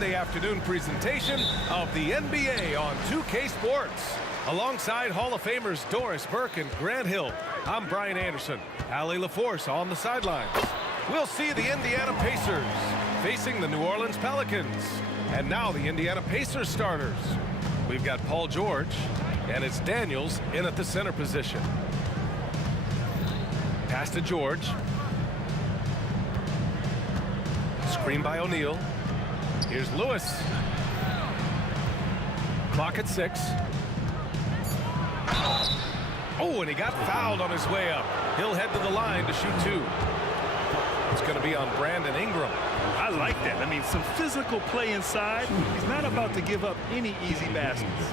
Sunday afternoon presentation of the NBA on 2K Sports. Alongside Hall of Famers Doris Burke and Grant Hill, I'm Brian Anderson. Allie LaForce on the sidelines. We'll see the Indiana Pacers facing the New Orleans Pelicans. And now the Indiana Pacers starters. We've got Paul George, and it's Daniels in at the center position. Pass to George. Screen by O'Neal. Here's Lewis. Clock at 6. Oh, and he got fouled on his way up. He'll head to the line to shoot 2. It's going to be on Brandon Ingram. I like that. I mean, some physical play inside. He's not about to give up any easy baskets.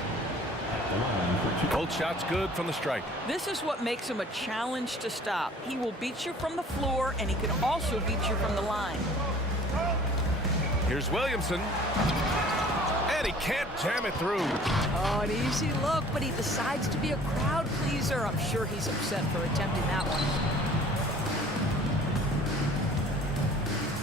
Both shots good from the stripe. This is what makes him a challenge to stop. He will beat you from the floor, and he can also beat you from the line. Here's Williamson. And he can't jam it through. Oh, an easy look, but he decides to be a crowd pleaser. I'm sure he's upset for attempting that one.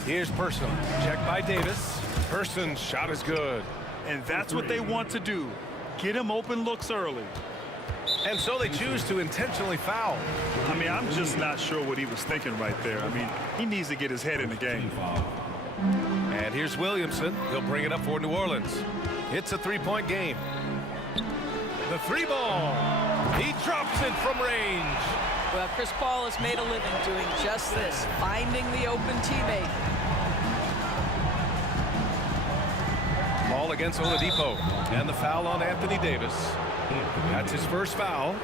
Here's Person. Check by Davis. Person's shot is good. And that's what they want to do. Get him open looks early. And so they choose to intentionally foul. I mean, I'm just not sure what he was thinking right there. I mean, he needs to get his head in the game. And here's Williamson. He'll bring it up for New Orleans. It's a three-point game. The 3 ball. He drops it from range. Well, Chris Paul has made a living doing just this, finding the open teammate. Ball against Oladipo. And the foul on Anthony Davis. That's his first foul.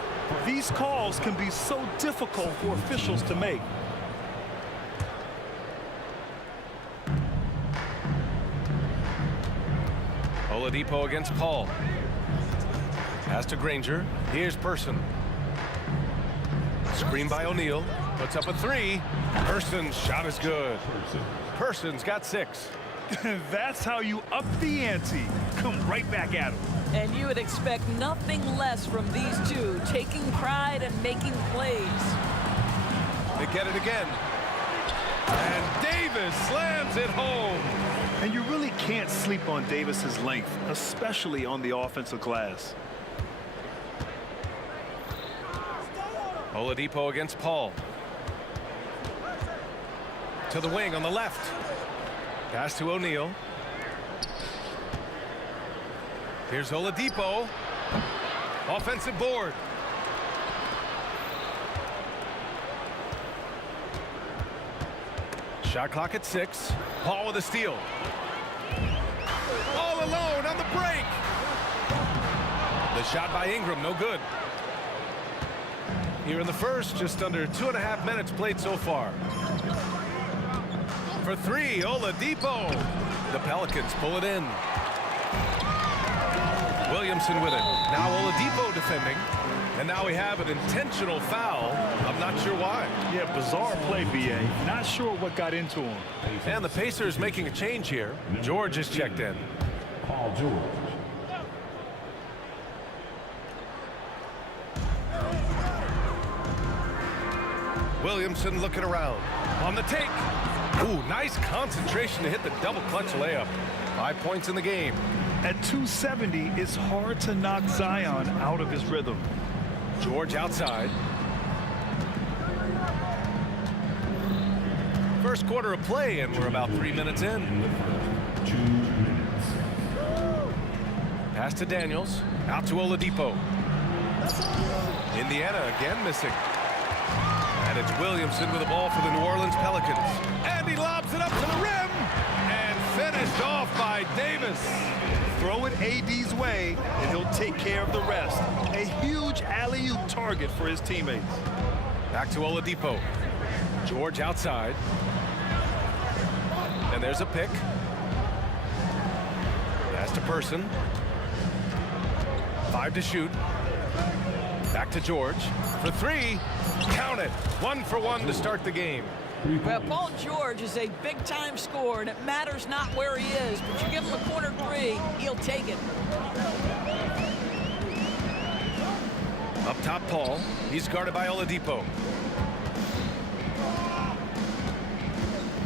These calls can be so difficult for officials to make. Oladipo against Paul. Pass to Granger. Here's Person. Screen by O'Neal. Puts up a 3. Person's shot is good. Person's got 6. That's how you up the ante. Come right back at him. And you would expect nothing less from these two, taking pride and making plays. They get it again. And Davis slams it home. And you really can't sleep on Davis's length, especially on the offensive glass. Oladipo against Paul. To the wing on the left. Pass to O'Neal. Here's Oladipo. Offensive board. Shot clock at 6. Paul with a steal. All alone on the break. The shot by Ingram, no good. Here in the first, just under 2.5 minutes played so far. For 3, Oladipo. The Pelicans pull it in. Williamson with it. Now Oladipo defending. And now we have an intentional foul. I'm not sure why. Yeah, bizarre play, B.A. Not sure what got into him. And the Pacers making a change here. George is checked in. Paul George. Williamson looking around. On the take. Ooh, nice concentration to hit the double clutch layup. 5 points in the game. At 270, it's hard to knock Zion out of his rhythm. George outside. First quarter of play, and we're about 3 minutes in. 2 minutes. Pass to Daniels. Out to Oladipo. Indiana again missing. And it's Williamson with the ball for the New Orleans Pelicans. And he lobs it up to the rim. And finished off by Davis. Throw it AD's way, and he'll take care of the rest. A huge alley-oop target for his teammates. Back to Oladipo. George outside. And there's a pick. Pass to Person. 5 to shoot. Back to George. For 3. Count it. 1 for 1 to start the game. Well, Paul George is a big-time scorer, and it matters not where he is, but you give him a corner 3, he'll take it. Up top, Paul. He's guarded by Oladipo.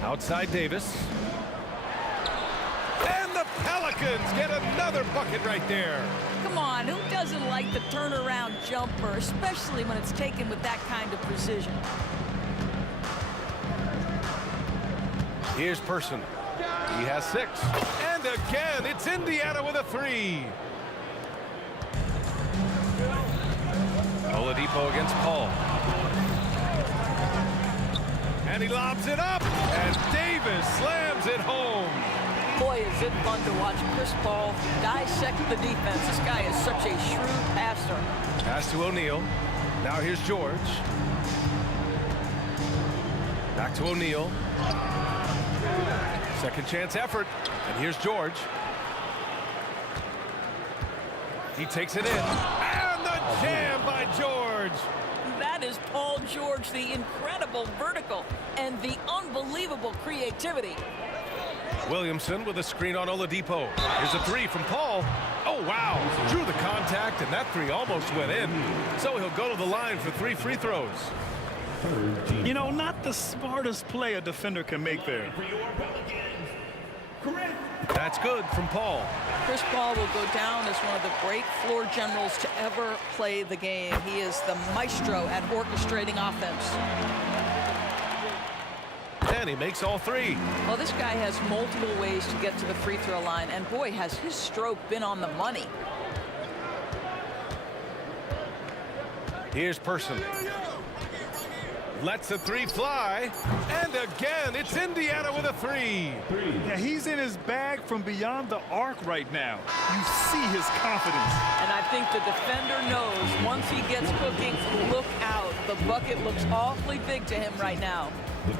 Outside Davis. And the Pelicans get another bucket right there. Come on, who doesn't like the turnaround jumper, especially when it's taken with that kind of precision? Here's Person. He has 6. And again, it's Indiana with a 3. Oladipo against Paul. And he lobs it up. And Davis slams it home. Boy, is it fun to watch Chris Paul dissect the defense. This guy is such a shrewd passer. Pass to O'Neal. Now here's George. Back to O'Neal. Second chance effort. And here's George. He takes it in. And the jam by George. That is Paul George, the incredible vertical and the unbelievable creativity. Williamson with a screen on Oladipo. Here's a 3 from Paul. Oh, wow. Drew the contact, and that 3 almost went in. So he'll go to the line for 3 free throws. You know, not the smartest play a defender can make there. That's good from Paul. Chris Paul will go down as one of the great floor generals to ever play the game. He is the maestro at orchestrating offense. And he makes all 3. Well, this guy has multiple ways to get to the free throw line, and boy, has his stroke been on the money. Here's Person. Lets a 3 fly. And again, it's Indiana with a 3. Yeah, he's in his bag from beyond the arc right now. You see his confidence. And I think the defender knows once he gets cooking, look out. The bucket looks awfully big to him right now.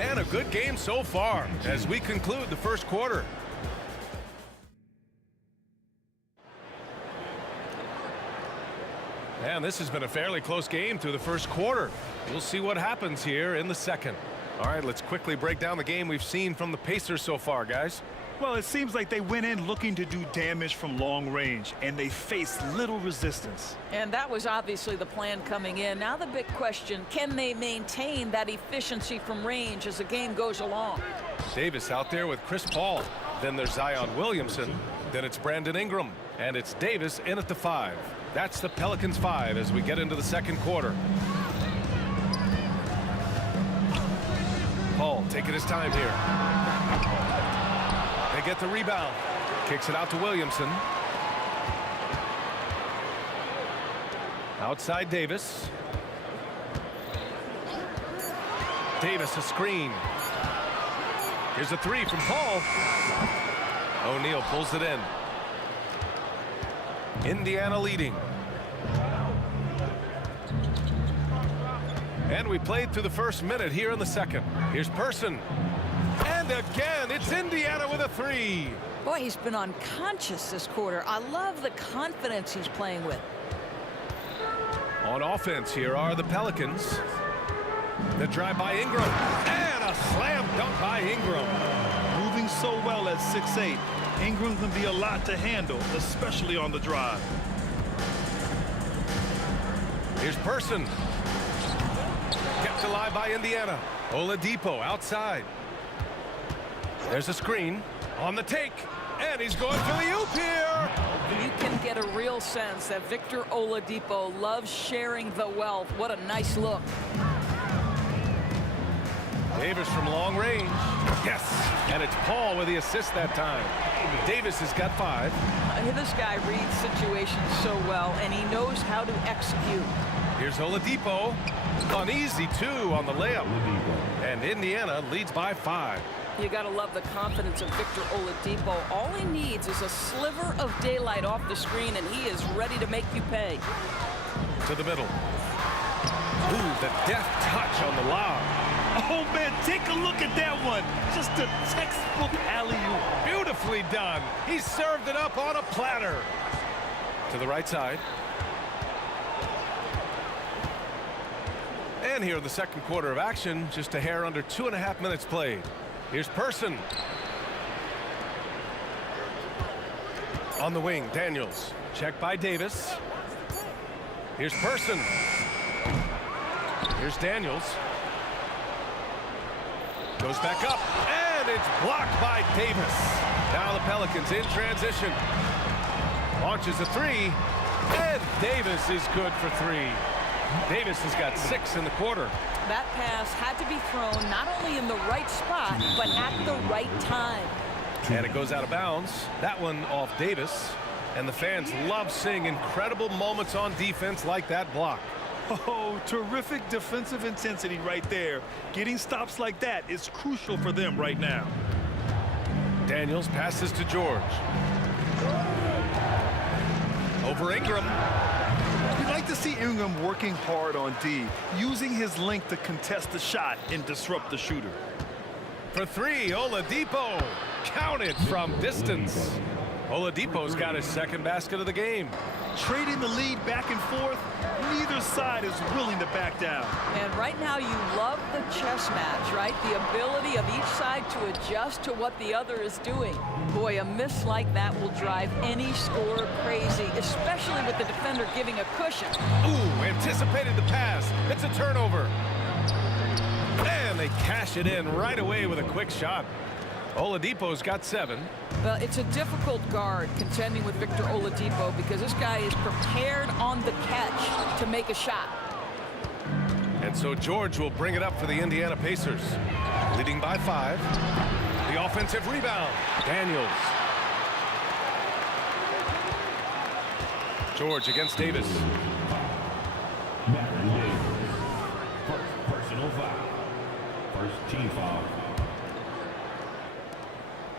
And a good game so far as we conclude the first quarter. And this has been a fairly close game through the first quarter. We'll see what happens here in the second. All right, let's quickly break down the game we've seen from the Pacers so far, guys. Well, it seems like they went in looking to do damage from long range, and they faced little resistance. And that was obviously the plan coming in. Now the big question, can they maintain that efficiency from range as the game goes along? Davis out there with Chris Paul. Then there's Zion Williamson. Then it's Brandon Ingram. And it's Davis in at the 5. That's the Pelicans 5 as we get into the second quarter. Paul taking his time here. They get the rebound. Kicks it out to Williamson. Outside Davis. Davis a screen. Here's a 3 from Paul. O'Neal pulls it in. Indiana leading. And we played through the first minute here in the second. Here's Person. And again, it's Indiana with a 3. Boy, he's been unconscious this quarter. I love the confidence he's playing with. On offense here are the Pelicans. The drive by Ingram. And a slam dunk by Ingram. Moving so well at 6'8", Ingram can be a lot to handle, especially on the drive. Here's Person. Kept alive by Indiana. Oladipo outside. There's a screen on the take. And he's going for the oop here. You can get a real sense that Victor Oladipo loves sharing the wealth. What a nice look. Davis from long range. Yes. And it's Paul with the assist that time. Davis has got 5. This guy reads situations so well, and he knows how to execute. Here's Oladipo. An easy 2 on the layup. And Indiana leads by 5. You got to love the confidence of Victor Oladipo. All he needs is a sliver of daylight off the screen, and he is ready to make you pay. To the middle. Ooh, the deft touch on the lob. Oh, man, take a look at that one. Just a textbook alley-oop. Beautifully done. He served it up on a platter. To the right side. And here in the second quarter of action, just a hair under 2.5 minutes played. Here's Person. On the wing, Daniels. Checked by Davis. Here's Person. Here's Daniels. Goes back up. And And it's blocked by Davis. Now the Pelicans in transition. Launches a three. And Davis is good for three. Davis has got 6 in the quarter. That pass had to be thrown not only in the right spot, but at the right time. And it goes out of bounds. That one off Davis. And the fans love seeing incredible moments on defense like that block. Oh, terrific defensive intensity right there. Getting stops like that is crucial for them right now. Daniels passes to George. Over Ingram. We'd like to see Ingram working hard on D, using his length to contest the shot and disrupt the shooter. For three, Oladipo. Counted from distance. Oladipo's got his second basket of the game. Trading the lead back and forth, neither side is willing to back down. And right now you love the chess match, right? The ability of each side to adjust to what the other is doing. Boy, a miss like that will drive any scorer crazy, especially with the defender giving a cushion. Ooh, anticipated the pass. It's a turnover. And they cash it in right away with a quick shot. Oladipo's got 7. Well, it's a difficult guard contending with Victor Oladipo because this guy is prepared on the catch to make a shot. And so George will bring it up for the Indiana Pacers. Leading by 5. The offensive rebound. Daniels. George against Davis. First personal foul. First team foul.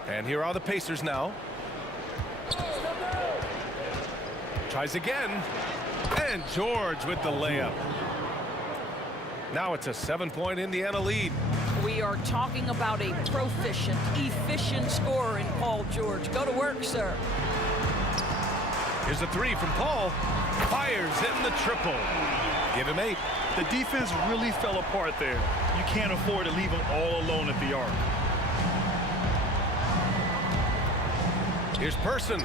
And here are the Pacers now. Tries again. And George with the layup. Now it's a 7-point Indiana lead. We are talking about a proficient, efficient scorer in Paul George. Go to work, sir. Here's a 3 from Paul. Fires in the triple. Give him 8. The defense really fell apart there. You can't afford to leave them all alone at the arc. Here's Person.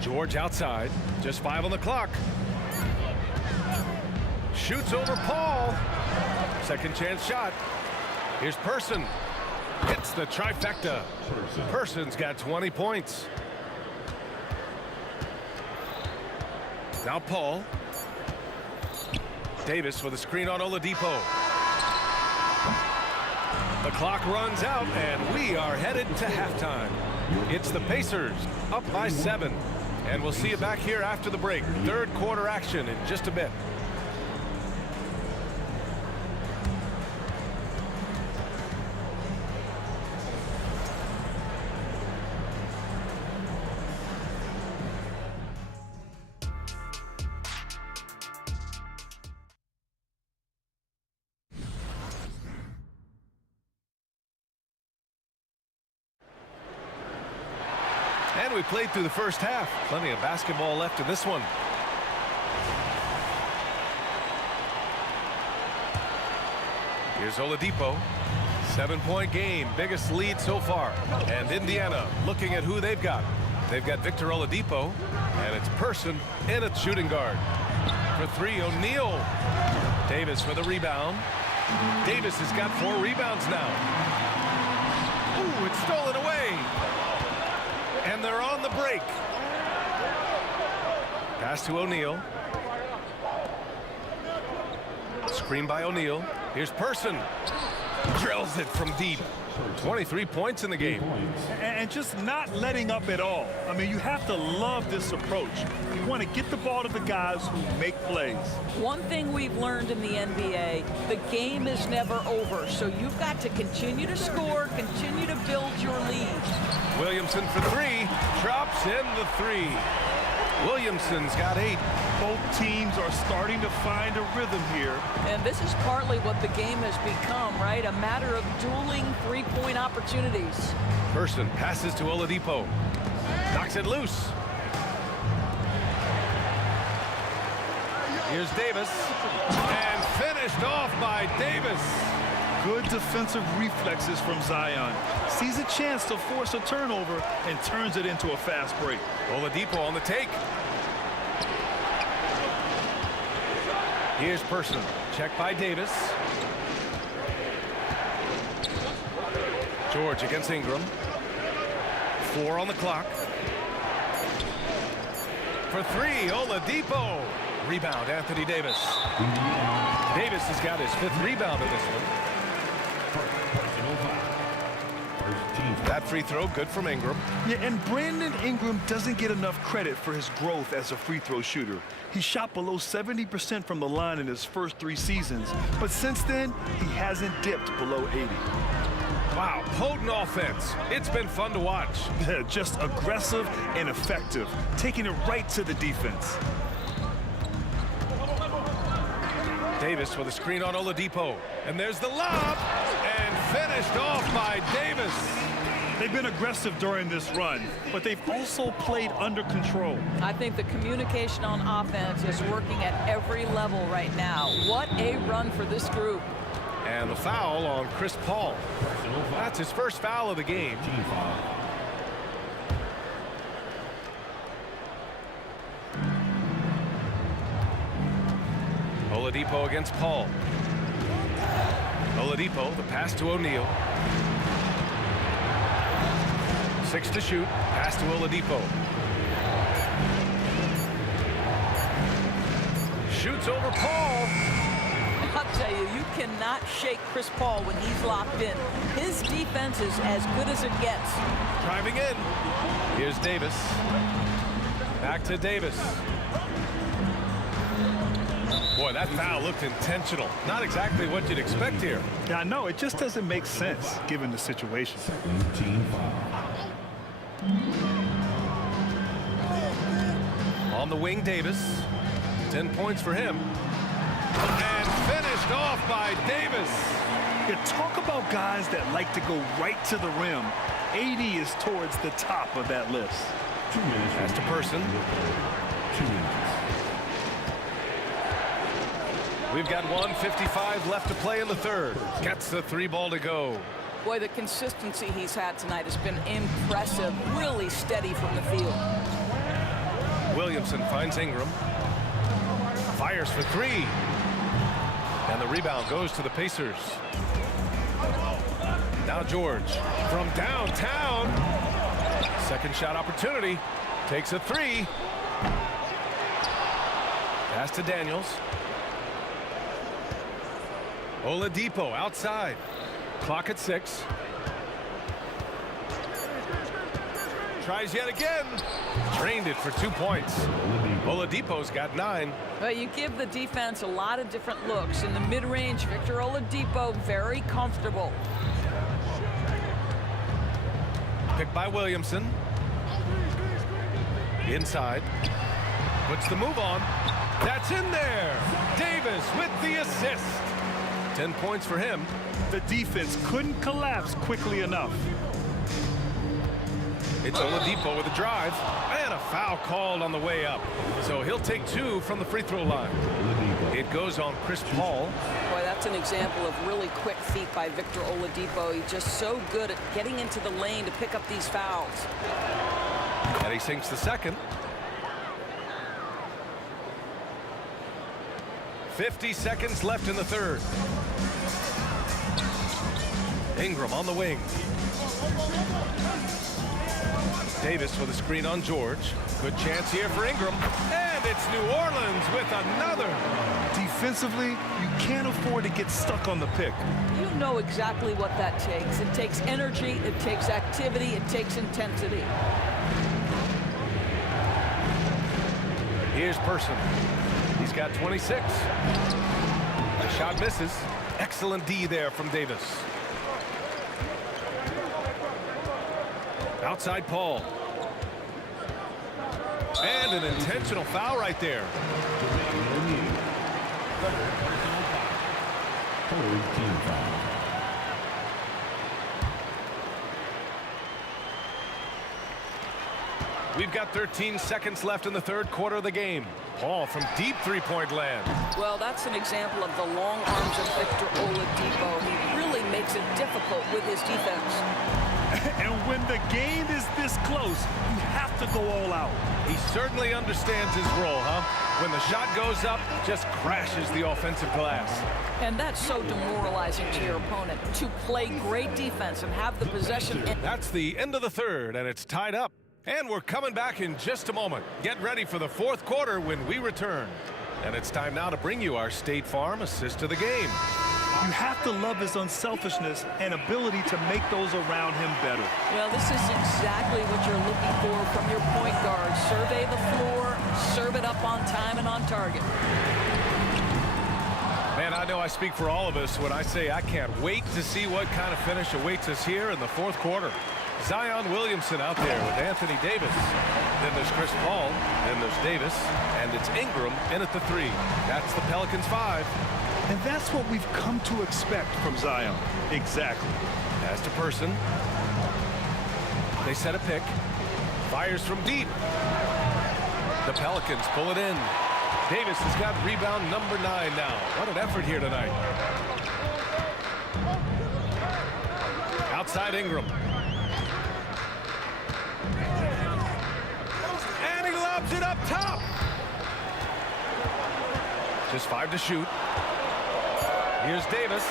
George outside. Just 5 on the clock. Shoots over Paul. Second chance shot. Here's Person. Hits the trifecta. Person's got 20 points. Now Paul. Davis with a screen on Oladipo. The clock runs out, and we are headed to halftime. It's the Pacers up by 7. And we'll see you back here after the break. Third quarter action in just a bit. And we played through the first half. Plenty of basketball left in this one. Here's Oladipo. 7-point game. Biggest lead so far. And Indiana looking at who they've got. They've got Victor Oladipo. And it's Person in a shooting guard. For 3, O'Neal. Davis for the rebound. Davis has got 4 rebounds now. Ooh, it's stolen away. And they're on the break. Pass to O'Neal. Screen by O'Neal. Here's Person. Drills it from deep. 23 points in the game. And just not letting up at all. I mean, you have to love this approach. You want to get the ball to the guys who make plays. One thing we've learned in the NBA, the game is never over. So you've got to continue to score, continue to build your lead. Williamson for 3. Drops in the 3. Williamson's got 8. Both teams are starting to find a rhythm here. And this is partly what the game has become, right? A matter of dueling three-point opportunities. Person passes to Oladipo. Knocks it loose. Here's Davis. And finished off by Davis. Good defensive reflexes from Zion. Sees a chance to force a turnover and turns it into a fast break. Oladipo on the take. Here's Person. Check by Davis. George against Ingram. 4 on the clock. For 3, Oladipo. Rebound, Anthony Davis. Davis has got his 5th rebound in this one. That free throw, good from Ingram. Yeah, and Brandon Ingram doesn't get enough credit for his growth as a free throw shooter. He shot below 70% from the line in his first 3 seasons, but since then, he hasn't dipped below 80. Wow, potent offense. It's been fun to watch. Just aggressive and effective, taking it right to the defense. Davis with a screen on Oladipo. And there's the lob. And finished off by Davis. They've been aggressive during this run, but they've also played under control. I think the communication on offense is working at every level right now. What a run for this group. And the foul on Chris Paul. That's his first foul of the game. Team foul. Oladipo against Paul. Oladipo, the pass to O'Neal. 6 to shoot. Pass to Oladipo. Shoots over Paul. I'll tell you, you cannot shake Chris Paul when he's locked in. His defense is as good as it gets. Driving in. Here's Davis. Back to Davis. Boy, that foul looked intentional. Not exactly what you'd expect here. Yeah, I know. It just doesn't make sense given the situation. Team foul. On the wing, Davis. 10 points for him. And finished off by Davis. You talk about guys that like to go right to the rim. 80 is towards the top of that list. 2 minutes. Pass to Person. 2 minutes. We've got 1:55 left to play in the third. Gets the 3 ball to go. Boy, the consistency he's had tonight has been impressive. Really steady from the field. Williamson finds Ingram. Fires for 3. And the rebound goes to the Pacers. Now George from downtown. Second shot opportunity. Takes a 3. Pass to Daniels. Oladipo outside. Clock at 6. Tries yet again. Drained it for 2 points. Oladipo's got 9. But you give the defense a lot of different looks. In the mid-range, Victor Oladipo, very comfortable. Picked by Williamson. Inside. Puts the move on. That's in there. Davis with the assist. 10 points for him. The defense couldn't collapse quickly enough. It's Oladipo with a drive. And a foul called on the way up. So he'll take 2 from the free throw line. It goes on Chris Paul. Boy, that's an example of really quick feet by Victor Oladipo. He's just so good at getting into the lane to pick up these fouls. And he sinks the second. 50 seconds left in the third. Ingram on the wing. Davis with a screen on George. Good chance here for Ingram. And it's New Orleans with another. Defensively, you can't afford to get stuck on the pick. You know exactly what that takes. It takes energy, it takes activity, it takes intensity. Here's Person. He's got 26. The shot misses. Excellent D there from Davis. Outside Paul. And an intentional foul right there. Third team foul. We've got 13 seconds left in the third quarter of the game. Paul from deep three-point land. Well, that's an example of the long arms of Victor Oladipo. He really makes it difficult with his defense. And when the game is this close, you have to go all out. He certainly understands his role, huh? When the shot goes up, just crashes the offensive glass. And that's so demoralizing to your opponent, to play great defense and have the possession. That's the end of the third, and it's tied up. And we're coming back in just a moment. Get ready for the fourth quarter when we return. And it's time now to bring you our State Farm assist of the game. You have to love his unselfishness and ability to make those around him better. Well, this is exactly what you're looking for from your point guard. Survey the floor, serve it up on time and on target. Man, I know I speak for all of us when I say I can't wait to see what kind of finish awaits us here in the fourth quarter. Zion Williamson out there with Anthony Davis. Then there's Chris Paul. Then there's Davis. And it's Ingram in at the three. That's the Pelicans 5. And that's what we've come to expect from Zion. Exactly. Pass to Person. They set a pick. Fires from deep. The Pelicans pull it in. Davis has got rebound number 9 now. What an effort here tonight. Outside Ingram. And he lobs it up top. Just 5 to shoot. Here's Davis.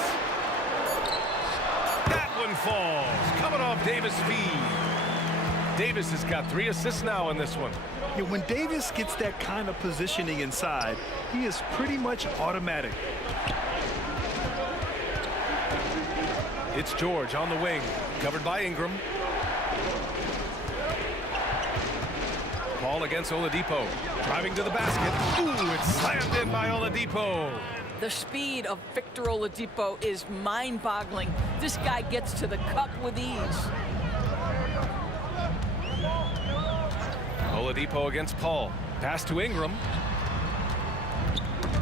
That one falls. Coming off Davis' feed. Davis has got 3 assists now in this one. Yeah, when Davis gets that kind of positioning inside, he is pretty much automatic. It's George on the wing, covered by Ingram. Ball against Oladipo. Driving to the basket. Ooh, it's slammed in by Oladipo. The speed of Victor Oladipo is mind-boggling. This guy gets to the cup with ease. Oladipo against Paul. Pass to Ingram.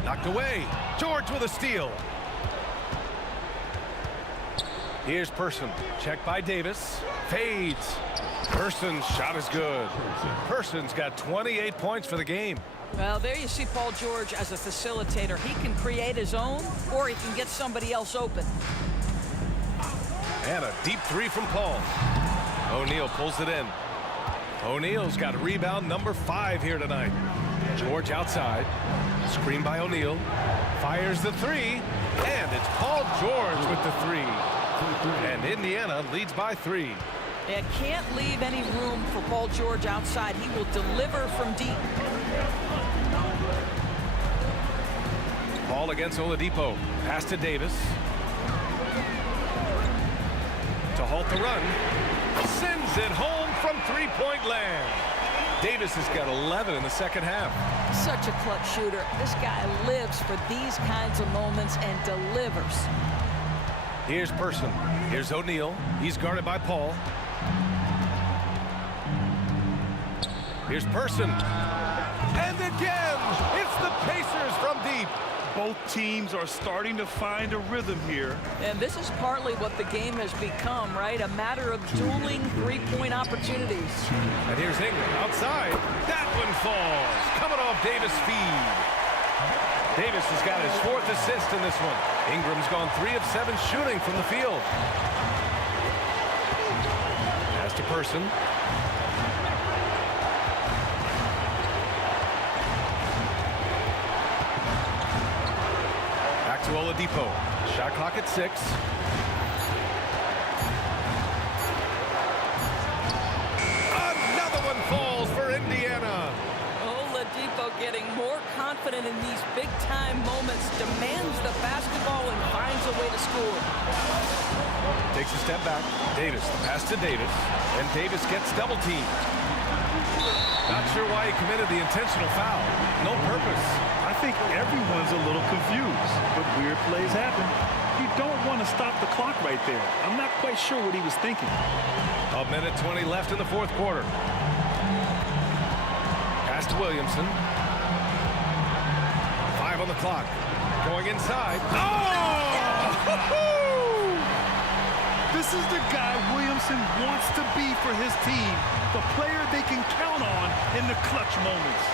Knocked away. George with a steal. Here's Person. Checked by Davis. Fades. Person's shot is good. Person's got 28 points for the game. Well, there you see Paul George as a facilitator. He can create his own, or he can get somebody else open. And a deep 3 from Paul. O'Neal pulls it in. O'Neal's got rebound number 5 here tonight. George outside. Screen by O'Neal. Fires the 3. And it's Paul George with the 3. And Indiana leads by 3. You can't leave any room for Paul George outside. He will deliver from deep. Ball against Oladipo. Pass to Davis. To halt the run. Sends it home from three-point land. Davis has got 11 in the second half. Such a clutch shooter. This guy lives for these kinds of moments and delivers. Here's Person. Here's O'Neal. He's guarded by Paul. Here's Person. And again, it's the Pacers from deep. Both teams are starting to find a rhythm here. And this is partly what the game has become, right? A matter of dueling three-point opportunities. And here's Ingram outside. That one falls. Coming off Davis' feed. Davis has got his 4th assist in this one. Ingram's gone 3 of 7 shooting from the field. Pass to Person. Back to Oladipo. Shot clock at 6. Another one falls for Indiana. Oladipo getting more confident in these big-time moments, demands the basketball and finds a way to score. Takes a step back. Davis, the pass to Davis. And Davis gets double-teamed. Not sure why he committed the intentional foul. No purpose. I think everyone's a little confused, but weird plays happen. You don't want to stop the clock right there. I'm not quite sure what he was thinking. A minute 20 left in the fourth quarter. Pass to Williamson. 5 on the clock. Going inside. Oh! This is the guy Williamson wants to be for his team, the player they can count on in the clutch moments.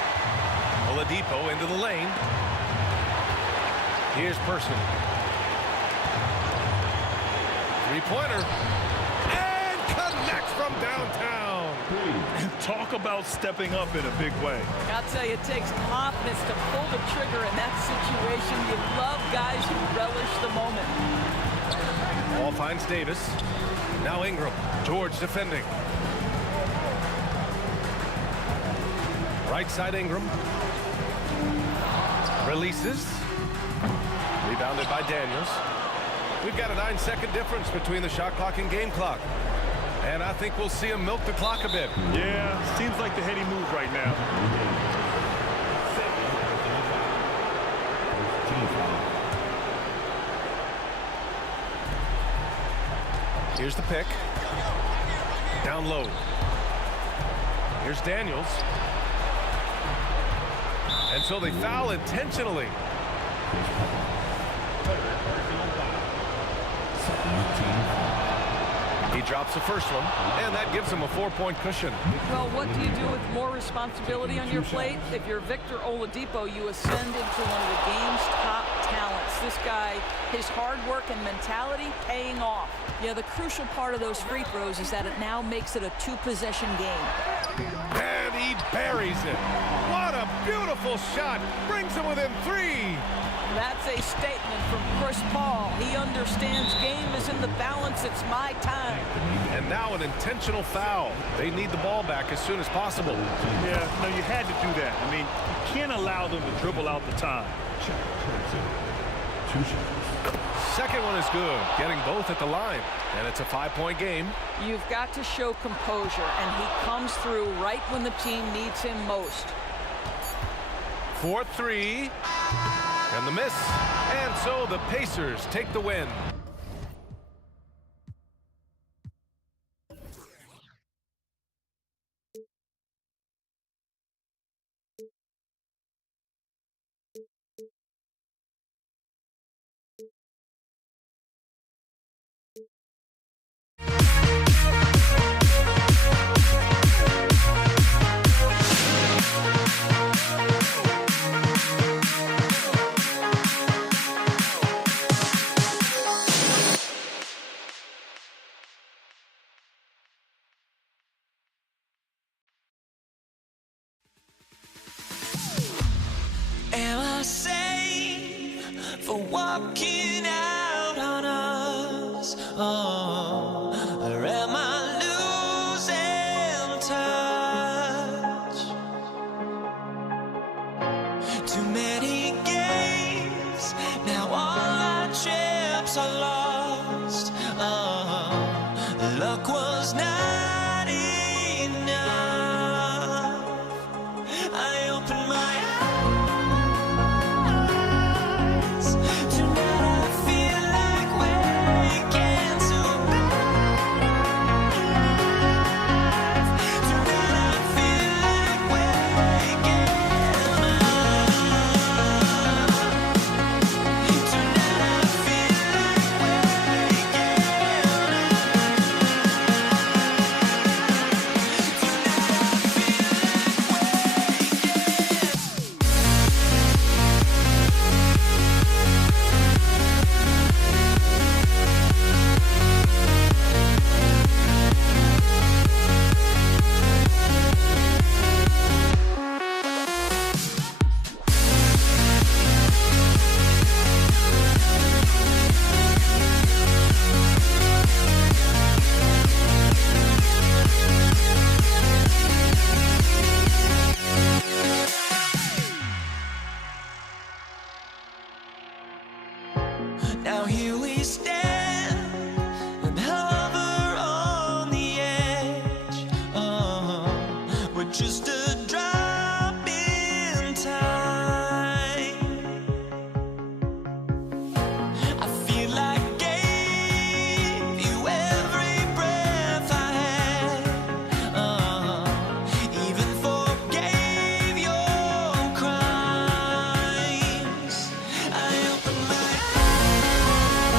Oladipo into the lane. Here's Person. Three-pointer. And connects from downtown. Talk about stepping up in a big way. I'll tell you, it takes confidence to pull the trigger in that situation. You love guys who relish the moment. Ball finds Davis. Now Ingram. George defending. Right side Ingram. Releases. Rebounded by Daniels. We've got a 9-second difference between the shot clock and game clock. And I think we'll see him milk the clock a bit. Yeah, seems like the heady move right now. Here's the pick. Down low. Here's Daniels. And so they foul intentionally. He drops the first one, and that gives him a 4-point cushion. Well, what do you do with more responsibility on your plate? If you're Victor Oladipo, you ascend into one of the game's top talents. This guy, his hard work and mentality paying off. Yeah, the crucial part of those free throws is that it now makes it a 2-possession game. And he buries it. What a beautiful shot. Brings him within 3. That's a statement from Chris Paul. He understands game is in the balance. It's my time. And now an intentional foul. They need the ball back as soon as possible. Yeah, no, you had to do that. I mean, you can't allow them to dribble out the time. Second one is good, getting both at the line. And it's a 5-point game. You've got to show composure, and he comes through right when the team needs him most. 4-3. And the miss. And so the Pacers take the win. Am I sane for walking out on us? Oh, or am I losing touch? Too many games, now all our chips are lost. Oh, luck was not enough. I opened my Now here we stand and hover on the edge. Oh, we're just a drop in time. I feel like I gave you every breath I had. Even forgave your crimes. I opened my eyes.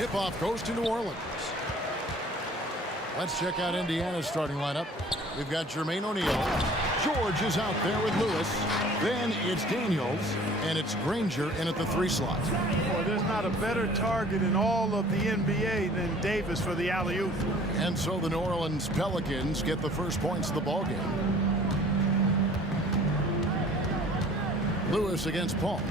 tip-off goes to New Orleans. Let's check out Indiana's starting lineup. We've got Jermaine O'Neal. George is out there with Lewis. Then it's Daniels, and it's Granger in at the 3 slot. Boy, there's not a better target in all of the NBA than Davis for the alley-oop. And so the New Orleans Pelicans get the first points of the ballgame. Lewis against Paul.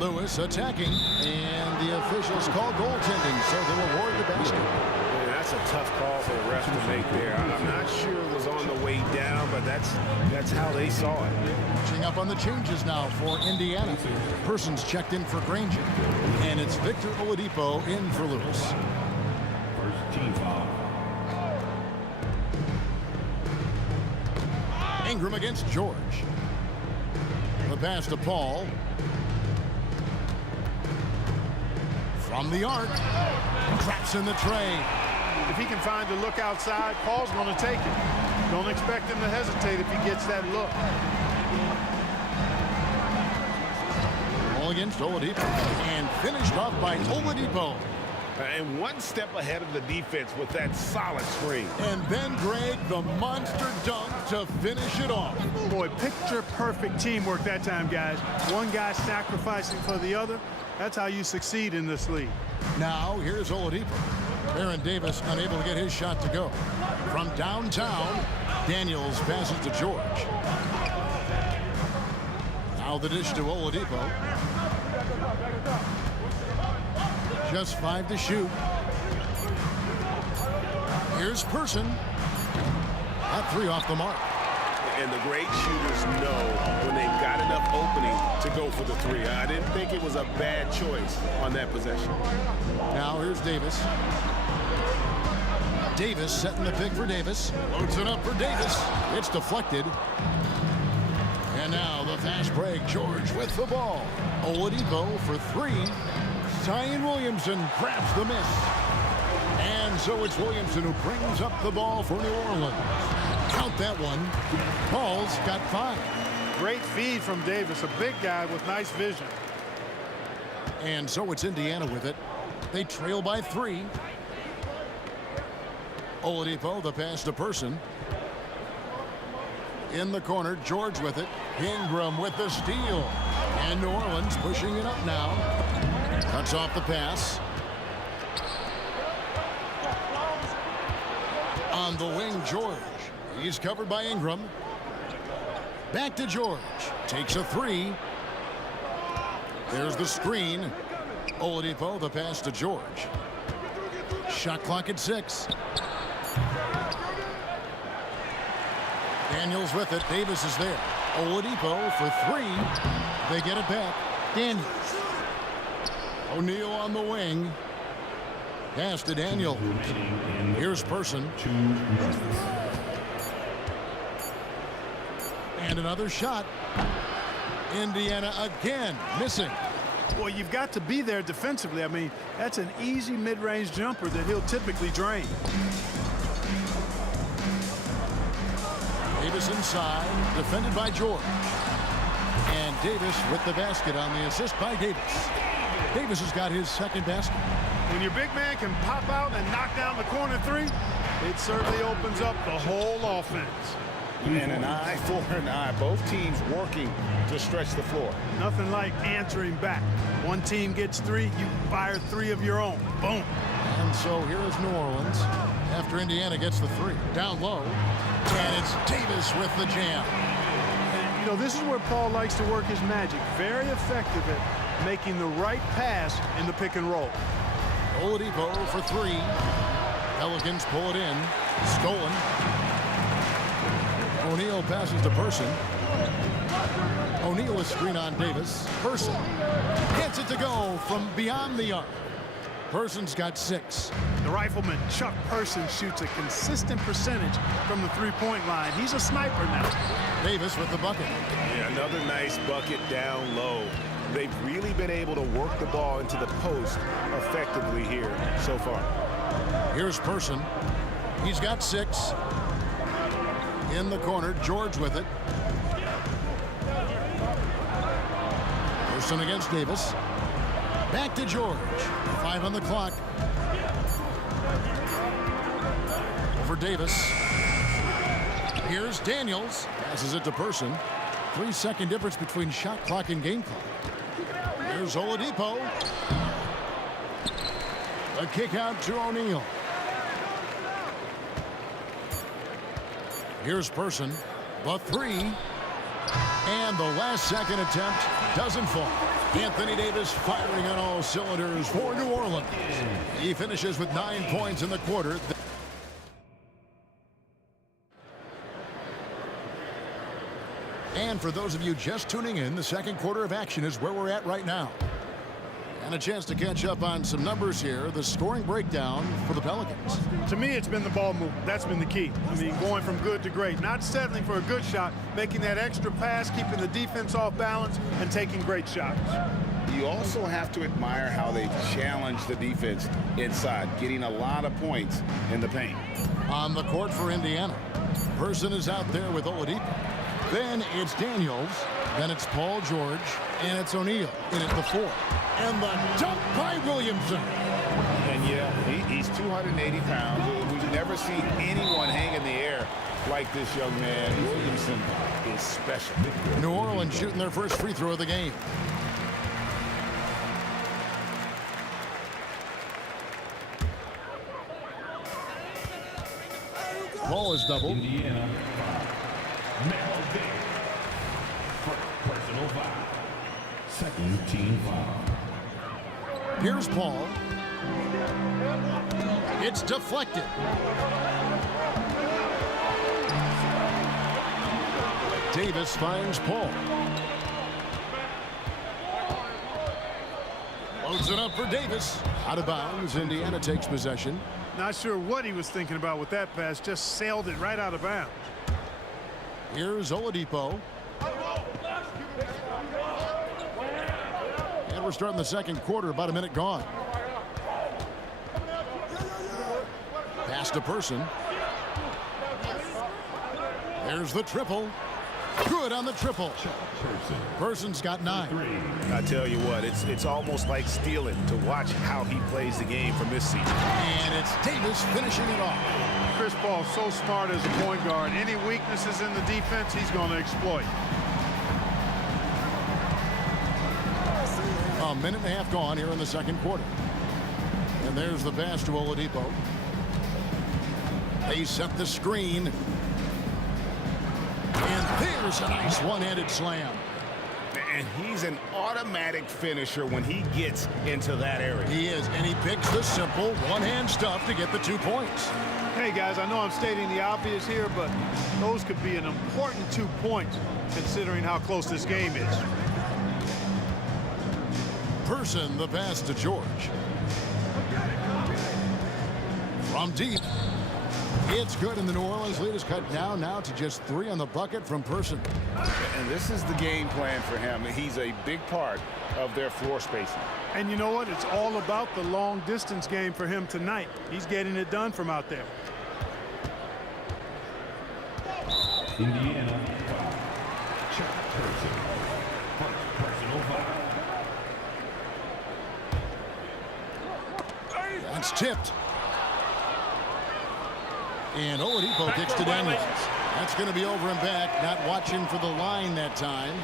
Lewis attacking, and the officials call goaltending, so they'll award the basket. Yeah, that's a tough call for the ref to make there. I'm not sure it was on the way down, but that's how they saw it. Catching up on the changes now for Indiana. Persons checked in for Granger, and it's Victor Oladipo in for Lewis. First team foul. Ingram against George. The pass to Paul. From the arc. Traps in the tray. If he can find a look outside, Paul's going to take it. Don't expect him to hesitate if he gets that look. Ball against Oladipo. And finished off by Oladipo. And one step ahead of the defense with that solid screen. And then Greg, the monster dunk to finish it off. Boy, picture perfect teamwork that time, guys. One guy sacrificing for the other. That's how you succeed in this league. Now here's Oladipo. Baron Davis unable to get his shot to go. From downtown, Daniels passes to George. Now the dish to Oladipo. Just 5 to shoot. Here's Person. That 3 off the mark. And the great shooters know when they've got enough opening to go for the 3. I didn't think it was a bad choice on that possession. Now here's Davis. Davis setting the pick for Davis. Loads it up for Davis. It's deflected. And now the fast break. George with the ball. Oladipo for 3. Zion Williamson grabs the miss. And so it's Williamson who brings up the ball for New Orleans. Count that one. Paul's got 5. Great feed from Davis, a big guy with nice vision. And so it's Indiana with it. They trail by 3. Oladipo, the pass to Person. In the corner, George with it. Ingram with the steal. And New Orleans pushing it up now. Cuts off the pass. On the wing, George. He's covered by Ingram. Back to George. Takes a 3. There's the screen. Oladipo, the pass to George. Shot clock at 6. Daniels with it. Davis is there. Oladipo for 3. They get it back. Daniels. O'Neal on the wing. Pass to Daniel. Here's Person. And another shot. Indiana again missing. Boy, you've got to be there defensively. I mean, that's an easy mid-range jumper that he'll typically drain. Davis inside, defended by George. And Davis with the basket on the assist by Davis. Davis has got his second basket. When your big man can pop out and knock down the corner 3, it certainly opens up the whole offense. And an eye for an eye. Both teams working to stretch the floor. Nothing like answering back. One team gets 3, you fire 3 of your own. Boom. And so here is New Orleans after Indiana gets the 3. Down low. And it's Davis with the jam. And, you know, this is where Paul likes to work his magic. Very effective at making the right pass in the pick and roll. Oladipo for 3. Pelicans pull it in. Stolen. O'Neal passes to Person. O'Neal is screen on Davis. Person gets it to go from beyond the arc. Person's got 6. The rifleman, Chuck Person, shoots a consistent percentage from the three-point line. He's a sniper now. Davis with the bucket. Yeah, another nice bucket down low. They've really been able to work the ball into the post effectively here so far. Here's Person. He's got 6. In the corner, George with it. Person against Davis. Back to George. 5 on the clock. over Davis. Here's Daniels. Passes it to Person. 3-second difference between shot clock and game clock. Here's Oladipo. A kick out to O'Neal. Here's Person. The three. And the last second attempt doesn't fall. Anthony Davis firing on all cylinders for New Orleans. He finishes with 9 points in the quarter. And for those of you just tuning in, the second quarter of action is where we're at right now. And a chance to catch up on some numbers here. The scoring breakdown for the Pelicans. To me, it's been the ball movement. That's been the key. I mean, going from good to great. Not settling for a good shot, making that extra pass, keeping the defense off balance, and taking great shots. You also have to admire how they challenge the defense inside, getting a lot of points in the paint. On the court for Indiana, Person is out there with Oladipo. Then it's Daniels. Then it's Paul George. And it's O'Neal in at the 4. And the dunk by Williamson. And yeah, he's 280 pounds. We've never seen anyone hang in the air like this young man. Williamson is special. New Orleans shooting their first free throw of the game. Ball is doubled. Indiana. Now personal foul. Second team foul. Here's Paul. It's deflected. Davis finds Paul. Loads it up for Davis. Out of bounds. Indiana takes possession. Not sure what he was thinking about with that pass. Just sailed it right out of bounds. Here's Oladipo. And we're starting the second quarter, about a minute gone. Pass to Person. There's the triple. Good on the triple. Person's got 9. I tell you what, it's almost like stealing to watch how he plays the game from this season. And it's Davis finishing it off. Chris Paul's so smart as a point guard. Any weaknesses in the defense, he's going to exploit. A minute and a half gone here in the second quarter. And there's the pass to Oladipo. They set the screen. And there's a nice one-handed slam. And he's an automatic finisher when he gets into that area. He is, and he picks the simple one-hand stuff to get the 2 points. Hey, guys, I know I'm stating the obvious here, but those could be an important 2 points considering how close this game is. Person, the pass to George. From deep. It's good, and the New Orleans lead is cut down now to just 3 on the bucket from Person. And this is the game plan for him. He's a big part of their floor spacing. And you know what? It's all about the long distance game for him tonight. He's getting it done from out there. Indiana. Check Person. Personal foul. That's tipped. And Oladipo kicks to Daniels. That's going to be over and back. Not watching for the line that time.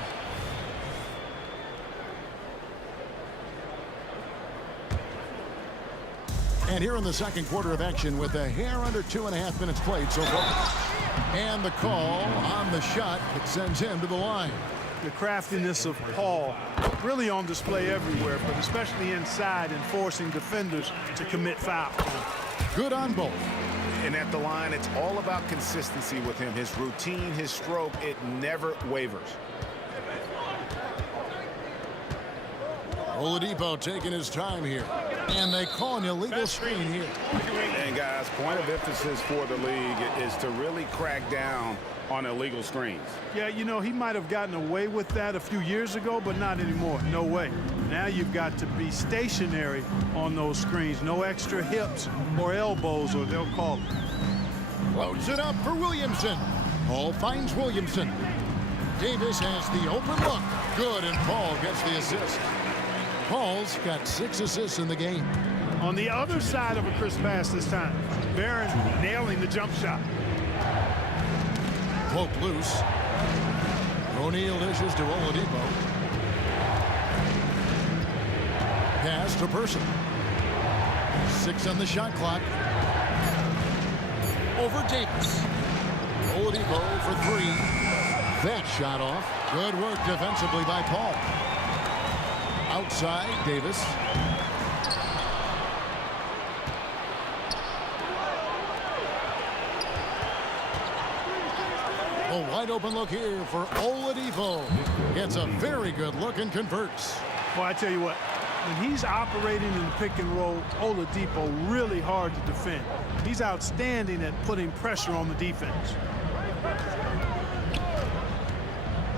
And here in the second quarter of action with a hair under 2.5 minutes played so far. And the call on the shot that sends him to the line. The craftiness of Paul really on display everywhere, but especially inside and forcing defenders to commit fouls. Good on both. And at the line, it's all about consistency with him. His routine, his stroke, it never wavers. Oladipo taking his time here. And they call an illegal screen here. And guys, point of emphasis for the league is to really crack down on illegal screens. Yeah, you know, he might have gotten away with that a few years ago, but not anymore. No way. Now you've got to be stationary on those screens. No extra hips or elbows, or they'll call it. Loads it up for Williamson. Paul finds Williamson. Davis has the open look. Good, and Paul gets the assist. Paul's got 6 assists in the game. On the other side of a crisp pass this time. Barron nailing the jump shot. Cloak loose. O'Neal dishes to Oladipo. Pass to Person. 6 on the shot clock. Over Davis. Oladipo for 3. That shot off. Good work defensively by Paul. Outside, Davis. A wide open look here for Oladipo. Gets a very good look and converts. Well, I tell you what, when he's operating in the pick and roll, Oladipo really hard to defend. He's outstanding at putting pressure on the defense.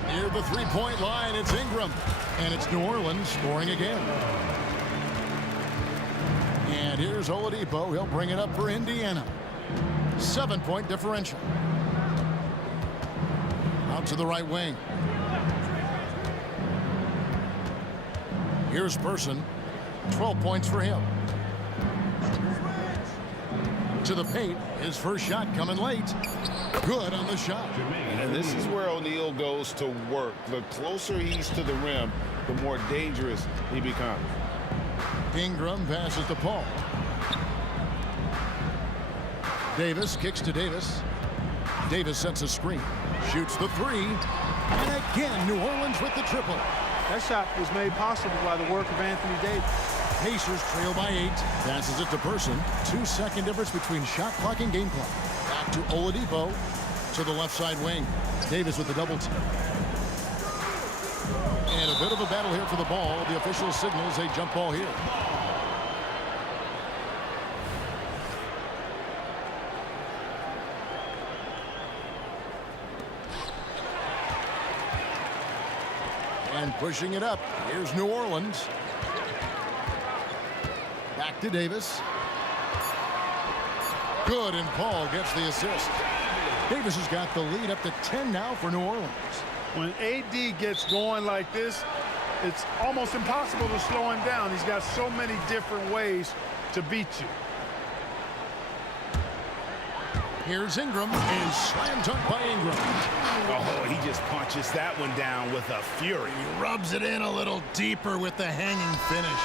Near the three-point line, it's Ingram. And it's New Orleans scoring again. And here's Oladipo. He'll bring it up for Indiana. 7-point differential. Out to the right wing. Here's Person. 12 points for him. To the paint. His first shot coming late. Good on the shot. And this is where O'Neal goes to work. The closer he's to the rim, the more dangerous he becomes. Ingram passes to Paul. Davis kicks to Davis. Davis sets a screen. Shoots the 3. And again, New Orleans with the triple. That shot was made possible by the work of Anthony Davis. Pacers trail by 8. Passes it to Person. 2-second difference between shot clock and game clock. Back to Oladipo. To the left side wing. Davis with the double team. And a bit of a battle here for the ball. The official signals a jump ball here. And pushing it up. Here's New Orleans. Back to Davis. Good, and Paul gets the assist. Davis has got the lead up to 10 now for New Orleans. When AD gets going like this, it's almost impossible to slow him down. He's got so many different ways to beat you. Here's Ingram, and slam dunk by Ingram. Oh, he just punches that one down with a fury. He rubs it in a little deeper with the hanging finish.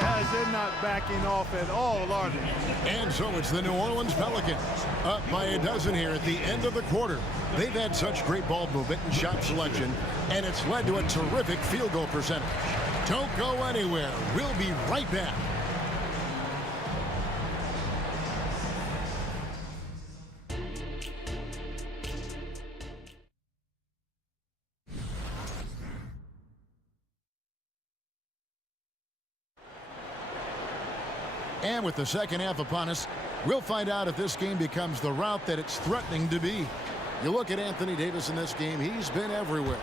Guys, they're not backing off at all, are they? And so it's the New Orleans Pelicans up by a dozen here at the end of the quarter. They've had such great ball movement and shot selection, and it's led to a terrific field goal percentage. Don't go anywhere. We'll be right back. And with the second half upon us, we'll find out if this game becomes the route that it's threatening to be. You look at Anthony Davis in this game, he's been everywhere.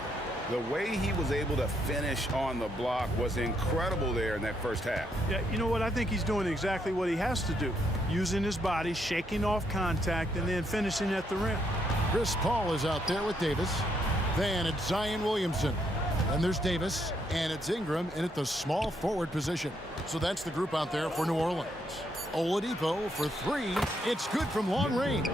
The way he was able to finish on the block was incredible there in that first half. Yeah, you know what? I think he's doing exactly what he has to do. Using his body, shaking off contact, and then finishing at the rim. Chris Paul is out there with Davis. Then it's Zion Williamson. And there's Davis, and it's Ingram in at the small forward position. So that's the group out there for New Orleans. Oladipo for 3. It's good from long range.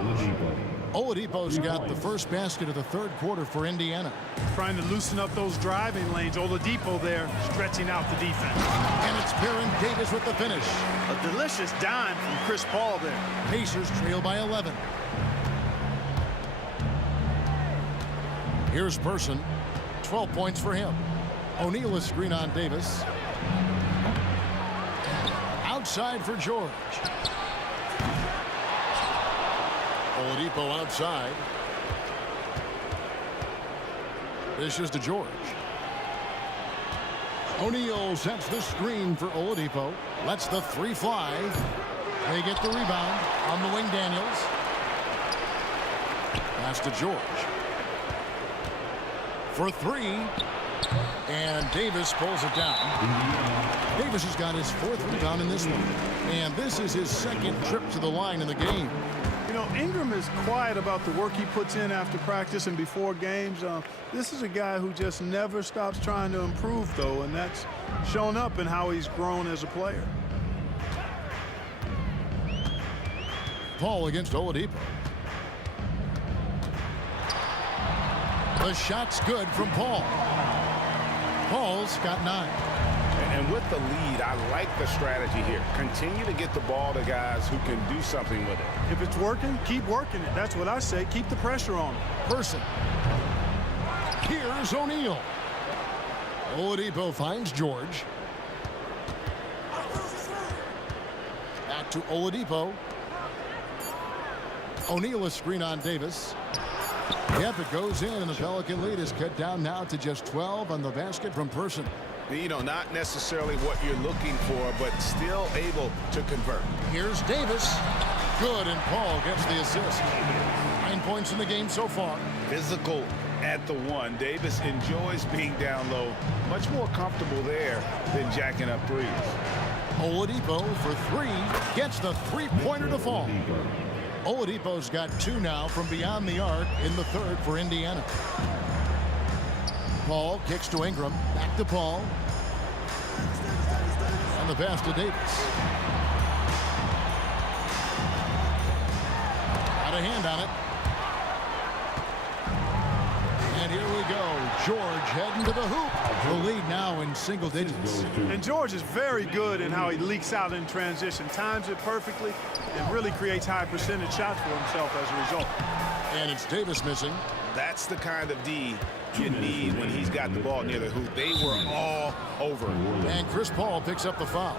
Oladipo's got the first basket of the third quarter for Indiana. Trying to loosen up those driving lanes. Oladipo there stretching out the defense. And it's Baron Davis with the finish. A delicious dime from Chris Paul there. Pacers trail by 11. Here's Person. 12 points for him. O'Neal is screen on Davis. Outside for George. Oladipo outside. Dishes to George. O'Neal sets the screen for Oladipo. Lets the 3 fly. They get the rebound on the wing. Daniels. Pass to George. For 3. And Davis pulls it down. Davis has got his 4th rebound in this one. And this is his 2nd trip to the line in the game. You know, Ingram is quiet about the work he puts in after practice and before games. This is a guy who just never stops trying to improve, though, and that's shown up in how he's grown as a player. Paul against Oladipo. The shot's good from Paul. Paul's got 9. And with the lead, I like the strategy here. Continue to get the ball to guys who can do something with it. If it's working, keep working it. That's what I say. Keep the pressure on him. Person. Here's O'Neal. Oladipo finds George. Back to Oladipo. O'Neal a screen on Davis. Yep, it goes in, and the Pelican lead is cut down now to just 12 on the basket from Person. You know, not necessarily what you're looking for, but still able to convert. Here's Davis. Good, and Paul gets the assist. 9 points in the game so far. Physical at the one. Davis enjoys being down low. Much more comfortable there than jacking up threes. Oladipo for 3. Gets the three-pointer to fall. Oladipo's got 2 now from beyond the arc in the third for Indiana. Paul kicks to Ingram. Back to Paul. And the pass to Davis. Got a hand on it. And here we go. George heading to the hoop. The lead now in single digits. And George is very good in how he leaks out in transition. Times it perfectly and really creates high percentage shots for himself as a result. And it's Davis missing. That's the kind of D you need when he's got the ball near the hoop. They were all over. And Chris Paul picks up the foul.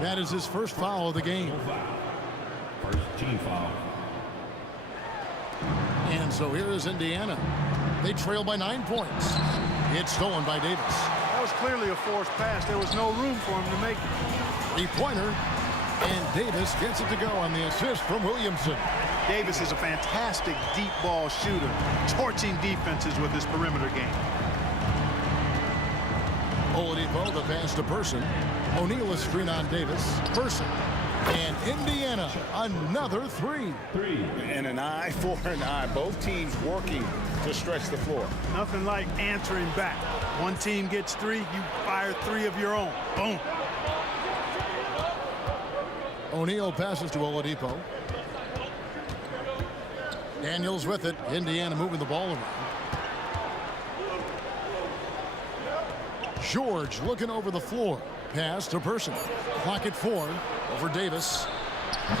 That is his first foul of the game. First team foul. And so here is Indiana. They trail by 9 points. It's stolen by Davis. That was clearly a forced pass. There was no room for him to make it. Three-pointer. And Davis gets it to go on the assist from Williamson. Davis is a fantastic deep ball shooter, torching defenses with his perimeter game. Oladipo, the pass to Person. O'Neal a screen on Davis. Person. And Indiana, another 3. And an eye for an eye. Both teams working to stretch the floor. Nothing like answering back. One team gets 3, you fire 3 of your own. Boom. O'Neal passes to Oladipo. Daniels with it. Indiana moving the ball around. George looking over the floor. Pass to Person. Clock at 4 over Davis.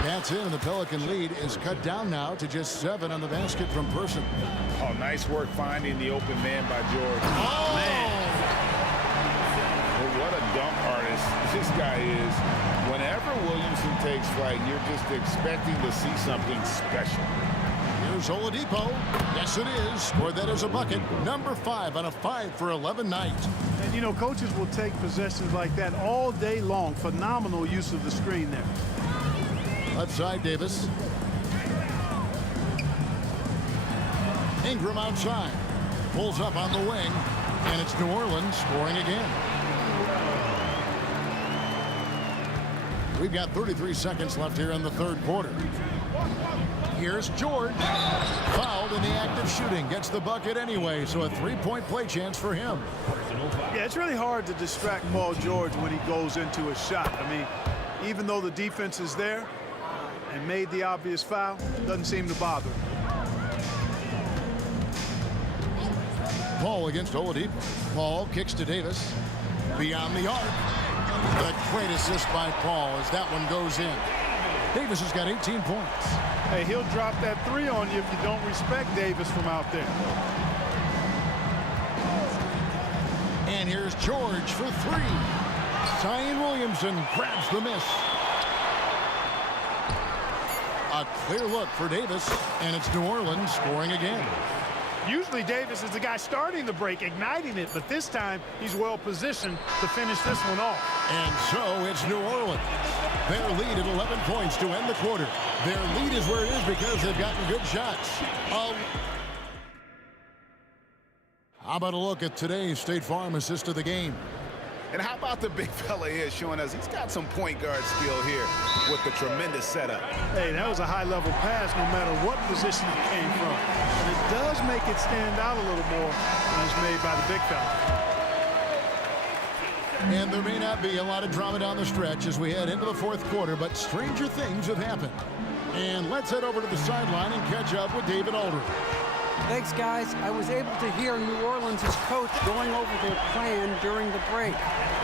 That's in, and the Pelican lead is cut down now to just 7 on the basket from Person. Oh, nice work finding the open man by George. Oh, man. Well, what a dunk artist this guy is. Whenever Williamson takes flight, you're just expecting to see something special. Here's Oladipo. Yes, it is. Scored that as a bucket. Number 5 on a 5 for 11 night. And, you know, coaches will take possessions like that all day long. Phenomenal use of the screen there. Left side, Davis. Ingram outside. Pulls up on the wing. And it's New Orleans scoring again. We've got 33 seconds left here in the third quarter. Here's George. Fouled in the act of shooting. Gets the bucket anyway, so a 3-point play chance for him. Yeah, it's really hard to distract Paul George when he goes into a shot. I mean, even though the defense is there and made the obvious foul, doesn't seem to bother him. Paul against Oladipo. Paul kicks to Davis. Beyond the arc. The great assist by Paul as that one goes in. Davis has got 18 points. Hey, he'll drop that 3 on you if you don't respect Davis from out there. And here's George for 3. Zion Williamson grabs the miss. A clear look for Davis, and it's New Orleans scoring again. Usually Davis is the guy starting the break, igniting it, but this time he's well positioned to finish this one off. And so it's New Orleans. Their lead at 11 points to end the quarter. Their lead is where it is because they've gotten good shots. How about a look at today's State Farm assist of the game? And how about the big fella here showing us he's got some point guard skill here with the tremendous setup. Hey, that was a high-level pass no matter what position it came from. And it does make it stand out a little more when it's made by the big fella. And there may not be a lot of drama down the stretch as we head into the fourth quarter, but stranger things have happened. And let's head over to the sideline and catch up with David Aldridge. Thanks, guys. I was able to hear New Orleans' coach going over their plan during the break.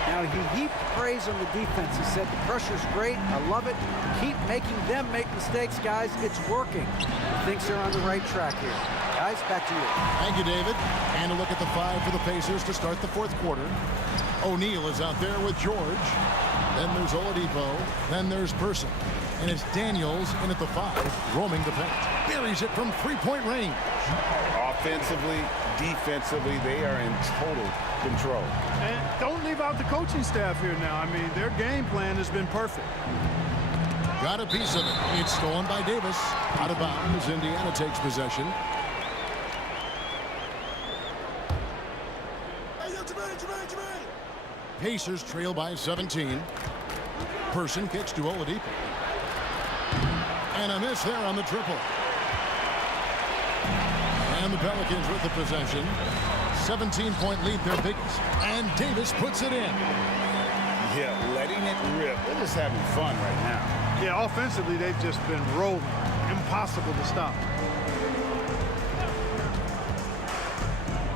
Now, he heaped praise on the defense. He said, the pressure's great. I love it. Keep making them make mistakes, guys. It's working. He thinks they're on the right track here. Guys, back to you. Thank you, David. And a look at the 5 for the Pacers to start the fourth quarter. O'Neal is out there with George. Then there's Oladipo. Then there's Person. And it's Daniels in at the 5, roaming the paint. Buries it from three-point range. Offensively, defensively, they are in total control. And don't leave out the coaching staff here now. I mean, their game plan has been perfect. Got a piece of it. It's stolen by Davis. Out of bounds. Indiana takes possession. Pacers trail by 17. Person kicks to Oladipo. And a miss there on the triple. And the Pelicans with the possession. 17-point lead, their biggest. And Davis puts it in. Yeah, letting it rip. They're just having fun right now. Yeah, offensively, they've just been rolling. Impossible to stop.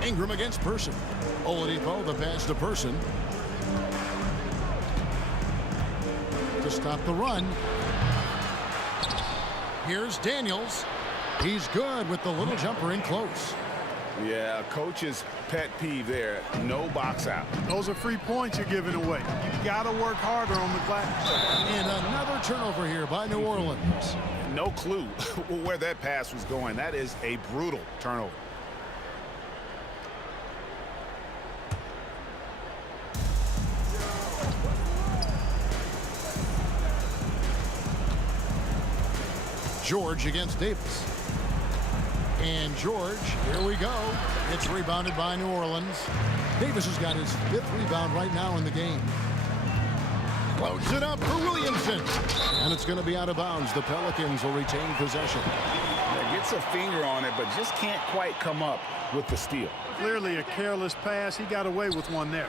Ingram against Person. Oladipo, the pass to Person. To stop the run. Here's Daniels. He's good with the little jumper in close. Yeah, coach's pet peeve there. No box out. Those are free points you're giving away. You got to work harder on the glass. And another turnover here by New Orleans. No clue where that pass was going. That is a brutal turnover. George against Davis. And George, here we go. It's rebounded by New Orleans. Davis has got his 5th rebound right now in the game. Floats it up for Williamson. And it's going to be out of bounds. The Pelicans will retain possession. Yeah, gets a finger on it, but just can't quite come up with the steal. Clearly a careless pass. He got away with one there.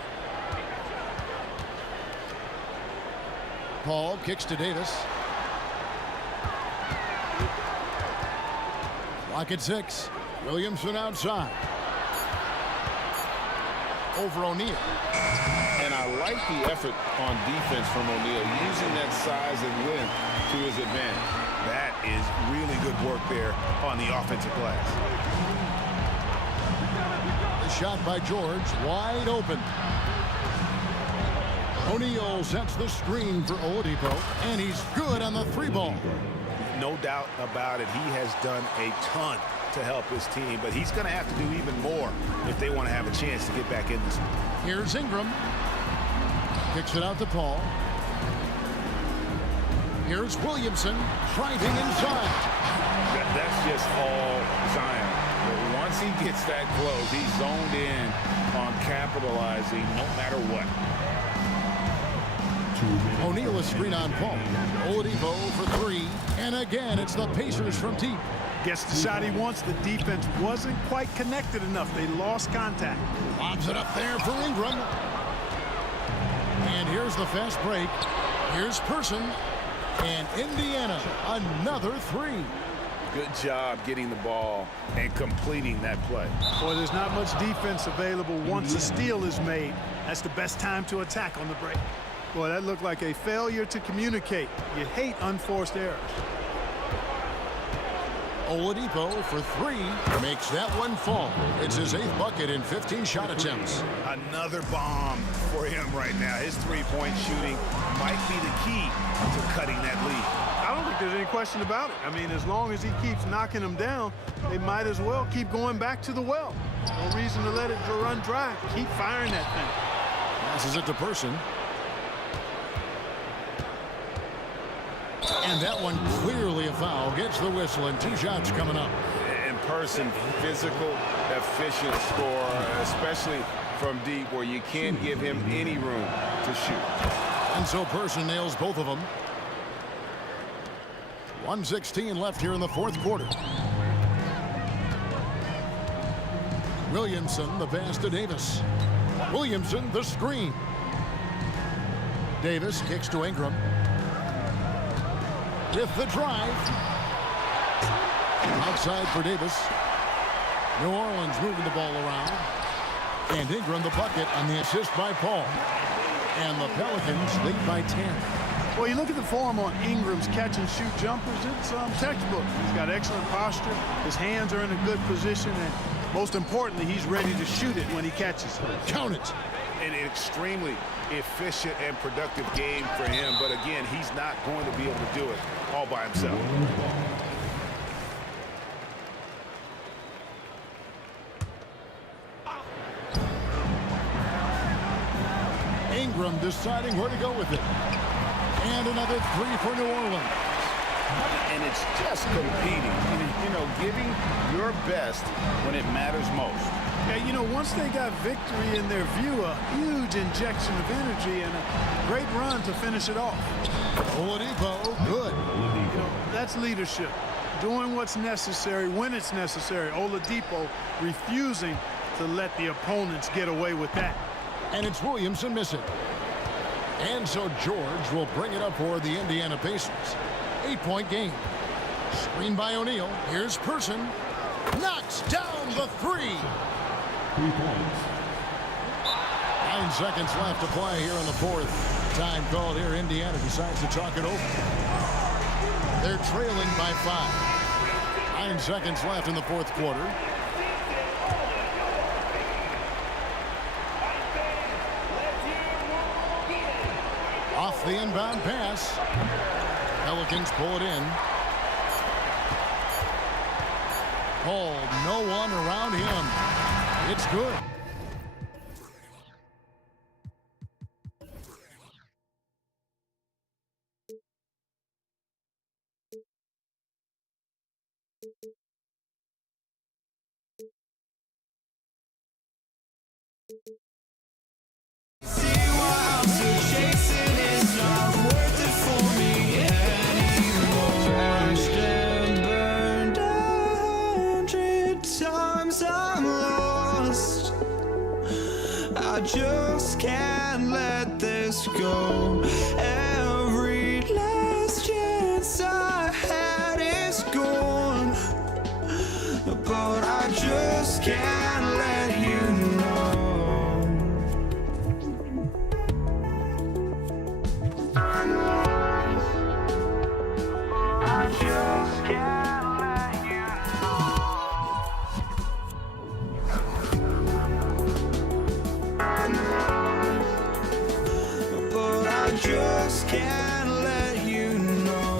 Paul kicks to Davis. Clock at 6. Williamson outside. Over O'Neal. And I like the effort on defense from O'Neal, using that size and length to his advantage. That is really good work there on the offensive glass. The shot by George, wide open. O'Neal sets the screen for Oladipo, and he's good on the 3-ball. No doubt about it. He has done a ton to help his team, but he's going to have to do even more if they want to have a chance to get back in this one. Here's Ingram. Kicks it out to Paul. Here's Williamson driving inside. That's just all Zion. But once he gets that close, he's zoned in on capitalizing no matter what. O'Neal a screen on Paul. Oladipo for 3. And again, it's the Pacers from deep. Gets the shot he wants. The defense wasn't quite connected enough. They lost contact. Lobs it up there for Ingram. And here's the fast break. Here's Person. And Indiana, another 3. Good job getting the ball and completing that play. Boy, there's not much defense available once a steal is made. That's the best time to attack on the break. Boy, that looked like a failure to communicate. You hate unforced errors. Oladipo for 3 makes that one fall. It's his 8th bucket in 15 shot attempts. Another bomb for him right now. His three-point shooting might be the key to cutting that lead. I don't think there's any question about it. I mean, as long as he keeps knocking them down, they might as well keep going back to the well. No reason to let it run dry. Keep firing that thing. Passes it to Person. And that one clearly a foul. Gets the whistle, and 2 shots coming up. In Person, physical, efficient scorer, especially from deep where you can't give him any room to shoot. And so Person nails both of them. 1:16 left here in the fourth quarter. Williamson, the pass to Davis. Williamson, the screen. Davis kicks to Ingram. With the drive, Outside for Davis. New Orleans moving the ball around. And Ingram the bucket on the assist by Paul. And the Pelicans lead by 10. Well, you look at the form on Ingram's catch-and-shoot jumpers, it's textbook. He's got excellent posture. His hands are in a good position, and most importantly, he's ready to shoot it when he catches it. Count it. An extremely efficient and productive game for him, but again, he's not going to be able to do it all by himself. Ingram deciding where to go with it. And another three for New Orleans. And it's just competing, you know, giving your best when it matters most. Yeah, you know, once they got victory in their view, a huge injection of energy and a great run to finish it off. Oladipo, good. You know, that's leadership. Doing what's necessary when it's necessary. Oladipo refusing to let the opponents get away with that. And it's Williamson missing. And so George will bring it up for the Indiana Pacers. 8-point game. Screen by O'Neal. Here's Person. Knocks down the three. 3 points. 9 seconds left to play here in the fourth. Time called here. Indiana decides to talk it over. They're trailing by 5. 9 seconds left in the fourth quarter. Off the inbound pass. Pelicans pull it in. Called, no one around him. It's good. I just can't let this go. Every last chance I had is gone, but I just can't let you know. I just can't let you just can't let you know.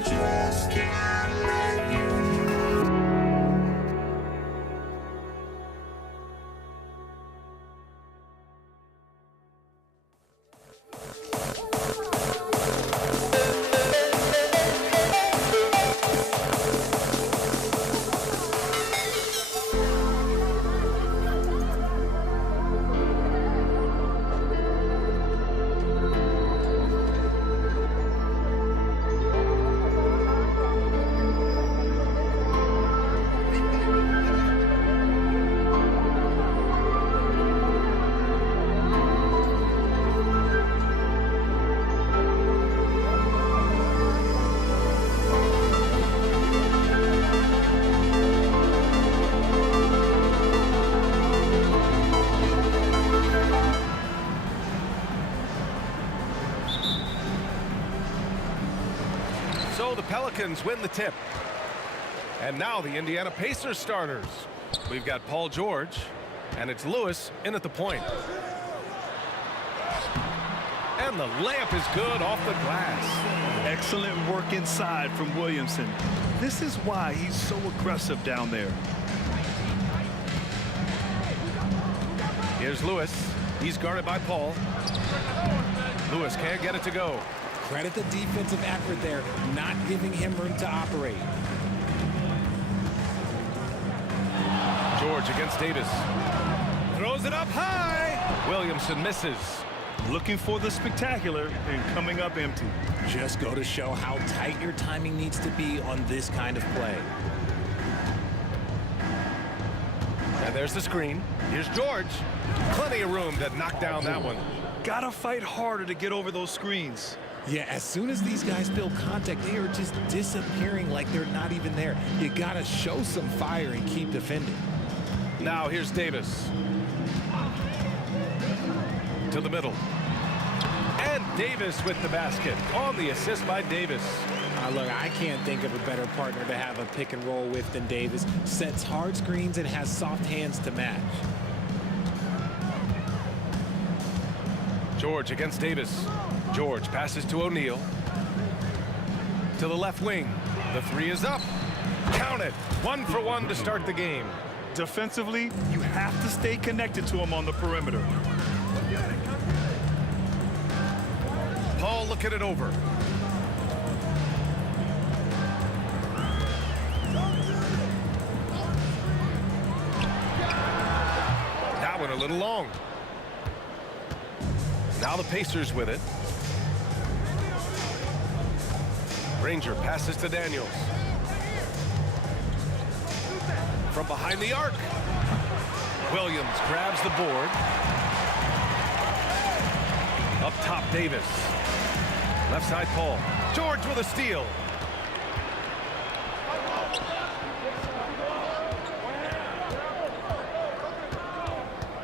just can't let you go. So the Pelicans win the tip. And now the Indiana Pacers starters. We've got Paul George, and it's Lewis in at the point. And the layup is good off the glass. Excellent work inside from Williamson. This is why he's so aggressive down there. Here's Lewis. He's guarded by Paul. Lewis can't get it to go. Credit the defensive effort there, not giving him room to operate. George against Davis. Throws it up high. Williamson misses. Looking for the spectacular and coming up empty. Just go to show how tight your timing needs to be on this kind of play. And there's the screen. Here's George. Plenty of room to knock down that one. Gotta fight harder to get over those screens. Yeah, as soon as these guys build contact, they are just disappearing like they're not even there. You gotta show some fire and keep defending. Now here's Davis. To the middle. And Davis with the basket on the assist by Davis. Look, I can't think of a better partner to have a pick and roll with than Davis. Sets hard screens and has soft hands to match. George against Davis. George passes to O'Neal. To the left wing. The three is up. Count it. 1 for 1 to start the game. Defensively, you have to stay connected to him on the perimeter. Paul looking it over. That one a little long. Now the Pacers with it. Ranger passes to Daniels. From behind the arc. Williams grabs the board. Up top, Davis. Left side, Paul. George with a steal.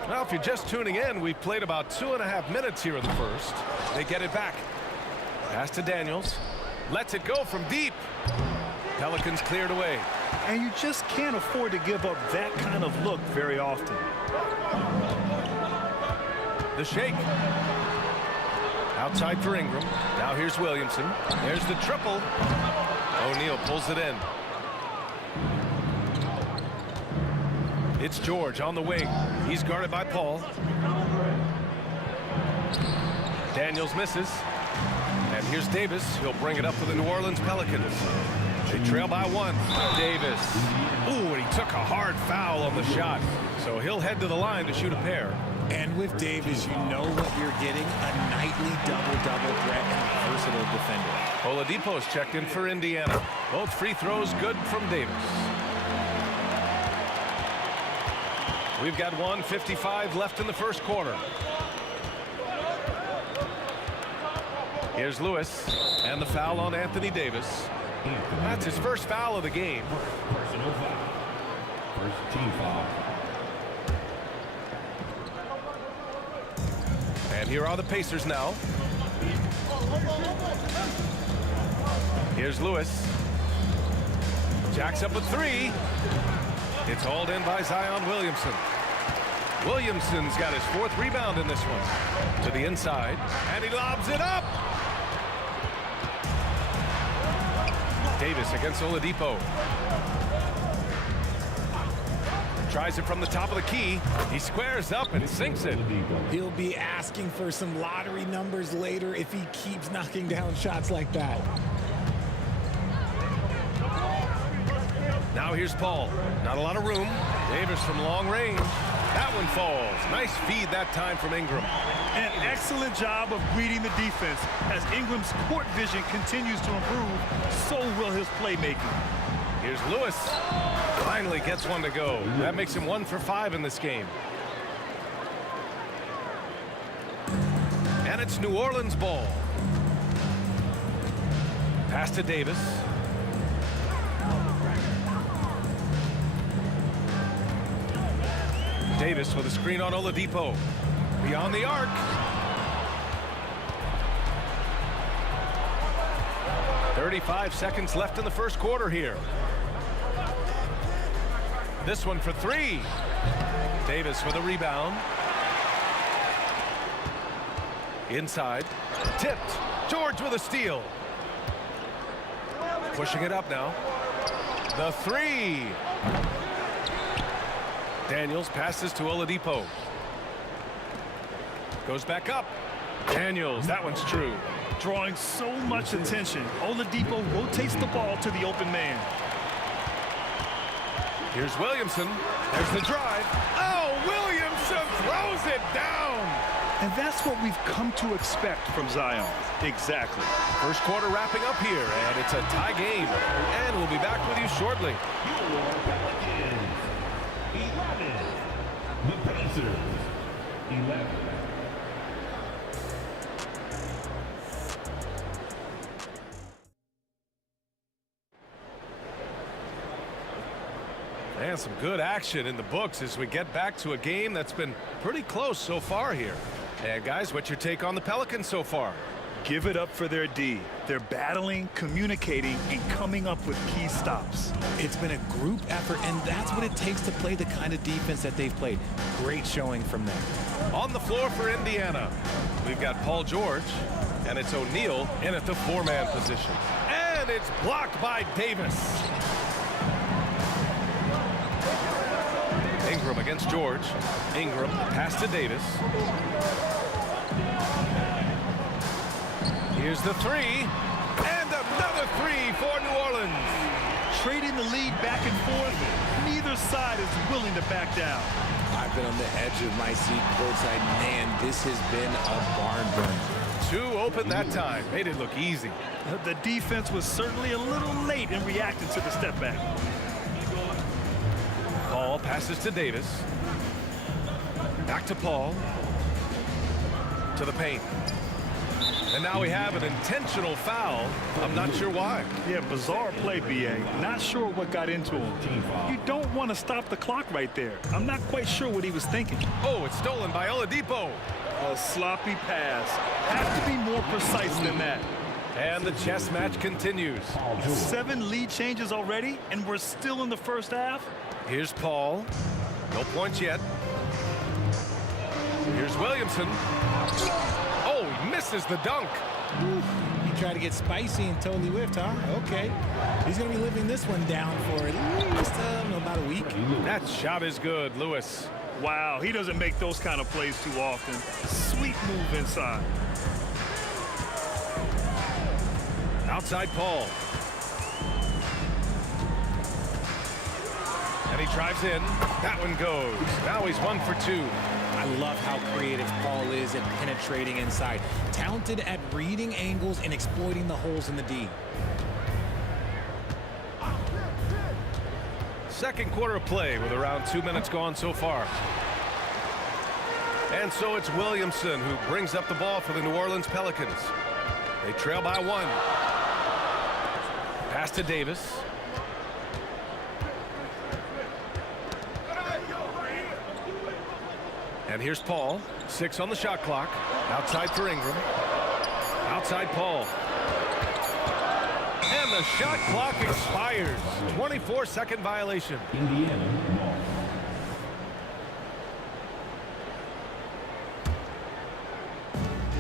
Now, if you're just tuning in, we've played about 2.5 minutes here in the first. They get it back. Pass to Daniels. Lets it go from deep. Pelicans cleared away. And you just can't afford to give up that kind of look very often. The shake. Outside for Ingram. Now here's Williamson. There's the triple. O'Neal pulls it in. It's George on the wing. He's guarded by Paul. Daniels misses. And here's Davis. He'll bring it up for the New Orleans Pelicans. They trail by 1. Davis. Ooh, and he took a hard foul on the shot. So he'll head to the line to shoot a pair. And with Davis, you know what you're getting, a nightly double-double threat and a versatile defender. Oladipo's checked in for Indiana. Both free throws good from Davis. We've got 1:55 left in the first quarter. Here's Lewis, and the foul on Anthony Davis. That's his first foul of the game. Personal foul. First team foul. And here are the Pacers now. Here's Lewis. Jacks up a 3. It's hauled in by Zion Williamson. Williamson's got his 4th rebound in this one. To the inside, and he lobs it up. Davis against Oladipo. Tries it from the top of the key. He squares up and sinks it. He'll be asking for some lottery numbers later if he keeps knocking down shots like that. Now here's Paul. Not a lot of room. Davis from long range. That one falls. Nice feed that time from Ingram. An excellent job of reading the defense. As Ingram's court vision continues to improve, so will his playmaking. Here's Lewis. Finally gets one to go. That makes him 1 for 5 in this game. And it's New Orleans ball. Pass to Davis. Davis with a screen on Oladipo. Beyond the arc. "35 seconds left in the first quarter here. This one for 3. Davis with a rebound. Inside. Tipped. George with a steal. Pushing it up now. The 3. Daniels passes to Oladipo. Goes back up. Daniels, that one's true. Drawing so much attention, Oladipo rotates the ball to the open man. Here's Williamson. There's the drive. Oh, Williamson throws it down. And that's what we've come to expect from Zion. Exactly. First quarter wrapping up here, and it's a tie game. And we'll be back with you shortly. The Pacers, 11. And some good action in the books as we get back to a game that's been pretty close so far here. And guys, what's your take on the Pelicans so far? Give it up for their D. They're battling, communicating, and coming up with key stops. It's been a group effort, and that's what it takes to play the kind of defense that they've played. Great showing from them. On the floor for Indiana, we've got Paul George, and it's O'Neal in at the 4-man position. And it's blocked by Davis. Ingram against George. Ingram pass to Davis. Here's the 3, and another 3 for New Orleans. Trading the lead back and forth, neither side is willing to back down. I've been on the edge of my seat courtside. Man, this has been a barn burner. 2 open that time. Made it look easy. The defense was certainly a little late in reacting to the step back. Paul passes to Davis. Back to Paul. To the paint. And now we have an intentional foul. I'm not sure why. Yeah, bizarre play, B.A. Not sure what got into him. You don't want to stop the clock right there. I'm not quite sure what he was thinking. Oh, it's stolen by Oladipo. A sloppy pass. Have to be more precise than that. And the chess match continues. 7 lead changes already, and we're still in the first half. Here's Paul. No points yet. Here's Williamson. Oh, he misses the dunk. He tried to get spicy and totally whiffed, huh? Okay. He's going to be living this one down for at least about a week. That shot is good, Lewis. Wow, he doesn't make those kind of plays too often. Sweet move inside. Outside Paul. And he drives in. That one goes. Now he's 1 for 2. I love how creative Paul is at penetrating inside. Talented at reading angles and exploiting the holes in the D. Second quarter of play with around 2 minutes gone so far. And so it's Williamson who brings up the ball for the New Orleans Pelicans. They trail by 1. Pass to Davis. And here's Paul. 6 on the shot clock. Outside for Ingram. Outside Paul. And the shot clock expires. 24-second violation. Indiana ball.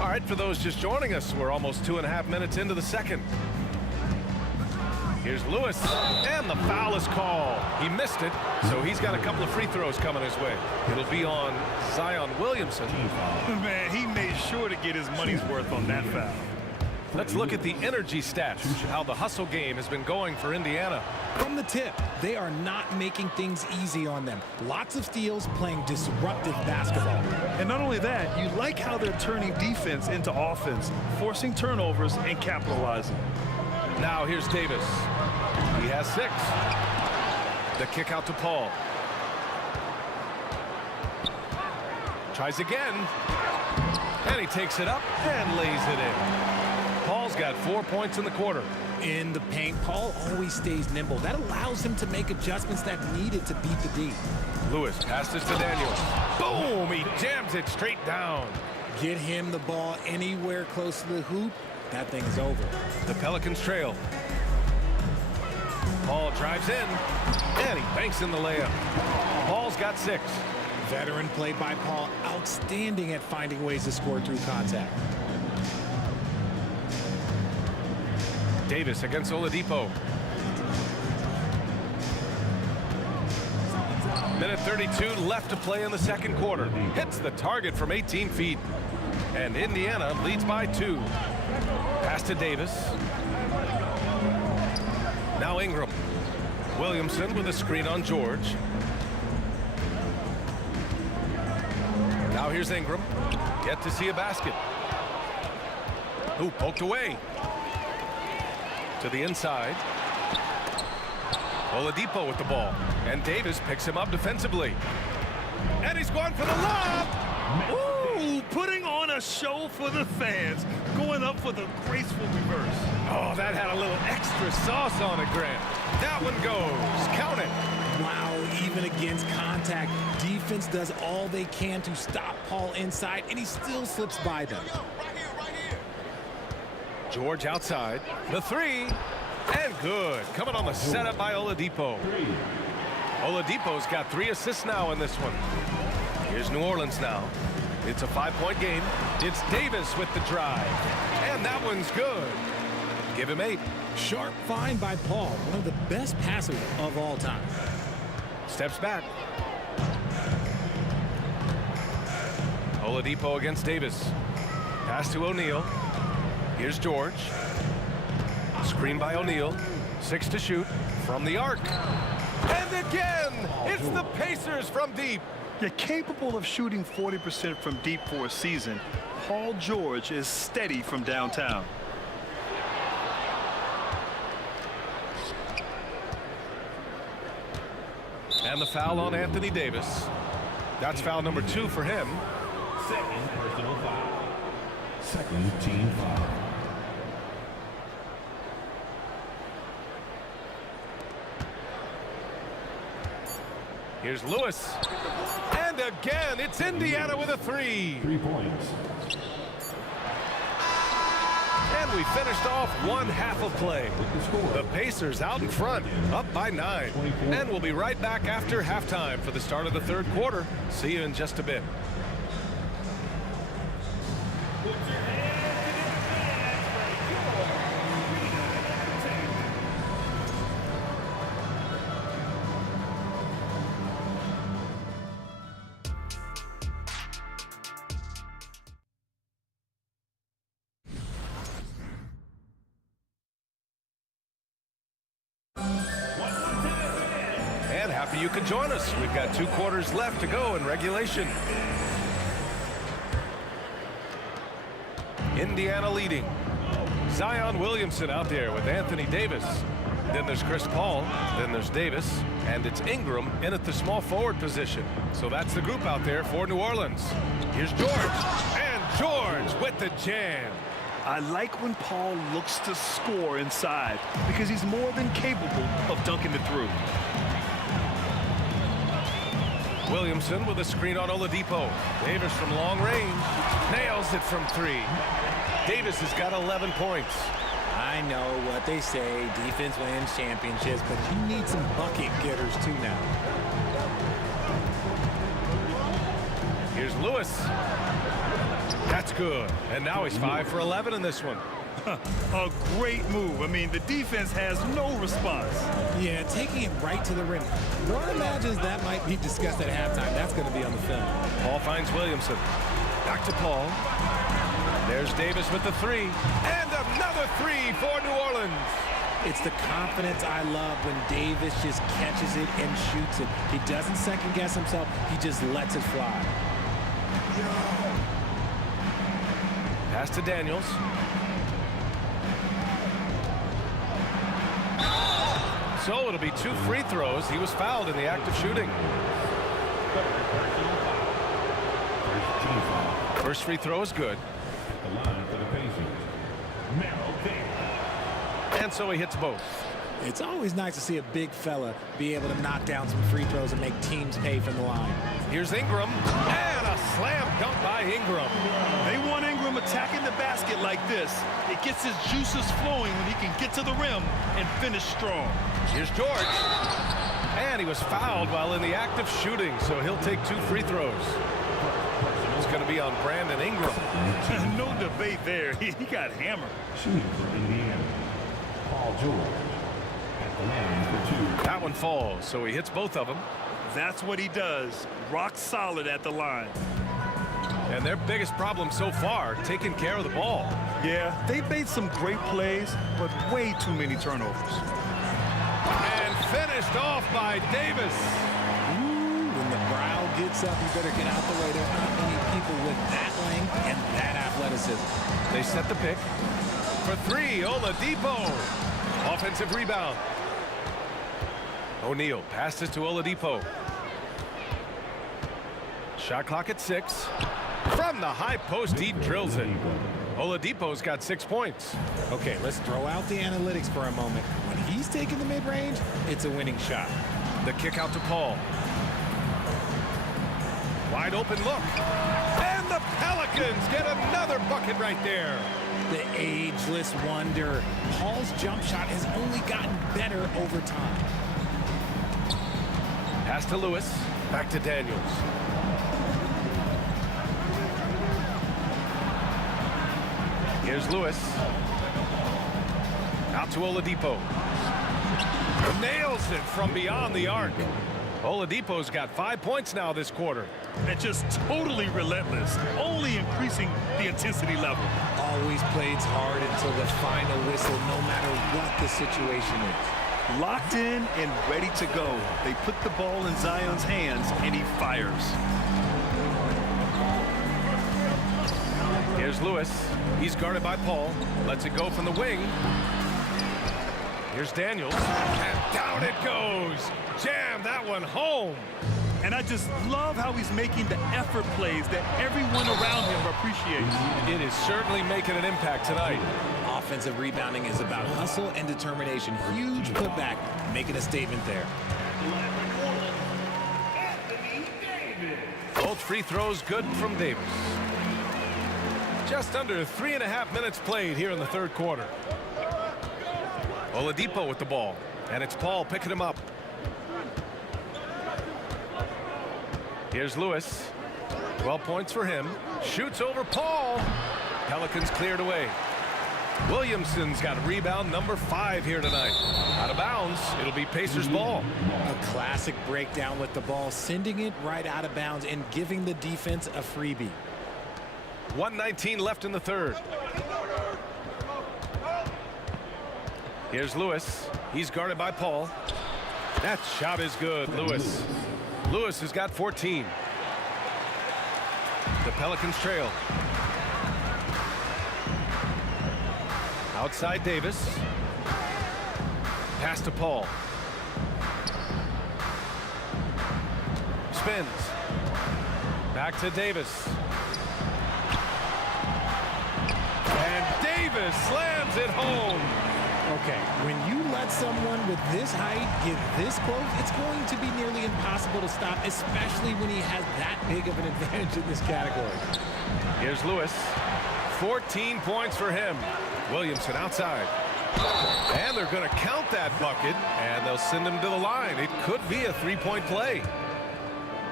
All right, for those just joining us, we're almost 2.5 minutes into the second. Here's Lewis, and the foul is called. He missed it, so he's got a couple of free throws coming his way. It'll be on Zion Williamson. Man, he made sure to get his money's worth on that foul. Let's look at the energy stats, how the hustle game has been going for Indiana. From the tip, they are not making things easy on them. Lots of steals, playing disruptive basketball. And not only that, you like how they're turning defense into offense, forcing turnovers and capitalizing. Now here's Davis. He has 6. The kick out to Paul. Tries again. And he takes it up and lays it in. Paul's got 4 points in the quarter. In the paint, Paul always stays nimble. That allows him to make adjustments that needed to beat the D. Lewis passes to Daniels. Boom! He jams it straight down. Get him the ball anywhere close to the hoop, that thing is over. The Pelicans trail. Paul drives in, and he banks in the layup. Paul's got 6. Veteran play by Paul, outstanding at finding ways to score through contact. Davis against Oladipo. Minute 32 left to play in the second quarter. Hits the target from 18 feet. And Indiana leads by 2. Pass to Davis. Now Ingram. Williamson with a screen on George. Now here's Ingram. Yet to see a basket. Ooh, poked away. To the inside. Oladipo with the ball. And Davis picks him up defensively. And he's going for the lob. Ooh, putting on a show for the fans. Going up for the graceful reverse. Oh, that had a little extra sauce on it, Grant. That one goes. Count it. Wow, even against contact, defense does all they can to stop Paul inside, and he still slips by them. George outside. The 3. And good. Coming on the setup by Oladipo. Oladipo's got 3 assists now in this one. Here's New Orleans now. It's a 5-point game. It's Davis with the drive. And that one's good. Give him 8. Sharp find by Paul, one of the best passers of all time. Steps back. Oladipo against Davis. Pass to O'Neal. Here's George. Screen by O'Neal. 6 to shoot from the arc. And again, it's the Pacers from deep. Yet capable of shooting 40% from deep for a season, Paul George is steady from downtown. And the foul on Anthony Davis. That's foul number 2 for him. Second personal foul. Second team foul. Here's Lewis. And again, it's Indiana with a 3. 3 points. And we finished off one half of play. The Pacers out in front, up by 9. And we'll be right back after halftime for the start of the third quarter. See you in just a bit. And happy you could join us. We've got 2 quarters left to go in regulation. Indiana leading. Zion Williamson out there with Anthony Davis. Then there's Chris Paul. Then there's Davis. And it's Ingram in at the small forward position. So that's the group out there for New Orleans. Here's George. And George with the jam. I like when Paul looks to score inside because he's more than capable of dunking it through. Williamson with a screen on Oladipo. Davis from long range. Nails it from 3. Davis has got 11 points. I know what they say, defense wins championships, but you need some bucket getters too now. Here's Lewis. That's good. And now he's 5 for 11 in this one. A great move. I mean, the defense has no response. Yeah, taking it right to the rim. One imagines that might be discussed at halftime. That's going to be on the film. Paul finds Williamson. Back to Paul. There's Davis with the three. And another three for New Orleans. It's the confidence I love when Davis just catches it and shoots it. He doesn't second guess himself. He just lets it fly. Pass to Daniels. So it'll be 2 free throws. He was fouled in the act of shooting. First free throw is good. And so he hits both. It's always nice to see a big fella be able to knock down some free throws and make teams pay from the line. Here's Ingram. And a slam dunk by Ingram. They want Ingram attacking the basket like this. It gets his juices flowing when he can get to the rim and finish strong. Here's George. And he was fouled while in the act of shooting, so he'll take 2 free throws. It's going to be on Brandon Ingram. No debate there. He got hammered. Shooting for Indiana, Paul George at the line for 2. That one falls, so he hits both of them. That's what he does. Rock solid at the line. And their biggest problem so far, taking care of the ball. Yeah, they've made some great plays, but way too many turnovers. And finished off by Davis. Ooh, when the brow gets up, you better get out the way. There's not many people with that length and that athleticism. They set the pick. For 3, Oladipo. Offensive rebound. O'Neal passes to Oladipo. Shot clock at 6. From the high post, he drills it. Oladipo's got 6 points. Okay, let's throw out the analytics for a moment. When he's taking the mid-range, it's a winning shot. The kick out to Paul. Wide open look. And the Pelicans get another bucket right there. The ageless wonder. Paul's jump shot has only gotten better over time. Pass to Lewis. Back to Daniels. Here's Lewis. Out to Oladipo. Nails it from beyond the arc. Oladipo's got 5 points now this quarter. And just totally relentless, only increasing the intensity level. Always plays hard until the final whistle, no matter what the situation is. Locked in and ready to go. They put the ball in Zion's hands, and he fires. Here's Lewis. He's guarded by Paul. Lets it go from the wing. Here's Daniels. And down it goes. Jam that one home. And I just love how he's making the effort plays that everyone around him appreciates. It is certainly making an impact tonight. Offensive rebounding is about hustle and determination. Huge putback, making a statement there. Both free throws good from Davis. Just under 3.5 minutes played here in the third quarter. Oladipo with the ball, and it's Paul picking him up. Here's Lewis. 12 points for him. Shoots over Paul. Pelicans cleared away. Williamson's got rebound number 5 here tonight. Out of bounds. It'll be Pacers ball. A classic breakdown with the ball, sending it right out of bounds and giving the defense a freebie. 1:19 left in the third. Here's Lewis. He's guarded by Paul. That shot is good, Lewis. Lewis has got 14. The Pelicans trail. Outside Davis. Pass to Paul. Spins. Back to Davis. And Davis slams it home. Okay, when you let someone with this height get this close, it's going to be nearly impossible to stop, especially when he has that big of an advantage in this category. Here's Lewis. 14 points for him. Williamson outside. And they're going to count that bucket, and they'll send him to the line. It could be a three-point play.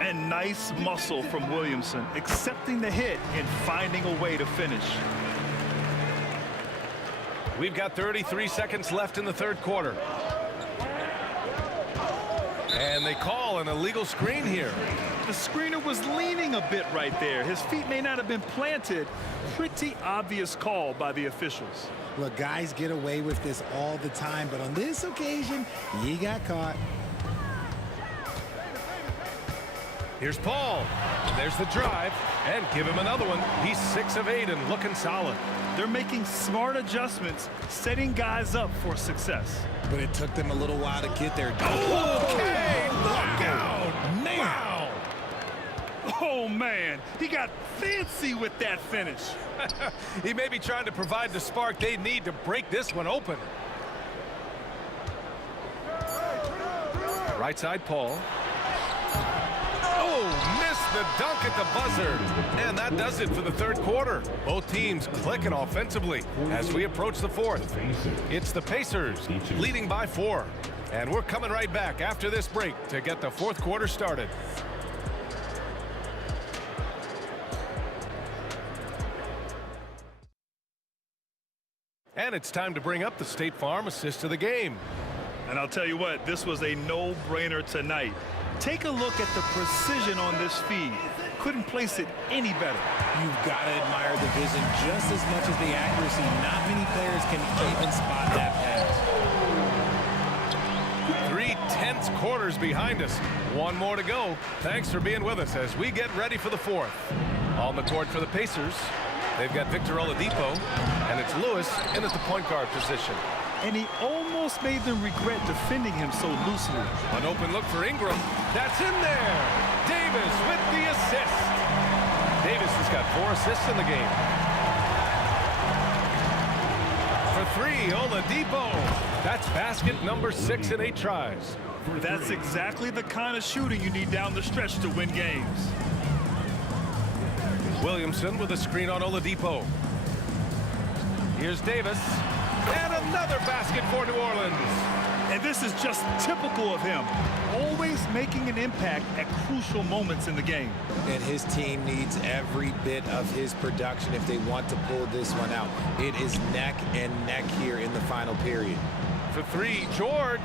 And nice muscle from Williamson, accepting the hit and finding a way to finish. We've got 33 seconds left in the third quarter. And they call an illegal screen here. The screener was leaning a bit right there. His feet may not have been planted. Pretty obvious call by the officials. Look, guys get away with this all the time, but on this occasion, he got caught. Here's Paul. There's the drive. And give him another one. He's 6 of 8 and looking solid. They're making smart adjustments, setting guys up for success. But it took them a little while to get there. Okay, look out. Man. Wow. Oh, man, he got fancy with that finish. He may be trying to provide the spark they need to break this one open. Right side, Paul. Oh, missed the dunk at the buzzer. And that does it for the third quarter. Both teams clicking offensively as we approach the fourth. It's the Pacers leading by 4. And we're coming right back after this break to get the fourth quarter started. And it's time to bring up the State Farm assist of the game. And I'll tell you what, this was a no-brainer tonight. Take a look at the precision on this feed. Couldn't place it any better. You've got to admire the vision just as much as the accuracy. Not many players can even spot that pass. 3 tense quarters behind us. One more to go. Thanks for being with us as we get ready for the fourth. On the court for the Pacers, they've got Victor Oladipo, and it's Lewis in at the point guard position. And he almost made them regret defending him so loosely. An open look for Ingram. That's in there. Davis with the assist. Davis has got 4 assists in the game. For 3, Oladipo. That's basket number 6 in 8 tries. That's exactly the kind of shooting you need down the stretch to win games. Williamson with a screen on Oladipo. Here's Davis. And another basket for New Orleans. And this is just typical of him. Always making an impact at crucial moments in the game. And his team needs every bit of his production if they want to pull this one out. It is neck and neck here in the final period. For 3, George.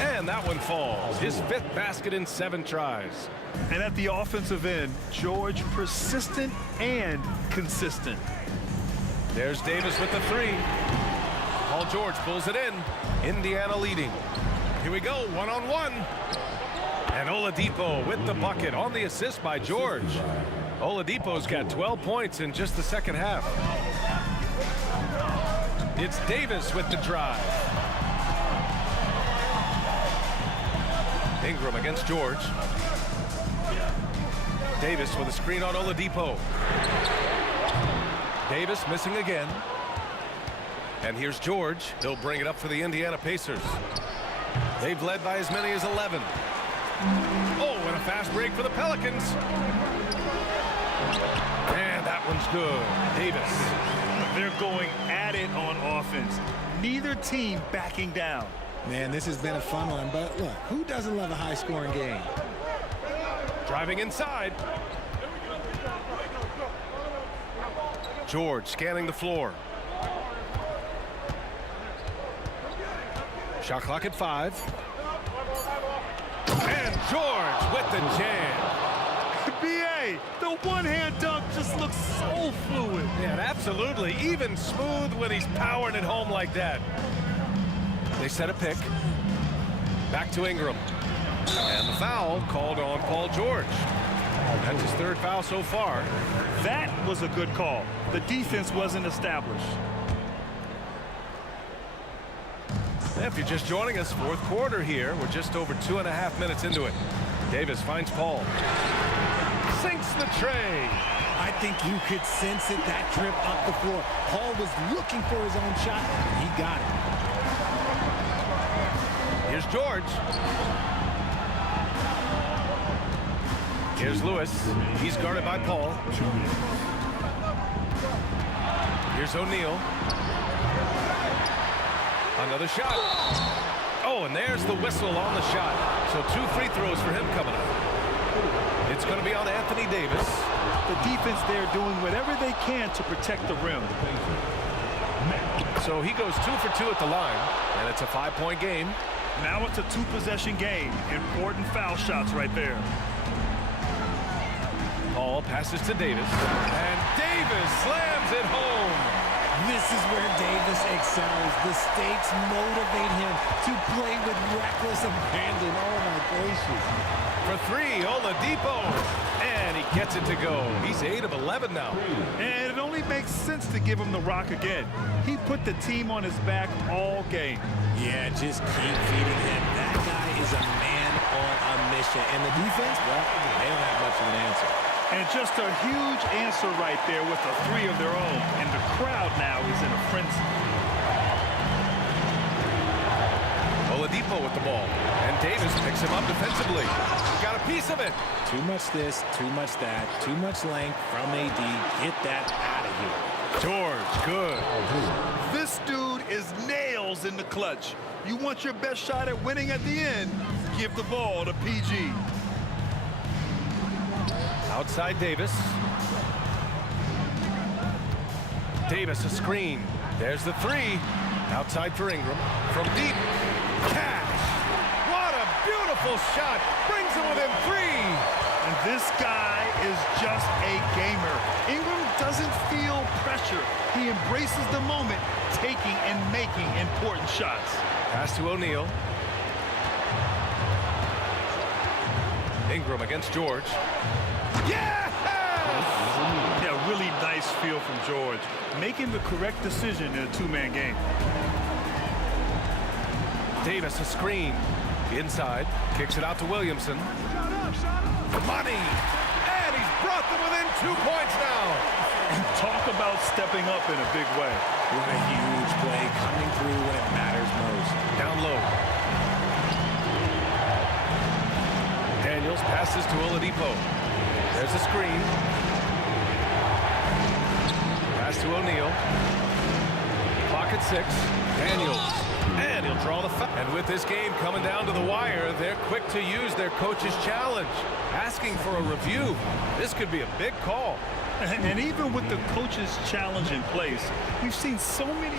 And that one falls. His 5th basket in 7 tries. And at the offensive end, George persistent and consistent. There's Davis with the 3. Paul George pulls it in. Indiana leading. Here we go, one-on-one. And Oladipo with the bucket on the assist by George. Oladipo's got 12 points in just the second half. It's Davis with the drive. Ingram against George. Davis with a screen on Oladipo. Davis missing again. And here's George. He'll bring it up for the Indiana Pacers. They've led by as many as 11. Oh, and a fast break for the Pelicans. And that one's good. Davis. They're going at it on offense. Neither team backing down. Man, this has been a fun one, but look, who doesn't love a high-scoring game? Driving inside. George scanning the floor. Shot clock at 5. And George with the jam. B.A., the one-hand dunk just looks so fluid. Yeah, absolutely. Even smooth when he's powering it home like that. They set a pick. Back to Ingram. And the foul called on Paul George. That's his 3rd foul so far. That was a good call. The defense wasn't established. If you're just joining us, fourth quarter here. We're just over 2.5 minutes into it. Davis finds Paul. Sinks the tray. I think you could sense it, that trip up the floor. Paul was looking for his own shot, and he got it. Here's George. Here's Lewis. He's guarded by Paul. Here's O'Neal. Another shot. Oh, and there's the whistle on the shot. So 2 free throws for him coming up. It's going to be on Anthony Davis. The defense there doing whatever they can to protect the rim. So he goes 2 for 2 at the line, and it's a 5-point game. Now it's a 2-possession game. Important foul shots right there. Paul passes to Davis, and Davis slams it home. This is where Davis excels. The stakes motivate him to play with reckless abandon. Oh, my gracious. For 3, Oladipo, and he gets it to go. He's 8 of 11 now. And it only makes sense to give him the rock again. He put the team on his back all game. Yeah, just keep feeding him. That guy is a man on a mission. And the defense, well, they don't have much of an answer. And just a huge answer right there with a 3 of their own. And the crowd now is in a frenzy. Oladipo with the ball, and Davis picks him up defensively. He got a piece of it. Too much this, too much that, too much length from AD. Get that out of here. George, good. This dude is nails in the clutch. You want your best shot at winning at the end, give the ball to PG. Outside Davis. Davis a screen. There's the 3. Outside for Ingram. From deep. Cash. What a beautiful shot. Brings him within 3. And this guy is just a gamer. Ingram doesn't feel pressure. He embraces the moment, taking and making important shots. Pass to O'Neal. Ingram against George. Yes! Yeah, really nice feel from George. Making the correct decision in a 2-man game. Davis a screen. Inside. Kicks it out to Williamson. Money! And he's brought them within 2 points now. Talk about stepping up in a big way. What a huge play coming through when it matters most. Down low. Daniels passes to Oladipo. There's a screen. Pass to O'Neal. Clock at 6. Daniels. And he'll draw the foul. And with this game coming down to the wire, they're quick to use their coach's challenge. Asking for a review. This could be a big call. And even with the coach's challenge in place, we've seen so many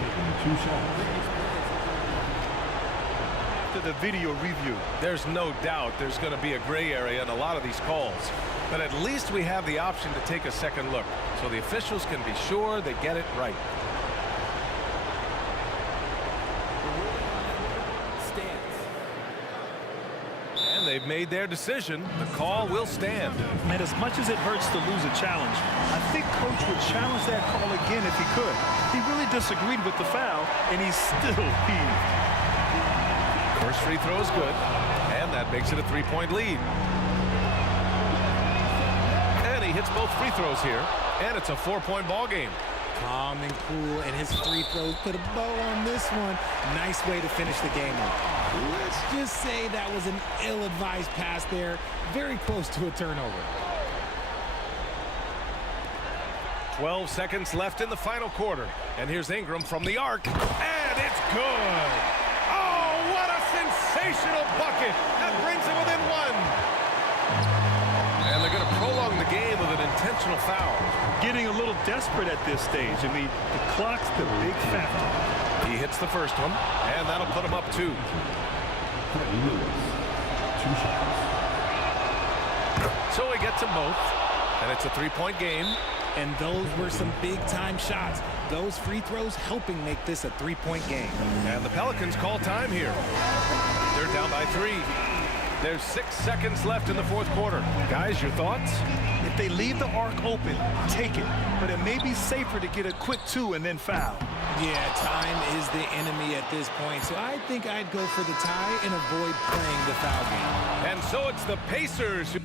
after the video review. There's no doubt there's going to be a gray area in a lot of these calls. But at least we have the option to take a second look, so the officials can be sure they get it right. And they've made their decision. The call will stand. And as much as it hurts to lose a challenge, I think Coach would challenge that call again if he could. He really disagreed with the foul, and he's still peeved. First free throw is good, and that makes it a 3-point lead. And he hits both free throws here, and it's a 4-point ball game. Calm and cool, and his free throws put a bow on this one. Nice way to finish the game off. Let's just say that was an ill-advised pass there. Very close to a turnover. 12 seconds left in the final quarter. And here's Ingram from the arc, and it's good. Oh, what a sensational bucket. That brings him within 1. And they're going to prolong the game with an intentional foul. Getting a little desperate at this stage. I mean, the clock's the big factor. He hits the first one, and that'll put him up 2. So he gets them both, and it's a 3-point game. And those were some big-time shots. Those free throws helping make this a 3-point game. And the Pelicans call time here. They're down by 3. There's 6 seconds left in the fourth quarter. Guys, your thoughts? If they leave the arc open, take it. But it may be safer to get a quick 2 and then foul. Yeah, time is the enemy at this point, so I think I'd go for the tie and avoid playing the foul game. And so it's the Pacers who...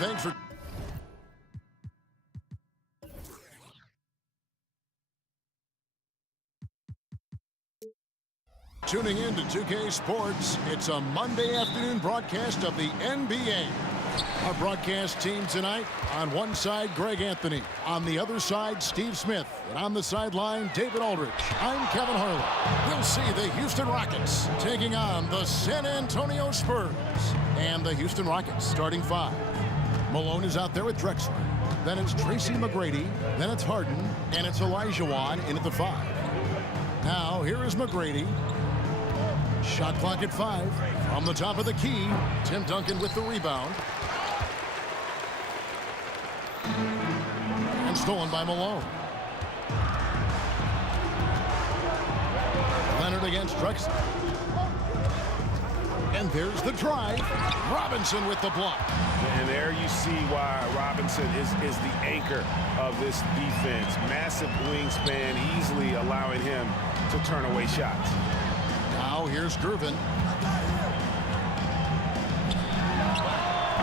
thanks for tuning in to 2K Sports. It's a Monday afternoon broadcast of the NBA. Our broadcast team tonight, on one side, Greg Anthony. On the other side, Steve Smith. And on the sideline, David Aldridge. I'm Kevin Harlan. We'll see the Houston Rockets taking on the San Antonio Spurs. And the Houston Rockets starting five. Malone is out there with Drexler. Then it's Tracy McGrady. Then it's Harden. And it's Olajuwon in at the five. Now, here is McGrady. Shot clock at 5. From the top of the key, Tim Duncan with the rebound. And stolen by Malone. Leonard against Drexler. And there's the drive. Robinson with the block. And there you see why Robinson is the anchor of this defense. Massive wingspan, easily allowing him to turn away shots. Now here's Gervin.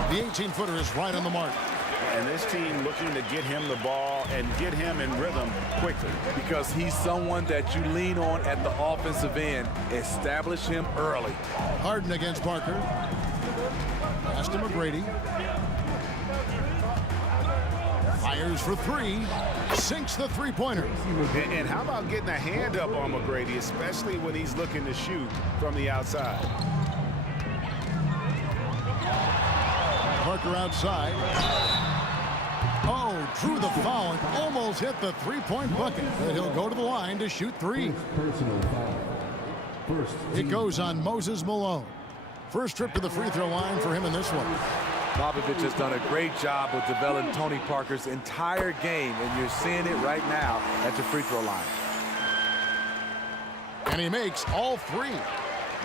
The 18-footer is right on the mark. And this team looking to get him the ball and get him in rhythm quickly. Because he's someone that you lean on at the offensive end. Establish him early. Harden against Parker. Pass to McGrady. Fires for 3. Sinks the three-pointer. And how about getting a hand up on McGrady, especially when he's looking to shoot from the outside. Parker outside. Oh, drew the foul and almost hit the three-point bucket. But he'll go to the line to shoot 3. Personal foul. It goes on Moses Malone. First trip to the free throw line for him in this one. Popovich has done a great job of developing Tony Parker's entire game, and you're seeing it right now at the free throw line. And he makes all 3.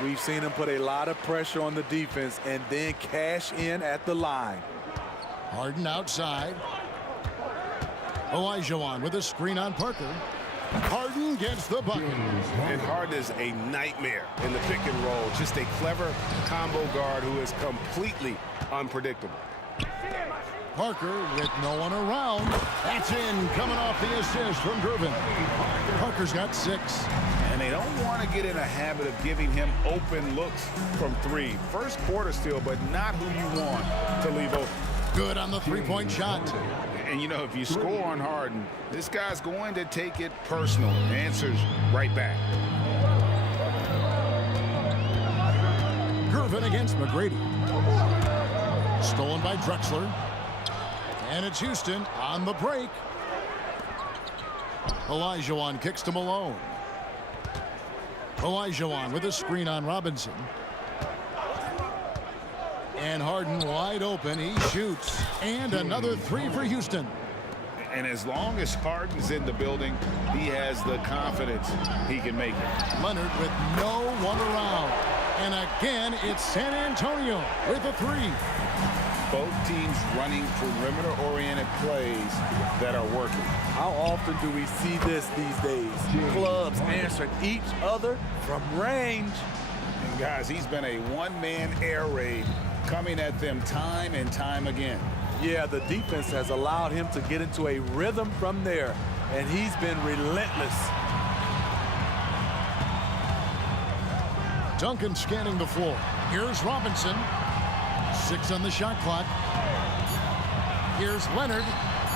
We've seen him put a lot of pressure on the defense and then cash in at the line. Harden outside. Olajuwon with a screen on Parker. Harden gets the bucket. And Harden is a nightmare in the pick and roll. Just a clever combo guard who is completely unpredictable. Parker with no one around. That's in, coming off the assist from Gervin. Parker's got 6. And they don't want to get in a habit of giving him open looks from 3. First quarter still, but not who you want to leave open. Good on the three-point shot. And, you know, if you score on Harden, this guy's going to take it personal. Answers right back. Gervin against McGrady. Stolen by Drexler. And it's Houston on the break. Olajuwon kicks to Malone. Olajuwon with a screen on Robinson. And Harden wide open. He shoots. And another 3 for Houston. And as long as Harden's in the building, he has the confidence he can make it. Leonard with no one around. And again, it's San Antonio with a 3. Both teams running perimeter-oriented plays that are working. How often do we see this these days? Clubs answering each other from range. And guys, he's been a one-man air raid coming at them time and time again. Yeah, the defense has allowed him to get into a rhythm from there, and he's been relentless. Duncan scanning the floor. Here's Robinson. 6 on the shot clock. Here's Leonard.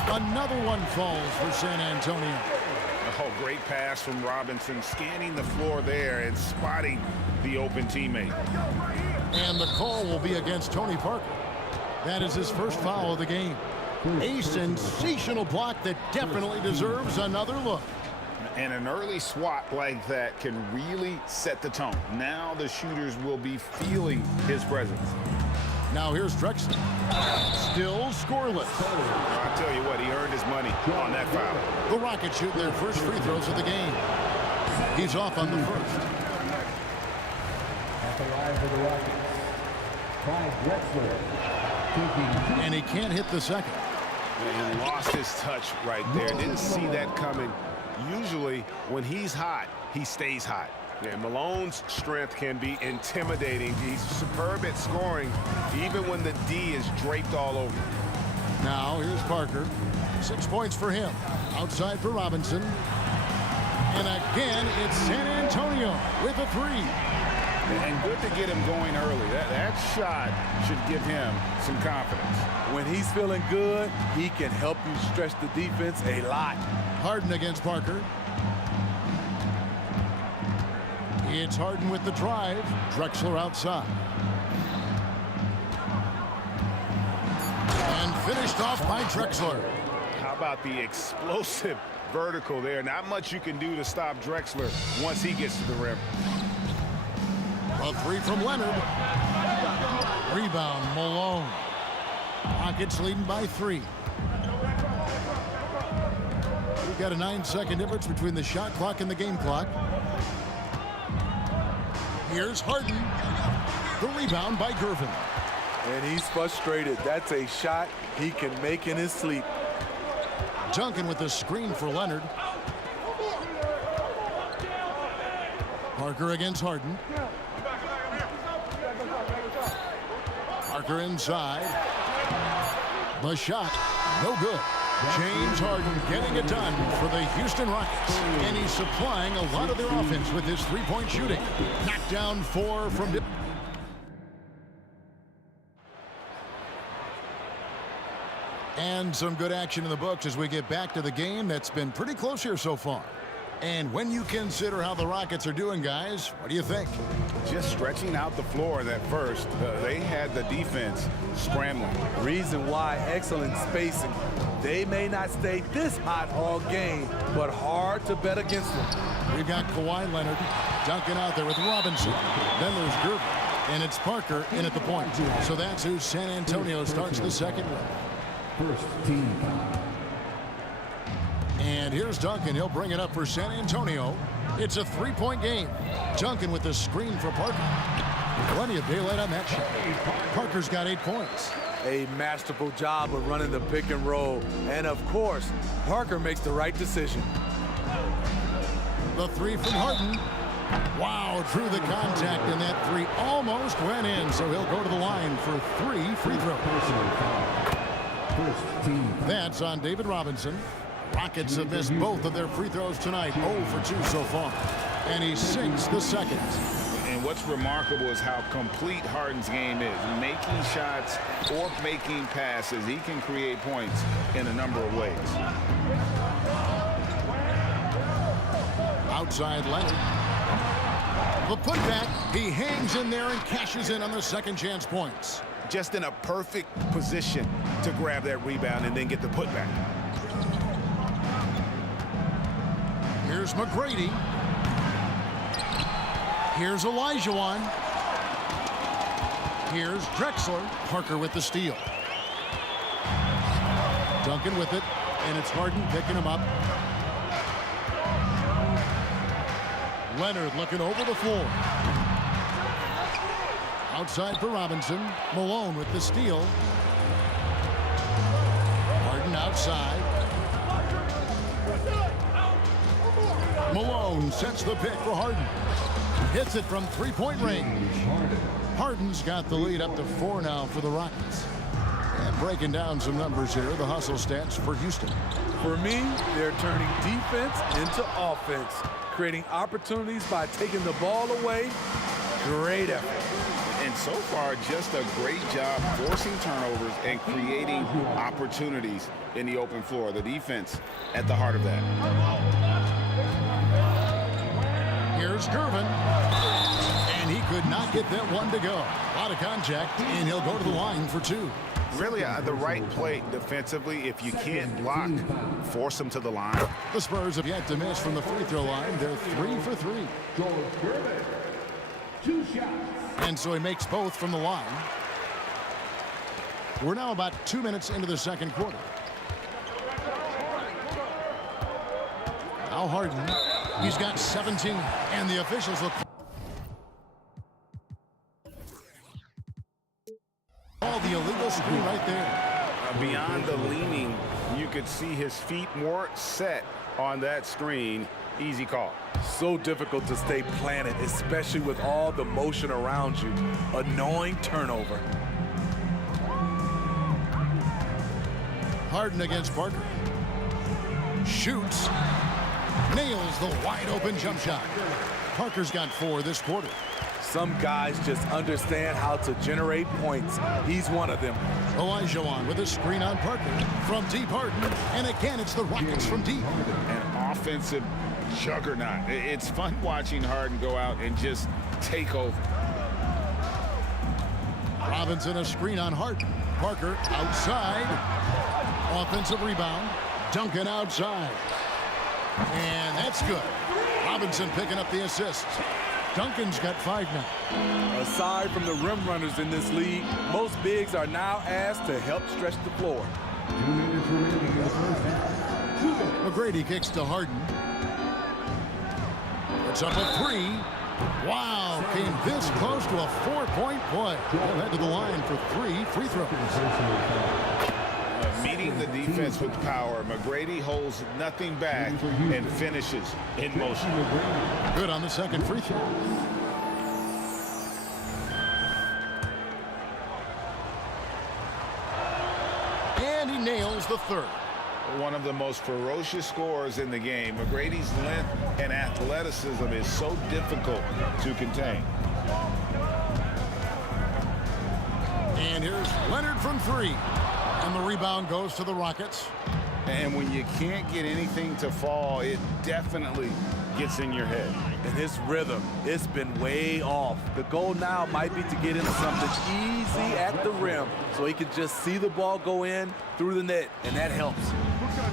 Another one falls for San Antonio. Oh, great pass from Robinson, scanning the floor there and spotting the open teammate. And the call will be against Tony Parker. That is his first foul of the game. A sensational block that definitely deserves another look. And an early swat like that can really set the tone. Now the shooters will be feeling his presence. Now here's Drexler. Still scoreless. I tell you what, he earned his money on that foul. The Rockets shooting their first free throws of the game. He's off on the first. At the line for the Rockets, Clyde Drexler. And he can't hit the second. He lost his touch right there. Didn't see that coming. Usually, when he's hot, he stays hot. Yeah, Malone's strength can be intimidating. He's superb at scoring, even when the D is draped all over. Now here's Parker. 6 points for him. Outside for Robinson. And again, it's San Antonio with a 3. And good to get him going early. That shot should give him some confidence. When he's feeling good, he can help you stretch the defense a lot. Harden against Parker. It's Harden with the drive. Drexler outside. And finished off by Drexler. How about the explosive vertical there? Not much you can do to stop Drexler once he gets to the rim. A 3 from Leonard. Rebound, Malone. Rockets leading by 3. We've got a 9-second difference between the shot clock and the game clock. Here's Harden. The rebound by Gervin. And he's frustrated. That's a shot he can make in his sleep. Duncan with the screen for Leonard. Parker against Harden. Parker inside. The shot, no good. James Harden getting it done for the Houston Rockets. And he's supplying a lot of their offense with his three-point shooting. Knocked down 4 from... And some good action in the books as we get back to the game that's been pretty close here so far. And when you consider how the Rockets are doing, guys, what do you think? Just stretching out the floor that first. They had the defense scrambling. Reason why, excellent spacing. They may not stay this hot all game, but hard to bet against them. We've got Kawhi Leonard, Duncan out there with Robinson. Then there's Gervin, and it's Parker in at the point. So that's who San Antonio starts the second with. First team foul. And here's Duncan. He'll bring it up for San Antonio. It's a three-point game. Duncan with the screen for Parker. Plenty of daylight on that shot. Parker's got 8 points. A masterful job of running the pick and roll. And of course, Parker makes the right decision. The 3 from Harden. Wow, drew the contact, and that 3 almost went in. So he'll go to the line for 3 free throws. That's on David Robinson. Rockets have missed both of their free throws tonight. 0 for 2 so far. And he sinks the second. And what's remarkable is how complete Harden's game is. Making shots or making passes. He can create points in a number of ways. Outside Leonard. The putback. He hangs in there and cashes in on the second chance points. Just in a perfect position to grab that rebound and then get the putback. Here's McGrady. Here's Olajuwon. Here's Drexler. Parker with the steal. Duncan with it, and it's Harden picking him up. Leonard looking over the floor. Outside for Robinson. Malone with the steal. Harden outside. Malone sets the pick for Harden. Hits it from three-point range. Harden's got the lead up to 4 now for the Rockets. And breaking down some numbers here, the hustle stats for Houston. For me, they're turning defense into offense, creating opportunities by taking the ball away. Great effort. And so far, just a great job forcing turnovers and creating opportunities in the open floor. The defense at the heart of that. Here's Gervin. And he could not get that one to go. A lot of contact, and he'll go to the line for 2. Really the right play defensively. If you can't block, force them to the line. The Spurs have yet to miss from the free throw line. They're 3 for 3. 2 shots. And so he makes both from the line. We're now about 2 minutes into the second quarter. Now Harden. He's got 17, and the officials look. All the illegal screen right there. Beyond the leaning, you could see his feet more set on that screen. Easy call. So difficult to stay planted, especially with all the motion around you. Annoying turnover. Harden against Parker. Shoots. Nails the wide open jump shot. Parker's got 4 this quarter. Some guys just understand how to generate points. He's one of them. Olajuwon with a screen on Parker. From deep, Harden. And again, it's the Rockets from deep. An offensive juggernaut. It's fun watching Harden go out and just take over. Robinson a screen on Harden. Parker outside. Offensive rebound. Duncan outside. And that's good. Robinson picking up the assist. Duncan's got 5 now. Aside from the rim runners in this league, most bigs are now asked to help stretch the floor. McGrady kicks to Harden. It's up a 3. Wow, came this close to a 4-point play. He'll head to the line for 3 free throws. Meeting the defense with power, McGrady holds nothing back and finishes in motion. Good on the second free throw. And he nails the third. One of the most ferocious scorers in the game. McGrady's length and athleticism is so difficult to contain. And here's Leonard from 3. And the rebound goes to the Rockets. And when you can't get anything to fall, it definitely gets in your head. And his rhythm, it's been way off. The goal now might be to get him something easy at the rim so he can just see the ball go in through the net, and that helps.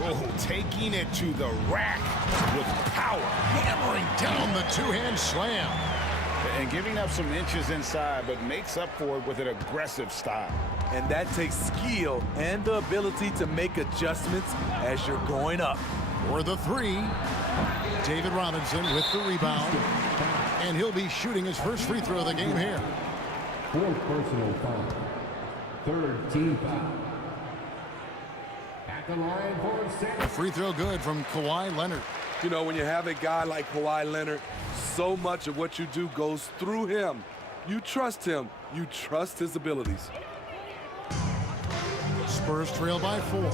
Oh, taking it to the rack with power. Hammering down the two-hand slam. And giving up some inches inside, but makes up for it with an aggressive style. And that takes skill and the ability to make adjustments as you're going up. For the 3, David Robinson with the rebound. And he'll be shooting his first free throw of the game here. 4th personal foul. 3rd team foul. At the line for 6. A free throw good from Kawhi Leonard. You know, when you have a guy like Kawhi Leonard, so much of what you do goes through him. You trust him. You trust his abilities. Spurs trail by 4.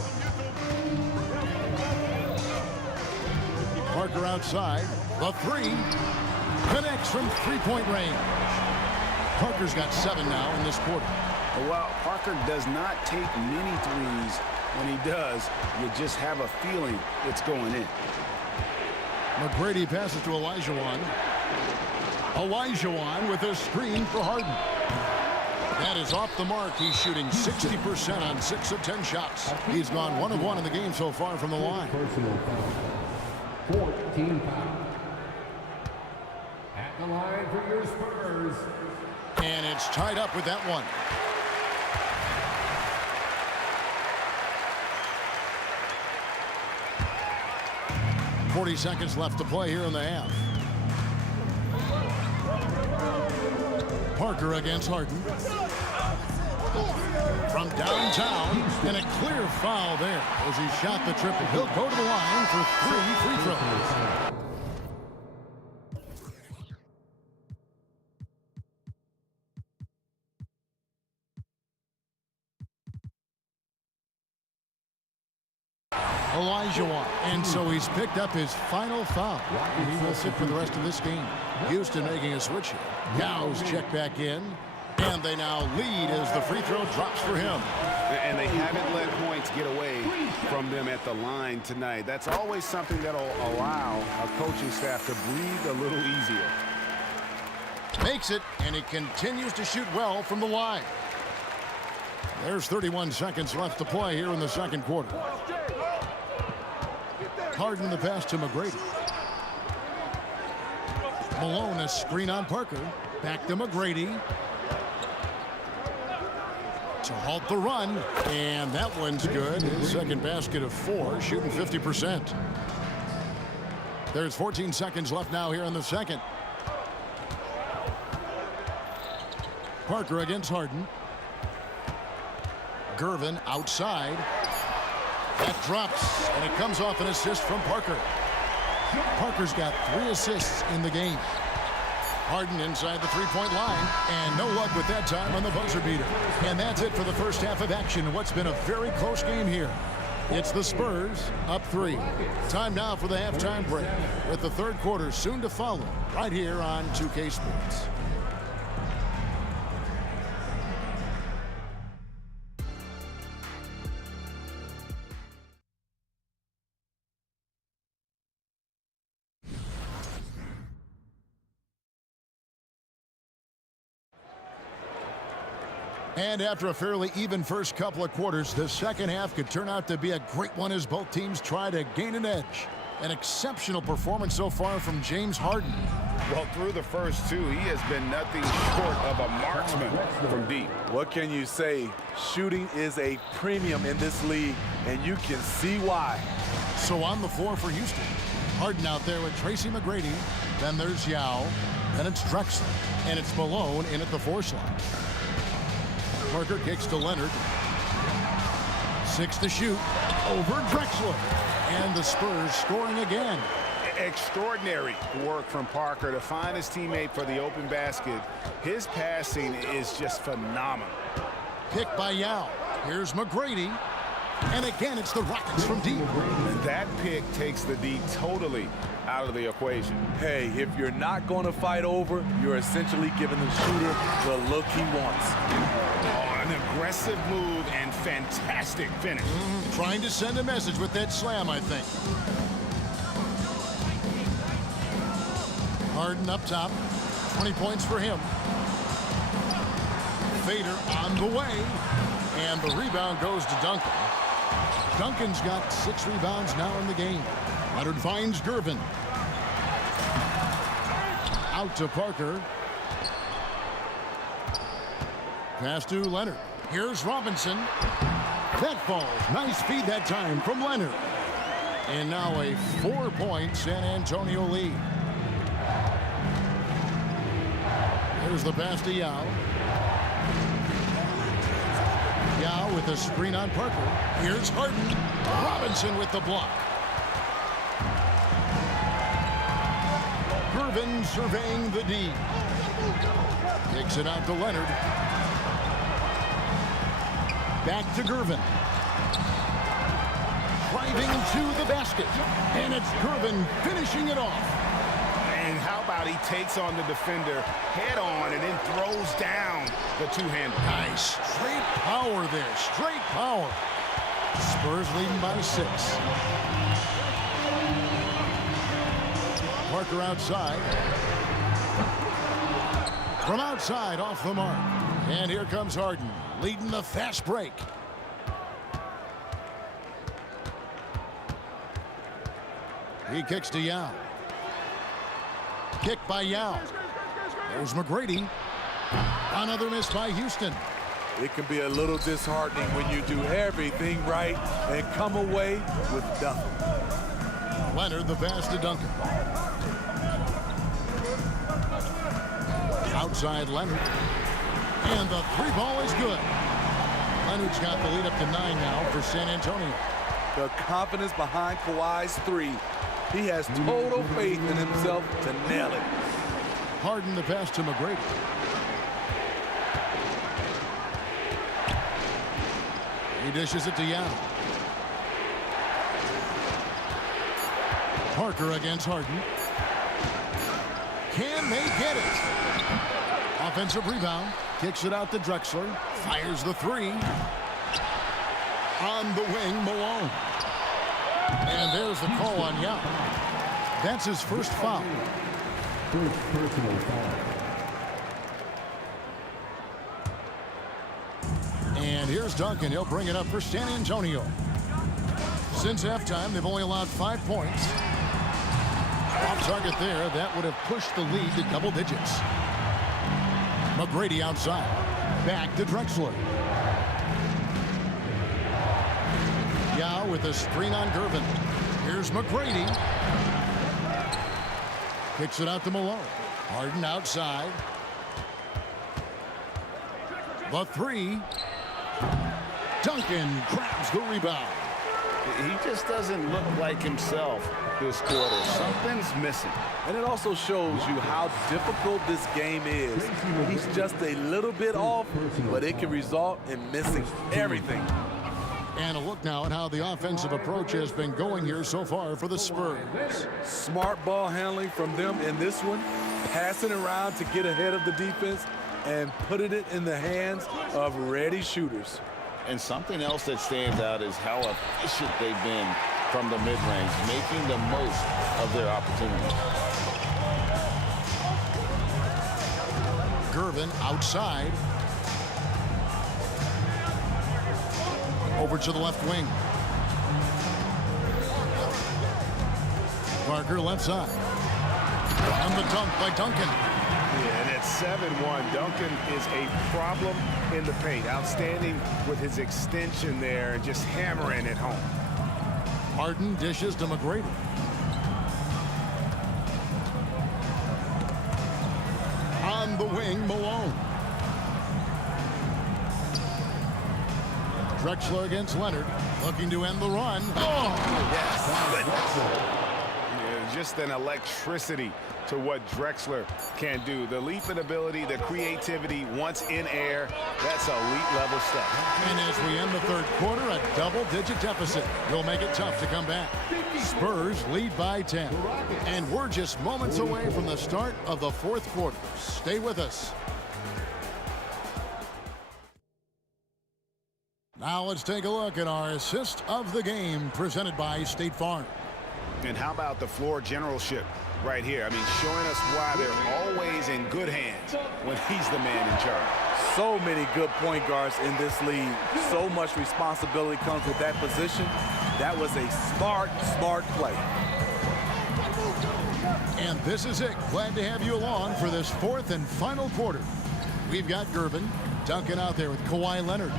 Parker outside. The 3 connects from 3-point range. Parker's got 7 now in this quarter. Well, Parker does not take many threes. When he does, you just have a feeling it's going in. McGrady passes to Olajuwon. Olajuwon with a screen for Harden. That is off the mark. He's shooting 60% on 6 of 10 shots. He's gone 1 of 1 in the game so far from the line. Personal foul. 4th team foul. At the line for your Spurs. And it's tied up with that one. .40 seconds left to play here in the half. Parker against Harden. From downtown, and a clear foul there as he shot the triple. He'll go to the line for 3 free throws. Olajuwon, and so he's picked up his final foul. He will sit for the rest of this game. Houston making a switch here. Yow's check back in, and they now lead as the free throw drops for him. And they haven't let points get away from them at the line tonight. That's always something that'll allow a coaching staff to breathe a little easier. Makes it, and he continues to shoot well from the line. There's 31 seconds left to play here in the second quarter. Harden the pass to McGrady. Malone a screen on Parker. Back to McGrady. To halt the run. And that one's good. His second basket of 4, shooting 50%. There's 14 seconds left now here in the second. Parker against Harden. Gervin outside. That drops, and it comes off an assist from Parker. Parker's got 3 assists in the game. Harden inside the three-point line, and no luck with that time on the buzzer beater. And that's it for the first half of action in what's been a very close game here. It's the Spurs up 3. Time now for the halftime break, with the third quarter soon to follow, right here on 2K Sports. And after a fairly even first couple of quarters, the second half could turn out to be a great one as both teams try to gain an edge. An exceptional performance so far from James Harden. Well, through the first 2, he has been nothing short of a marksman from deep. What can you say? Shooting is a premium in this league, and you can see why. So on the floor for Houston, Harden out there with Tracy McGrady. Then there's Yao. Then it's Drexler. And it's Malone in at the 4 slot. Parker kicks to Leonard. 6 to shoot. Over Drexler. And the Spurs scoring again. Extraordinary work from Parker to find his teammate for the open basket. His passing is just phenomenal. Pick by Yao. Here's McGrady. And again, it's the Rockets from deep. That pick takes the D totally out of the equation. Hey, if you're not going to fight over, you're essentially giving the shooter the look he wants. Oh, an aggressive move and fantastic finish. Trying to send a message with that slam, I think. Harden up top. 20 points for him. Fader on the way. And the rebound goes to Duncan. Duncan's got 6 rebounds now in the game. Leonard finds Gervin. Out to Parker. Pass to Leonard. Here's Robinson. That falls. Nice feed that time from Leonard. And now a 4-point San Antonio lead. Here's the pass to Yao. Yao with a screen on Parker. Here's Harden. Robinson with the block. Gervin surveying the D. Kicks it out to Leonard. Back to Gervin. Driving to the basket. And it's Gervin finishing it off. And how about he takes on the defender head on and then throws down the two-hander. Nice. Straight power there. Straight power. Spurs leading by 6. Parker outside. From outside off the mark. And here comes Harden leading the fast break. He kicks to Yao. Kick by Yao. There's McGrady. Another miss by Houston. It can be a little disheartening when you do everything right and come away with nothing. Leonard the pass to Duncan. Outside Leonard. And the 3 ball is good. Leonard's got the lead up to 9 now for San Antonio. The confidence behind Kawhi's 3. He has total faith in himself to nail it. Harden the pass to McGrady. He dishes it to Yao. Parker against Harden. Can they get it? Offensive rebound. Kicks it out to Drexler. Fires the 3. On the wing, Malone. And there's the call on Yao. That's his first foul. First personal foul. And here's Duncan. He'll bring it up for San Antonio. Since halftime, they've only allowed 5 points. Off target there. That would have pushed the lead to double digits. McGrady outside. Back to Drexler. Yao with a screen on Gervin. Here's McGrady. Kicks it out to Malone. Harden outside. The 3. Duncan grabs the rebound. He just doesn't look like himself this quarter. Something's missing. And it also shows you how difficult this game is. He's just a little bit off, but it can result in missing everything. And a look now at how the offensive approach has been going here so far for the Spurs. Smart ball handling from them in this one, passing around to get ahead of the defense and putting it in the hands of ready shooters. And something else that stands out is how efficient they've been from the mid-range, making the most of their opportunities. Gervin outside. Over to the left wing. Parker left side. And the dunk by Duncan. Yeah, and at 7-1, Duncan is a problem in the paint. Outstanding with his extension there and just hammering it home. Harden dishes to McGrady. On the wing, Malone. Drexler against Leonard, looking to end the run. Oh, yes. Yeah, just an electricity to what Drexler can do. The leaping ability, the creativity once in air, that's elite level stuff. And as we end the third quarter, a double-digit deficit will make it tough to come back. Spurs lead by 10. And we're just moments away from the start of the fourth quarter. Stay with us. Now let's take a look at our assist of the game presented by State Farm. And how about the floor generalship right here? I mean, showing us why they're always in good hands when he's the man in charge. So many good point guards in this league. So much responsibility comes with that position. That was a smart play. And this is it. Glad to have you along for this fourth and final quarter. We've got Gervin, Duncan out there with Kawhi Leonard.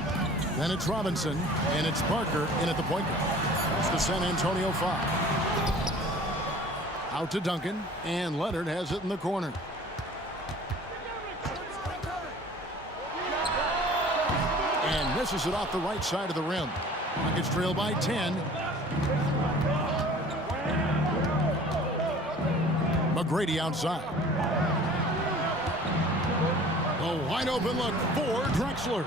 Then it's Robinson, and it's Parker in at the point guard. It's the San Antonio 5. Out to Duncan, and Leonard has it in the corner. And misses it off the right side of the rim. Nuggets trail by 10. McGrady outside. A wide open look for Drexler.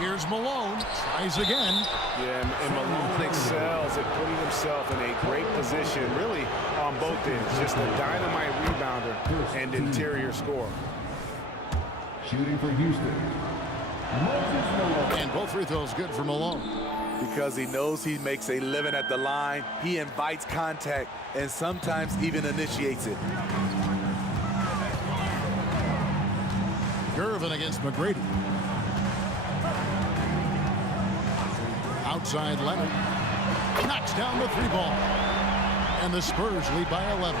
Here's Malone, tries again. Yeah, and Malone excels at putting himself in a great position, really on both ends. Just a dynamite rebounder and interior scorer. Shooting for Houston, Moses Malone. And both free throws good for Malone. Because he knows he makes a living at the line, he invites contact and sometimes even initiates it. Gervin against McGrady. Outside Leonard. Knocks down the three ball. And the Spurs lead by 11.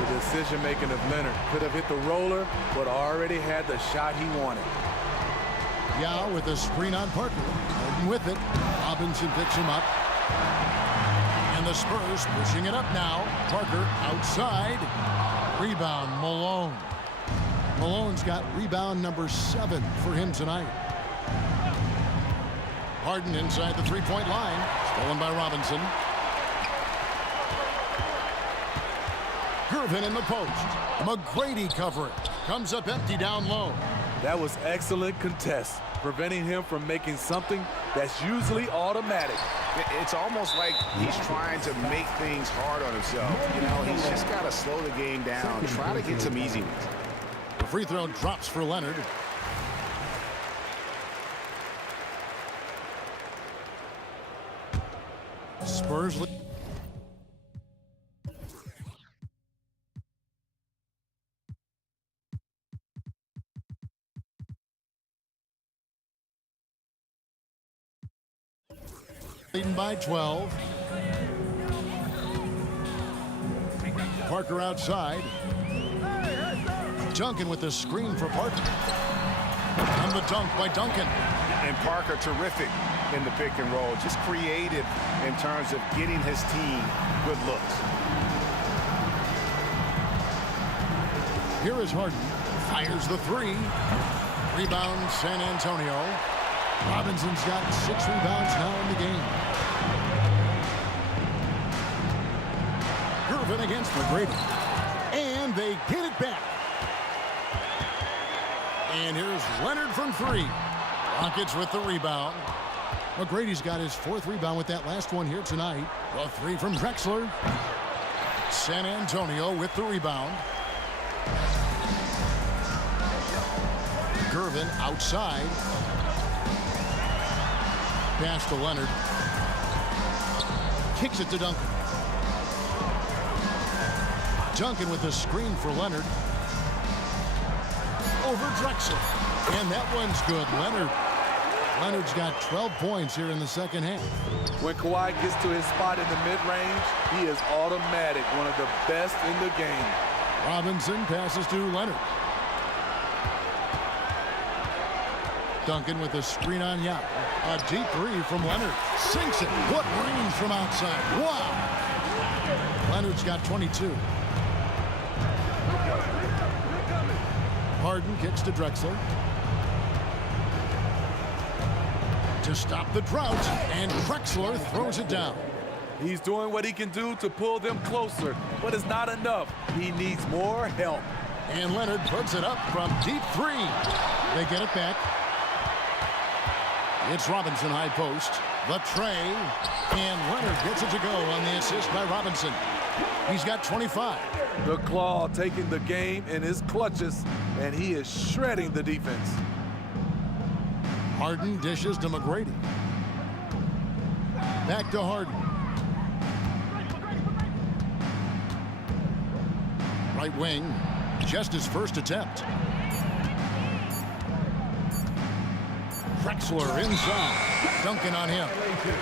The decision-making of Leonard could have hit the roller, but already had the shot he wanted. Yao with a screen on Parker. Harden with it. Robinson picks him up. And the Spurs pushing it up now. Parker outside. Rebound Malone. Malone's got rebound number 7 for him tonight. Harden inside the three-point line. Stolen by Robinson. Gervin in the post. McGrady covering. Comes up empty down low. That was excellent contest, preventing him from making something that's usually automatic. It's almost like he's trying to make things hard on himself. You know, he's just got to slow the game down, try to get some easy ones. The free throw drops for Leonard. Spurs leading by 12. Parker outside. Duncan with the screen for Parker. And the dunk by Duncan. And Parker terrific in the pick and roll. Just creative in terms of getting his team good looks. Here is Harden. Fires the three. Rebound San Antonio. Robinson's got 6 rebounds now in the game. Gervin against McGrady. And they get it back. And here's Leonard from 3. Rockets with the rebound. McGrady's got his 4th rebound with that last one here tonight. The 3 from Drexler. San Antonio with the rebound. Gervin outside. Pass to Leonard. Kicks it to Duncan. Duncan with the screen for Leonard. Over Drexler. And that one's good. Leonard's got 12 points here in the second half. When Kawhi gets to his spot in the mid-range, he is automatic, one of the best in the game. Robinson passes to Leonard. Duncan with a screen on Yao. A deep 3 from Leonard. Sinks it. What range from outside. Wow. Leonard's got 22. Harden kicks to Drexler. To stop the drought, and Drexler throws it down. He's doing what he can do to pull them closer, but it's not enough. He needs more help. And Leonard puts it up from deep 3. They get it back. It's Robinson high post. The tray. And Leonard gets it to go on the assist by Robinson. He's got 25. The Claw taking the game in his clutches, and he is shredding the defense. Harden dishes to McGrady. Back to Harden. Right wing, just his first attempt. Drexler inside. Duncan on him.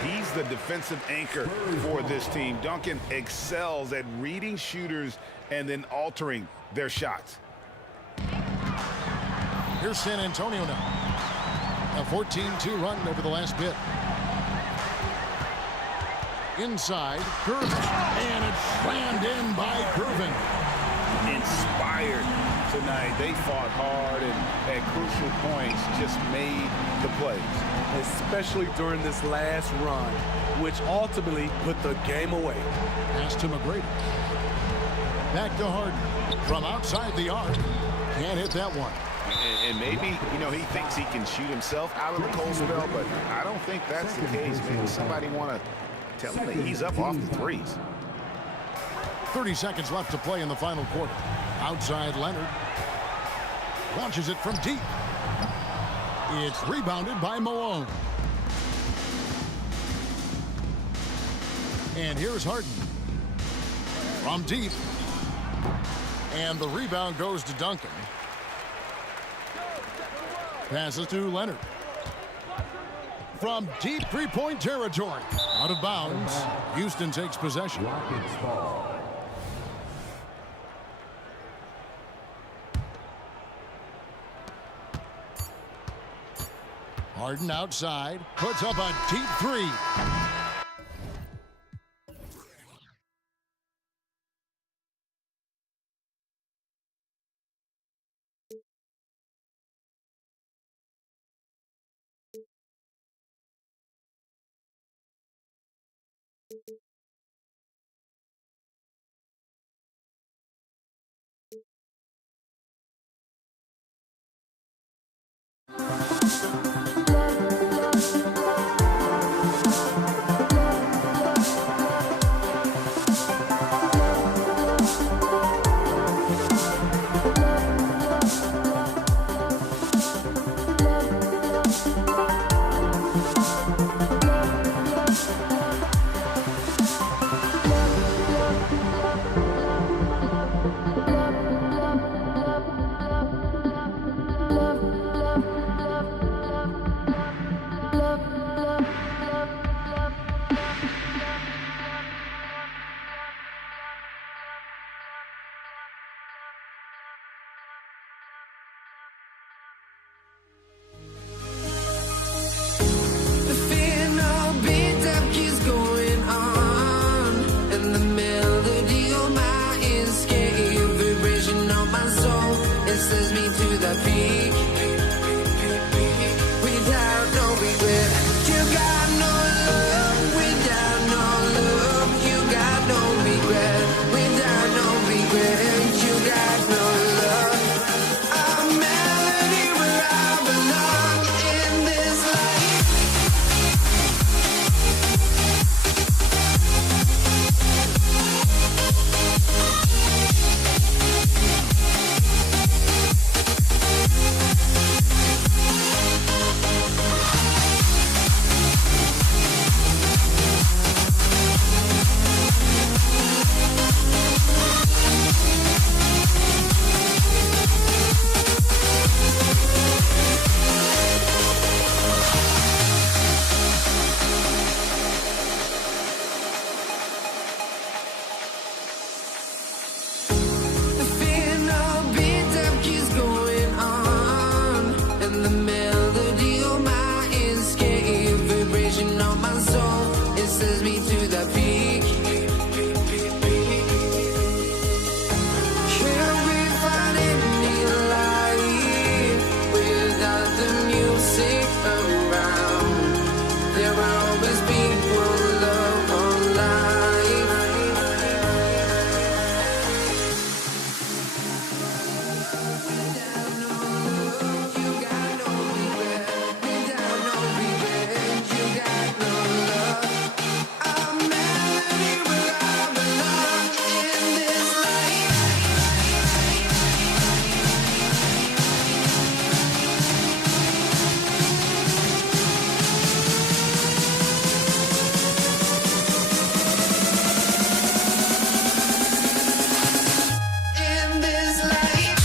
He's the defensive anchor for this team. Duncan excels at reading shooters and then altering their shots. Here's San Antonio now. A 14-2 run over the last bit. Inside, Gervin. And it's slammed in by Gervin. Inspired tonight. They fought hard and at crucial points just made the plays. Especially during this last run, which ultimately put the game away. Pass to McGrady. Back to Harden. From outside the arc. Can't hit that one. And maybe, he thinks he can shoot himself out of the cold spell, but I don't think that's the case. Maybe somebody want to tell him that he's up off the threes. 30 seconds left to play in the final quarter. Outside Leonard. Launches it from deep. It's rebounded by Malone. And here's Harden. From deep. And the rebound goes to Duncan. Passes to Leonard. From deep three-point territory. Out of bounds. Houston takes possession. Harden outside. Puts up a deep 3. Sends me to the peak. Without no sends me to the peak. Can't we find any light without the music around? There will always be one love on life. Without no love, you got no regret. Without no regret, you got no love. I'm melody where I belong in this life. In this life.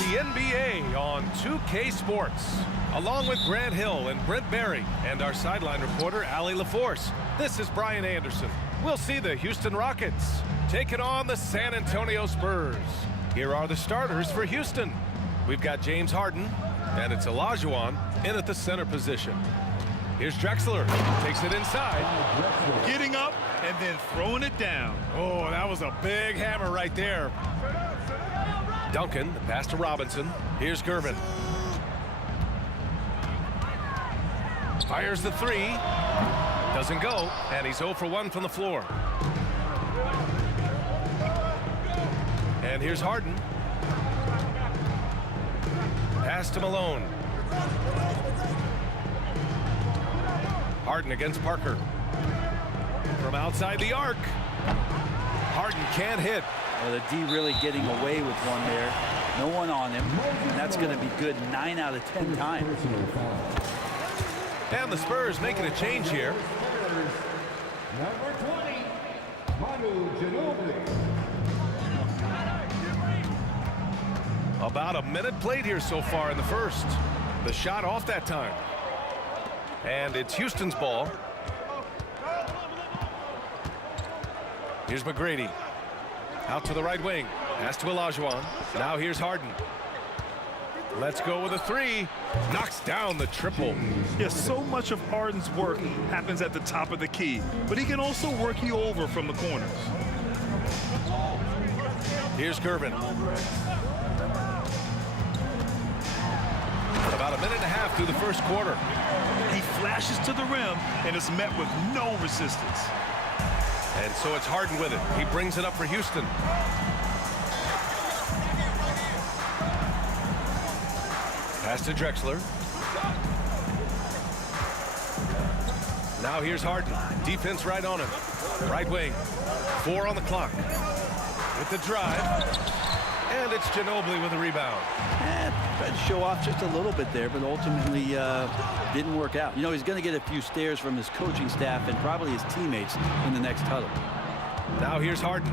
The NBA on 2K Sports, along with Grant Hill and Brent Barry, and our sideline reporter, Allie LaForce. This is Brian Anderson. We'll see the Houston Rockets taking on the San Antonio Spurs. Here are the starters for Houston. We've got James Harden, and it's Olajuwon in at the center position. Here's Drexler, takes it inside. Getting up and then throwing it down. Oh, that was a big hammer right there. Duncan, the pass to Robinson. Here's Gervin. Fires the three. Doesn't go, and he's 0 for 1 from the floor. And here's Harden. Pass to Malone. Harden against Parker. From outside the arc. Harden can't hit. Well, the D really getting away with one there. No one on him. And that's going to be good 9 out of 10 times. And the Spurs making a change here. Number 20, Manu Ginobili. About a minute played here so far in the first. The shot off that time. And it's Houston's ball. Here's McGrady. Out to the right wing. Pass to Olajuwon. Now here's Harden. Let's go with a three. Knocks down the triple. Yeah, so much of Harden's work happens at the top of the key, but he can also work you over from the corners. Here's Gervin. About a minute and a half through the first quarter. He flashes to the rim and is met with no resistance. And so it's Harden with it. He brings it up for Houston. Pass to Drexler. Now here's Harden. Defense right on him. Right wing. 4 on the clock. With the drive. And it's Ginobili with a rebound. Tried to show off just a little bit there, but ultimately didn't work out. You know, he's going to get a few stares from his coaching staff and probably his teammates in the next huddle. Now here's Harden.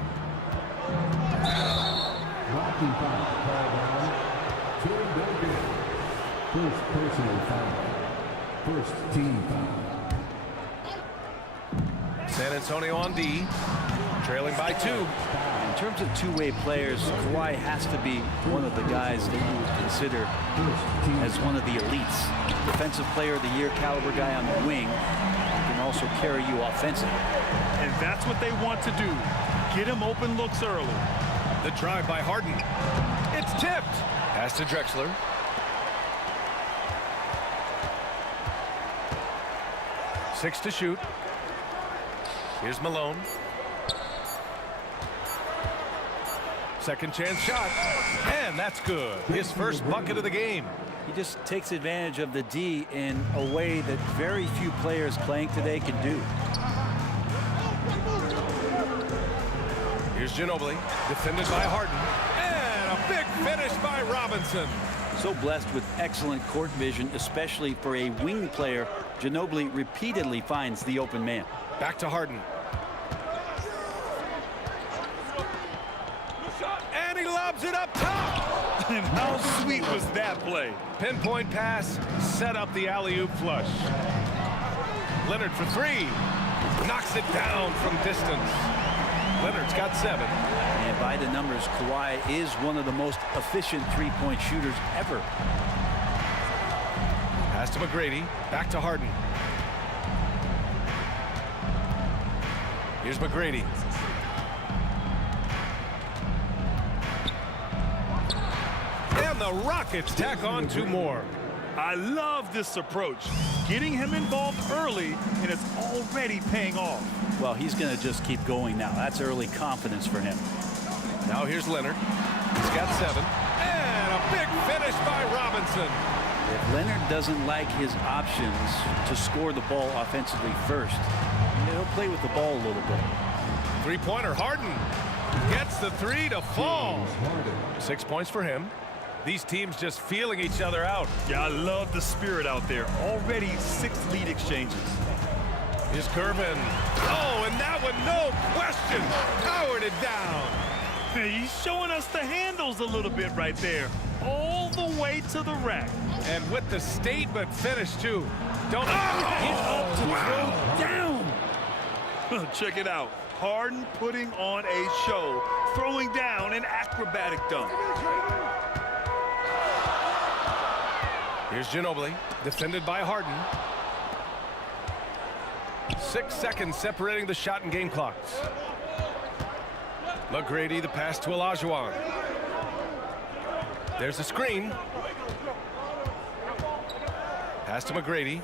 First personal foul. First team foul. San Antonio on D. Trailing by 2. In terms of two-way players, Kawhi has to be one of the guys that you would consider as one of the elites. Defensive player of the year caliber guy on the wing can also carry you offensively. And that's what they want to do. Get him open looks early. The drive by Harden. It's tipped. Pass to Drexler. Six to shoot. Here's Malone. Second chance shot. And that's good. His first bucket of the game. He just takes advantage of the D in a way that very few players playing today can do. Here's Ginobili, defended by Harden. And a big finish by Robinson. So blessed with excellent court vision, especially for a wing player. Ginobili repeatedly finds the open man. Back to Harden. And he lobs it up top. And how sweet was that play? Pinpoint pass, set up the alley-oop flush. Leonard for three. Knocks it down from distance. Leonard's got 7. And by the numbers, Kawhi is one of the most efficient three-point shooters ever. Pass to McGrady. Back to Harden. Here's McGrady. And the Rockets tack on 2 more. I love this approach. Getting him involved early, and it's already paying off. Well, he's going to just keep going now. That's early confidence for him. Now here's Leonard. He's got 7. And a big finish by Robinson. If Leonard doesn't like his options to score the ball offensively first, he'll play with the ball a little bit. Three-pointer, Harden gets the 3 to fall. 6 points for him. These teams just feeling each other out. Yeah, I love the spirit out there. Already 6 lead exchanges. Here's Kervin. Oh, and that one, no question, powered it down. He's showing us the handles a little bit right there. All the way to the rack. And with the statement finish, too. Don't Get up to throw down. Check it out. Harden putting on a show, throwing down an acrobatic dunk. Here's Ginobili, defended by Harden. 6 seconds separating the shot and game clocks. McGrady, the pass to Olajuwon. There's a screen. Pass to McGrady.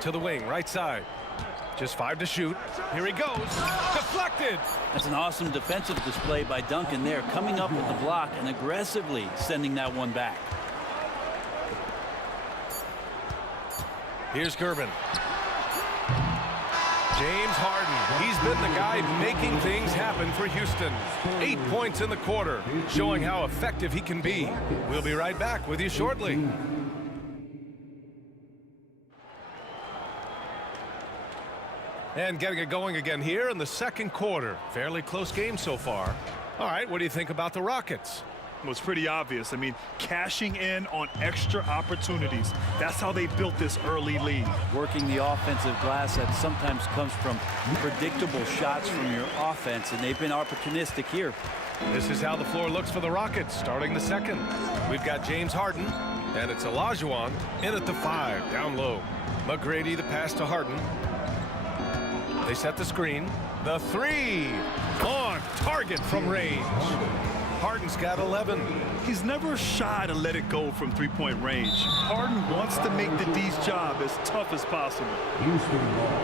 To the wing, right side. Just 5 to shoot. Here he goes. Deflected. That's an awesome defensive display by Duncan there, coming up with the block and aggressively sending that one back. Here's Gervin. James Harden. He's been the guy making things happen for Houston. 8 points in the quarter, showing how effective he can be. We'll be right back with you shortly. And getting it going again here in the second quarter. Fairly close game so far. All right, what do you think about the Rockets? Well, it's pretty obvious. I mean, cashing in on extra opportunities. That's how they built this early lead. Working the offensive glass that sometimes comes from predictable shots from your offense, and they've been opportunistic here. This is how the floor looks for the Rockets starting the second. We've got James Harden, and it's Olajuwon in at the 5, down low. McGrady, the pass to Harden. They set the screen. The 3 on target from range. Harden's got 11. He's never shy to let it go from three-point range. Harden wants to make the D's job as tough as possible. Houston ball.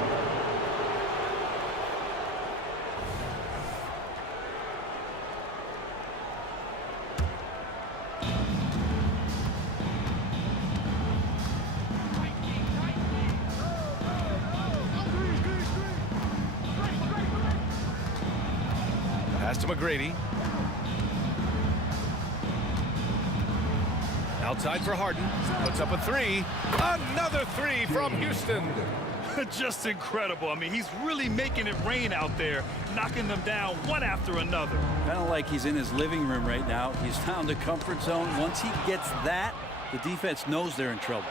Pass to McGrady. Outside for Harden. Puts up a 3. Another 3 from Houston. Just incredible. I mean, he's really making it rain out there, knocking them down one after another. Kind of like he's in his living room right now. He's found a comfort zone. Once he gets that, the defense knows they're in trouble.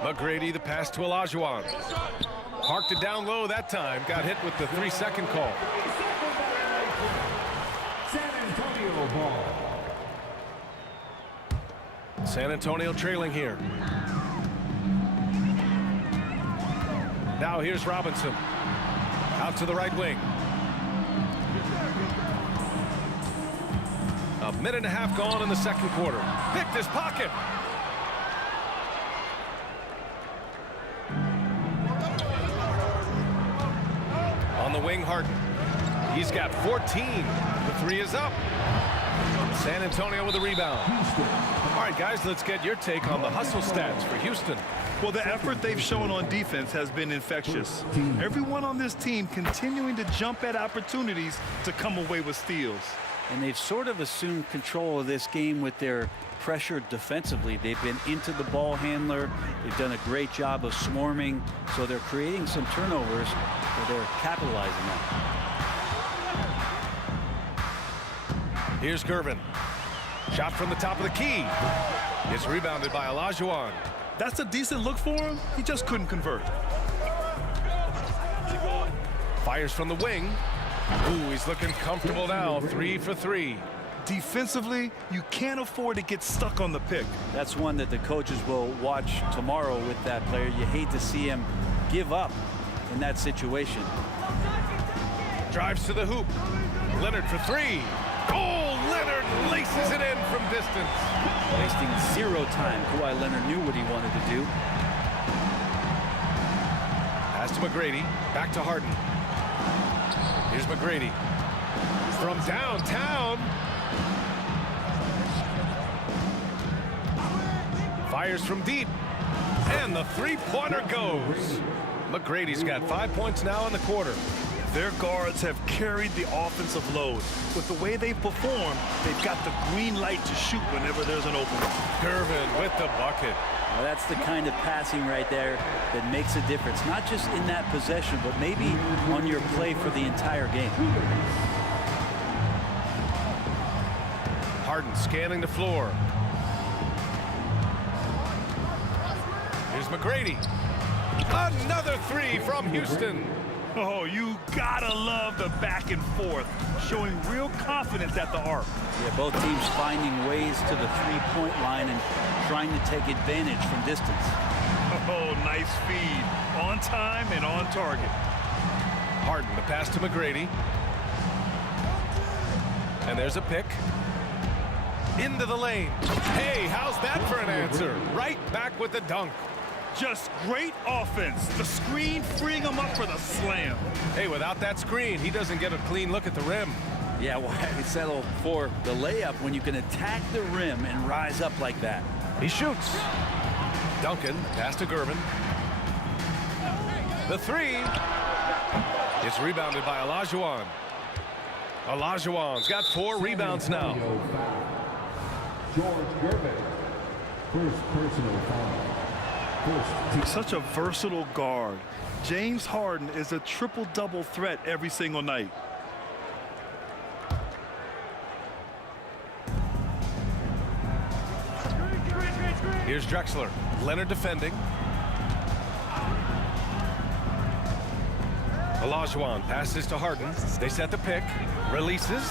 McGrady, the pass to Olajuwon. Parked it down low that time. Got hit with the 3-second call. San Antonio ball. San Antonio trailing here. Now here's Robinson. Out to the right wing. A minute and a half gone in the second quarter. Picked his pocket. On the wing, Harden. He's got 14. The 3 is up. San Antonio with a rebound. All right, guys, let's get your take on the hustle stats for Houston. Well, the effort they've shown on defense has been infectious. Everyone on this team continuing to jump at opportunities to come away with steals. And they've sort of assumed control of this game with their pressure defensively. They've been into the ball handler. They've done a great job of swarming. So they're creating some turnovers, but they're capitalizing on it. Here's Gervin. Shot from the top of the key. It's rebounded by Olajuwon. That's a decent look for him. He just couldn't convert. Fires from the wing. Ooh, he's looking comfortable now. 3 for 3. Defensively, you can't afford to get stuck on the pick. That's one that the coaches will watch tomorrow with that player. You hate to see him give up in that situation. Drives to the hoop. Leonard for 3. Oh, Leonard laces it in from distance. Wasting 0 time. Kawhi Leonard knew what he wanted to do. Pass to McGrady. Back to Harden. Here's McGrady. From downtown. Fires from deep. And the three-pointer goes. McGrady's got 5 points now in the quarter. Their guards have carried the offensive load. With the way they perform, they've got the green light to shoot whenever there's an opening. Gervin with the bucket. Well, that's the kind of passing right there that makes a difference. Not just in that possession, but maybe on your play for the entire game. Harden scanning the floor. Here's McGrady. Another 3 from Houston. Oh, you gotta love the back and forth, showing real confidence at the arc. Yeah, both teams finding ways to the three-point line and trying to take advantage from distance. Oh, nice feed. On time and on target. Harden, the pass to McGrady. And there's a pick. Into the lane. Hey, how's that for an answer? Right back with the dunk. Just great offense. The screen freeing him up for the slam. Hey, without that screen, he doesn't get a clean look at the rim. Yeah, why settle for the layup when you can attack the rim and rise up like that? He shoots. Duncan, pass to Gervin. The 3 is rebounded by Olajuwon. Olajuwon's got 4 rebounds now. George Gervin, first personal foul. Such a versatile guard. James Harden is a triple-double threat every single night. Here's Drexler. Leonard defending. Olajuwon passes to Harden. They set the pick. Releases.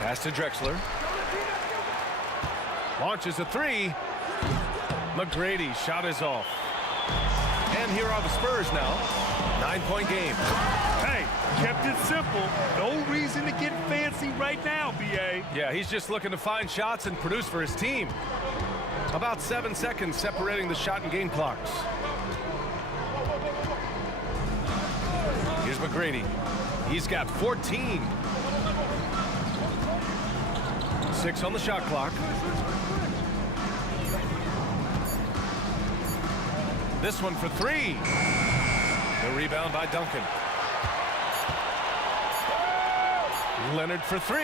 Pass to Drexler. Launches a 3. McGrady's shot is off. And here are the Spurs now. 9-point game. Hey, kept it simple. No reason to get fancy right now, B.A. Yeah, he's just looking to find shots and produce for his team. About 7 seconds separating the shot and game clocks. Here's McGrady. He's got 14. 6 on the shot clock. This one for 3. The rebound by Duncan. Leonard for 3.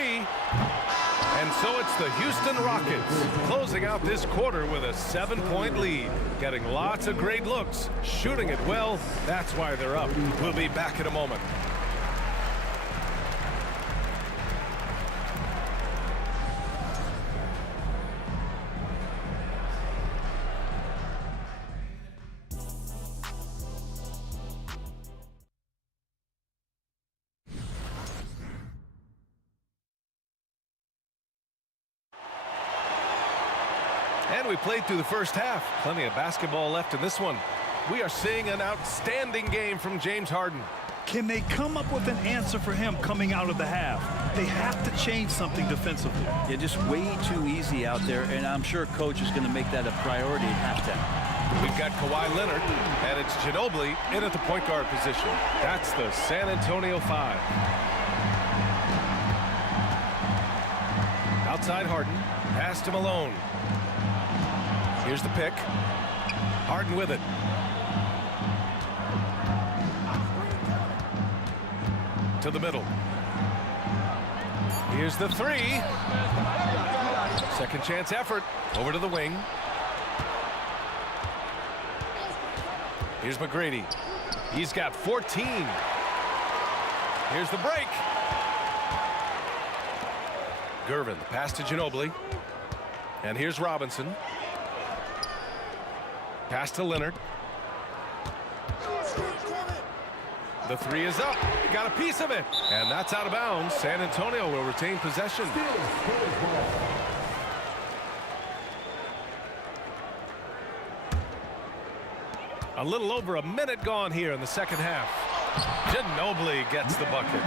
And so it's the Houston Rockets closing out this quarter with a 7-point lead. Getting lots of great looks, shooting it well. That's why they're up. We'll be back in a moment. And we played through the first half. Plenty of basketball left in this one. We are seeing an outstanding game from James Harden. Can they come up with an answer for him coming out of the half? They have to change something defensively. Yeah, just way too easy out there, and I'm sure coach is going to make that a priority at halftime. We've got Kawhi Leonard, and it's Ginobili in at the point guard position. That's the San Antonio 5. Outside Harden, pass to Malone. Here's the pick. Harden with it. To the middle. Here's the 3. Second chance effort. Over to the wing. Here's McGrady. He's got 14. Here's the break. Gervin, the pass to Ginobili. And here's Robinson. Pass to Leonard. The three is up. He got a piece of it. And that's out of bounds. San Antonio will retain possession. A little over a minute gone here in the second half. Ginobili gets the bucket.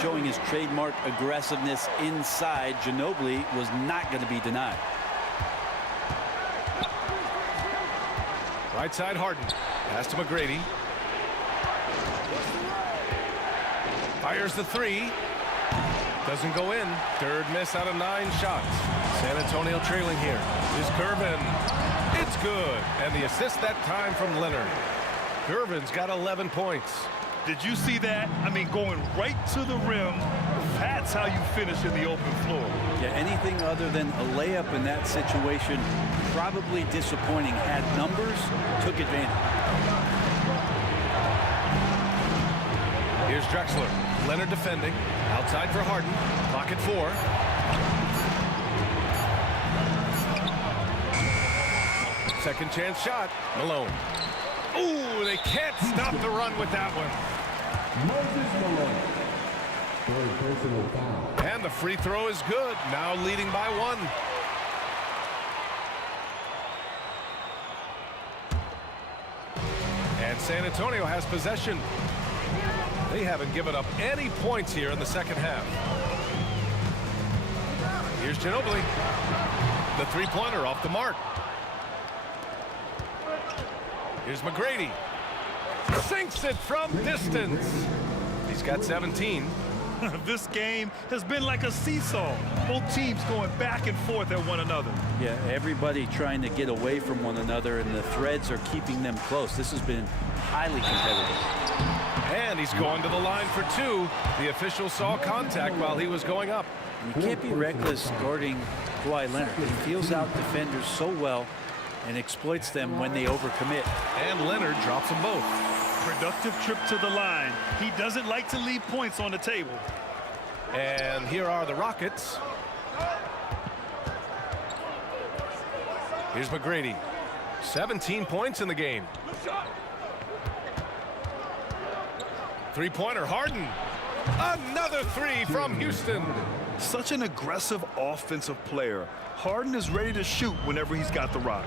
Showing his trademark aggressiveness inside, Ginobili was not going to be denied. Right side Harden. Pass to McGrady. Fires the three. Doesn't go in. Third miss out of 9 shots. San Antonio trailing here. Is Gervin. It's good. And the assist that time from Leonard. Gervin's got 11 points. Did you see that? I mean, going right to the rim. That's how you finish in the open floor. Yeah, anything other than a layup in that situation, probably disappointing. Had numbers, took advantage. Here's Drexler. Leonard defending. Outside for Harden. Clock at 4. Second chance shot. Malone. Ooh, they can't stop the run with that one. And the free throw is good. Now leading by 1. And San Antonio has possession. They haven't given up any points here in the second half. Here's Ginobili. The three-pointer off the mark. Here's McGrady. Sinks it from distance. He's got 17. This game has been like a seesaw. Both teams going back and forth at one another. Yeah, everybody trying to get away from one another, and the threads are keeping them close. This has been highly competitive. And he's going to the line for 2. The official saw contact while he was going up. You can't be reckless guarding Kawhi Leonard. He feels out defenders so well and exploits them when they overcommit. And Leonard drops them both. Productive trip to the line. He doesn't like to leave points on the table. And here are the Rockets. Here's McGrady. 17 points in the game. Three-pointer, Harden. Another three from Houston. Such an aggressive offensive player. Harden is ready to shoot whenever he's got the rock.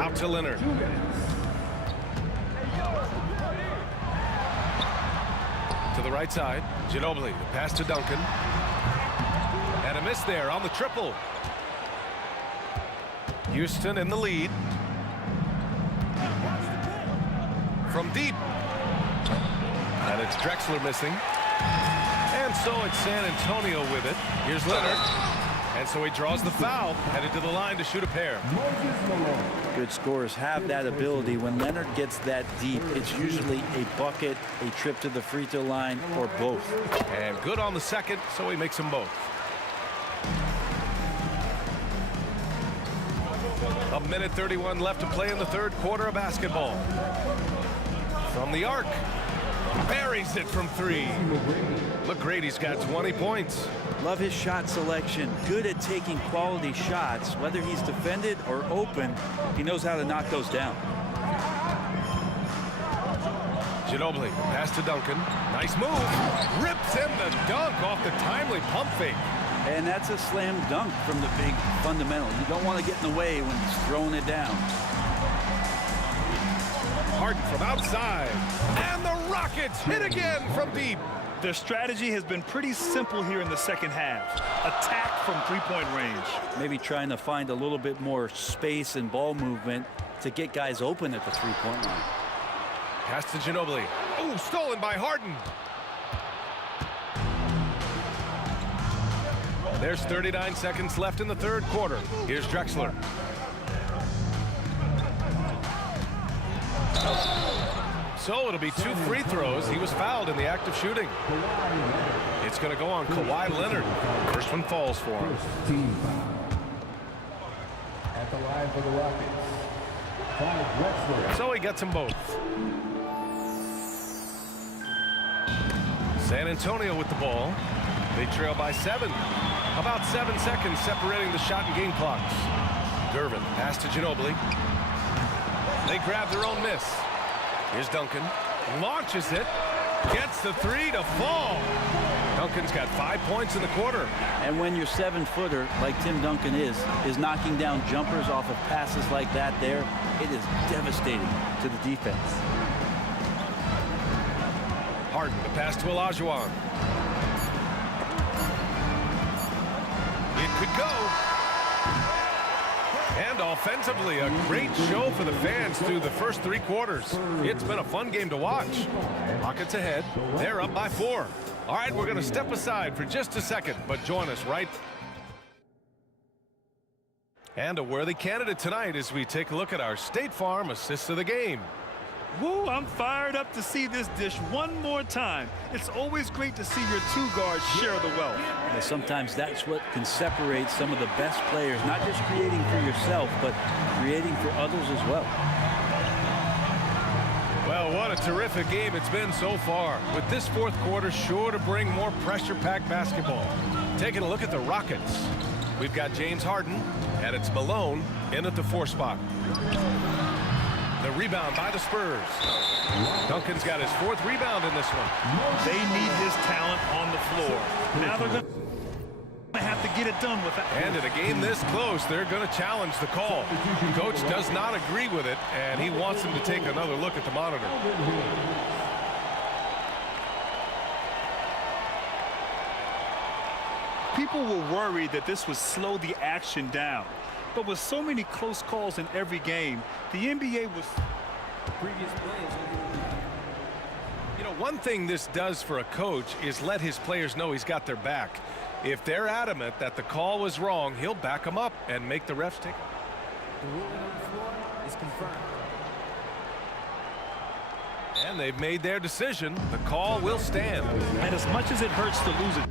Out to Leonard. To the right side. Ginobili. The pass to Duncan. And a miss there on the triple. Houston in the lead. From deep. And it's Drexler missing. And so it's San Antonio with it. Here's Leonard. And so he draws the foul, headed to the line to shoot a pair. Good scorers have that ability. When Leonard gets that deep, it's usually a bucket, a trip to the free throw line, or both. And good on the second, so he makes them both. A minute 31 left to play in the third quarter of basketball. From the arc. Buries it from 3. McGrady's got 20 points. Love his shot selection. Good at taking quality shots. Whether he's defended or open, he knows how to knock those down. Ginobili, pass to Duncan. Nice move. Rips in the dunk off the timely pump fake. And that's a slam dunk from the big fundamental. You don't want to get in the way when he's throwing it down. Harden from outside. And the Rockets hit again from deep. Their strategy has been pretty simple here in the second half. Attack from three-point range. Maybe trying to find a little bit more space and ball movement to get guys open at the three-point line. Pass to Ginobili. Oh, stolen by Harden. There's 39 seconds left in the third quarter. Here's Drexler. So it'll be 2 free throws. He was fouled in the act of shooting. It's going to go on Kawhi Leonard. First one falls for him. Team foul. At the line for the Rockets, Clyde Drexler. So he gets them both. San Antonio with the ball. They trail by 7. About 7 seconds separating the shot and game clocks. Durbin, pass to Ginobili. They grab their own miss. Here's Duncan. Launches it. Gets the 3 to fall. Duncan's got 5 points in the quarter. And when your 7-footer, like Tim Duncan is knocking down jumpers off of passes like that there, it is devastating to the defense. Harden, the pass to Olajuwon. It could go. And offensively, a great show for the fans through the first 3 quarters. It's been a fun game to watch. Rockets ahead. They're up by 4. All right, we're going to step aside for just a second, but join us right. And a worthy candidate tonight as we take a look at our State Farm Assist of the Game. Woo, I'm fired up to see this dish one more time. It's always great to see your 2 guards share the wealth. And sometimes that's what can separate some of the best players, not just creating for yourself, but creating for others as well. Well, what a terrific game it's been so far, with this 4th quarter sure to bring more pressure-packed basketball. Taking a look at the Rockets. We've got James Harden, and it's Malone in at the 4 spot. The rebound by the Spurs. Duncan's got his 4th rebound in this one. They need his talent on the floor. Now they're going to have to get it done with that. And in a game this close, they're going to challenge the call. Coach does not agree with it, and he wants him to take another look at the monitor. People were worried that this would slow the action down. But with so many close calls in every game, the NBA was... You know, one thing this does for a coach is let his players know he's got their back. If they're adamant that the call was wrong, he'll back them up and make the refs take it. The ruling on the floor is confirmed. And they've made their decision. The call will stand. And as much as it hurts to lose it,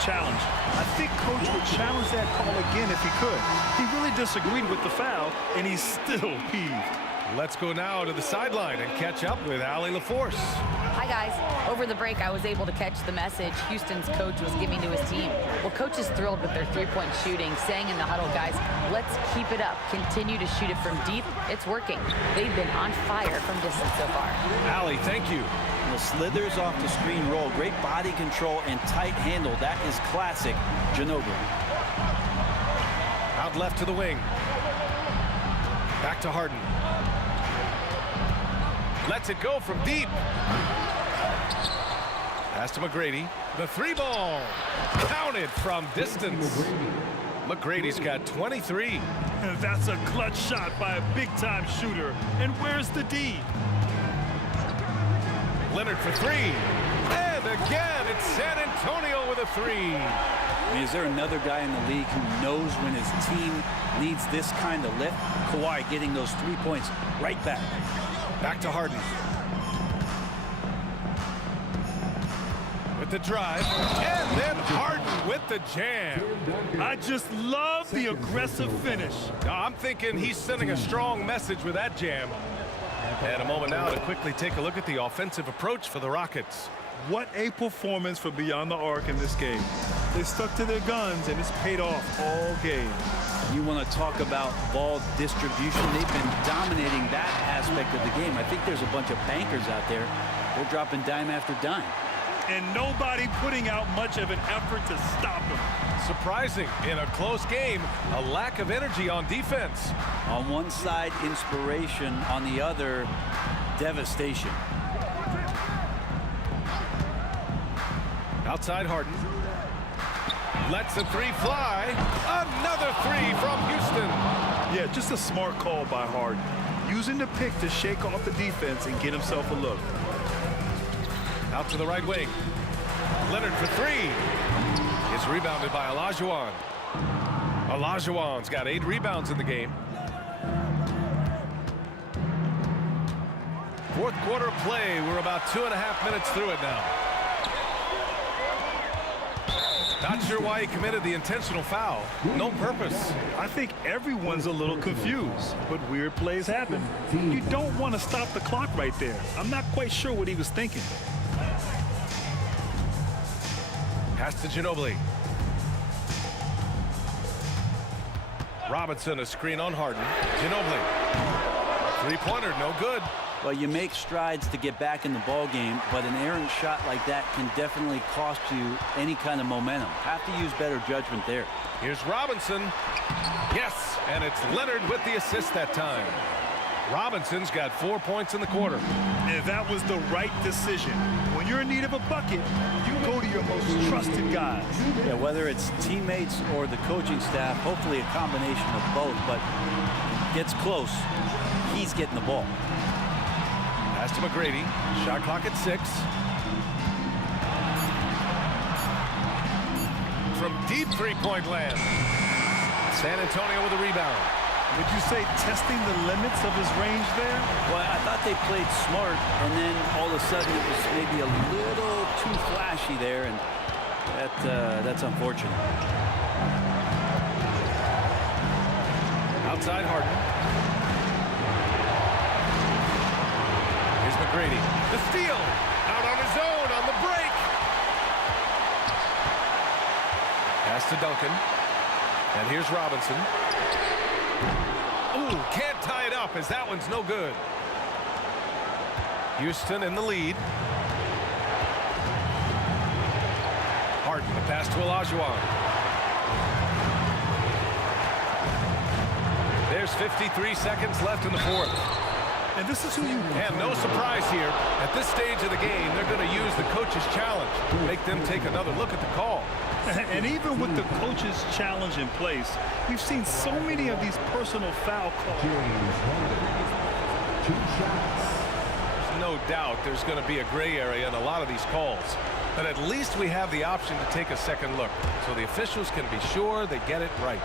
challenge. I think Coach would challenge that call again if he could. He really disagreed with the foul, and he's still peeved. Let's go now to the sideline and catch up with Allie LaForce. Hi, guys. Over the break, I was able to catch the message Houston's coach was giving to his team. Well, coach is thrilled with their 3-point shooting, saying in the huddle, guys, let's keep it up. Continue to shoot it from deep. It's working. They've been on fire from distance so far. Allie, thank you. Well, slithers off the screen roll. Great body control and tight handle. That is classic Ginobili. Out left to the wing. Back to Harden. Lets it go from deep. Pass to McGrady. The 3-ball. Counted from distance. McGrady's got 23. That's a clutch shot by a big-time shooter. And where's the D? Leonard for 3. And again, it's San Antonio with a 3. I mean, is there another guy in the league who knows when his team needs this kind of lift? Kawhi getting those 3 points right back. Back to Harden. With the drive. And then Harden with the jam. I just love the aggressive finish. Now, I'm thinking he's sending a strong message with that jam. And a moment now to quickly take a look at the offensive approach for the Rockets. What a performance for Beyond the Arc in this game. They stuck to their guns, and it's paid off all game. You want to talk about ball distribution. They've been dominating that aspect of the game. I think there's a bunch of bankers out there. They're dropping dime after dime. And nobody putting out much of an effort to stop them. Surprising in a close game, a lack of energy on defense. On one side, inspiration. On the other, devastation. Outside Harden. Lets a 3 fly. Another 3 from Houston. Yeah, just a smart call by Harden. Using the pick to shake off the defense and get himself a look. Out to the right wing. Leonard for 3. It's rebounded by Olajuwon. Olajuwon's got 8 rebounds in the game. Fourth quarter of play. We're about 2.5 minutes through it now. Not sure why he committed the intentional foul. No purpose. I think everyone's a little confused, but weird plays happen. You don't want to stop the clock right there. I'm not quite sure what he was thinking. Pass to Ginobili. Robinson, a screen on Harden. Ginobili. Three-pointer, no good. Well, you make strides to get back in the ball game, but an errant shot like that can definitely cost you any kind of momentum. Have to use better judgment there. Here's Robinson. Yes, and it's Leonard with the assist that time. Robinson's got 4 points in the quarter. And that was the right decision. When you're in need of a bucket, you go to your most trusted guys. Yeah, whether it's teammates or the coaching staff, hopefully a combination of both, but gets close. He's getting the ball. Pass to McGrady. Shot clock at 6. From deep three-point land. San Antonio with a rebound. Would you say testing the limits of his range there? Well, I thought they played smart, and then all of a sudden it was maybe a little too flashy there, and that's unfortunate. Outside Harden. Here's McGrady. The steal. Out on his own on the break. Pass to Duncan. And here's Robinson. Ooh, can't tie it up as that one's no good. Houston in the lead. Harden, the pass to Olajuwon. There's 53 seconds left in the fourth. And this is who you... And no surprise here. At this stage of the game, they're going to use the coach's challenge. Make them take another look at the call. And even with the coach's challenge in place, we've seen so many of these personal foul calls. There's no doubt there's going to be a gray area in a lot of these calls. But at least we have the option to take a second look, so the officials can be sure they get it right.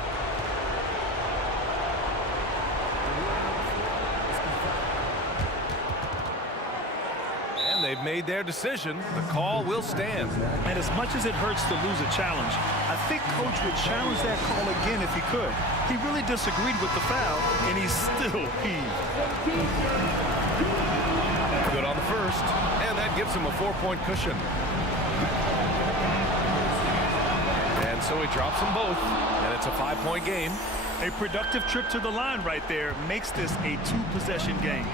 They've made their decision. The call will stand. And as much as it hurts to lose a challenge, I think Coach would challenge that call again if he could. He really disagreed with the foul, and he's still heaved. Good on the first, and that gives him a 4-point cushion. And so he drops them both, and it's a 5-point game. A productive trip to the line right there makes this a 2-possession game.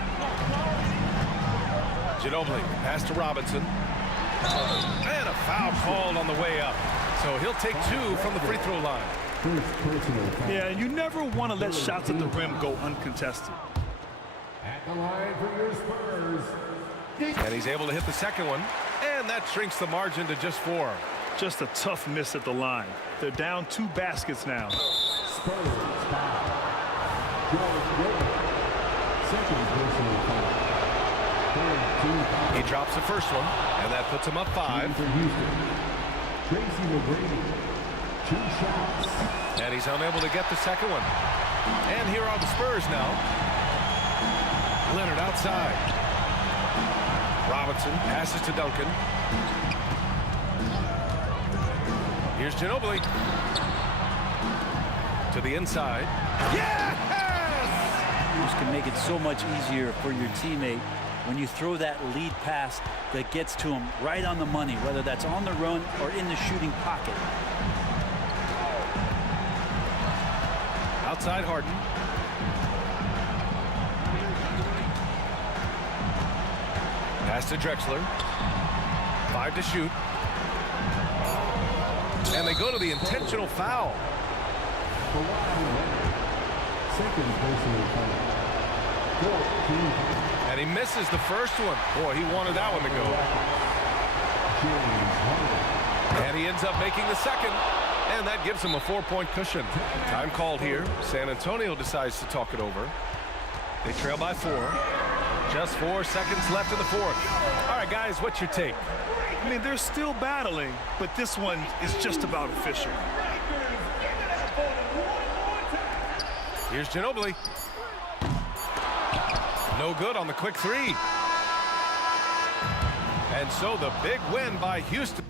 Ginobili, pass to Robinson. And a foul called on the way up. So he'll take 2 from the free throw line. Yeah, you never want to let shots at the rim go uncontested. At the line for your Spurs. And he's able to hit the second one. And that shrinks the margin to just 4. Just a tough miss at the line. They're down 2 baskets now. Spurs foul. Second personal foul. He drops the first one, and that puts him up 5. For Houston. Tracy McGrady, 2 shots. And he's unable to get the second one. And here are the Spurs now. Leonard outside. Robinson passes to Duncan. Here's Ginobili. To the inside. Yes! This can make it so much easier for your teammate when you throw that lead pass that gets to him right on the money, whether that's on the run or in the shooting pocket. Outside Harden. Pass to Drexler. 5 to shoot. And they go to the intentional foul. Second personal foul. 14. And he misses the first one. Boy, he wanted that one to go. And he ends up making the second. And that gives him a 4-point cushion. Time called here. San Antonio decides to talk it over. They trail by 4. Just 4 seconds left in the fourth. All right, guys, what's your take? I mean, they're still battling, but this one is just about official. Here's Ginobili. No good on the quick 3. And so the big win by Houston.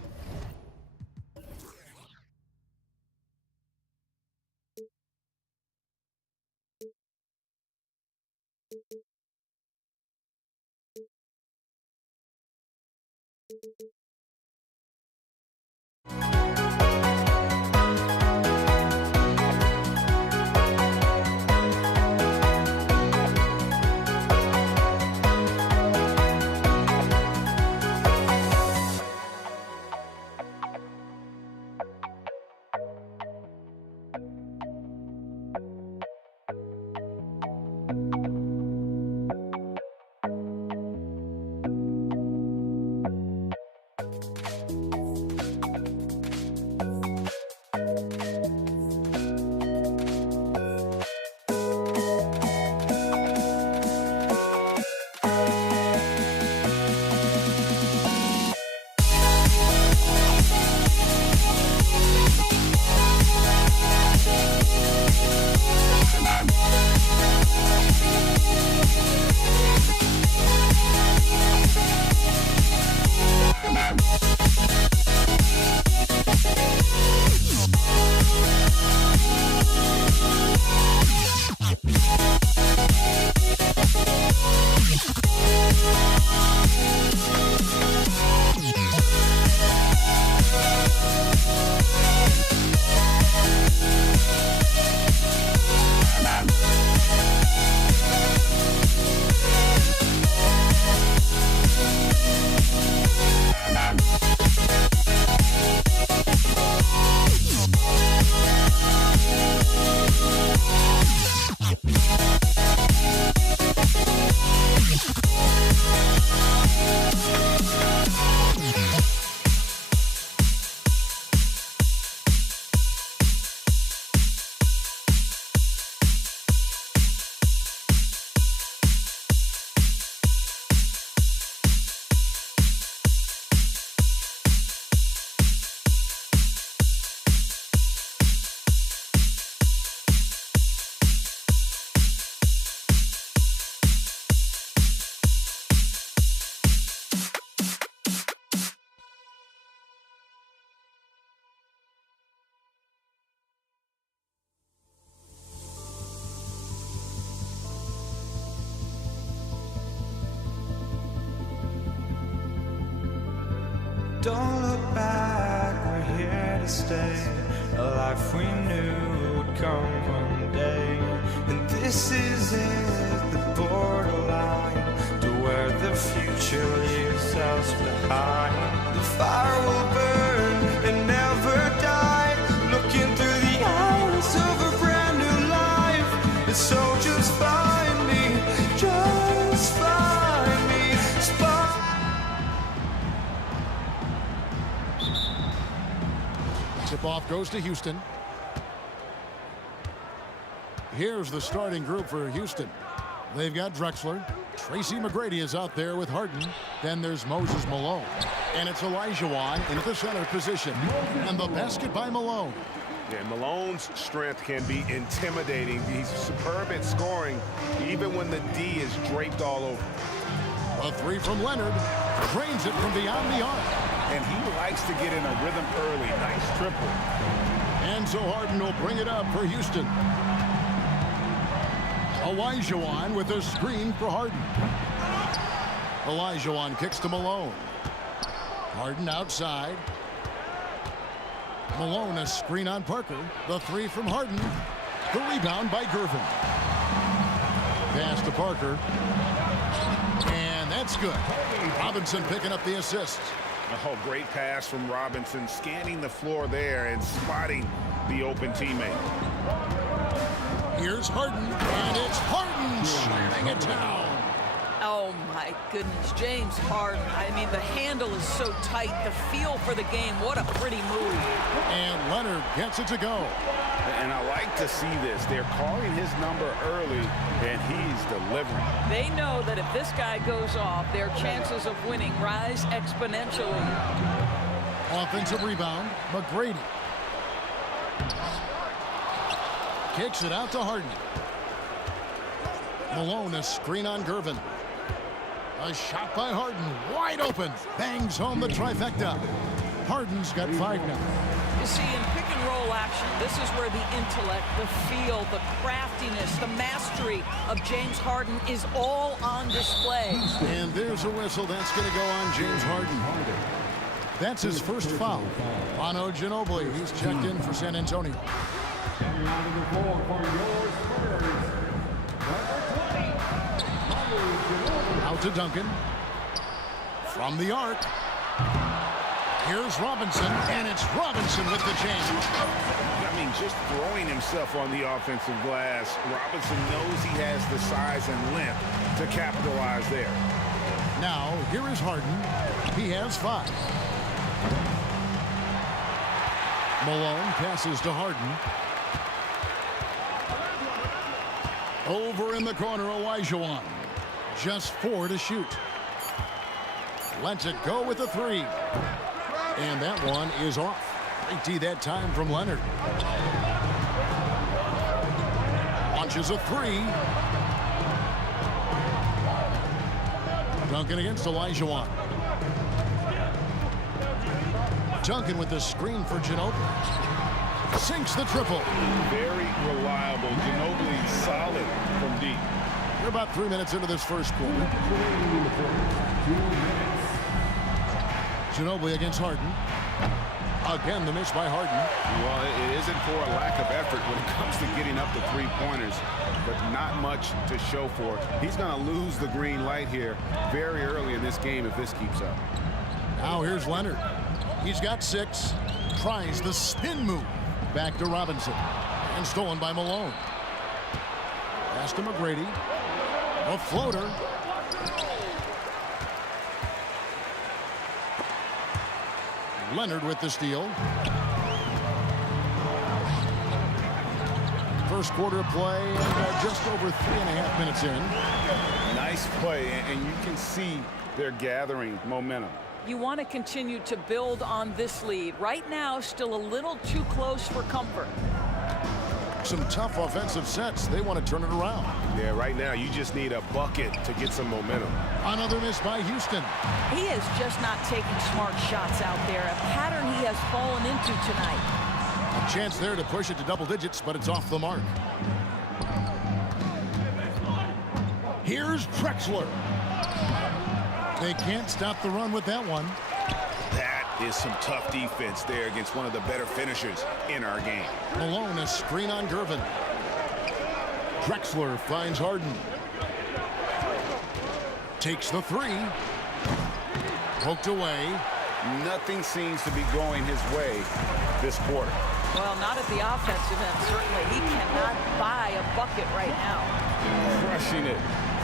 Don't look back, we're here to stay. A life we knew would come one day. And this is it, the borderline to where the future leaves us behind. The fire will burn and never die, looking through the eyes of a brand new life. And so just find me, just find me. Tip-off goes to Houston. Here's the starting group for Houston. They've got Drexler. Tracy McGrady is out there with Harden. Then there's Moses Malone. And it's Olajuwon in the center position. And the basket by Malone. Yeah, Malone's strength can be intimidating. He's superb at scoring, even when the D is draped all over. A three from Leonard. Drains it from beyond the arc. And he likes to get in a rhythm early. Nice triple. And so Harden will bring it up for Houston. Olajuwon with a screen for Harden. Olajuwon kicks to Malone. Harden outside. Malone a screen on Parker. The three from Harden. The rebound by Gervin. Pass to Parker. And that's good. Robinson picking up the assist. Oh, great pass from Robinson, scanning the floor there and spotting the open teammate. Here's Harden, and it's Harden slamming it down. Oh, my goodness. James Harden. I mean, the handle is so tight. The feel for the game. What a pretty move. And Leonard gets it to go. And I like to see this. They're calling his number early, and he's delivering. They know that if this guy goes off, their chances of winning rise exponentially. Offensive rebound, McGrady. Kicks it out to Harden. Malone a screen on Gervin. A shot by Harden, wide open. Bangs home the trifecta. Harden's got 5 now. You see, in pick and roll action, this is where the intellect, the feel, the craftiness, the mastery of James Harden is all on display. And there's a whistle. That's going to go on James Harden. That's his first foul. Bono Ginobili, he's checked in for San Antonio. Out to Duncan. From the arc. Here's Robinson, and it's Robinson with the change. I mean, just throwing himself on the offensive glass. Robinson knows he has the size and length to capitalize there. Now, here is Harden. He has 5. Malone passes to Harden. Over in the corner, Olajuwon. Just 4 to shoot. Lets it go with the 3. And that one is off. Great D that time from Leonard. Launches a 3. Duncan against Olajuwon. Duncan with the screen for Ginobili. Sinks the triple. Very reliable. Ginobili solid from deep. We're about 3 minutes into this first quarter. Ginobili against Harden. Again, the miss by Harden. Well, it isn't for a lack of effort when it comes to getting up the 3-pointers, but not much to show for it. He's going to lose the green light here very early in this game if this keeps up. Now here's Leonard. He's got 6. Tries the spin move. Back to Robinson. And stolen by Malone. Pass to McGrady. A floater. Leonard with the steal. First quarter play, and just over 3.5 minutes in. Nice play, and you can see they're gathering momentum. You want to continue to build on this lead. Right now, still a little too close for comfort. Some tough offensive sets. They want to turn it around. Yeah, right now you just need a bucket to get some momentum. Another miss by Houston. He is just not taking smart shots out there, a pattern he has fallen into tonight. A chance there to push it to double digits, but it's off the mark. Here's Drexler. They can't stop the run with that one. That is some tough defense there against one of the better finishers in our game. Malone, a screen on Gervin. Drexler finds Harden. Takes the 3. Poked away. Nothing seems to be going his way this quarter. Well, not at the offensive end, certainly. He cannot buy a bucket right now. Crushing it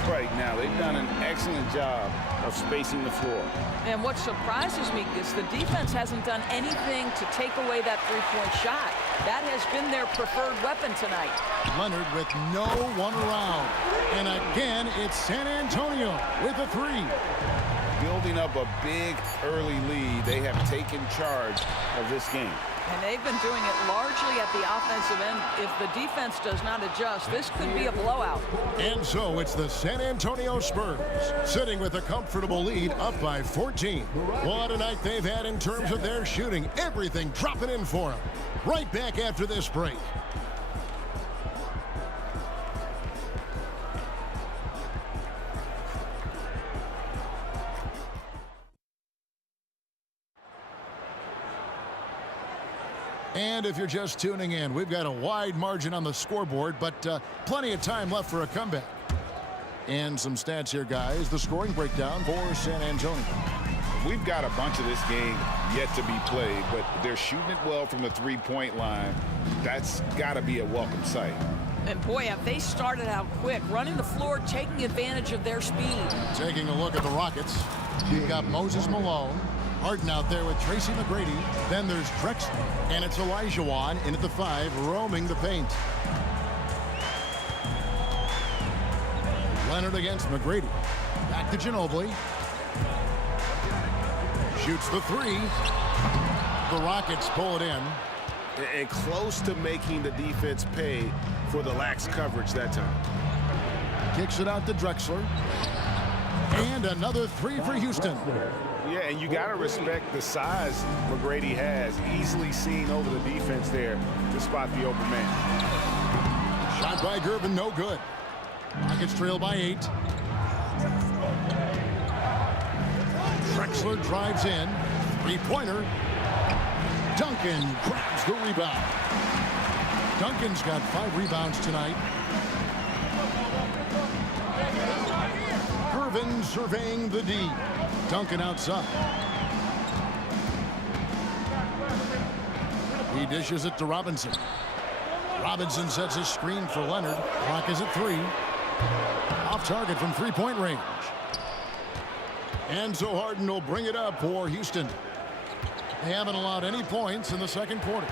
right now. They've done an excellent job of spacing the floor. And what surprises me is the defense hasn't done anything to take away that 3-point shot. That has been their preferred weapon tonight. Leonard with no one around. And again, it's San Antonio with a 3. Building up a big early lead, they have taken charge of this game. And they've been doing it largely at the offensive end. If the defense does not adjust, this could be a blowout. And so it's the San Antonio Spurs sitting with a comfortable lead up by 14. What a night they've had in terms of their shooting. Everything dropping in for them. Right back after this break. And if you're just tuning in, we've got a wide margin on the scoreboard, but plenty of time left for a comeback. And some stats here, guys. The scoring breakdown for San Antonio. We've got a bunch of this game yet to be played, but they're shooting it well from the 3-point line. That's got to be a welcome sight. And boy, have they started out quick, running the floor, taking advantage of their speed. Taking a look at the Rockets, you've got Moses Malone. Harden out there with Tracy McGrady. Then there's Drexler, and it's Olajuwon in at the 5, roaming the paint. Leonard against McGrady. Back to Ginobili. Shoots the 3. The Rockets pull it in. And close to making the defense pay for the lax coverage that time. Kicks it out to Drexler. And another three for Houston. Yeah, and you got to respect the size McGrady has. Easily seen over the defense there to spot the open man. Shot by Gervin, no good. Rockets trail by 8. Drexler drives in. Three-pointer. Duncan grabs the rebound. Duncan's got 5 rebounds tonight. Gervin surveying the D. Duncan outside. He dishes it to Robinson. Robinson sets a screen for Leonard. Clock is at 3. Off target from three-point range. And so Harden will bring it up for Houston. They haven't allowed any points in the second quarter.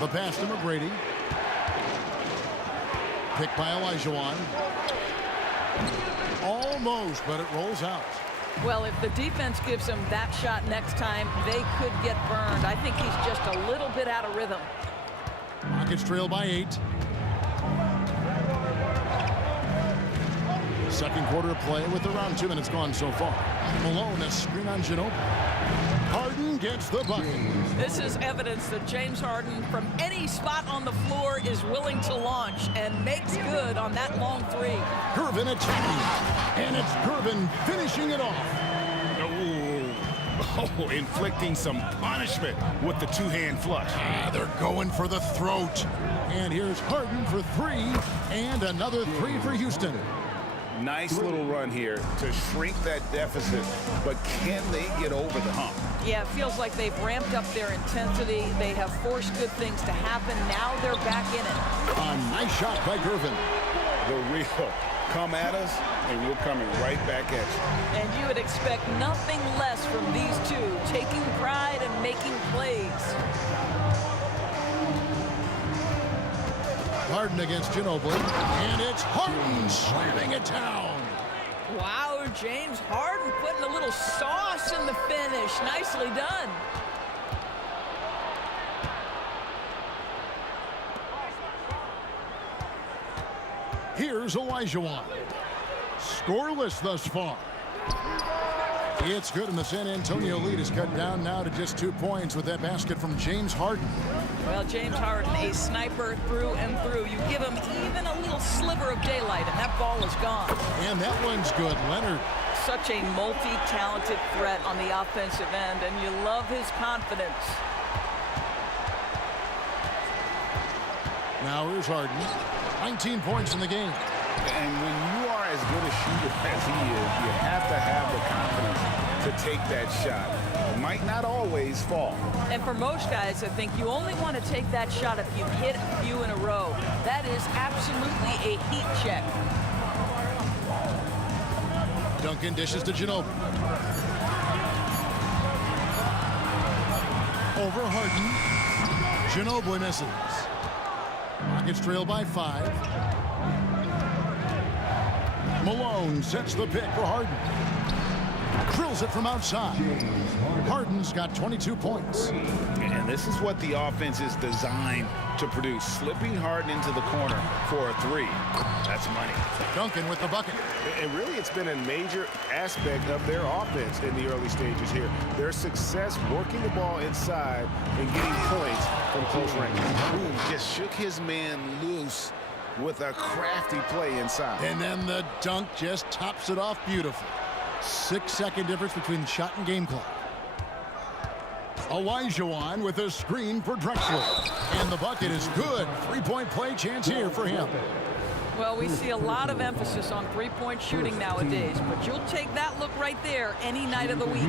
The pass to McGrady. Picked by Olajuwon. Almost, but it rolls out. Well, if the defense gives him that shot next time, they could get burned. I think he's just a little bit out of rhythm. Rockets trail by 8. Second quarter of play with around 2 minutes gone so far. Malone, a screen on Ginobili. Harden gets the bucket. This is evidence that James Harden, from any spot on the floor, is willing to launch and makes good on that long three. Gervin attacking, and it's Gervin finishing it off. Oh, inflicting some punishment with the two-hand flush. They're going for the throat. And here's Harden for 3, and another 3 for Houston. Nice little run here to shrink that deficit, but can they get over the hump? Yeah, it feels like they've ramped up their intensity. They have forced good things to happen. Now they're back in it. A nice shot by Gervin. The real come at us, and we're coming right back at you. And you would expect nothing less from these two, taking pride and making plays. Harden against Ginobili, and it's Harden slamming it down. Wow, James Harden putting a little sauce in the finish. Nicely done. Here's Olajuwon. Scoreless thus far. It's good, and the San Antonio lead is cut down now to just 2 points with that basket from James Harden. Well, James Harden, a sniper through and through. You give him even a little sliver of daylight, and that ball is gone. And that one's good. Leonard. Such a multi-talented threat on the offensive end, and you love his confidence. Now here's Harden. 19 points in the game. And when you are as good a shooter as he is, you have to have the confidence to take that shot. It might not always fall. And for most guys, I think you only want to take that shot if you hit a few in a row. That is absolutely a heat check. Duncan dishes to Ginobili. Over Harden. Ginobili misses. Rockets trail by 5. Malone sets the pick for Harden. Drills it from outside. Harden's got 22 points. And this is what the offense is designed to produce. Slipping Harden into the corner for a 3. That's money. Duncan with the bucket. And really, it's been a major aspect of their offense in the early stages here. Their success working the ball inside and getting points from close range. Ooh, just shook his man loose with a crafty play inside. And then the dunk just tops it off beautifully. 6-second difference between shot and game clock. Olajuwon with a screen for Drexler. And the bucket is good. 3-point play chance here for him. Well, we see a lot of emphasis on three-point shooting nowadays, but you'll take that look right there any night of the week.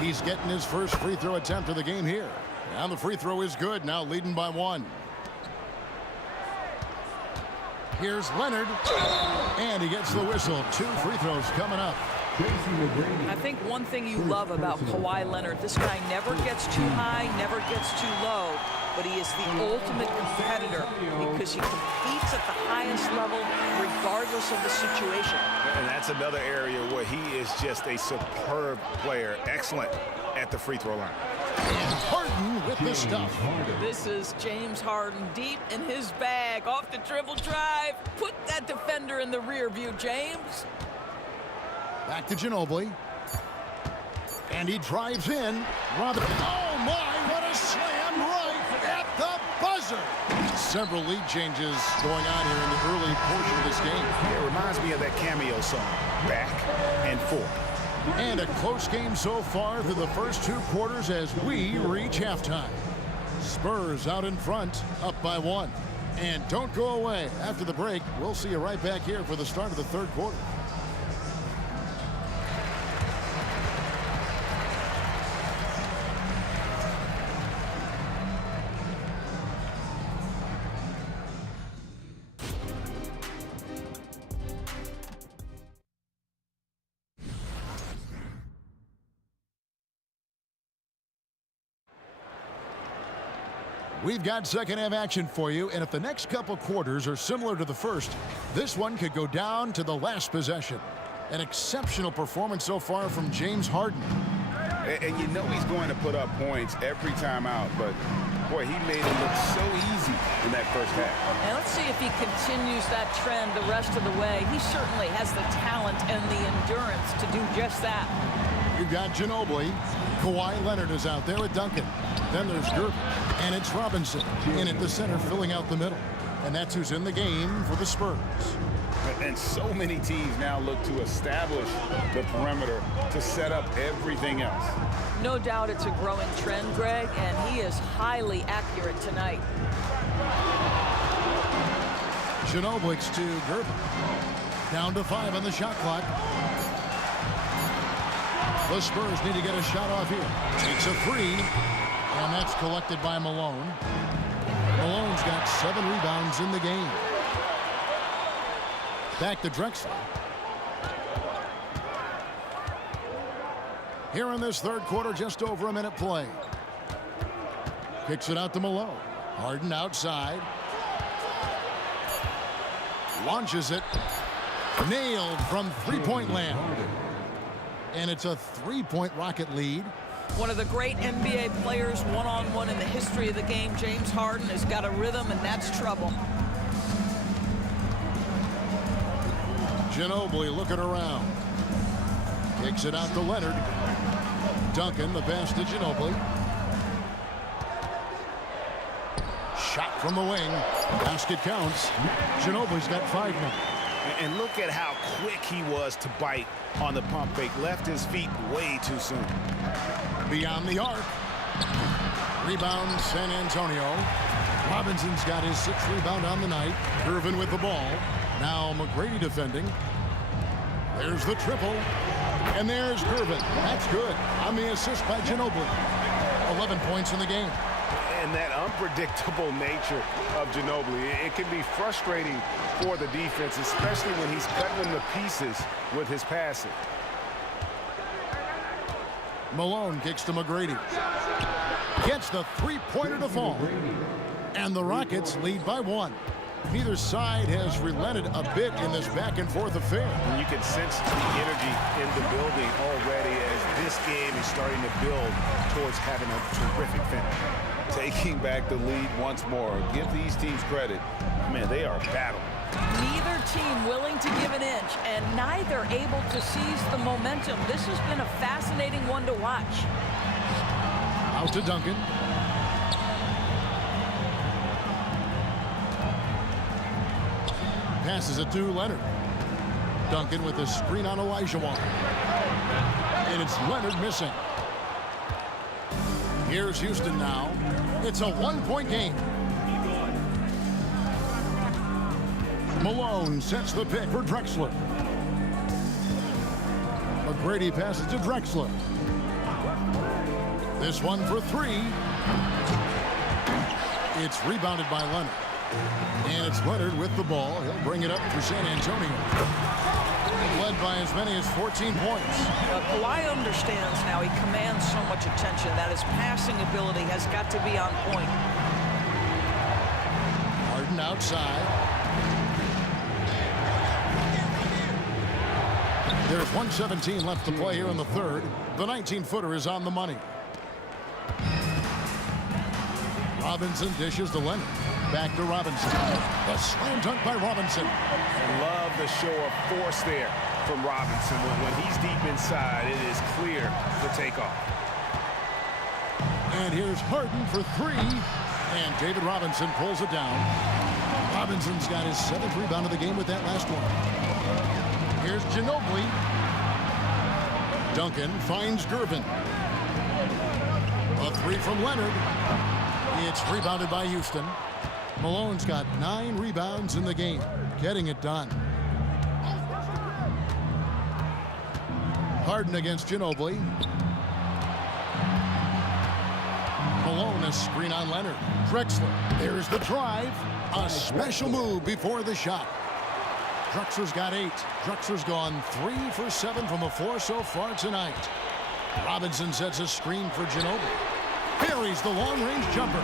He's getting his first free throw attempt of the game here. And the free throw is good, now leading by 1. Here's Leonard, and he gets the whistle. 2 free throws coming up. I think one thing you love about Kawhi Leonard, this guy never gets too high, never gets too low, but he is the ultimate competitor because he competes at the highest level regardless of the situation. And that's another area where he is just a superb player. Excellent at the free throw line. And Harden with the stuff. This is James Harden deep in his bag. Off the dribble drive. Put that defender in the rear view, James. Back to Ginobili. And he drives in. Oh my, what a slam right at the buzzer. Several lead changes going on here in the early portion of this game. It reminds me of that cameo song, Back and Forth. And a close game so far through the first 2 quarters as we reach halftime. Spurs out in front, up by 1. And don't go away. After the break, we'll see you right back here for the start of the third quarter. We've got second half action for you, and if the next couple quarters are similar to the first, this one could go down to the last possession. An exceptional performance so far from James Harden. And you know he's going to put up points every time out, but boy, he made it look so easy in that first half. And let's see if he continues that trend the rest of the way. He certainly has the talent and the endurance to do just that. You've got Ginobili. Kawhi Leonard is out there with Duncan. Then there's Gervin. And it's Robinson in at the center, filling out the middle. And that's who's in the game for the Spurs. And so many teams now look to establish the perimeter to set up everything else. No doubt it's a growing trend, Greg, and he is highly accurate tonight. Ginobili to Gervin. Down to 5 on the shot clock. The Spurs need to get a shot off here. Takes a 3, and that's collected by Malone. Malone's got 7 rebounds in the game. Back to Drexler. Here in this third quarter, just over a minute play. Kicks it out to Malone. Harden outside. Launches it. Nailed from three-point land. And it's a 3-point Rocket lead. One of the great NBA players one-on-one in the history of the game, James Harden, has got a rhythm, and that's trouble. Ginobili looking around. Kicks it out to Leonard. Duncan, the pass to Ginobili. Shot from the wing. Basket counts. Ginobili's got 5 now. And look at how quick he was to bite on the pump fake. Left his feet way too soon. Beyond the arc. Rebound San Antonio. Robinson's got his 6th rebound on the night. Irvin with the ball. Now McGrady defending. There's the triple. And there's Irvin. That's good. On the assist by Ginobili. 11 points in the game. And that unpredictable nature of Ginobili, it can be frustrating for the defense, especially when he's cutting them to pieces with his passing. Malone kicks to McGrady. Gets the 3-pointer to fall. And the Rockets lead by 1. Neither side has relented a bit in this back-and-forth affair. And you can sense the energy in the building already as this game is starting to build towards having a terrific finish. Taking back the lead once more. Give these teams credit. Man, they are battling. Neither team willing to give an inch, and neither able to seize the momentum. This has been a fascinating one to watch. Out to Duncan. Passes it to Leonard. Duncan with a screen on Olajuwon. And it's Leonard missing. Here's Houston now. It's a 1-point game. Malone sets the pick for Drexler. McGrady passes to Drexler. This one for 3. It's rebounded by Leonard. And it's Leonard with the ball. He'll bring it up for San Antonio. Led by as many as 14 points. Kawhi understands now. He commands so much attention that his passing ability has got to be on point. Harden outside. There's 1:17 left to play here in the third. The 19-footer is on the money. Robinson dishes to Leonard. Back to Robinson. The slam dunk by Robinson. I love the show of force there. from Robinson. When he's deep inside, it is clear for takeoff. And here's Harden for three. And David Robinson pulls it down. Robinson's got his 7th rebound of the game with that last one. Here's Ginobili. Duncan finds Gervin. A three from Leonard. It's rebounded by Houston. Malone's got 9 rebounds in the game, getting it done. Harden against Ginobili. Malone, a screen on Leonard. Drexler, there's the drive. A special move before the shot. Drexler's got 8. Drexler's gone 3 for 7 from the floor so far tonight. Robinson sets a screen for Ginobili. Buries the long-range jumper.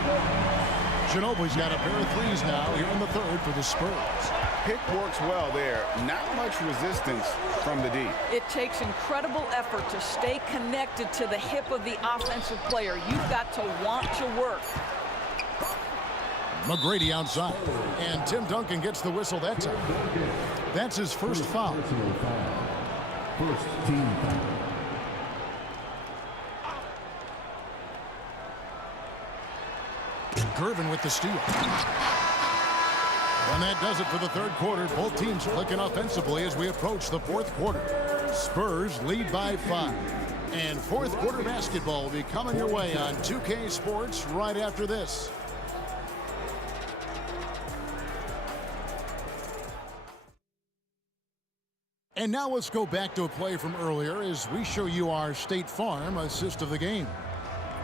Ginobili's got a pair of threes now here in the third for the Spurs. Pick works well there. Not much resistance from the D. It takes incredible effort to stay connected to the hip of the offensive player. You've got to want to work. McGrady outside. And Tim Duncan gets the whistle that time. That's his first foul. First team foul. Gervin with the steal. And that does it for the third quarter. Both teams clicking offensively as we approach the fourth quarter. Spurs lead by 5. And fourth quarter basketball will be coming your way on 2K Sports right after this. And now let's go back to a play from earlier as we show you our State Farm assist of the game.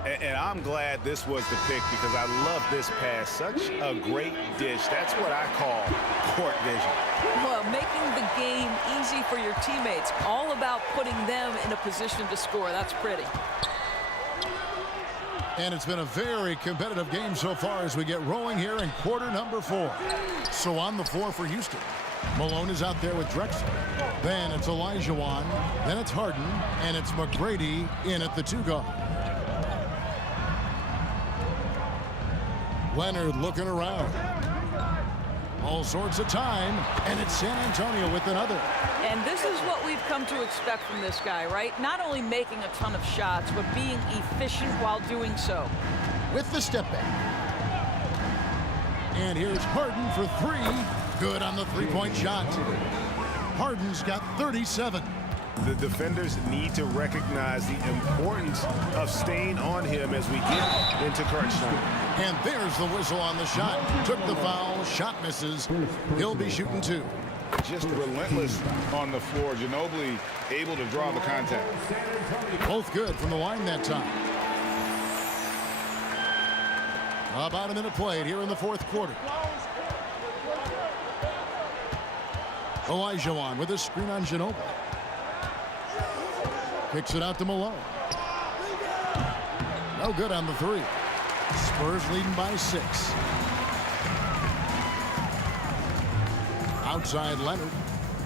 And I'm glad this was the pick because I love this pass. Such a great dish. That's what I call court vision. Well, making the game easy for your teammates. All about putting them in a position to score. That's pretty. And it's been a very competitive game so far as we get rolling here in quarter number 4. So on the floor for Houston. Malone is out there with Drexler. Then it's Olajuwon. Then it's Harden. And it's McGrady in at the 2 guard. Leonard looking around. All sorts of time. And it's San Antonio with another. And this is what we've come to expect from this guy, right? Not only making a ton of shots, but being efficient while doing so. With the step back. And here's Harden for 3. Good on the three-point shot. Harden's got 37. The defenders need to recognize the importance of staying on him as we get into crunch time. And there's the whistle on the shot. Took the foul. Shot misses. He'll be shooting 2. Just relentless on the floor. Ginobili able to draw the contact. Both good from the line that time. About a minute played here in the fourth quarter. Olajuwon with a screen on Ginobili. Kicks it out to Malone. No good on the 3. Spurs leading by 6. Outside Leonard.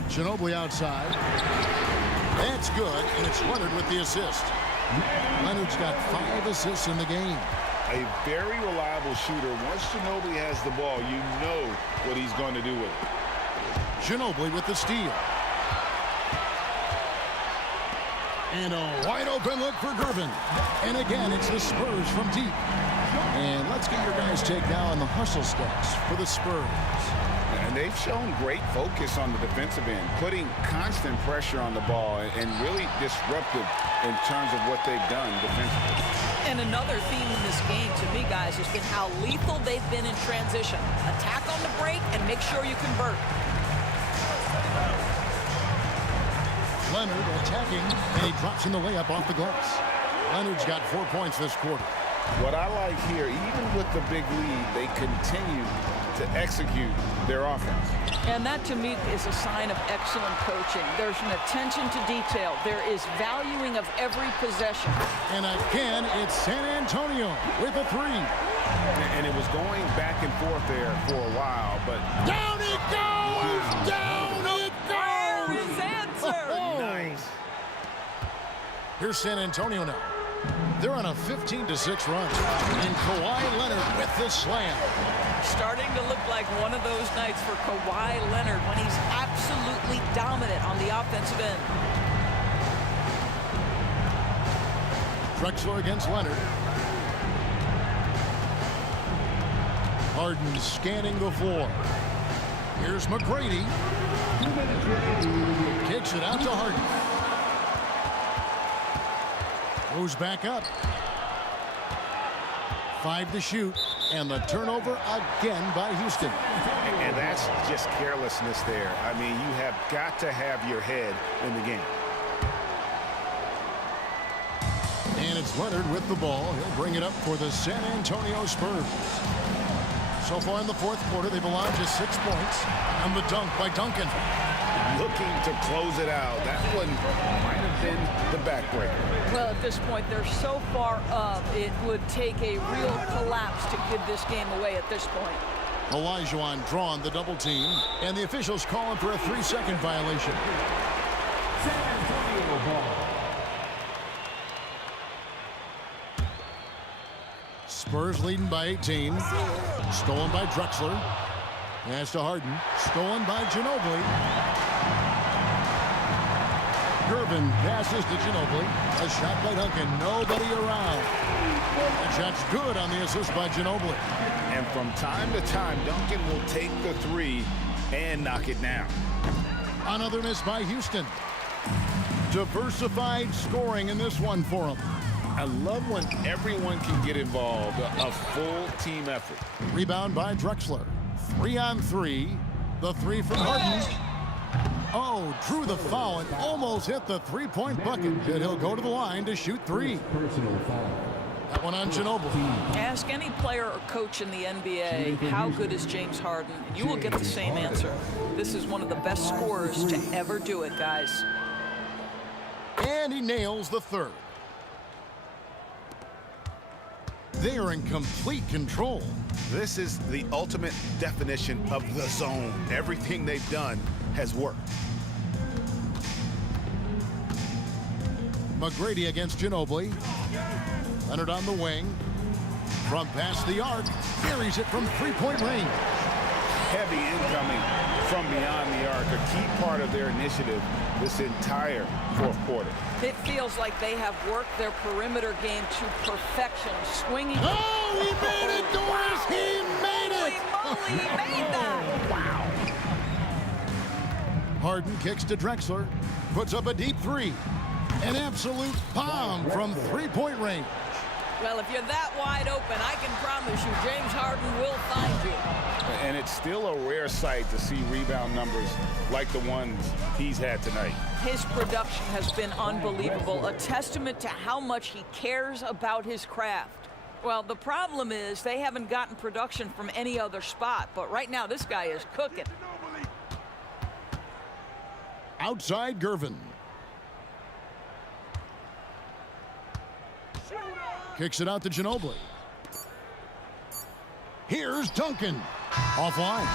Ginobili outside. That's good, and it's Leonard with the assist. Leonard's got 5 assists in the game. A very reliable shooter. Once Ginobili has the ball, you know what he's going to do with it. Ginobili with the steal. And a wide open look for Gervin. And again, it's the Spurs from deep. And let's get your guys' take now on the hustle stats for the Spurs. And they've shown great focus on the defensive end, putting constant pressure on the ball and really disruptive in terms of what they've done defensively. And another theme in this game to me, guys, has been how lethal they've been in transition. Attack on the break and make sure you convert. Leonard attacking, and he drops in the layup off the glass. Leonard's got 4 points this quarter. What I like here, even with the big lead, they continue to execute their offense. And that, to me, is a sign of excellent coaching. There's an attention to detail. There is valuing of every possession. And again, it's San Antonio with a 3. And it was going back and forth there for a while, but... Down it goes! Wow. Down it goes! There is answer! Nice. Here's San Antonio now. They're on a 15-6 run. And Kawhi Leonard with the slam. Starting to look like one of those nights for Kawhi Leonard when he's absolutely dominant on the offensive end. Drexler against Leonard. Harden scanning the floor. Here's McGrady. Kicks it out to Harden. Goes back up. 5 to shoot. And the turnover again by Houston. And that's just carelessness there. I mean, you have got to have your head in the game. And it's Leonard with the ball. He'll bring it up for the San Antonio Spurs. So far in the fourth quarter, they've allowed just 6 points. And the dunk by Duncan. Looking to close it out. That one might have been the backbreaker. Well, at this point, they're so far up, it would take a real collapse to give this game away at this point. Olajuwon drawn the double team. And the officials calling for a 3-second violation. San Antonio ball. Spurs leading by 18. Stolen by Drexler. Pass to Harden. Stolen by Ginobili. Gervin passes to Ginobili. A shot by Duncan. Nobody around. And shot's good on the assist by Ginobili. And from time to time, Duncan will take the three and knock it down. Another miss by Houston. Diversified scoring in this one for him. I love when everyone can get involved, a full team effort. Rebound by Drexler. 3-on-3. The three from Harden. Oh, drew the foul and almost hit the three-point bucket. But he'll go to the line to shoot 3. Personal foul. That one on Ginobili. Ask any player or coach in the NBA, how good is James Harden? And you will get the same answer. This is one of the best scorers to ever do it, guys. And he nails the third. They are in complete control. This is the ultimate definition of the zone. Everything they've done has worked. McGrady against Ginobili. Leonard on the wing. From past the arc. Carries it from three-point range. Heavy incoming from beyond the arc. A key part of their initiative this entire fourth quarter. It feels like they have worked their perimeter game to perfection. Swinging. Oh, he made it, Doris! He made it! Holy moly, he made that! Wow. Harden kicks to Drexler. Puts up a deep 3. An absolute bomb from three-point range. Well, if you're that wide open, I can promise you James Harden will find you. And it's still a rare sight to see rebound numbers like the ones he's had tonight. His production has been unbelievable, a testament to how much he cares about his craft. Well, the problem is they haven't gotten production from any other spot, but right now this guy is cooking. Outside Gervin. Kicks it out to Ginobili. Here's Duncan. Offline.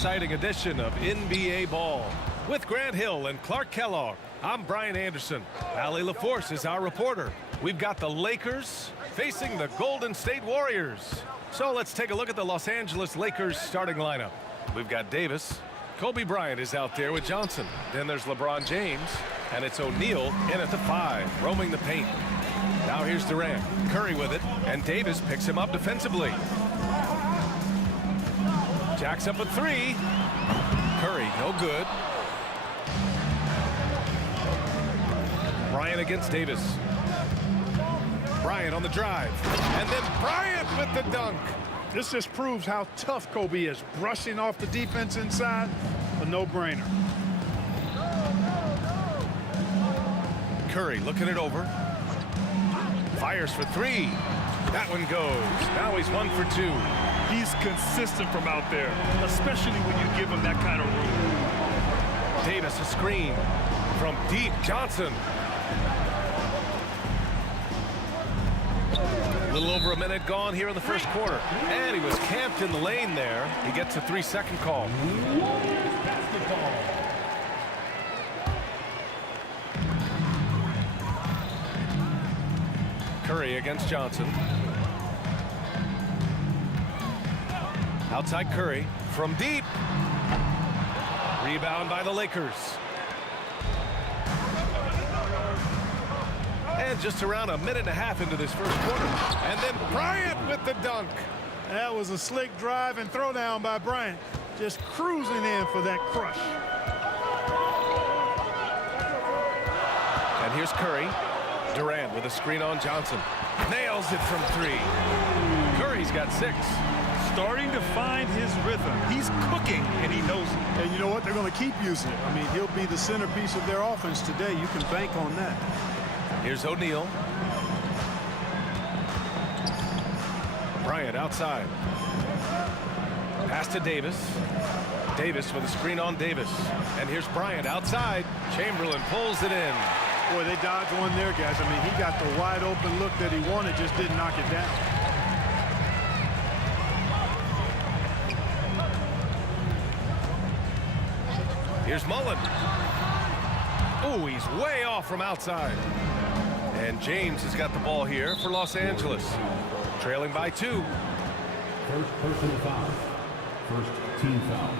exciting edition of NBA Ball. With Grant Hill and Clark Kellogg, I'm Brian Anderson. Allie LaForce is our reporter. We've got the Lakers facing the Golden State Warriors. So let's take a look at the Los Angeles Lakers starting lineup. We've got Davis. Kobe Bryant is out there with Johnson. Then there's LeBron James. And it's O'Neal in at the 5, roaming the paint. Now here's Durant. Curry with it. And Davis picks him up defensively. Jacks up a 3. Curry, no good. Bryant against Davis. Bryant on the drive. And then Bryant with the dunk. This just proves how tough Kobe is. Brushing off the defense inside, a no-brainer. Curry looking it over. Fires for 3. That one goes. Now he's 1 for 2. He's consistent from out there, especially when you give him that kind of room. Davis a screen from deep. Johnson. A little over a minute gone here in the first quarter. And he was camped in the lane there. He gets a 3-second call. Curry against Johnson. Outside Curry from deep. Rebound by the Lakers. And just around a minute and a half into this first quarter. And then Bryant with the dunk. That was a slick drive and throwdown by Bryant. Just cruising in for that crush. And here's Curry. Durant with a screen on Johnson. Nails it from three. Curry's got 6. Starting to find his rhythm. He's cooking, and he knows it. And you know what? They're going to keep using it. I mean, he'll be the centerpiece of their offense today. You can bank on that. Here's O'Neal. Bryant outside. Pass to Davis. Davis with a screen on Davis. And here's Bryant outside. Chamberlain pulls it in. Boy, they dodged one there, guys. I mean, he got the wide open look that he wanted, just didn't knock it down. Here's Mullen. Oh, he's way off from outside. And James has got the ball here for Los Angeles. Trailing by 2. First personal foul. First team foul.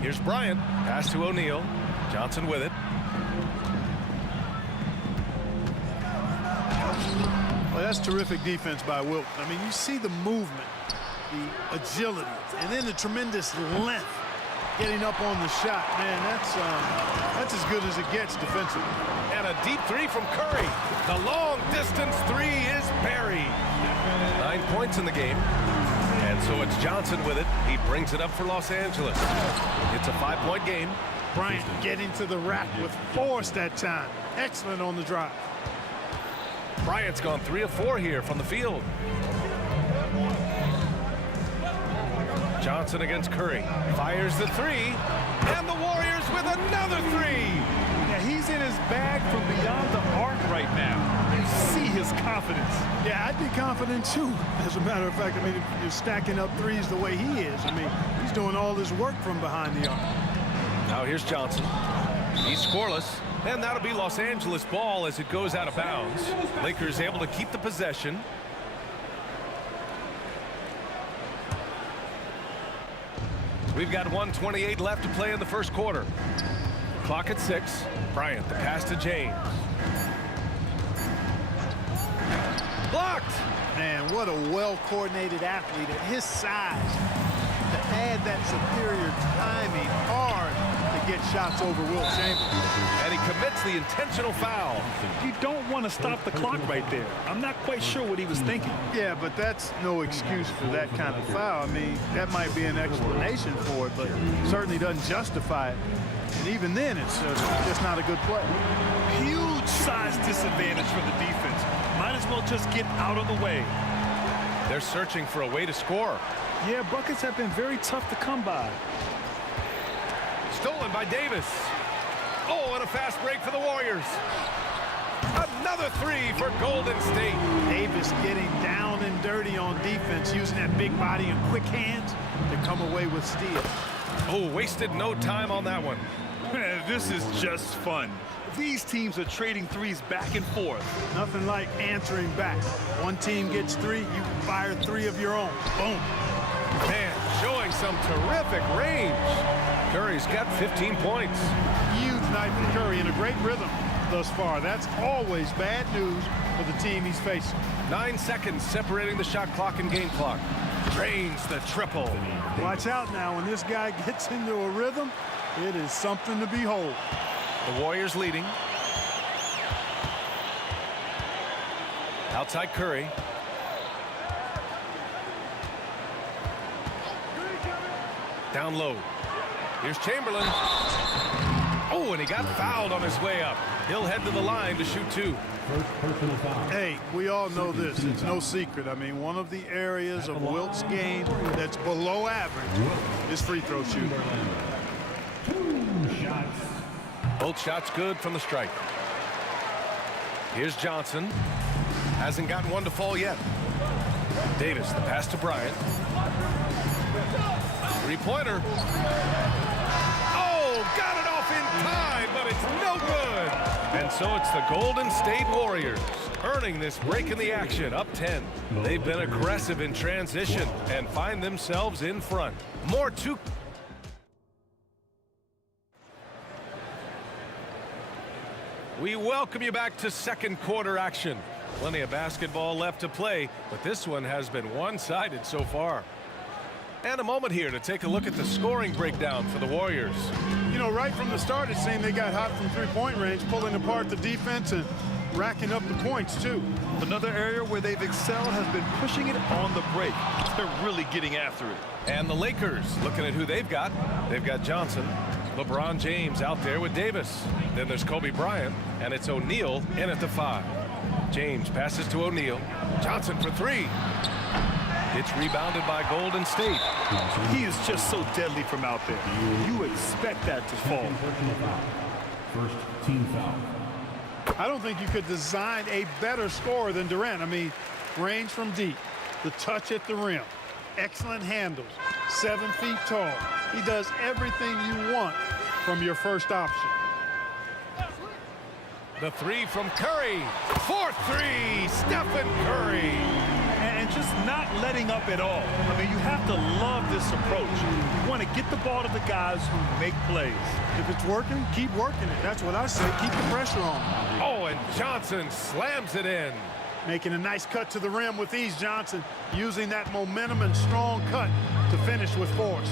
Here's Bryant. Pass to O'Neal. Johnson with it. Well, that's terrific defense by Wilt. I mean, you see the movement, the agility, and then the tremendous length getting up on the shot. Man, that's as good as it gets defensively. And a deep 3 from Curry. The long distance 3 is buried. 9 points in the game. And so it's Johnson with it. He brings it up for Los Angeles. It's a 5-point game. Bryant getting to the rack with force that time. Excellent on the drive. Bryant's gone 3 of 4 here from the field. Johnson against Curry. Fires the 3. And the Warriors with another 3. Yeah, he's in his bag from beyond the arc right now. You see his confidence. Yeah, I'd be confident too. As a matter of fact, I mean, if you're stacking up threes the way he is, I mean, he's doing all this work from behind the arc. Now here's Johnson. He's scoreless. And that'll be Los Angeles ball as it goes out of bounds. Lakers able to keep the possession. We've got 1:28 left to play in the first quarter. Clock at 6. Bryant, the pass to James. Blocked. Man, what a well-coordinated athlete at his size to add that superior timing hard to get shots over Wilt Chamberlain. And he commits the intentional foul. You don't want to stop the clock right there. I'm not quite sure what he was thinking. Yeah, but that's no excuse for that kind of foul. I mean, that might be an explanation for it, but certainly doesn't justify it. And even then, it's just not a good play. Huge size disadvantage for the defense. Might as well just get out of the way. They're searching for a way to score. Yeah, buckets have been very tough to come by. Stolen by Davis. Oh, and a fast break for the Warriors. Another 3 for Golden State. Davis getting down and dirty on defense, using that big body and quick hands to come away with steals. Oh, wasted no time on that one. This is just fun. These teams are trading threes back and forth. Nothing like answering back. One team gets 3, you fire 3 of your own. Boom. Man, showing some terrific range. Curry's got 15 points. Huge night for Curry in a great rhythm thus far. That's always bad news for the team he's facing. 9 seconds separating the shot clock and game clock. Drains the triple. Watch out now. When this guy gets into a rhythm, it is something to behold. The Warriors leading. Outside Curry. Down low. Here's Chamberlain. Oh, and he got fouled on his way up. He'll head to the line to shoot 2. Hey, we all know this. It's no secret. I mean, one of the areas of Wilt's game that's below average is free throw shooting. Both shots good from the stripe. Here's Johnson. Hasn't gotten one to fall yet. Davis, the pass to Bryant. 3-pointer. Oh, got it off in Tied, but it's no good. And so it's the Golden State Warriors earning this break in the action, up 10. They've been aggressive in transition and find themselves in front. More two. We welcome you back to second quarter action. Plenty of basketball left to play, but this one has been one-sided so far. And a moment here to take a look at the scoring breakdown for the Warriors. You know, right from the start, it seemed they got hot from three-point range, pulling apart the defense and racking up the points, too. Another area where they've excelled has been pushing it on the break. They're really getting after it. And the Lakers, looking at who they've got. They've got Johnson, LeBron James out there with Davis. Then there's Kobe Bryant, and it's O'Neal in at the 5. James passes to O'Neal. Johnson for 3. It's rebounded by Golden State. He is just so deadly from out there. You expect that to fall. First team foul. I don't think you could design a better scorer than Durant. I mean, range from deep, the touch at the rim, excellent handles, 7 feet tall. He does everything you want from your first option. The 3 from Curry. 4-3, Stephen Curry. And just not letting up at all. I mean, you have to love this approach. You want to get the ball to the guys who make plays. If it's working, keep working it. That's what I say. Keep the pressure on. Oh, and Johnson slams it in. Making a nice cut to the rim with ease, Johnson. Using that momentum and strong cut to finish with force.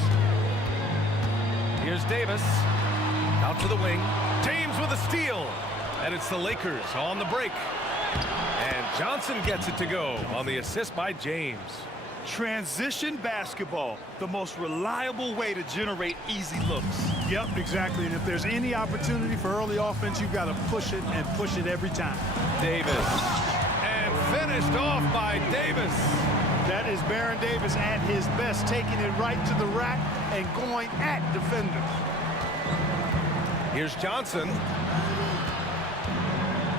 Here's Davis. Out to the wing. James with a steal. And it's the Lakers on the break. And Johnson gets it to go on the assist by James. Transition basketball, the most reliable way to generate easy looks. Yep, exactly. And if there's any opportunity for early offense, you've got to push it and push it every time. Davis. And finished off by Davis. That is Baron Davis at his best, taking it right to the rack and going at defenders. Here's Johnson.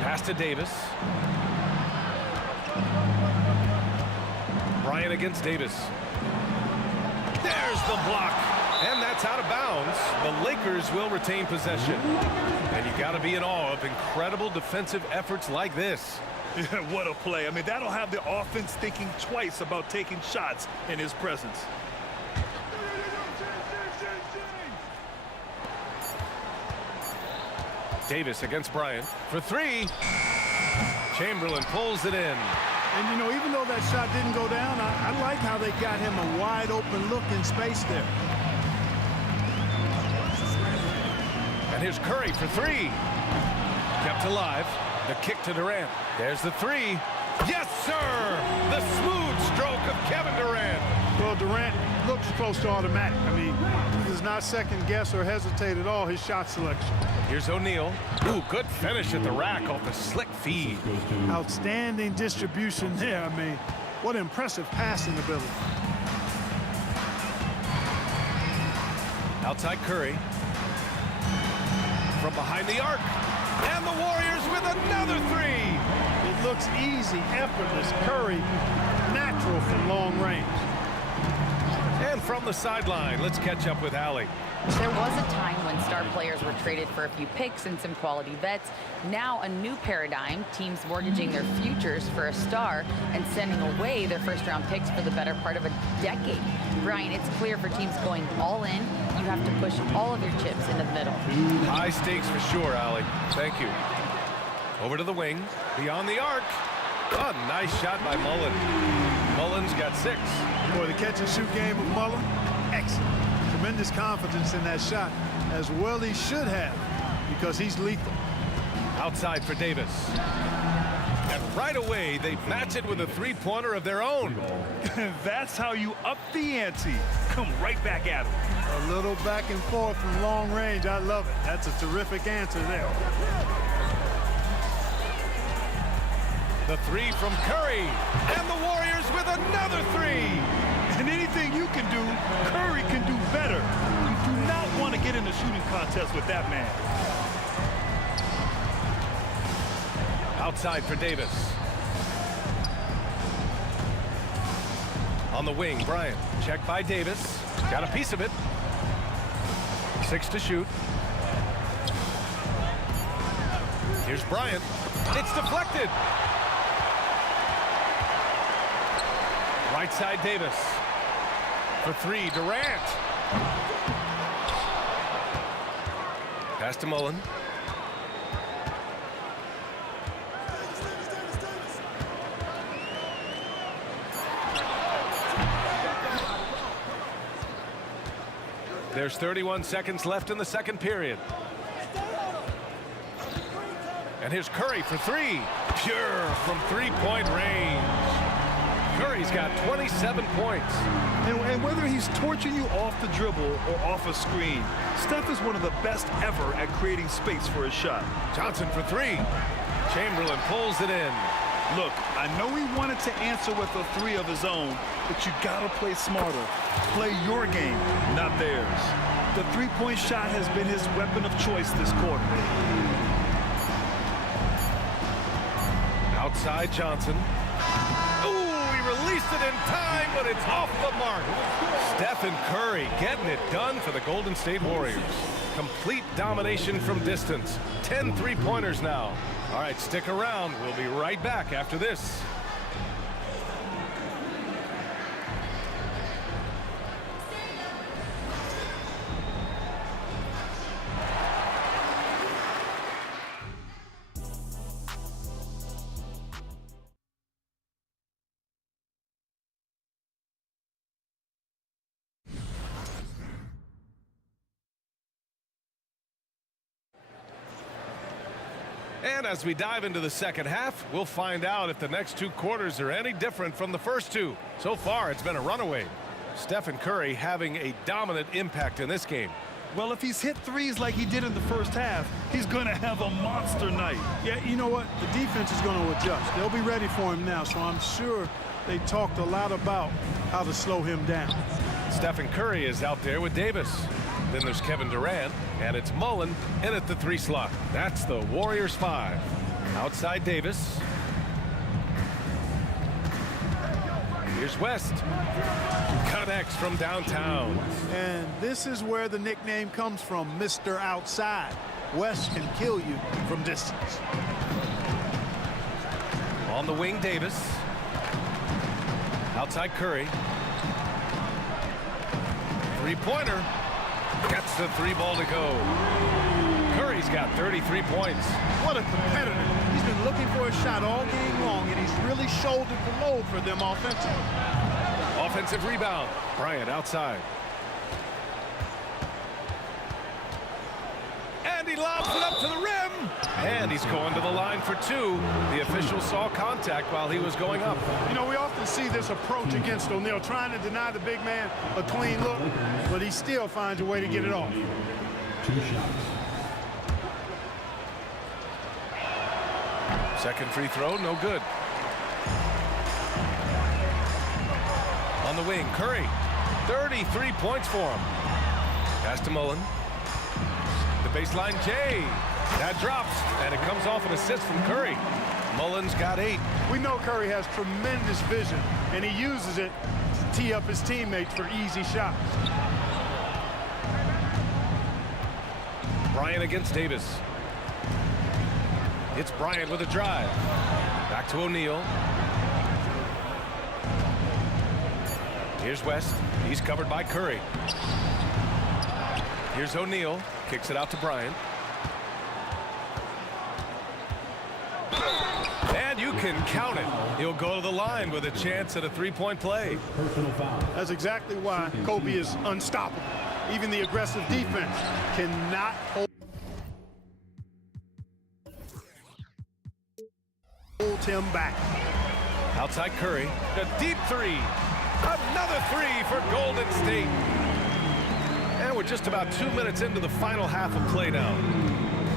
Pass to Davis. Bryant against Davis. There's the block. And that's out of bounds. The Lakers will retain possession. And you got to be in awe of incredible defensive efforts like this. What a play. I mean, that'll have the offense thinking twice about taking shots in his presence. Davis against Bryant for 3. Chamberlain pulls it in. And, you know, even though that shot didn't go down, I like how they got him a wide-open look in space there. And here's Curry for 3. Kept alive. The kick to Durant. There's the 3. Yes, sir! The smooth stroke of Kevin Durant. Well, Durant looks close to automatic. I mean, he does not second guess or hesitate at all his shot selection. Here's O'Neal. Ooh, good finish at the rack off the slick feed. Outstanding distribution there. I mean, what impressive passing ability. Outside Curry. From behind the arc. And the Warriors with another 3. It looks easy, effortless. Curry, natural from long range. And from the sideline, let's catch up with Allie. There was a time when star players were traded for a few picks and some quality vets. Now a new paradigm, teams mortgaging their futures for a star and sending away their first-round picks for the better part of a decade. Brian, it's clear for teams going all in, you have to push all of your chips into the middle. High stakes for sure, Allie. Thank you. Over to the wing, beyond the arc. Oh, nice shot by Mullen. Mullen's got 6. Boy, the catch-and-shoot game of Mullen, excellent. Tremendous confidence in that shot, as well he should have, because he's lethal. Outside for Davis. And right away, they match it with a 3-pointer of their own. That's how you up the ante. Come right back at him. A little back and forth from long range. I love it. That's a terrific answer there. The 3 from Curry. And the Warriors with another 3. And anything you can do, Curry can do better. You do not want to get in a shooting contest with that man. Outside for Davis. On the wing, Bryant. Checked by Davis. Got a piece of it. 6 to shoot. Here's Bryant. It's deflected. Right side Davis. For three, Durant. Pass to Mullen. There's 31 seconds left in the second period. And here's Curry for three. Pure from three-point range. Curry's got 27 points. And whether he's torching you off the dribble or off a screen, Steph is one of the best ever at creating space for his shot. Johnson for three. Chamberlain pulls it in. Look, I know he wanted to answer with a three of his own, but you gotta play smarter. Play your game, not theirs. The three-point shot has been his weapon of choice this quarter. Outside Johnson. Ooh, he released it in time, but it's off the mark. Stephen Curry getting it done for the Golden State Warriors. Complete domination from distance. 10 three-pointers now. All right, stick around. We'll be right back after this. And as we dive into the second half, we'll find out if the next two quarters are any different from the first two. So far, it's been a runaway. Stephen Curry having a dominant impact in this game. Well, if he's hit threes like he did in the first half, he's going to have a monster night. Yeah, you know what? The defense is going to adjust. They'll be ready for him now, so I'm sure they talked a lot about how to slow him down. Stephen Curry is out there with Davis. Then there's Kevin Durant, and it's Mullen in at the three slot. That's the Warriors 5. Outside Davis. Here's West. Connects from downtown. And this is where the nickname comes from, Mr. Outside. West can kill you from distance. On the wing, Davis. Outside Curry. Three-pointer. Gets the three ball to go. Curry's got 33 points. What a competitor. He's been looking for a shot all game long, and he's really shouldered the load for them offensively. Offensive rebound. Bryant outside. And he lobs it up to the rim. And he's going to the line for two. The official saw contact while he was going up. You know, we often see this approach against O'Neal, trying to deny the big man a clean look, but he still finds a way to get it off. 2 shots. Second free throw, no good. On the wing, Curry. 33 points for him. Pass to Mullen. The baseline, Jay. That drops, and it comes off an assist from Curry. Mullen's got 8. We know Curry has tremendous vision, and he uses it to tee up his teammates for easy shots. Bryant against Davis. It's Bryant with a drive. Back to O'Neal. Here's West. He's covered by Curry. Here's O'Neal. Kicks it out to Bryant. And you can count it. He'll go to the line with a chance at a three-point play. That's exactly why Kobe is unstoppable. Even the aggressive defense cannot hold him back. Outside Curry. A deep three. Another three for Golden State. And we're just about 2 minutes into the final half of play now.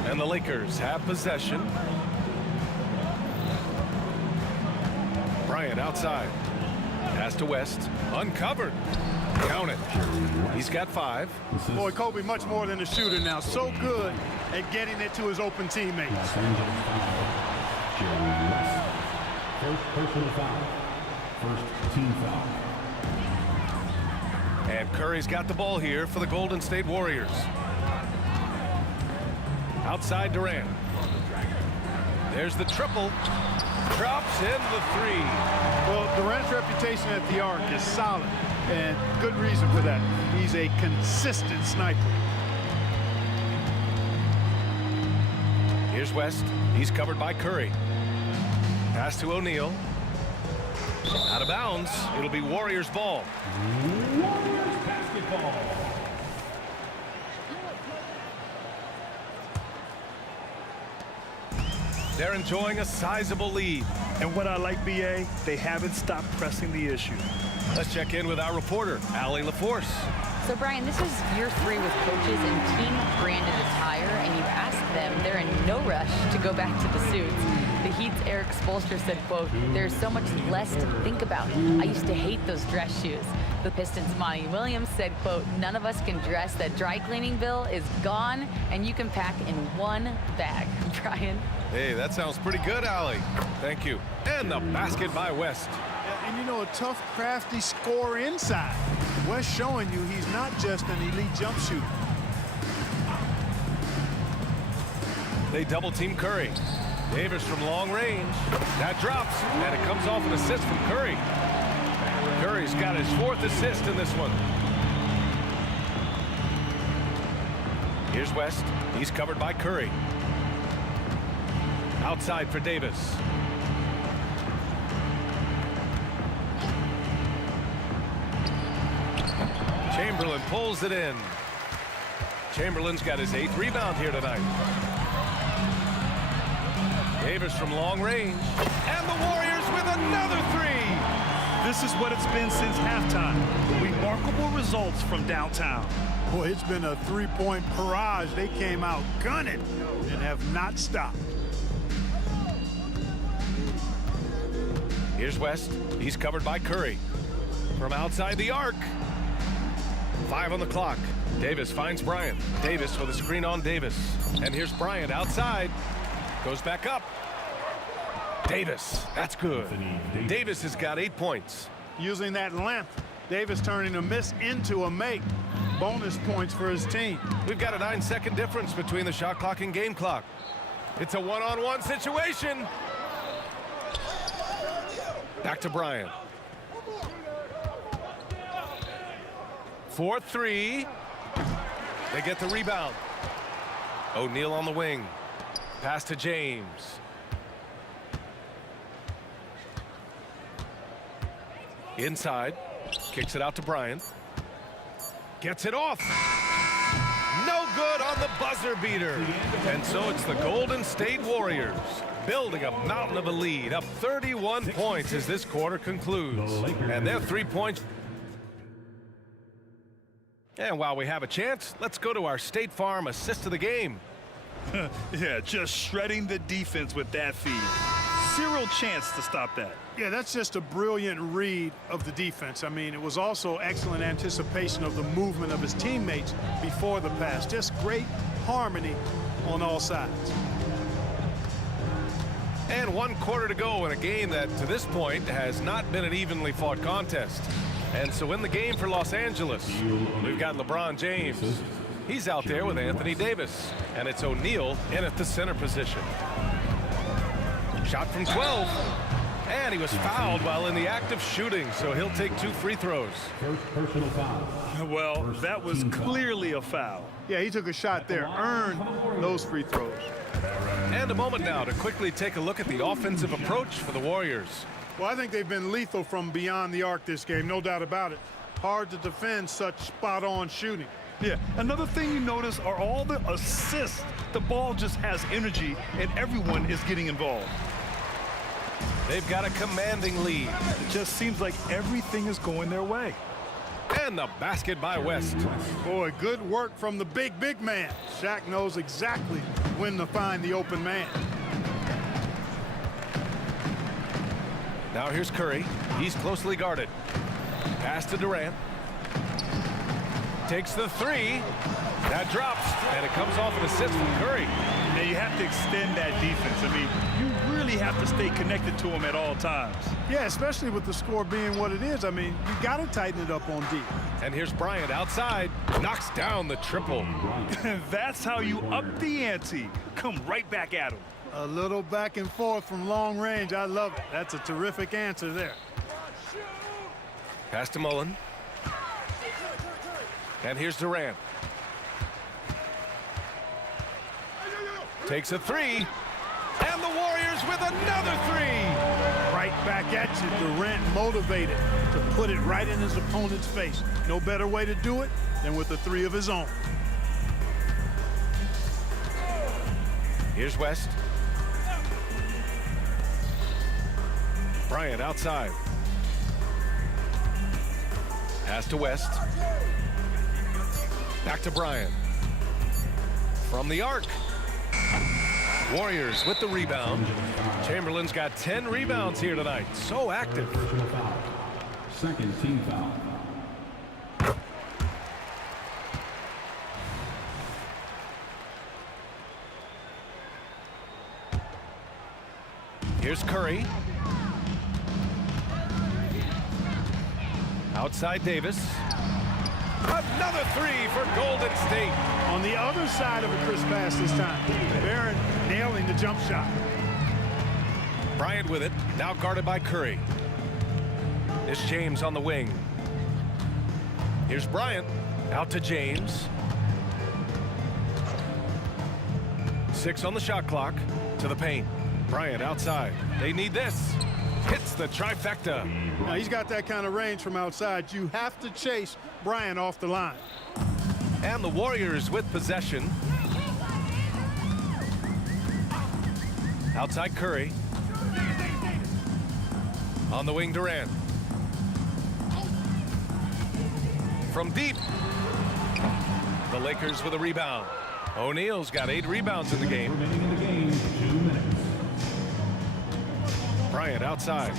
And the Lakers have possession. Bryant outside. Pass to West. Uncovered. Count it. He's got 5. Boy, Kobe much more than a shooter now. So good at getting it to his open teammates. First personal foul. First team foul. And Curry's got the ball here for the Golden State Warriors. Outside Durant. There's the triple. Drops in the three. Well, Durant's reputation at the arc is solid, and good reason for that. He's a consistent sniper. Here's West. He's covered by Curry. Pass to O'Neal. Out of bounds. It'll be Warriors ball. Warriors basketball. They're enjoying a sizable lead. And what I like, BA, they haven't stopped pressing the issue. Let's check in with our reporter, Allie LaForce. So, Brian, this is year 3 with coaches in team-branded attire, and you ask them, they're in no rush to go back to the suits. The Heat's Eric Spoelstra said, quote, "There's so much less to think about. I used to hate those dress shoes." The Pistons' Monty Williams said, quote, "None of us can dress. That dry cleaning bill is gone, and you can pack in one bag." Brian? Hey, that sounds pretty good, Allie. Thank you. And the basket by West. And you know, a tough, crafty scorer inside. West showing you he's not just an elite jump shooter. They double team Curry. Davis from long range. That drops, and it comes off an assist from Curry. Curry's got his 4th assist in this one. Here's West. He's covered by Curry. Outside for Davis. Chamberlain pulls it in. Chamberlain's got his 8th rebound here tonight. Davis from long range. And the Warriors with another 3. This is what it's been since halftime. Remarkable results from downtown. Boy, it's been a three-point barrage. They came out gunning and have not stopped. Here's West. He's covered by Curry. From outside the arc. 5 on the clock. Davis finds Bryant. Davis with a screen on Davis. And here's Bryant outside. Goes back up. Davis. That's good. Davis has got 8 points. Using that length, Davis turning a miss into a make. Bonus points for his team. We've got a 9-second difference between the shot clock and game clock. It's a one-on-one situation. Back to Bryant. 4-3. They get the rebound. O'Neal on the wing. Pass to James. Inside. Kicks it out to Bryant. Gets it off. No good on the buzzer beater. And so it's the Golden State Warriors building a mountain of a lead, up 31 points as this quarter concludes. And they're 3 points. And while we have a chance, let's go to our State Farm assist of the game. Yeah, just shredding the defense with that feed. Zero chance to stop that. Yeah, that's just a brilliant read of the defense. I mean, it was also excellent anticipation of the movement of his teammates before the pass. Just great harmony on all sides. And 1 quarter to go in a game that, to this point, has not been an evenly fought contest. And so in the game for Los Angeles, we've got LeBron James. He's out there with Anthony Davis. And it's O'Neal in at the center position. Shot from 12. And he was fouled while in the act of shooting, so he'll take 2 free throws. First personal foul. Well, that was clearly a foul. Yeah, he took a shot there, earned those free throws. And a moment now to quickly take a look at the offensive approach for the Warriors. Well, I think they've been lethal from beyond the arc this game, no doubt about it. Hard to defend such spot-on shooting. Yeah, another thing you notice are all the assists. The ball just has energy, and everyone is getting involved. They've got a commanding lead. It just seems like everything is going their way. And the basket by West. Boy, good work from the big man. Shaq knows exactly when to find the open man. Now here's Curry. He's closely guarded. Pass to Durant. Takes the 3. That drops, and it comes off an assist from Curry. Now you have to extend that defense. I mean, you really have to stay connected to him at all times. Yeah, especially with the score being what it is. I mean, you got to tighten it up on D. And here's Bryant outside. Knocks down the triple. That's how you up the ante. Come right back at him. A little back and forth from long range. I love it. That's a terrific answer there. Pass to Mullen. And here's Durant. Takes a three. And the Warriors with another three. Right back at you. Durant motivated to put it right in his opponent's face. No better way to do it than with a three of his own. Here's West. Bryant outside. Pass to West. Back to Bryant. From the arc. Warriors with the rebound. Chamberlain's got 10 rebounds here tonight. So active. Second team foul. Here's Curry. Outside Davis. Another three for Golden State. On the other side of a crisp pass this time. Barron nailing the jump shot. Bryant with it. Now guarded by Curry. It's James on the wing. Here's Bryant. Out to James. 6 on the shot clock. To the paint. Bryant outside. They need this. Hits the trifecta. Now he's got that kind of range from outside. You have to chase Bryant off the line. And the Warriors with possession. Outside Curry. On the wing, Durant. From deep. The Lakers with a rebound. O'Neal's got 8 rebounds in the game. Remaining in the game, 2 minutes. Bryant outside.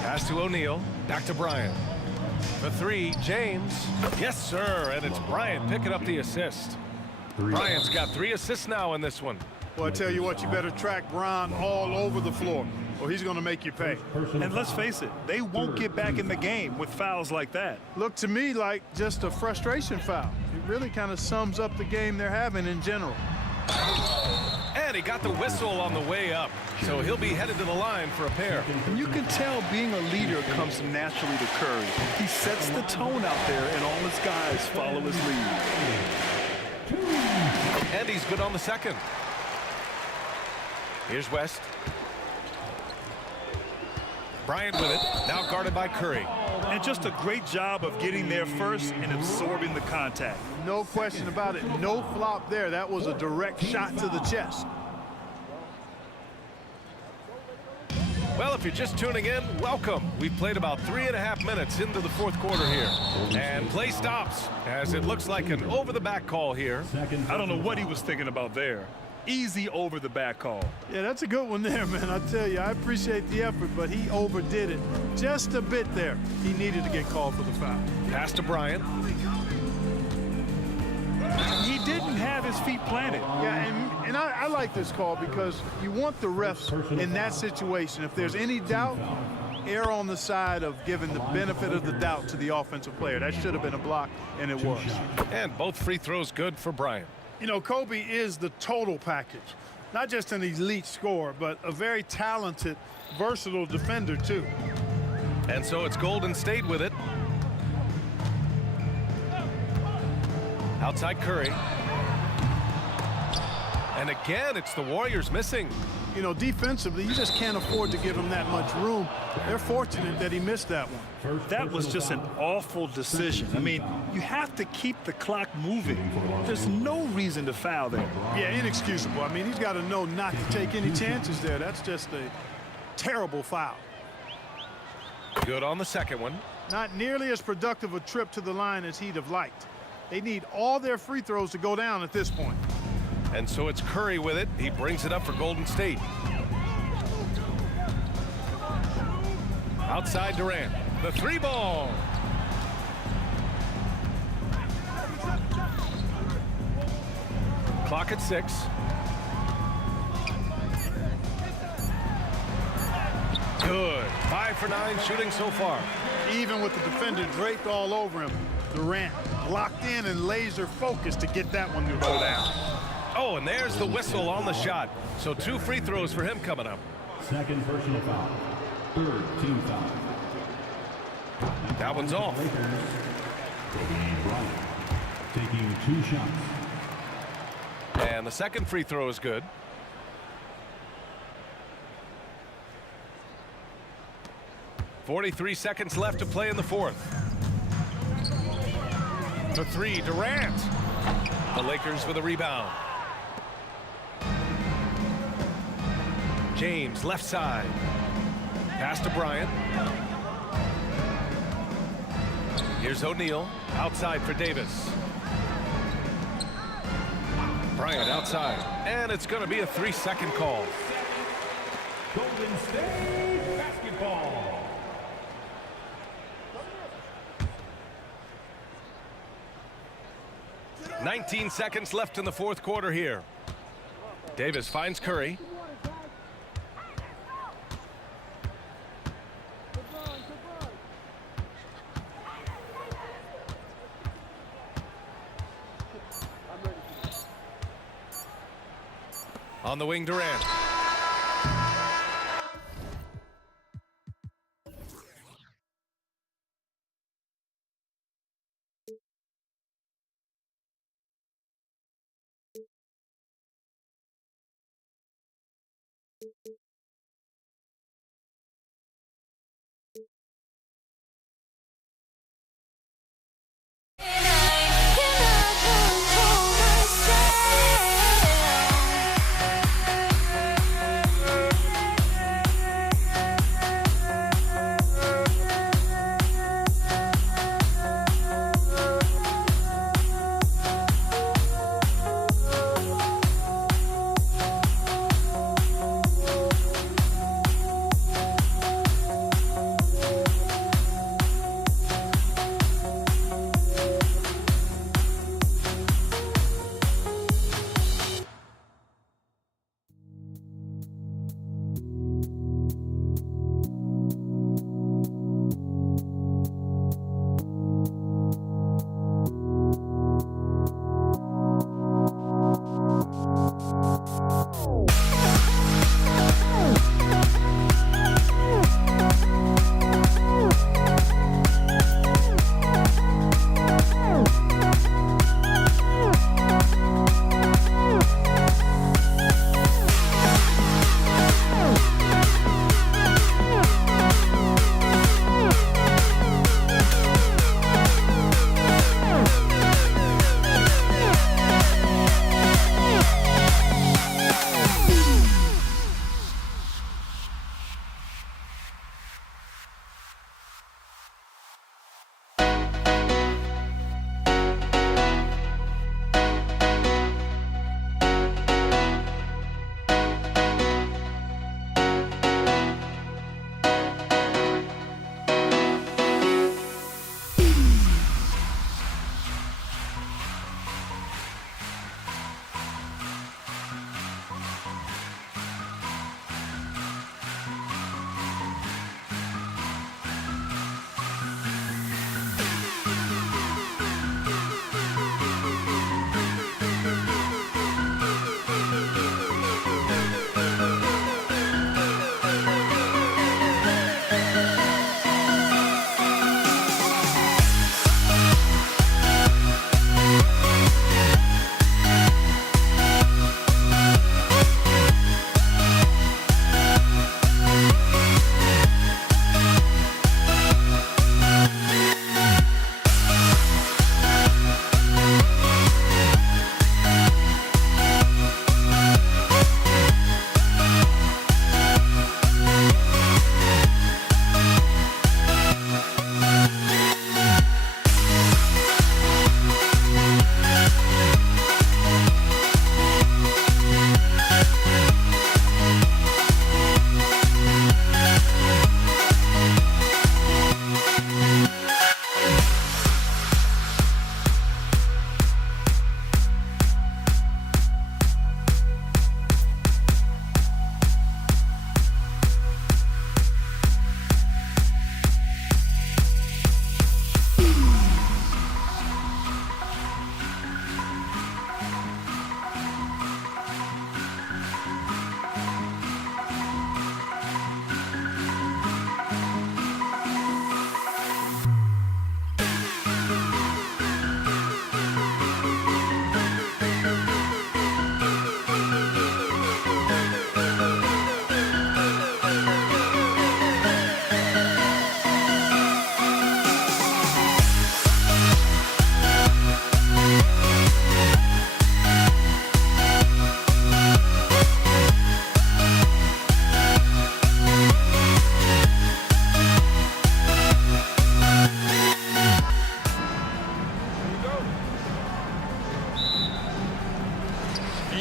Pass to O'Neal. Back to Bryant. For 3, James. Yes, sir. And it's Bryant picking up the assist. Bryant's got 3 assists now in this one. Well, I tell you what, you better track Bron all over the floor, or he's going to make you pay. And let's face it, they won't get back in the game with fouls like that. Looked to me like just a frustration foul. It really kind of sums up the game they're having in general. And he got the whistle on the way up. So he'll be headed to the line for a pair. And you can tell being a leader comes naturally to Curry. He sets the tone out there, and all his guys follow his lead. And he's good on the second. Here's West. Bryant with it. Now guarded by Curry. And just a great job of getting there first and absorbing the contact. No question about it. No flop there. That was a direct shot to the chest. Well, if you're just tuning in, welcome. We've played about 3.5 minutes into the 4th quarter here. And play stops as it looks like an over-the-back call here. I don't know what he was thinking about there. Easy over the back call. Yeah, that's a good one there, man. I tell you, I appreciate the effort, but he overdid it just a bit there. He needed to get called for the foul. Pass to Bryant. He didn't have his feet planted. Yeah, and I like this call because you want the refs in that situation. If there's any doubt, err on the side of giving the benefit of the doubt to the offensive player. That should have been a block, and it was. And both free throws good for Bryant. You know, Kobe is the total package. Not just an elite scorer, but a very talented, versatile defender, too. And so it's Golden State with it. Outside Curry. And again, it's the Warriors missing. You know, defensively, you just can't afford to give him that much room. They're fortunate that he missed that one. That was just an awful decision. I mean, you have to keep the clock moving. There's no reason to foul there. Yeah, inexcusable. I mean, he's got to know not to take any chances there. That's just a terrible foul. Good on the second one. Not nearly as productive a trip to the line as he'd have liked. They need all their free throws to go down at this point. And so it's Curry with it. He brings it up for Golden State. Outside Durant. The 3-ball. Clock at 6. Good. 5 for 9 shooting so far. Even with the defender draped all over him, Durant locked in and laser focused to get that one to go down. Oh, and there's the whistle on the shot. So 2 free throws for him coming up. Second personal foul. Third team foul. That one's off. Bryant taking 2 shots. And the second free throw is good. .43 left to play in the fourth. The 3, Durant. The Lakers with a rebound. James, left side. Pass to Bryant. Here's O'Neal, outside for Davis. Bryant outside, and it's going to be a 3-second call. Golden State basketball. 19 seconds left in the fourth quarter here. Davis finds Curry. On the wing, Durant.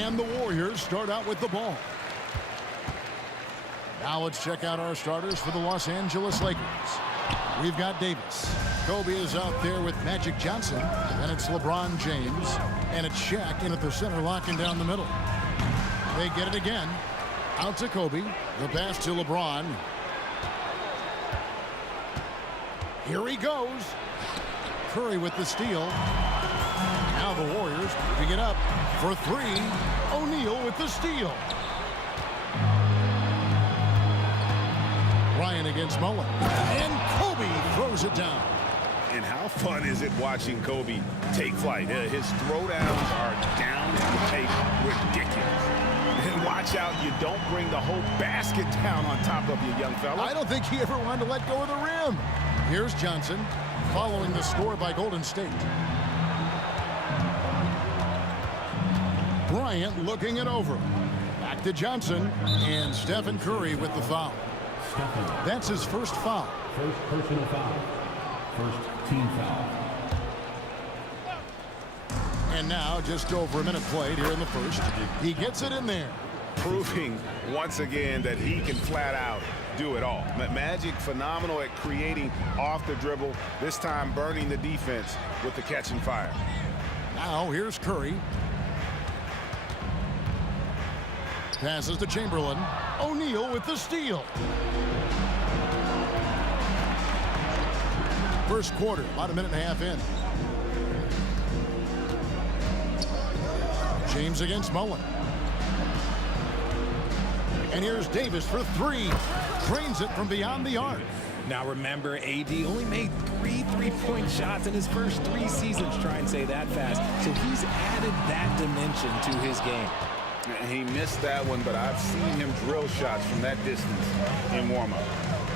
And the Warriors start out with the ball. Now let's check out our starters for the Los Angeles Lakers. We've got Davis. Kobe is out there with Magic Johnson. And it's LeBron James. And it's Shaq in at the center, locking down the middle. They get it again. Out to Kobe. The pass to LeBron. Here he goes. Curry with the steal. Now the Warriors moving it up for three. O'Neal with the steal. Bryant against Mullen. And Kobe throws it down. And how fun is it watching Kobe take flight? His throwdowns are down the tape, ridiculous. And watch out, you don't bring the whole basket down on top of you, young fella. I don't think he ever wanted to let go of the rim. Here's Johnson following the score by Golden State. Bryant looking it over. Back to Johnson. And Stephen Curry with the foul. That's his first foul. First personal foul. First team foul. And now just over a minute played here in the first. He gets it in there. Proving once again that he can flat out do it all. Magic phenomenal at creating off the dribble. This time burning the defense with the catch and fire. Now here's Curry. Passes to Chamberlain. O'Neal with the steal. First quarter, about a minute and a half in. James against Mullen. And here's Davis for three. Drains it from beyond the arc. Now remember, AD only made 3 3-point shots in his first 3 seasons. Try and say that fast. So he's added that dimension to his game. He missed that one, but I've seen him drill shots from that distance in warm-up.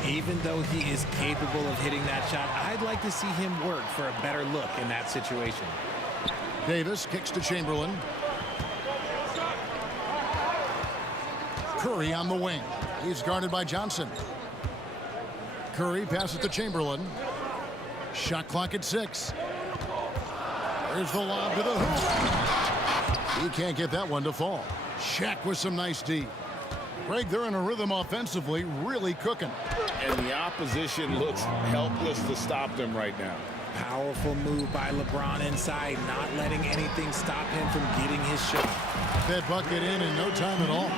Even though he is capable of hitting that shot, I'd like to see him work for a better look in that situation. Davis kicks to Chamberlain. Curry on the wing. He's guarded by Johnson. Curry passes to Chamberlain. Shot clock at 6. There's the lob to the hoop. He can't get that one to fall. Shaq with some nice D. Greg, they're in a rhythm offensively, really cooking. And the opposition looks helpless to stop them right now. Powerful move by LeBron inside, not letting anything stop him from getting his shot. That bucket in no time at all.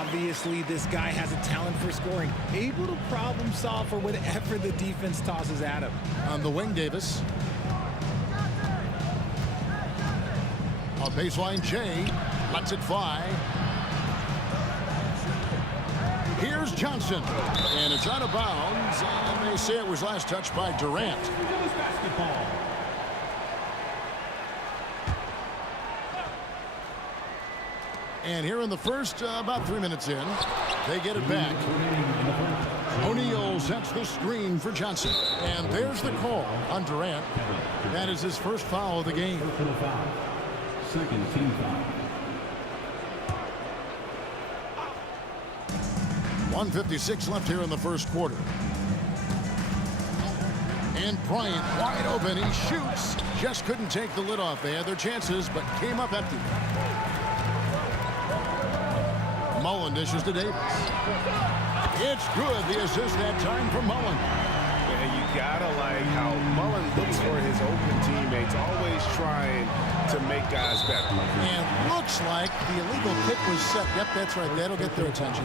Obviously, this guy has a talent for scoring, able to problem solve for whatever the defense tosses at him. On the wing, Davis. On baseline, Jay lets it fly. Here's Johnson. And it's out of bounds. And they say it was last touched by Durant. And here in the first, about 3 minutes in, they get it back. O'Neal sets the screen for Johnson. And there's the call on Durant. That is his first foul of the game. Second team foul. 1:56 left here in the first quarter. And Bryant wide open. He shoots. Just couldn't take the lid off. They had their chances, but came up empty. Mullen dishes to Davis. It's good. The assist that time from Mullen. Yeah, you gotta like how Mullen looks for his open teammates, always trying to make guys better. And looks like the illegal kick was set. Yep, that's right. That'll get their attention.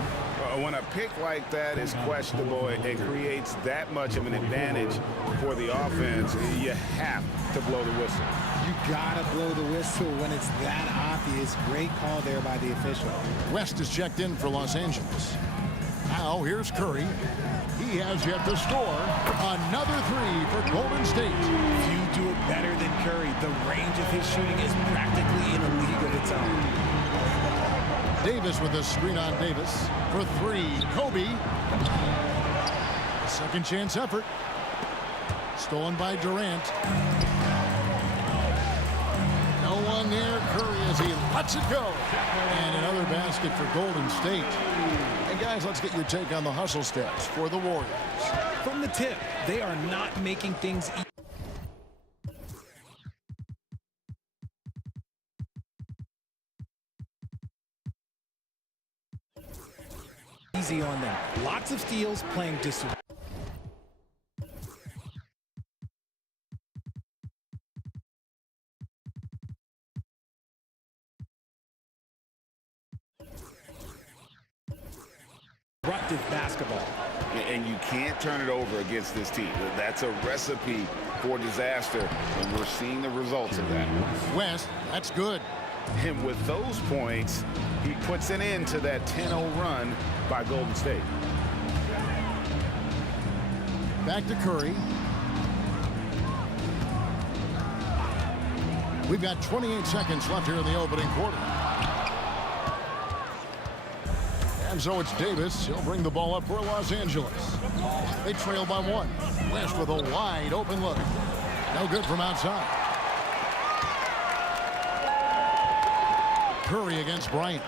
When a pick like that is questionable, it creates that much of an advantage for the offense. You have to blow the whistle. You gotta blow the whistle when it's that obvious. Great call there by the official. West is checked in for Los Angeles. Now here's Curry. He has yet to score. Another three for Golden State. Few do it better than Curry. The range of his shooting is practically in a league of its own. Davis with a screen on Davis for three. Kobe. Second chance effort. Stolen by Durant. No one near Curry as he lets it go. And another basket for Golden State. And guys, let's get your take on the hustle steps for the Warriors. From the tip, they are not making things easy. easy on them. Lots of steals, playing disarray. Disruptive basketball. And you can't turn it over against this team. That's a recipe for disaster, and we're seeing the results of that. West, that's good. And with those points, he puts an end to that 10-0 run by Golden State. Back to Curry. We've got 28 seconds left here in the opening quarter. And so it's Davis. He'll bring the ball up for Los Angeles. They trail by 1. West with a wide open look. No good from outside. Curry against Bryant.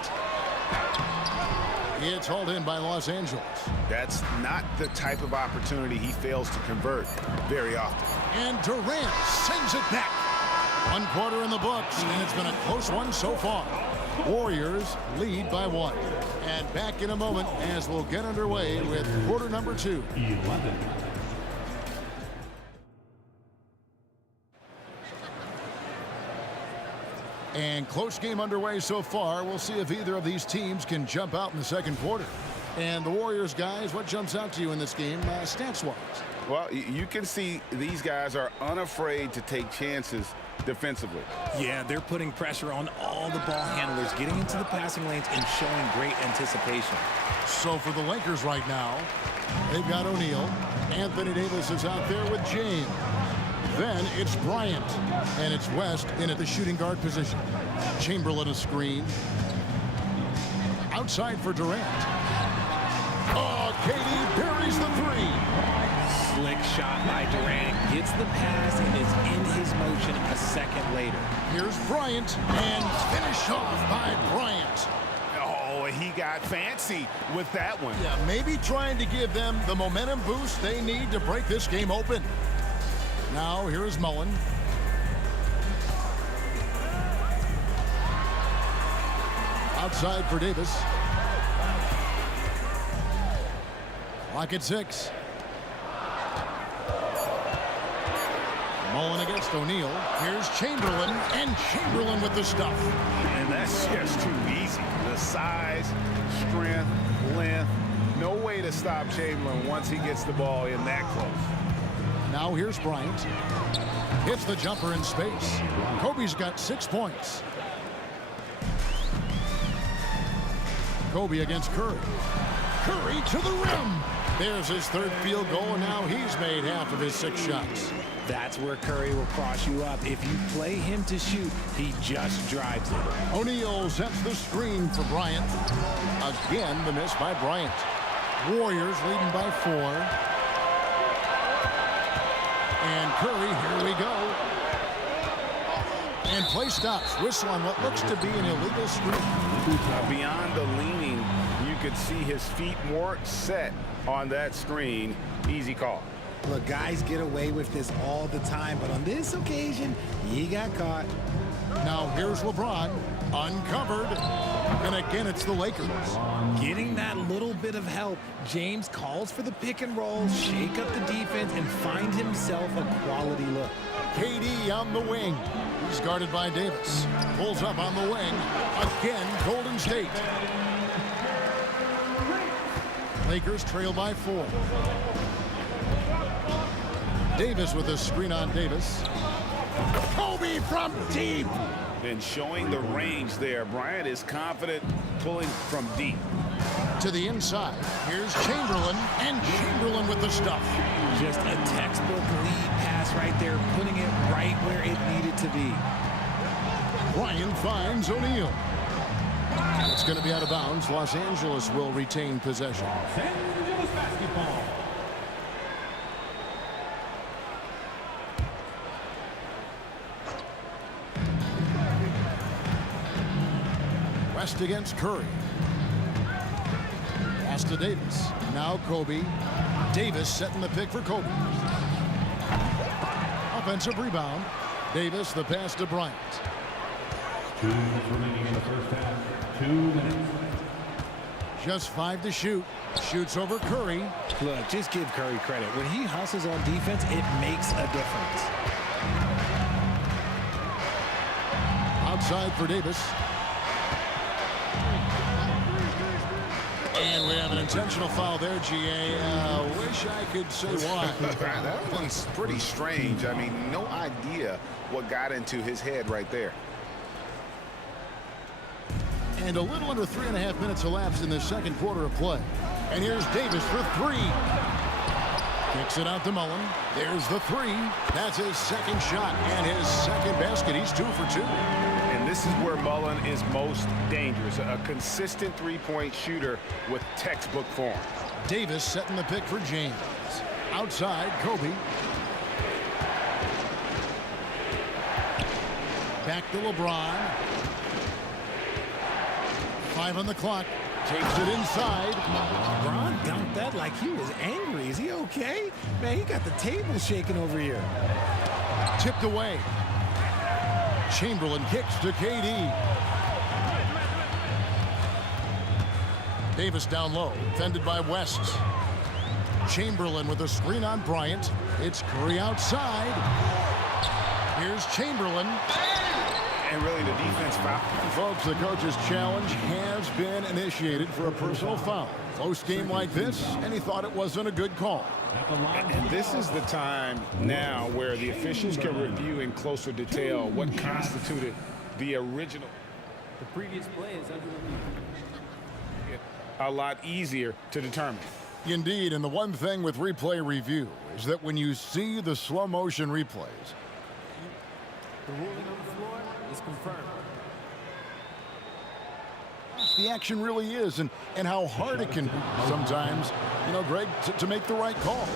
It's hauled in by Los Angeles. That's not the type of opportunity he fails to convert very often. And Durant sends it back. 1 quarter in the books, and it's been a close one so far. Warriors lead by 1. And back in a moment as we'll get underway with quarter number 2. 11. And close game underway so far. We'll see if either of these teams can jump out in the second quarter. And the Warriors, guys, what jumps out to you in this game stats-wise? Well, you can see these guys are unafraid to take chances defensively. Yeah, they're putting pressure on all the ball handlers, getting into the passing lanes and showing great anticipation. So for the Lakers right now, they've got O'Neal. Anthony Davis is out there with James. Then it's Bryant, and it's West in at the shooting guard position. Chamberlain a screen. Outside for Durant. Oh, KD buries the 3. Slick shot by Durant, gets the pass and is in his motion a second later. Here's Bryant, and finish off by Bryant. Oh, he got fancy with that one. Yeah, maybe trying to give them the momentum boost they need to break this game open. Now, here is Mullen. Outside for Davis. Clock at 6. Mullen against O'Neal. Here's Chamberlain, and Chamberlain with the stuff. And that's just too easy. The size, strength, length. No way to stop Chamberlain once he gets the ball in that close. Now here's Bryant. Hits the jumper in space. Kobe's got 6 points. Kobe against Curry. Curry to the rim. There's his 3rd field goal, and now he's made half of his 6 shots. That's where Curry will cross you up. If you play him to shoot, he just drives it. O'Neal sets the screen for Bryant. Again, the miss by Bryant. Warriors leading by 4. And Curry, here we go. And play stops. Whistle on what looks to be an illegal screen. Beyond the leaning, you could see his feet more set on that screen. Easy call. Look, guys get away with this all the time, but on this occasion, he got caught. Now here's LeBron, uncovered. And again, it's the Lakers. Getting that little bit of help, James calls for the pick and roll, shake up the defense, and find himself a quality look. KD on the wing. He's guarded by Davis. Pulls up on the wing. Again, Golden State. Lakers trail by 4. Davis with a screen on Davis. Kobe from deep. And showing the range there. Bryant is confident pulling from deep. To the inside. Here's Chamberlain, and Chamberlain with the stuff. Just a textbook lead pass right there, putting it right where it needed to be. Bryant finds O'Neal. It's going to be out of bounds. Los Angeles will retain possession. Los Angeles basketball. West against Curry. Pass to Davis. Now Kobe. Davis setting the pick for Kobe. Offensive rebound. Davis the pass to Bryant. 2 minutes remaining in the first half. 2 minutes. Just 5 to shoot. Shoots over Curry. Look, just give Curry credit. When he hustles on defense, it makes a difference. Outside for Davis. And we have an intentional foul there, GA. Wish I could say why. That one's pretty strange. I mean, no idea what got into his head right there. And a little under 3.5 minutes elapsed in the second quarter of play. And here's Davis for 3. Kicks it out to Mullen. There's the 3. That's his second shot and his second basket. He's 2 for 2. And this is where Mullen is most dangerous. A consistent three-point shooter with textbook form. Davis setting the pick for James. Outside, Kobe. Back to LeBron. 5 on the clock. Takes it inside. LeBron dunked that like he was angry. Is he okay? Man, he got the table shaking over here. Tipped away. Chamberlain kicks to KD. Davis down low. Defended by West. Chamberlain with a screen on Bryant. It's Curry outside. Here's Chamberlain. And really the defense foul. Folks, the coach's challenge has been initiated for a personal foul. Close game like this, and he thought it wasn't a good call. And this is the time now where the officials can review in closer detail what constituted the original. The previous play is under review. A lot easier to determine. Indeed, and the one thing with replay review is that when you see the slow motion replays, The ruling on the floor is confirmed. the action really is and how hard it can be sometimes, Greg, to make the right call.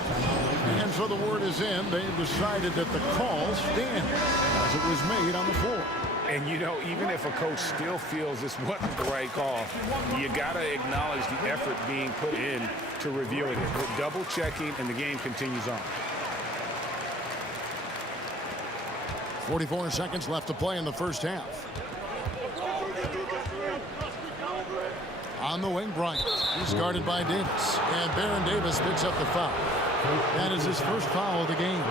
And so the word is in. They've decided that the call stands as it was made on the floor. And, even if a coach still feels this wasn't the right call, you got to acknowledge the effort being put in to reviewing it. We're double checking, and the game continues on. 44 seconds left to play in the first half. On the wing, Bryant. He's guarded by Davis. And Baron Davis picks up the foul. That is his first foul of the game.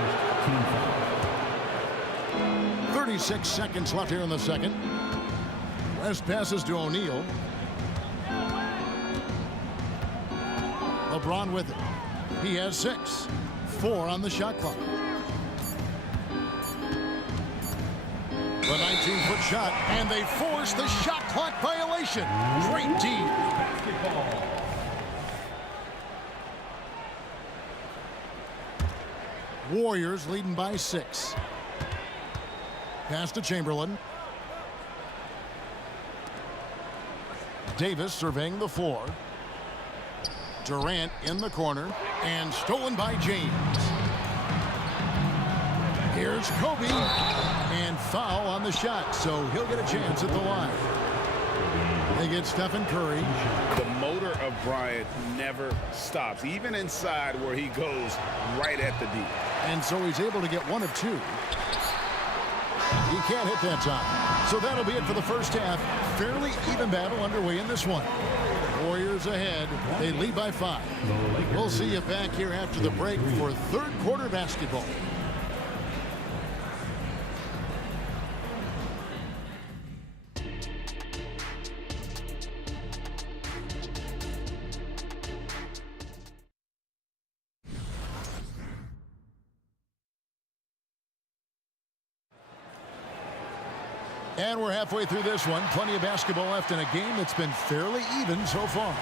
36 seconds left here in the second. West passes to O'Neal. LeBron with it. He has 6. 4 on the shot clock. The 19-foot shot, and they force the shot clock violation. Great D. Warriors leading by 6. Pass to Chamberlain. Davis surveying the floor. Durant in the corner, and stolen by James. Here's Kobe, and foul on the shot, so he'll get a chance at the line. They get Stephen Curry. The motor of Bryant never stops, even inside where he goes right at the D. And so he's able to get 1 of 2. He can't hit that time. So that'll be it for the first half. Fairly even battle underway in this one. Warriors ahead. They lead by 5. We'll see you back here after the break for third quarter basketball. And we're halfway through this one. Plenty of basketball left in a game that's been fairly even so far.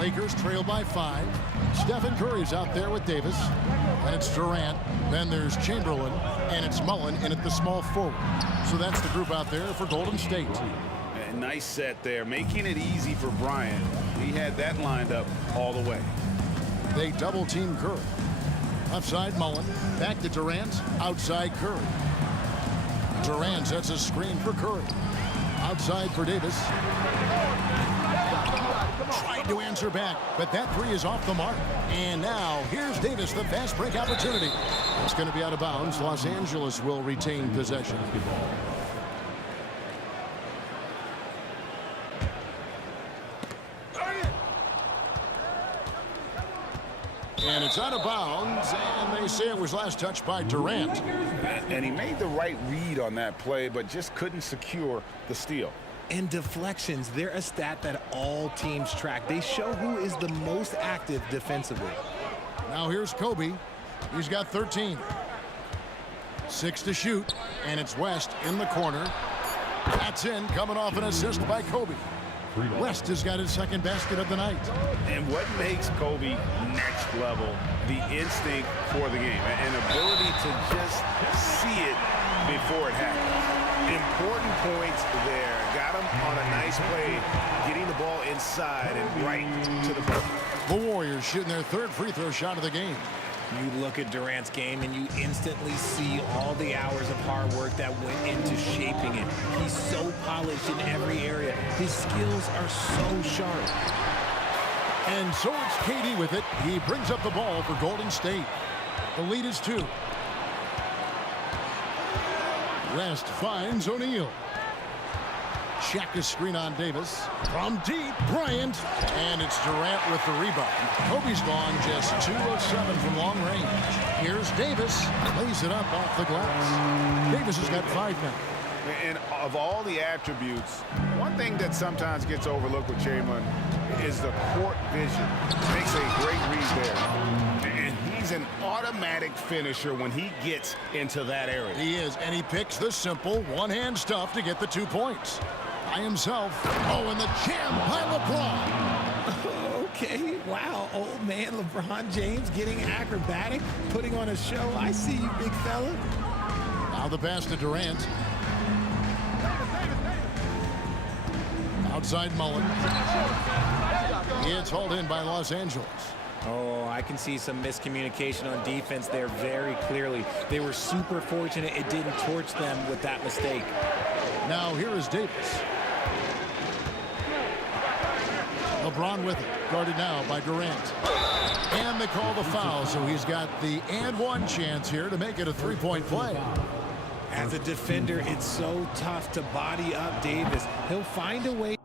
Lakers trail by 5. Stephen Curry's out there with Davis. And it's Durant. Then there's Chamberlain. And it's Mullen in at the small forward. So that's the group out there for Golden State. And nice set there, making it easy for Bryant. He had that lined up all the way. They double team Curry. Left side, Mullen. Back to Durant. Outside, Curry. Durant sets a screen for Curry. Outside for Davis. Tried to answer back, but that 3 is off the mark. And now, here's Davis, the fast break opportunity. It's going to be out of bounds. Los Angeles will retain possession. It's out of bounds, and they say it was last touched by Durant. And he made the right read on that play, but just couldn't secure the steal. And deflections, they're a stat that all teams track. They show who is the most active defensively. Now here's Kobe. He's got 13. 6 to shoot, and it's West in the corner. That's in, coming off an assist by Kobe. West has got his second basket of the night. And what makes Kobe next level, the instinct for the game, an ability to just see it before it happens. Important points there. Got him on a nice play, getting the ball inside and right to the bucket. The Warriors shooting their third free throw shot of the game. You look at Durant's game and you instantly see all the hours of hard work that went into shaping it. He's so polished in every area. His skills are so sharp. And so it's KD with it. He brings up the ball for Golden State. The lead is 2. West finds O'Neal. Check a screen on Davis. From deep, Bryant. And it's Durant with the rebound. Kobe's gone just 2 of 7 from long range. Here's Davis. Lays it up off the glass. Davis has got 5 now. And of all the attributes, one thing that sometimes gets overlooked with Chamberlain is the court vision. Makes a great read there. And he's an automatic finisher when he gets into that area. He is, and he picks the simple one-hand stuff to get the 2 points. By himself. Oh, and the jam by LeBron. Okay, wow, old man LeBron James getting acrobatic, putting on a show. I see you, big fella. Now the pass to Durant. Outside Mullen. It's hauled in by Los Angeles. Oh, I can see some miscommunication on defense there very clearly. They were super fortunate it didn't torch them with that mistake. Now here is Davis. LeBron with it, guarded now by Durant. And they call the foul, so he's got the and one chance here to make it a 3-point play. As a defender, it's so tough to body up Davis. He'll find a way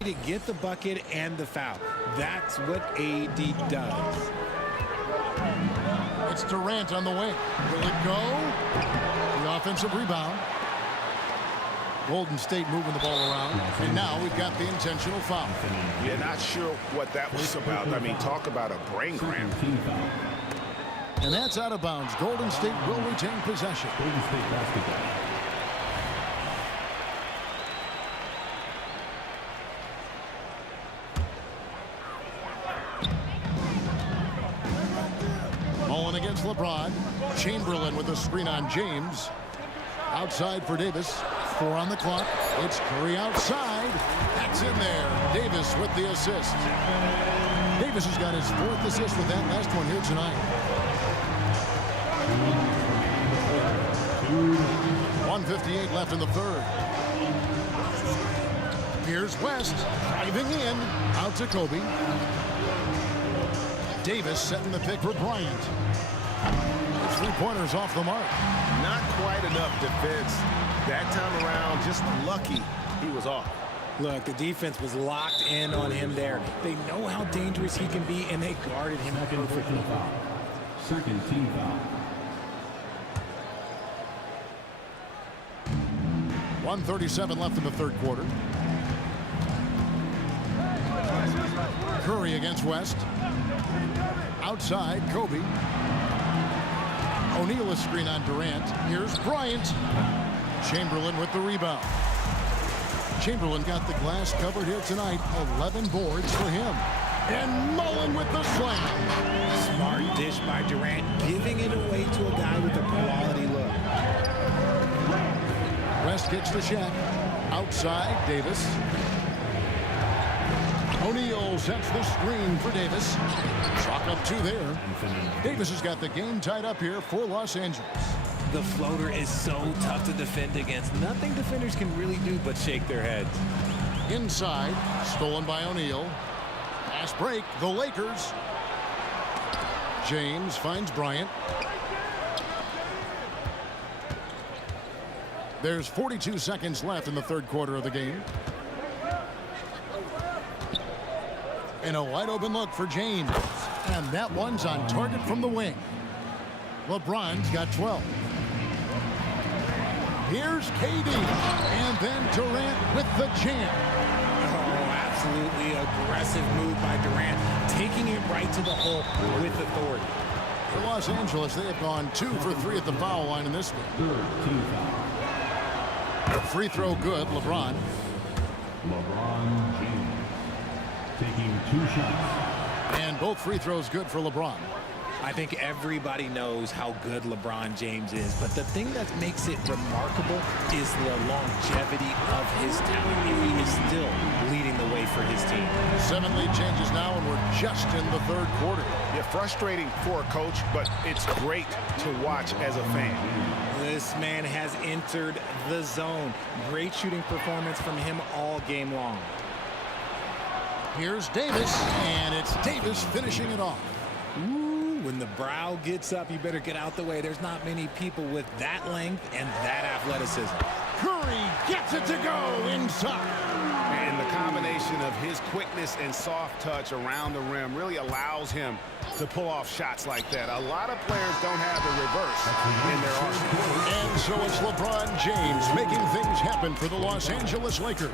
to get the bucket and the foul. That's what AD does. It's Durant on the wing. Will it go? The offensive rebound. Golden State moving the ball around. And now we've got the intentional foul. Yeah, not sure what that was about. I mean, talk about a brain cramp. And that's out of bounds. Golden State will retain possession. Golden State basketball. Mullen against LeBron. Chamberlain with a screen on James. Outside for Davis. 4 on the clock. It's Curry outside. That's in there. Davis with the assist. Davis has got his 4th assist with that last one here tonight. 1:58 left in the third. Here's West driving in. Out to Kobe. Davis setting the pick for Bryant. The 3-pointers off the mark. Not quite enough defense. That time around, just lucky he was off. Look, the defense was locked in on him there. They know how dangerous he can be, and they guarded him perfectly. Second team foul. 1:37 left in the third quarter. Curry against West. Outside, Kobe. O'Neal a screen on Durant. Here's Bryant. Chamberlain with the rebound. Chamberlain got the glass covered here tonight. 11 boards for him. And Mullen with the slam. Smart dish by Durant, giving it away to a guy with a quality look. West kicks the Shaq. Outside, Davis. O'Neal sets the screen for Davis. Chalk up 2 there. Davis has got the game tied up here for Los Angeles. The floater is so tough to defend against. Nothing defenders can really do but shake their heads. Inside, stolen by O'Neal. Fast break, the Lakers. James finds Bryant. There's 42 seconds left in the third quarter of the game. And a wide open look for James. And that one's on target from the wing. LeBron's got 12. Here's KD. And then Durant with the jam. Oh, absolutely aggressive move by Durant, taking it right to the hole with authority. For Los Angeles, they have gone 2 for 3 at the foul line in this game. Free throw good, LeBron. LeBron James taking 2 shots. And both free throws good for LeBron. I think everybody knows how good LeBron James is, but the thing that makes it remarkable is the longevity of his talent. And he is still leading the way for his team. 7 lead changes now, and we're just in the 3rd quarter. Yeah, frustrating for a coach, but it's great to watch as a fan. This man has entered the zone. Great shooting performance from him all game long. Here's Davis, and it's Davis finishing it off. Ooh, when the brow gets up, you better get out the way. There's not many people with that length and that athleticism. Curry gets it to go inside. And the combination of his quickness and soft touch around the rim really allows him to pull off shots like that. A lot of players don't have the reverse in their arsenal. And so it's LeBron James making things happen for the Los Angeles Lakers.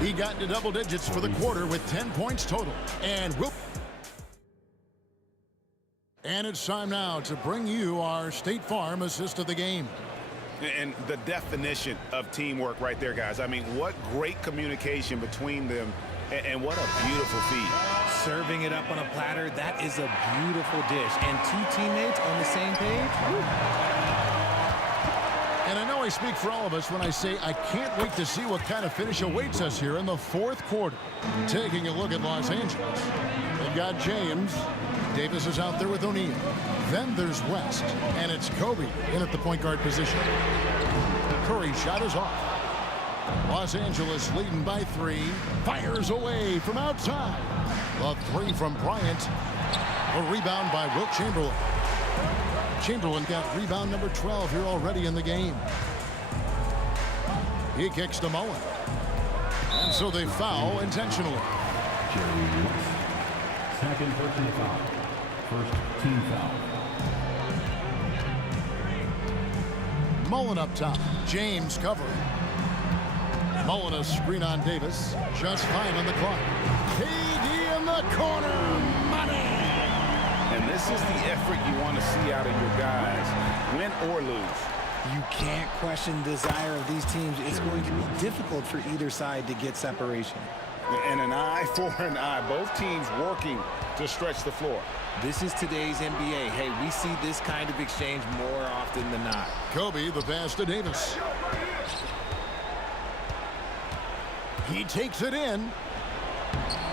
He got into double digits for the quarter with 10 points total. And it's time now to bring you our State Farm assist of the game. And the definition of teamwork right there, guys. I mean, what great communication between them, and what a beautiful feed. Serving it up on a platter, that is a beautiful dish. And 2 teammates on the same page. Woo. And I know I speak for all of us when I say I can't wait to see what kind of finish awaits us here in the 4th quarter. Taking a look at Los Angeles. They've got James. Davis is out there with O'Neal. Then there's West, and it's Kobe in at the point guard position. Curry shot is off. Los Angeles leading by 3. Fires away from outside. The 3 from Bryant. A rebound by Wilt Chamberlain. Chamberlain got rebound number 12 here already in the game. He kicks to Mullen. And so they foul intentionally. Second personal foul. First team foul. Mullen up top. James covering. Mullen a screen on Davis. Just fine on the clock. KD in the corner. Money. And this is the effort you want to see out of your guys, win or lose. You can't question the desire of these teams. It's going to be difficult for either side to get separation. And an eye for an eye. Both teams working to stretch the floor. This is today's NBA. Hey, we see this kind of exchange more often than not. Kobe, the pass to Davis. He takes it in.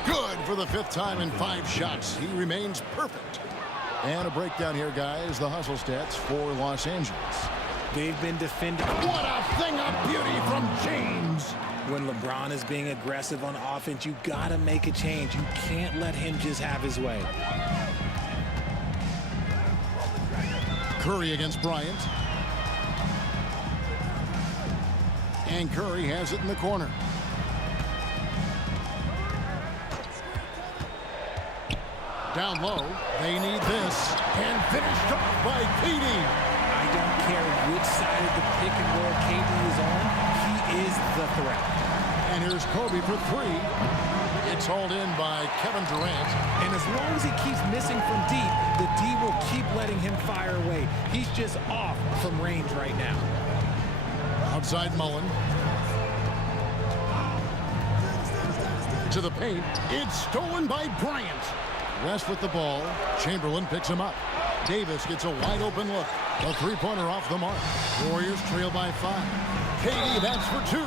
Good for the 5th time in 5 shots. He remains perfect. And a breakdown here, guys. The hustle stats for Los Angeles. They've been defending. What a thing of beauty from James. When LeBron is being aggressive on offense, you got to make a change. You can't let him just have his way. Curry against Bryant. And Curry has it in the corner. Down low, they need this. And finished off by KD. I don't care which side of the pick and roll KD is on. He is the threat. And here's Kobe for 3. It's hauled in by Kevin Durant. And as long as he keeps missing from deep, the D will keep letting him fire away. He's just off from range right now. Outside Mullen. To the paint. It's stolen by Bryant. West with the ball. Chamberlain picks him up. Davis gets a wide open look. A 3-pointer off the mark. Warriors trail by 5. KD, that's for 2.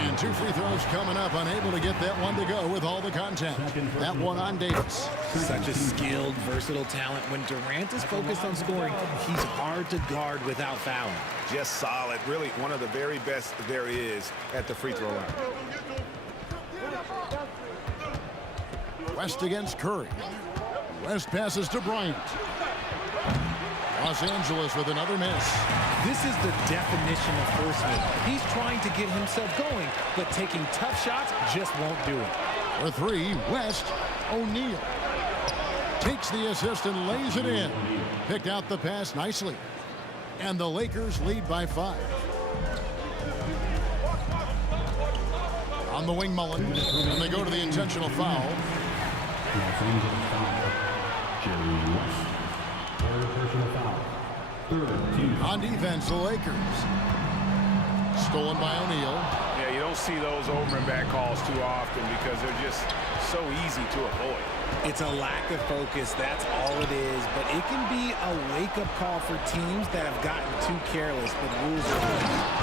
And 2 free throws coming up. Unable to get that one to go with all the contact. That one on Davis. Such a skilled, versatile talent. When Durant is focused on scoring, he's hard to guard without fouling. Just solid. Really one of the very best there is at the free throw line. West against Curry. West passes to Bryant. Los Angeles with another miss. This is the definition of forceman. He's trying to get himself going, but taking tough shots just won't do it. For 3, West. O'Neal takes the assist and lays it in. Picked out the pass nicely. And the Lakers lead by 5. On the wing, Mullen. And they go to the intentional foul. On defense, the Lakers. Stolen by O'Neal. Yeah, you don't see those over and back calls too often because they're just so easy to avoid. It's a lack of focus, that's all it is, but it can be a wake-up call for teams that have gotten too careless with rules.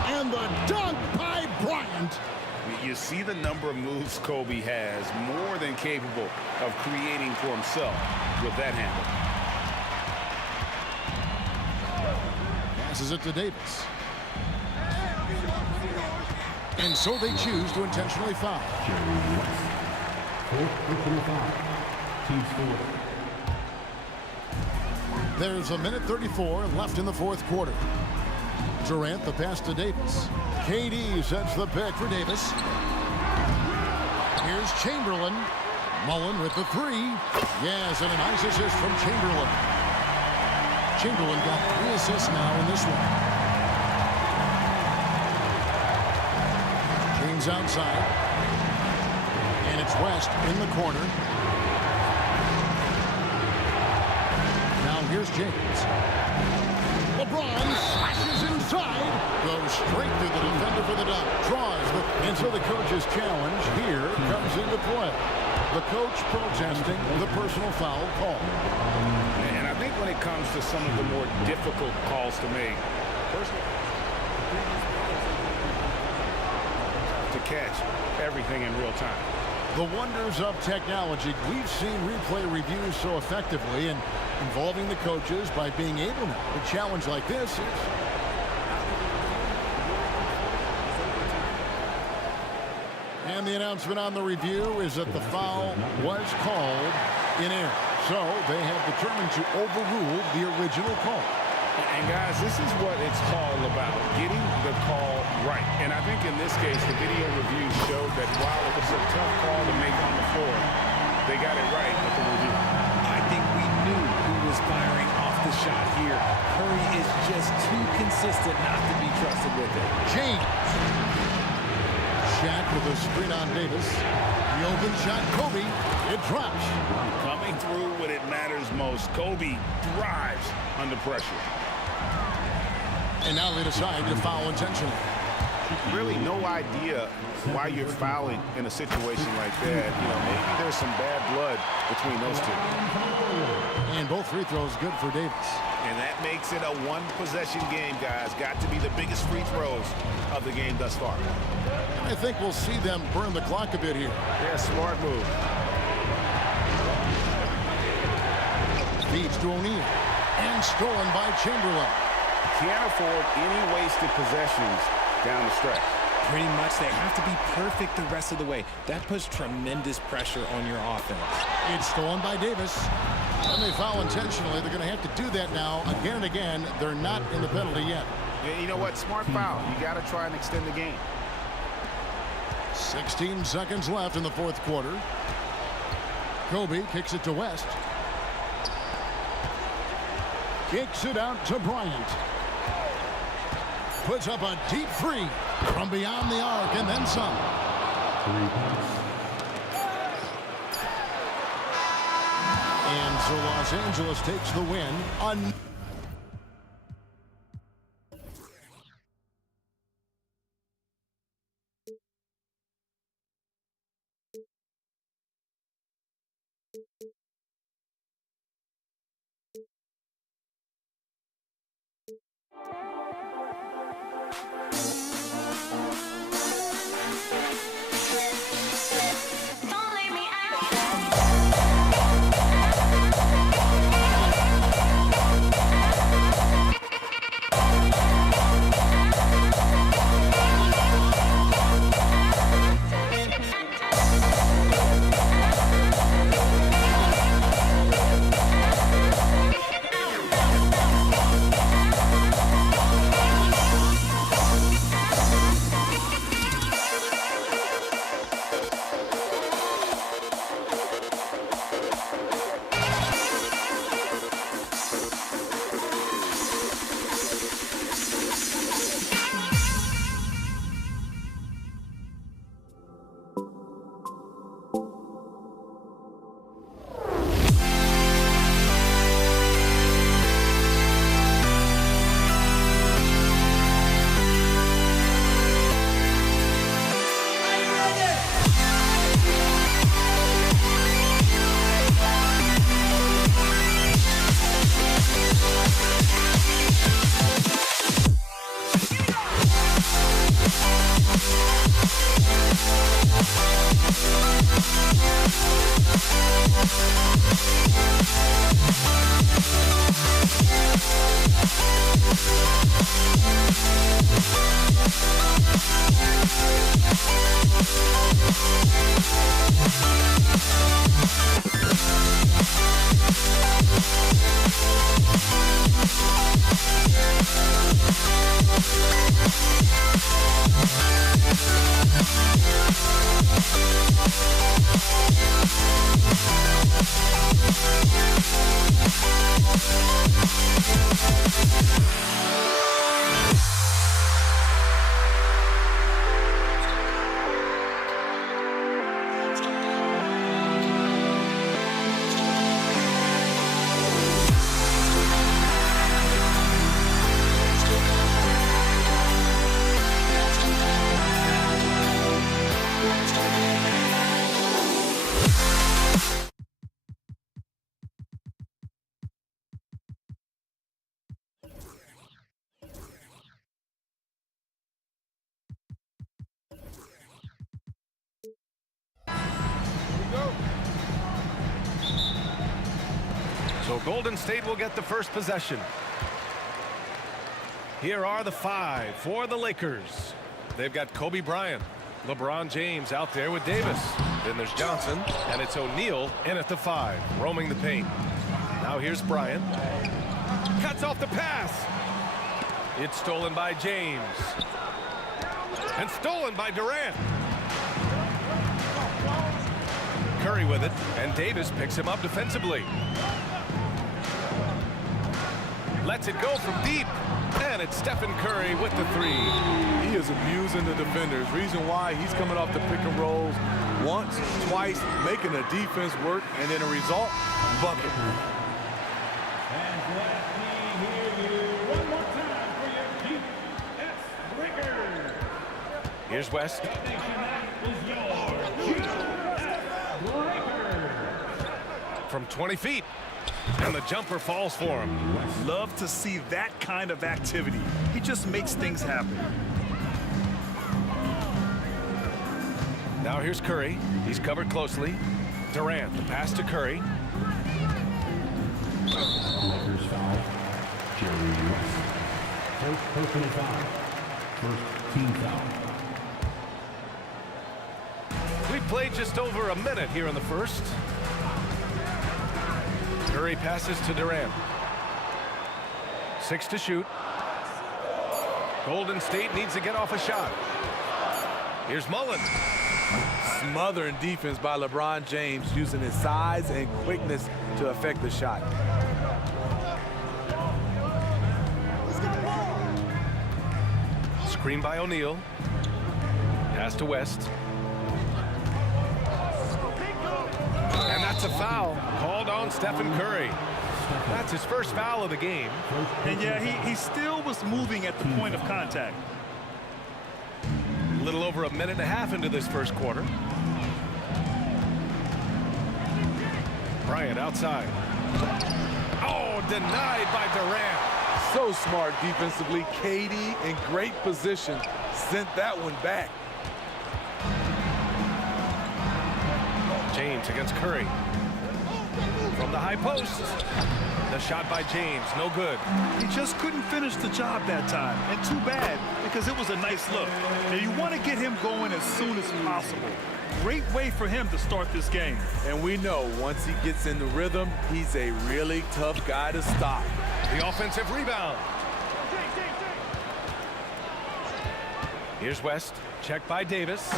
And the dunk by Bryant. You see the number of moves Kobe has, more than capable of creating for himself with that handle. Passes it to Davis. And so they choose to intentionally foul. There's a minute 34 left in the fourth quarter. Durant, the pass to Davis. KD sets the pick for Davis. Here's Chamberlain. Mullen with the 3. Yes, and a nice assist from Chamberlain. Chamberlain got 3 assists now in this one. James outside. And it's West in the corner. Now here's James. LeBron slashes inside. Goes straight through the defender for the dunk. Draws. And so the coach's challenge here comes into play. The coach protesting the personal foul call. And I think when it comes to some of the more difficult calls to make, to catch everything in real time. The wonders of technology. We've seen replay reviews so effectively and involving the coaches by being able now. A challenge like this is... And the announcement on the review is that the foul was called in error. So they have determined to overrule the original call. And guys, this is what it's all about, getting the call right. And I think in this case, the video review showed that while it was a tough call to make on the floor, they got it right with the review. I think we knew who was firing off the shot here. Curry is just too consistent not to be trusted with it. James. Shaq with a screen on Davis. The open shot, Kobe. It drops. Coming through when it matters most. Kobe thrives under pressure. And now they decide to foul intentionally. Really no idea why you're fouling in a situation like that. You know, maybe there's some bad blood between those two. And both free throws good for Davis. And that makes it a one-possession game, guys. Got to be the biggest free throws of the game thus far. I think we'll see them burn the clock a bit here. Yeah, smart move. Feeds to O'Neal. And stolen by Chamberlain. Can't afford any wasted possessions down the stretch. Pretty much, they have to be perfect the rest of the way. That puts tremendous pressure on your offense. It's stolen by Davis. And they foul intentionally. They're going to have to do that now again and again. They're not in the penalty yet. Yeah, you know what? Smart foul. You got to try and extend the game. 16 seconds left in the fourth quarter. Kobe kicks it to West. Kicks it out to Bryant. Puts up a deep 3 from beyond the arc and then some. And so Los Angeles takes the win. So Golden State will get the first possession. Here are the 5 for the Lakers. They've got Kobe Bryant, LeBron James out there with Davis. Then there's Johnson, and it's O'Neal in at the 5, roaming the paint. Now here's Bryant. Cuts off the pass. It's stolen by James. And stolen by Durant. Curry with it, and Davis picks him up defensively. Lets it go from deep. And it's Stephen Curry with the 3. He is abusing the defenders. Reason why he's coming off the pick and rolls once, twice, making the defense work, and then a result, bucket. And let me hear you one more time for your GS Breakers. Here's West. From 20 feet. And the jumper falls for him. Love to see that kind of activity. He just makes things happen. Now here's Curry. He's covered closely. Durant, the pass to Curry. Lakers foul. Jerry West. First personal foul. First team foul. We played just over a minute here in the first. Curry passes to Durant. 6 to shoot. Golden State needs to get off a shot. Here's Mullen. Smothering defense by LeBron James, using his size and quickness to affect the shot. Screen by O'Neal. Pass to West. And that's a foul called on Stephen Curry. That's his first foul of the game. And yeah, he still was moving at the point of contact. A little over a minute and a half into this first quarter. Bryant outside. Oh, denied by Durant. So smart defensively. KD in great position. Sent that one back. James against Curry. From the high post. The shot by James, no good. He just couldn't finish the job that time. And too bad, because it was a nice look. And you want to get him going as soon as possible. Great way for him to start this game. And we know once he gets in the rhythm, he's a really tough guy to stop. The offensive rebound. Here's West. Checked by Davis.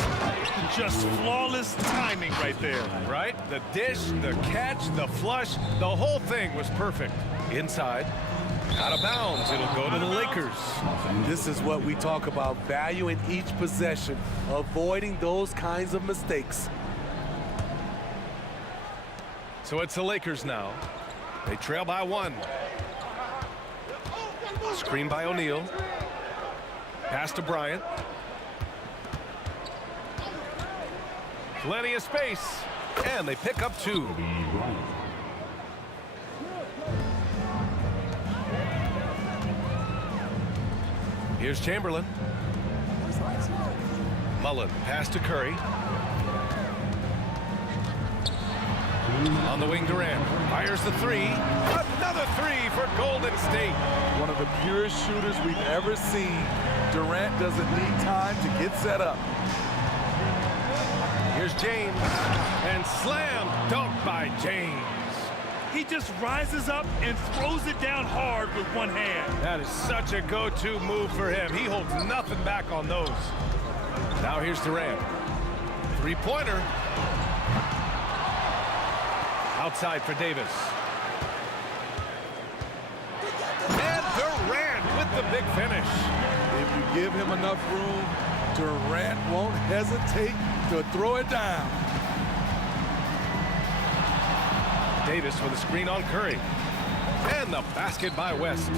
Just flawless timing right there. Right? The dish, the catch, the flush, the whole thing was perfect. Inside. Out of bounds. It'll go to the Lakers. This is what we talk about, value in each possession, avoiding those kinds of mistakes. So it's the Lakers now. They trail by 1. Screen by O'Neal. Pass to Bryant. Plenty of space. And they pick up 2. Here's Chamberlain. Mullen, pass to Curry. On the wing, Durant fires the 3. Another 3 for Golden State. One of the purest shooters we've ever seen. Durant doesn't need time to get set up. Here's James, and slam dunk by James. He just rises up and throws it down hard with one hand. That is such a go-to move for him. He holds nothing back on those. Now here's Durant. 3-pointer. Outside for Davis. And Durant with the big finish. If you give him enough room, Durant won't hesitate to throw it down. Davis with a screen on Curry. And the basket by West.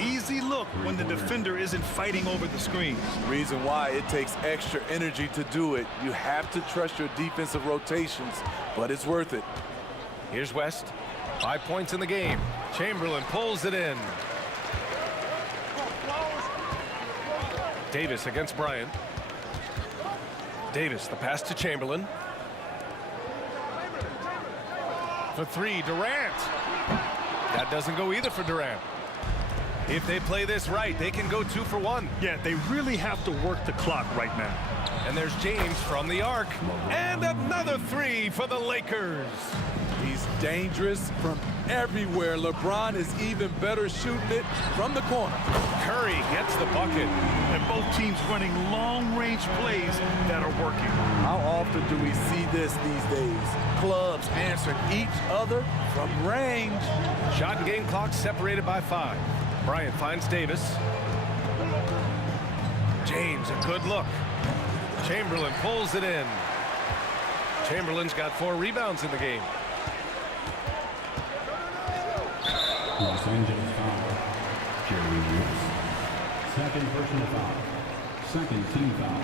Easy look when the defender isn't fighting over the screen. Reason why it takes extra energy to do it. You have to trust your defensive rotations, but it's worth it. Here's West. 5 points in the game. Chamberlain pulls it in. Davis against Bryant. Davis, the pass to Chamberlain. For 3, Durant. That doesn't go either for Durant. If they play this right, they can go 2 for 1. Yeah, they really have to work the clock right now. And there's James from the arc. And another 3 for the Lakers. He's dangerous from everywhere. LeBron is even better shooting it from the corner. Curry gets the bucket. And both teams running long-range plays that are working. How often do we see this these days? Clubs answering each other from range. Shot and game clock separated by 5. Bryant finds Davis. James, a good look. Chamberlain pulls it in. Chamberlain's got 4 rebounds in the game. Los Angeles foul. Jerry Woods. Second personal foul. Second team foul.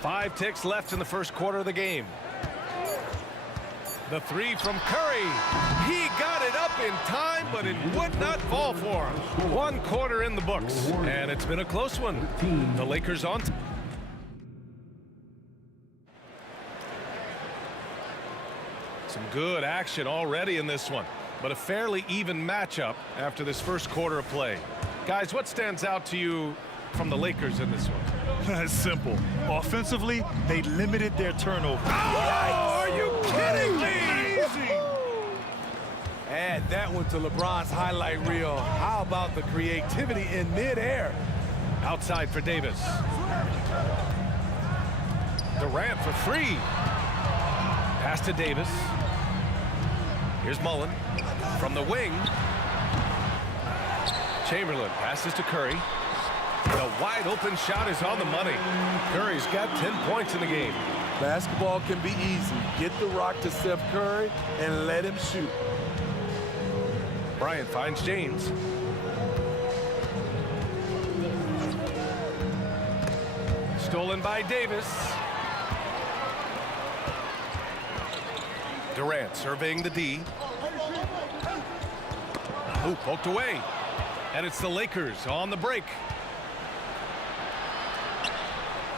5 ticks left in the first quarter of the game. The 3 from Curry. He got it up in time, but it would not fall for him. 1 quarter in the books, and it's been a close one. The Lakers on. Some good action already in this one, but a fairly even matchup after this first quarter of play. Guys, what stands out to you from the Lakers in this one? It's simple. Offensively, they limited their turnover. Oh, are you kidding me? Amazing! Add that one to LeBron's highlight reel. How about the creativity in midair? Outside for Davis. Durant for 3. Pass to Davis. Here's Mullen from the wing. Chamberlain passes to Curry. The wide open shot is on the money. Curry's got 10 points in the game. Basketball can be easy. Get the rock to Steph Curry and let him shoot. Bryant finds James. Stolen by Davis. Durant surveying the D. Ooh, poked away. And it's the Lakers on the break.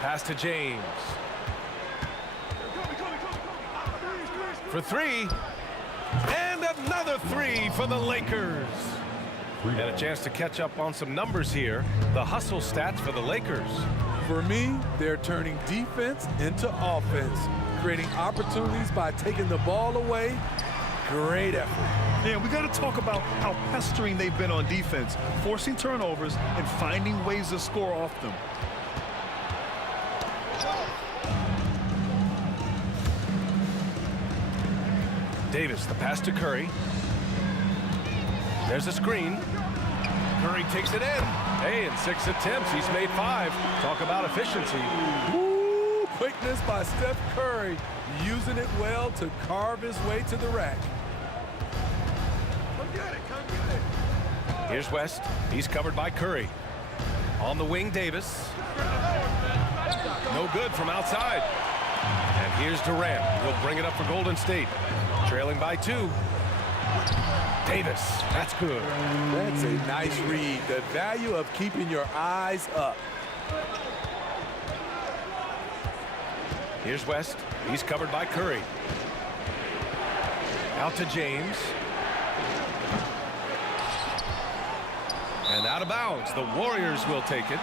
Pass to James. For 3. And another 3 for the Lakers. And a chance to catch up on some numbers here. The hustle stats for the Lakers. For me, they're turning defense into offense, creating opportunities by taking the ball away. Great effort. Yeah, we got to talk about how pestering they've been on defense, forcing turnovers and finding ways to score off them. Davis, the pass to Curry. There's a screen. Curry takes it in. Hey, in 6 attempts, he's made 5. Talk about efficiency. Woo! Quickness by Steph Curry, using it well to carve his way to the rack. Come get it, come get it. Here's West. He's covered by Curry. On the wing, Davis. No good from outside. And here's Durant. He'll bring it up for Golden State. Trailing by 2. Davis, that's good. That's a nice read. The value of keeping your eyes up. Here's West. He's covered by Curry. Out to James. And out of bounds. The Warriors will take it.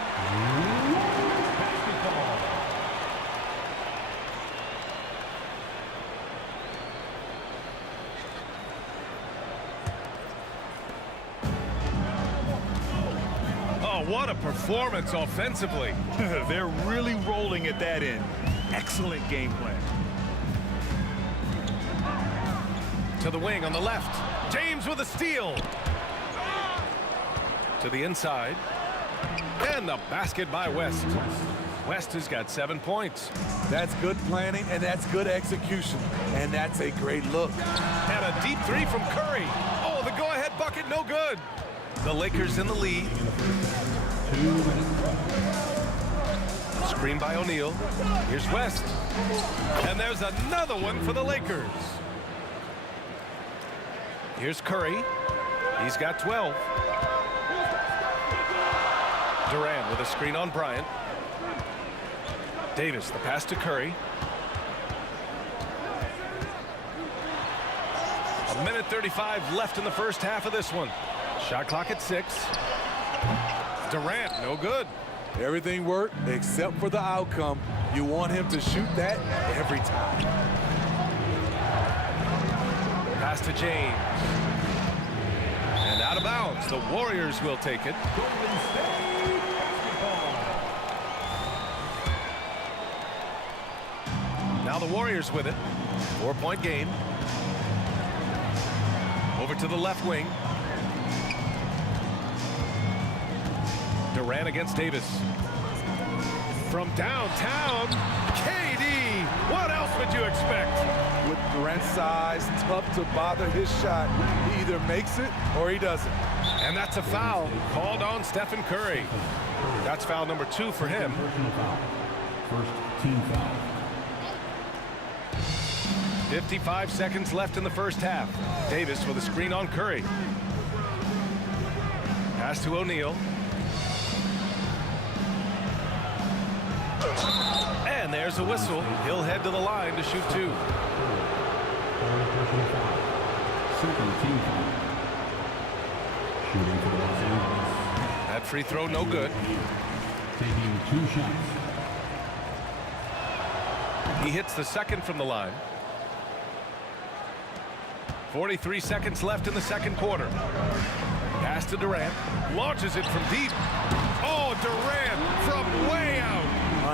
What a performance offensively. They're really rolling at that end. Excellent game plan. To the wing on the left. James with a steal. To the inside. And the basket by West. West has got 7 points. That's good planning, and that's good execution. And that's a great look. And a deep 3 from Curry. Oh, the go-ahead bucket, no good. The Lakers in the lead. Screen by O'Neal. Here's West. And there's another one for the Lakers. Here's Curry. He's got 12. Durant with a screen on Bryant. Davis, the pass to Curry. A minute 35 left in the first half of this one. Shot clock at 6. Durant, no good. Everything worked except for the outcome. You want him to shoot that every time. Pass to James. And out of bounds. The Warriors will take it. Now the Warriors with it. 4-point game. Over to the left wing. Durant against Davis. From downtown, KD. What else would you expect? With Durant's size, tough to bother his shot. He either makes it or he doesn't. And that's a foul called on Stephen Curry. That's foul number 2 for him. First team foul. 55 seconds left in the first half. Davis with a screen on Curry. Pass to O'Neal. And there's a whistle. He'll head to the line to shoot 2. Second team foul. Shooting for the Los Angeles. That free throw no good. Taking 2 shots. He hits the second from the line. 43 seconds left in the second quarter. Pass to Durant. Launches it from deep. Oh, Durant from way out.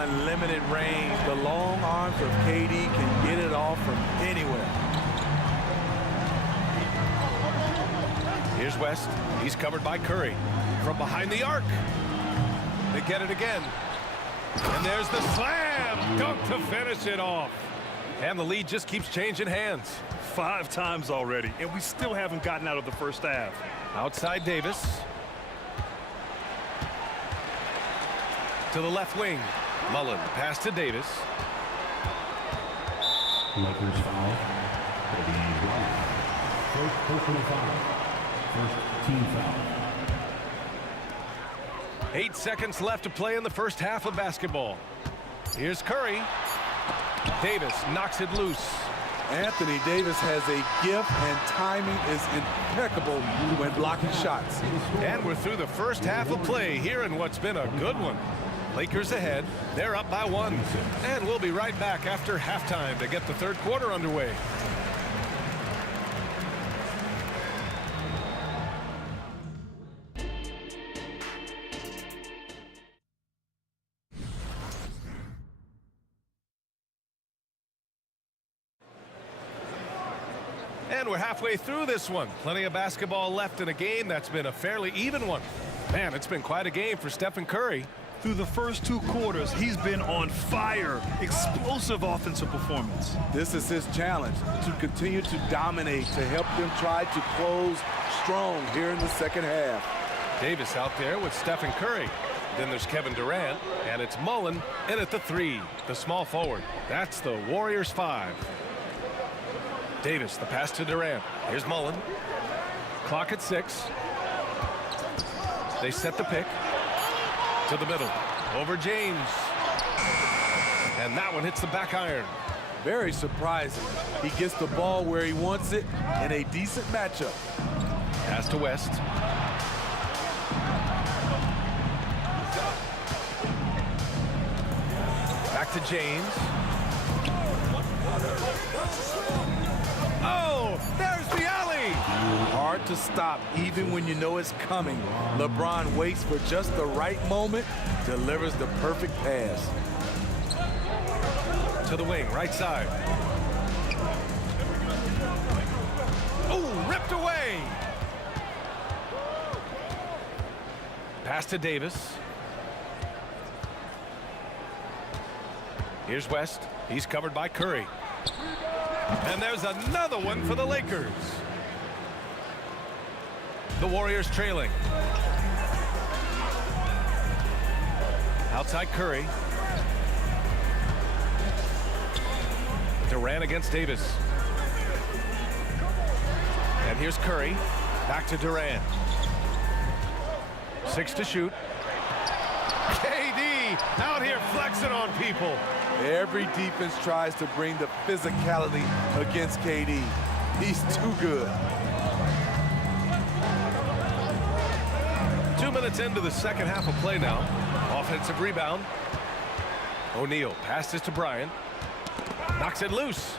Unlimited range. The long arms of KD can get it off from anywhere. Here's West. He's covered by Curry. From behind the arc. They get it again. And there's the slam. Dunk to finish it off. And the lead just keeps changing hands. 5 times already, and we still haven't gotten out of the first half. Outside Davis. To the left wing. Mullen. Pass to Davis. Lakers foul. First personal foul. First team foul. 8 seconds left to play in the first half of basketball. Here's Curry. Davis knocks it loose. Anthony Davis has a gift, and timing is impeccable when blocking shots. And we're through the first half of play here in what's been a good one. Lakers ahead. They're up by 1. And we'll be right back after halftime to get the third quarter underway. And we're halfway through this one. Plenty of basketball left in a game that's been a fairly even one. Man, it's been quite a game for Stephen Curry. Through the first 2 quarters, he's been on fire. Explosive offensive performance. This is his challenge, to continue to dominate, to help them try to close strong here in the second half. Davis out there with Stephen Curry. Then there's Kevin Durant, and it's Mullen in at the 3, the small forward. That's the Warriors 5. Davis, the pass to Durant. Here's Mullen. Clock at 6. They set the pick. To the middle. Over James. And that one hits the back iron. Very surprising. He gets the ball where he wants it in a decent matchup. Pass to West. Back to James. Oh, there's the alley. Hard to stop even when you know it's coming. LeBron waits for just the right moment, delivers the perfect pass. To the wing, right side. Oh, ripped away. Pass to Davis. Here's West. He's covered by Curry. And there's another one for the Lakers. The Warriors trailing. Outside Curry. Durant against Davis. And here's Curry. Back to Durant. 6 to shoot. KD out here flexing on people. Every defense tries to bring the physicality against KD. He's too good. 2 minutes into the second half of play now. Offensive rebound. O'Neal passes to Bryant. Knocks it loose.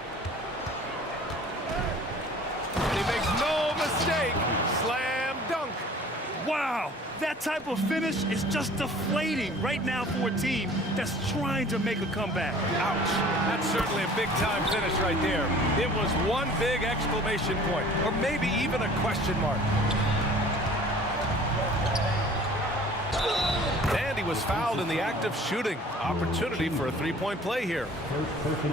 He makes no mistake. Slam dunk. Wow, that type of finish is just deflating right now for a team that's trying to make a comeback. Ouch. That's certainly a big-time finish right there. It was one big exclamation point, or maybe even a question mark. And he was fouled in the act of shooting. Opportunity for a three-point play here.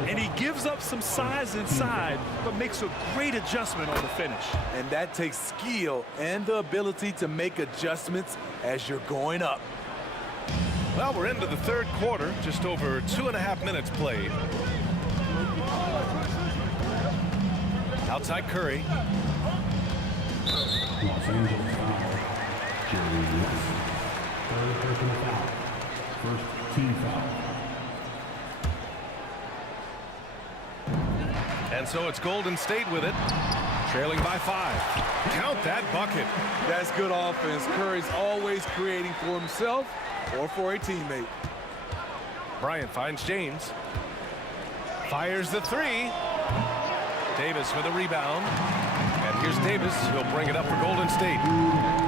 And he gives up some size inside, but makes a great adjustment on the finish. And that takes skill and the ability to make adjustments as you're going up. Well, we're into the third quarter, just over 2.5 minutes played. Outside Curry. Los Angeles foul. Jerry West. Third personal foul. First team foul. And so it's Golden State with it, trailing by 5. Count that bucket. That's good offense. Curry's always creating for himself or for a teammate. Bryant finds James. Fires the three. Davis with a rebound. And here's Davis. He'll bring it up for Golden State.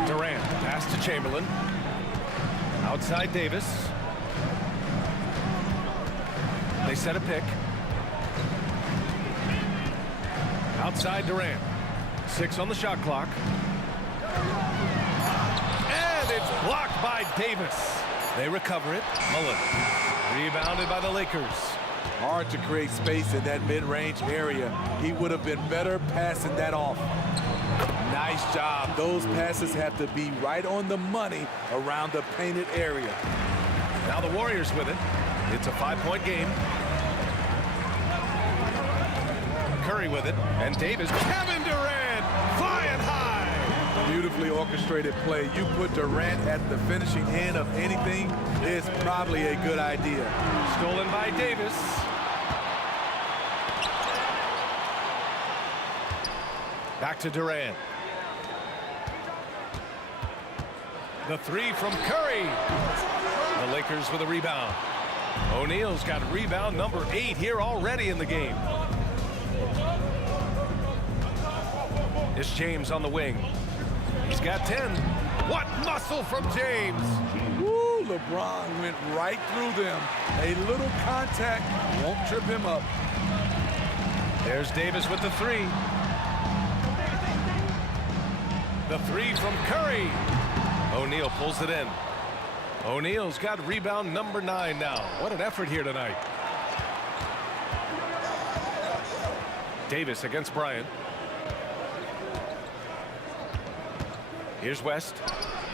Durant pass to Chamberlain. Outside Davis. They set a pick. Outside Durant. 6 on the shot clock. And it's blocked by Davis. They recover it. Mullen. Rebounded by the Lakers. Hard to create space in that mid-range area. He would have been better passing that off. Nice job. Those passes have to be right on the money around the painted area. Now the Warriors with it. It's a 5-point game. Curry with it. And Davis. Kevin Durant flying high. Beautifully orchestrated play. You put Durant at the finishing end of anything, it's probably a good idea. Stolen by Davis. Back to Durant. The three from Curry. The Lakers with a rebound. O'Neal's got rebound number 8 here already in the game. It's James on the wing. He's got 10. What muscle from James. Woo, LeBron went right through them. A little contact won't trip him up. There's Davis with the 3. The 3 from Curry. O'Neal pulls it in. O'Neal's got rebound number 9 now. What an effort here tonight. Davis against Bryant. Here's West.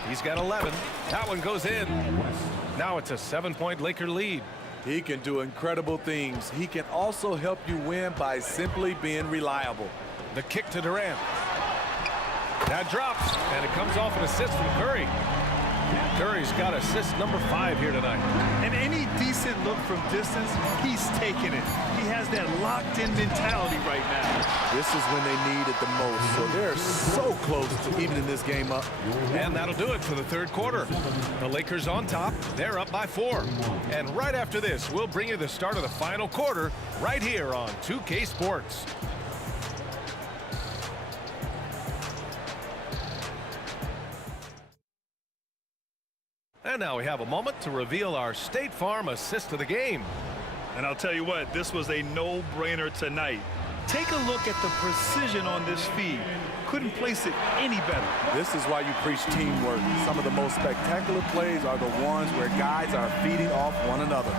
He's got 11. That one goes in. Now it's a 7-point Laker lead. He can do incredible things. He can also help you win by simply being reliable. The kick to Durant. That drops, and it comes off an assist from Curry. Curry's got assist number 5 here tonight. And any decent look from distance, he's taking it. He has that locked-in mentality right now. This is when they need it the most, so they're so close to evening this game up. And that'll do it for the third quarter. The Lakers on top. They're up by 4. And right after this, we'll bring you the start of the final quarter right here on 2K Sports. And now we have a moment to reveal our State Farm assist of the game. And I'll tell you what, this was a no-brainer tonight. Take a look at the precision on this feed. Couldn't place it any better. This is why you preach teamwork. Some of the most spectacular plays are the ones where guys are feeding off one another.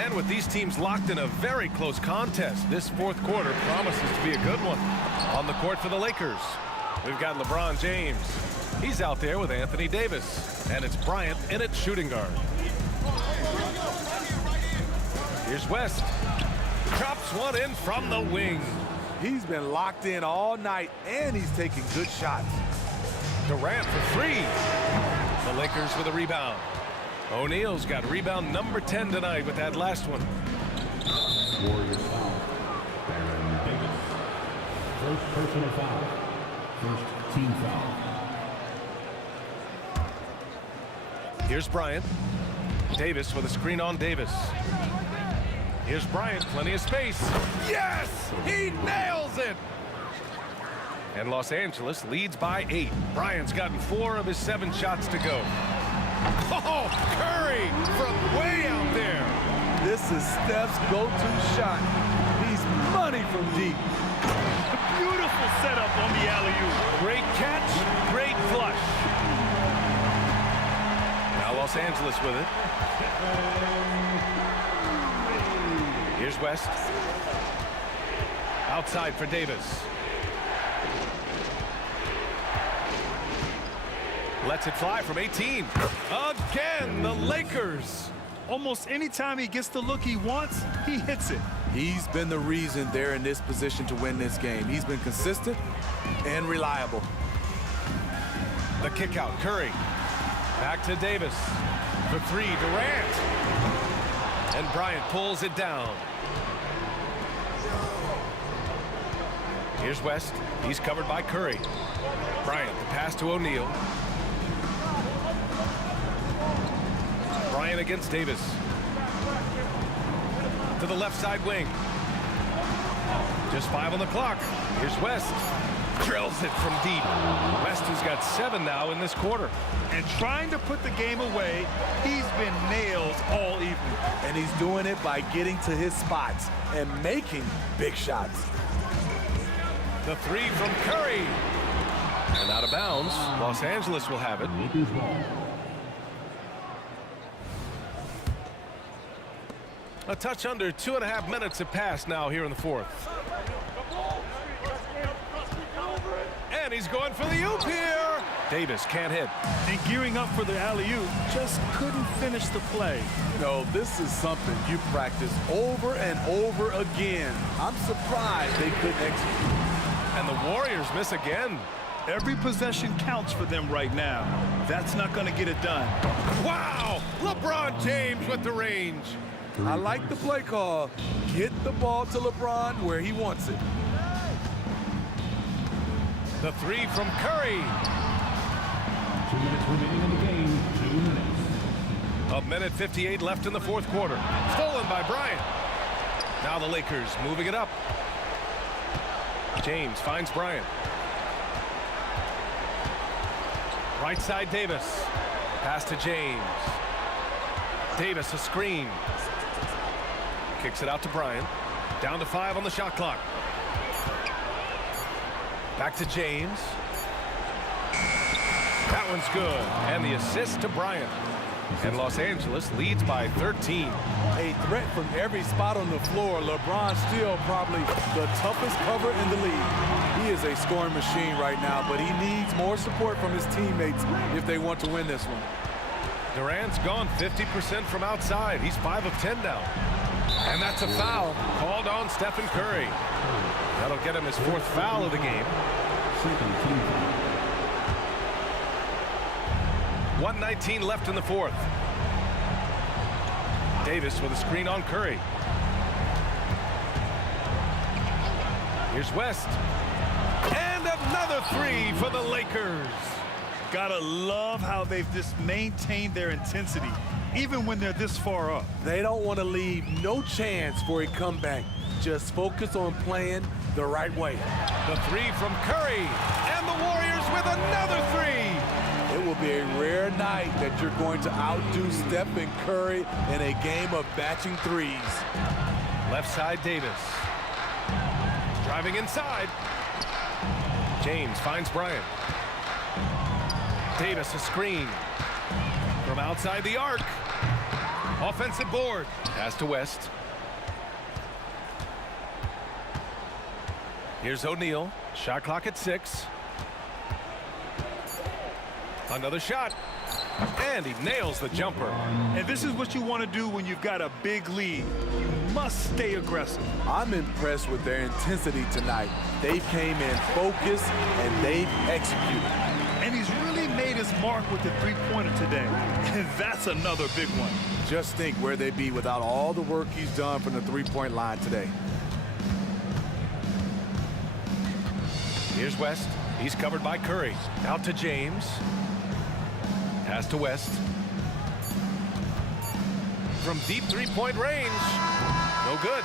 And with these teams locked in a very close contest, this fourth quarter promises to be a good one. On the court for the Lakers, we've got LeBron James. He's out there with Anthony Davis. And it's Bryant in at shooting guard. Here's West. Drops one in from the wing. He's been locked in all night, and he's taking good shots. Durant for 3. The Lakers with a rebound. O'Neal's got rebound number 10 tonight with that last one. Warriors foul. Baron First personal foul. First team foul. Here's Bryant. Davis with a screen on Davis. Here's Bryant, plenty of space. Yes! He nails it! And Los Angeles leads by 8. Bryant's gotten 4 of his 7 shots to go. Oh, Curry from way out there. This is Steph's go-to shot. He's money from deep. Beautiful setup on the alley-oop. Great catch, great flush. Now Los Angeles with it. Here's West. Outside for Davis. Lets it fly from 18. Again, the Lakers. Almost any time he gets the look he wants, he hits it. He's been the reason they're in this position to win this game. He's been consistent and reliable. The kick out, Curry. Back to Davis. For 3, Durant. And Bryant pulls it down. Here's West. He's covered by Curry. Bryant, the pass to O'Neal. Bryant against Davis. To the left side wing. Just 5 on the clock. Here's West. Drills it from deep. West has got 7 now in this quarter. And trying to put the game away, he's been nails all evening. And he's doing it by getting to his spots and making big shots. The 3 from Curry. And out of bounds. Los Angeles will have it. A touch under 2.5 minutes have passed now here in the 4th. And he's going for the oop here. Davis can't hit. And gearing up for the alley-oop, just couldn't finish the play. You know, this is something you practice over and over again. I'm surprised they couldn't execute. And the Warriors miss again. Every possession counts for them right now. That's not going to get it done. Wow! LeBron James with the range. I like the play call. Get the ball to LeBron where he wants it. The 3 from Curry. 2 minutes remaining in the game. 2 minutes. 1:58 left in the 4th quarter. Stolen by Bryant. Now the Lakers moving it up. James finds Bryant. Right side Davis. Pass to James. Davis a screen. Kicks it out to Bryant. Down to 5 on the shot clock. Back to James. That one's good. And the assist to Bryant. And Los Angeles leads by 13. A threat from every spot on the floor. LeBron still probably the toughest cover in the league. He is a scoring machine right now, but he needs more support from his teammates if they want to win this one. Durant's gone 50% from outside. He's 5 of 10 now. And that's a foul called on Stephen Curry. That'll get him his 4th foul of the game. 1:19 left in the 4th. Davis with a screen on Curry. Here's West. And another 3 for the Lakers. Gotta love how they've just maintained their intensity, even when they're this far up. They don't want to leave no chance for a comeback. Just focus on playing the right way. The 3 from Curry. And the Warriors with another 3. It will be a rare night that you're going to outdo Stephen Curry in a game of batching threes. Left side Davis. Driving inside. James finds Bryant. Davis a screen. From outside the arc. Offensive board. Pass to West. Here's O'Neal. Shot clock at 6. Another shot. And he nails the jumper. And this is what you want to do when you've got a big lead. You must stay aggressive. I'm impressed with their intensity tonight. They came in focused and they executed. And he's really made his mark with the three-pointer today. And that's another big one. Just think where they'd be without all the work he's done from the three-point line today. Here's West. He's covered by Curry. Out to James. Pass to West. From deep three-point range. No good.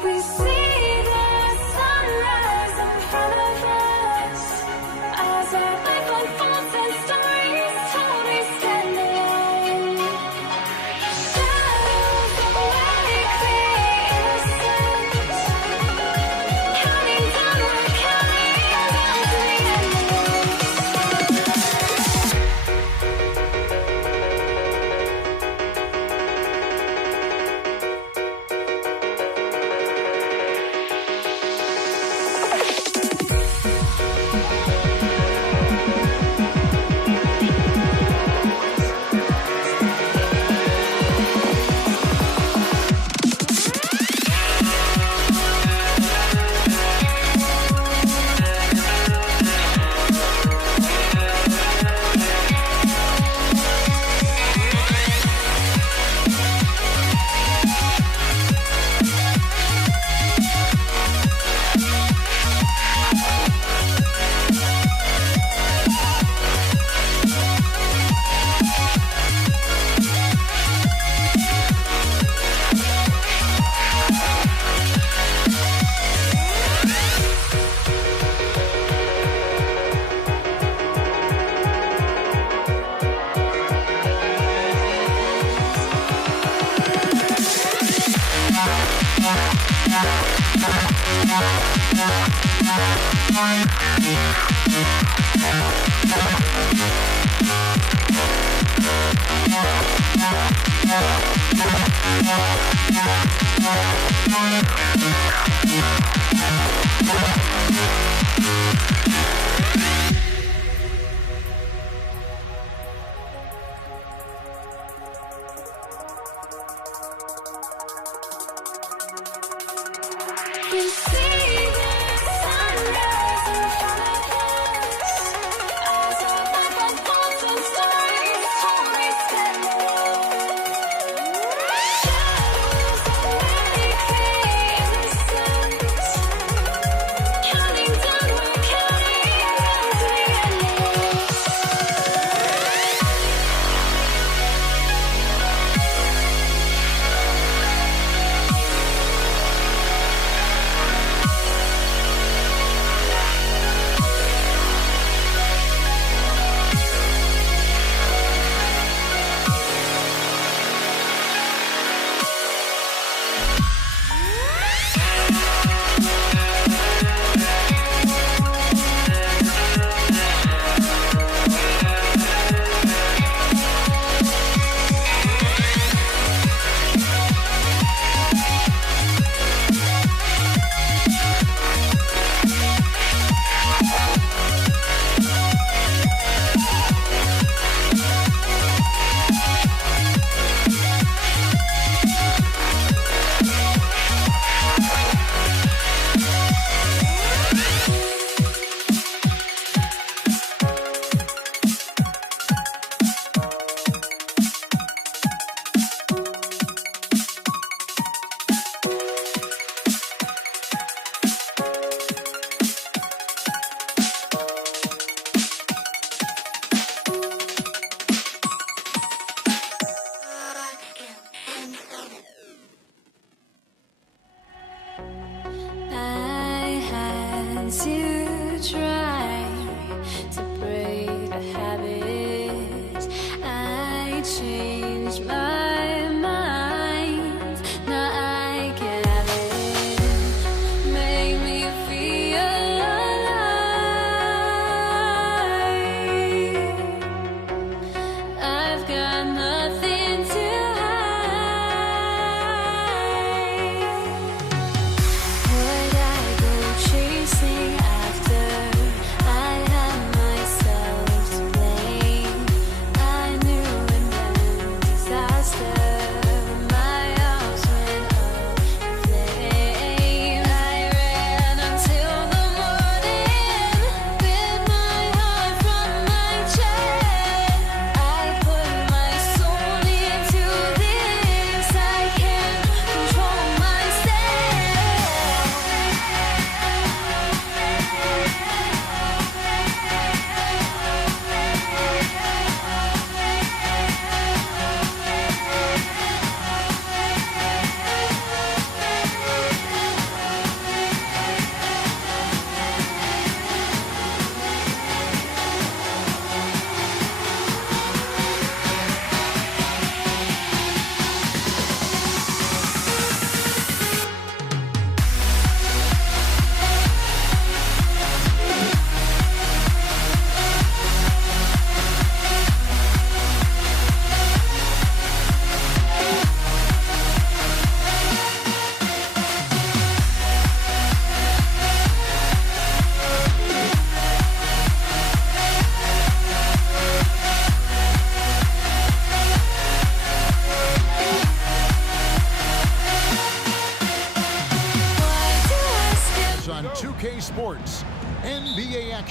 We see the sunrise in front of us as our life unfolds and stories told. We stand alone. Shadows awake the innocence, counting down, we're counting down to the We see the sunrise in front of us as our life unfolds and stories told. We stand alone. Shadows awake the innocence, counting down.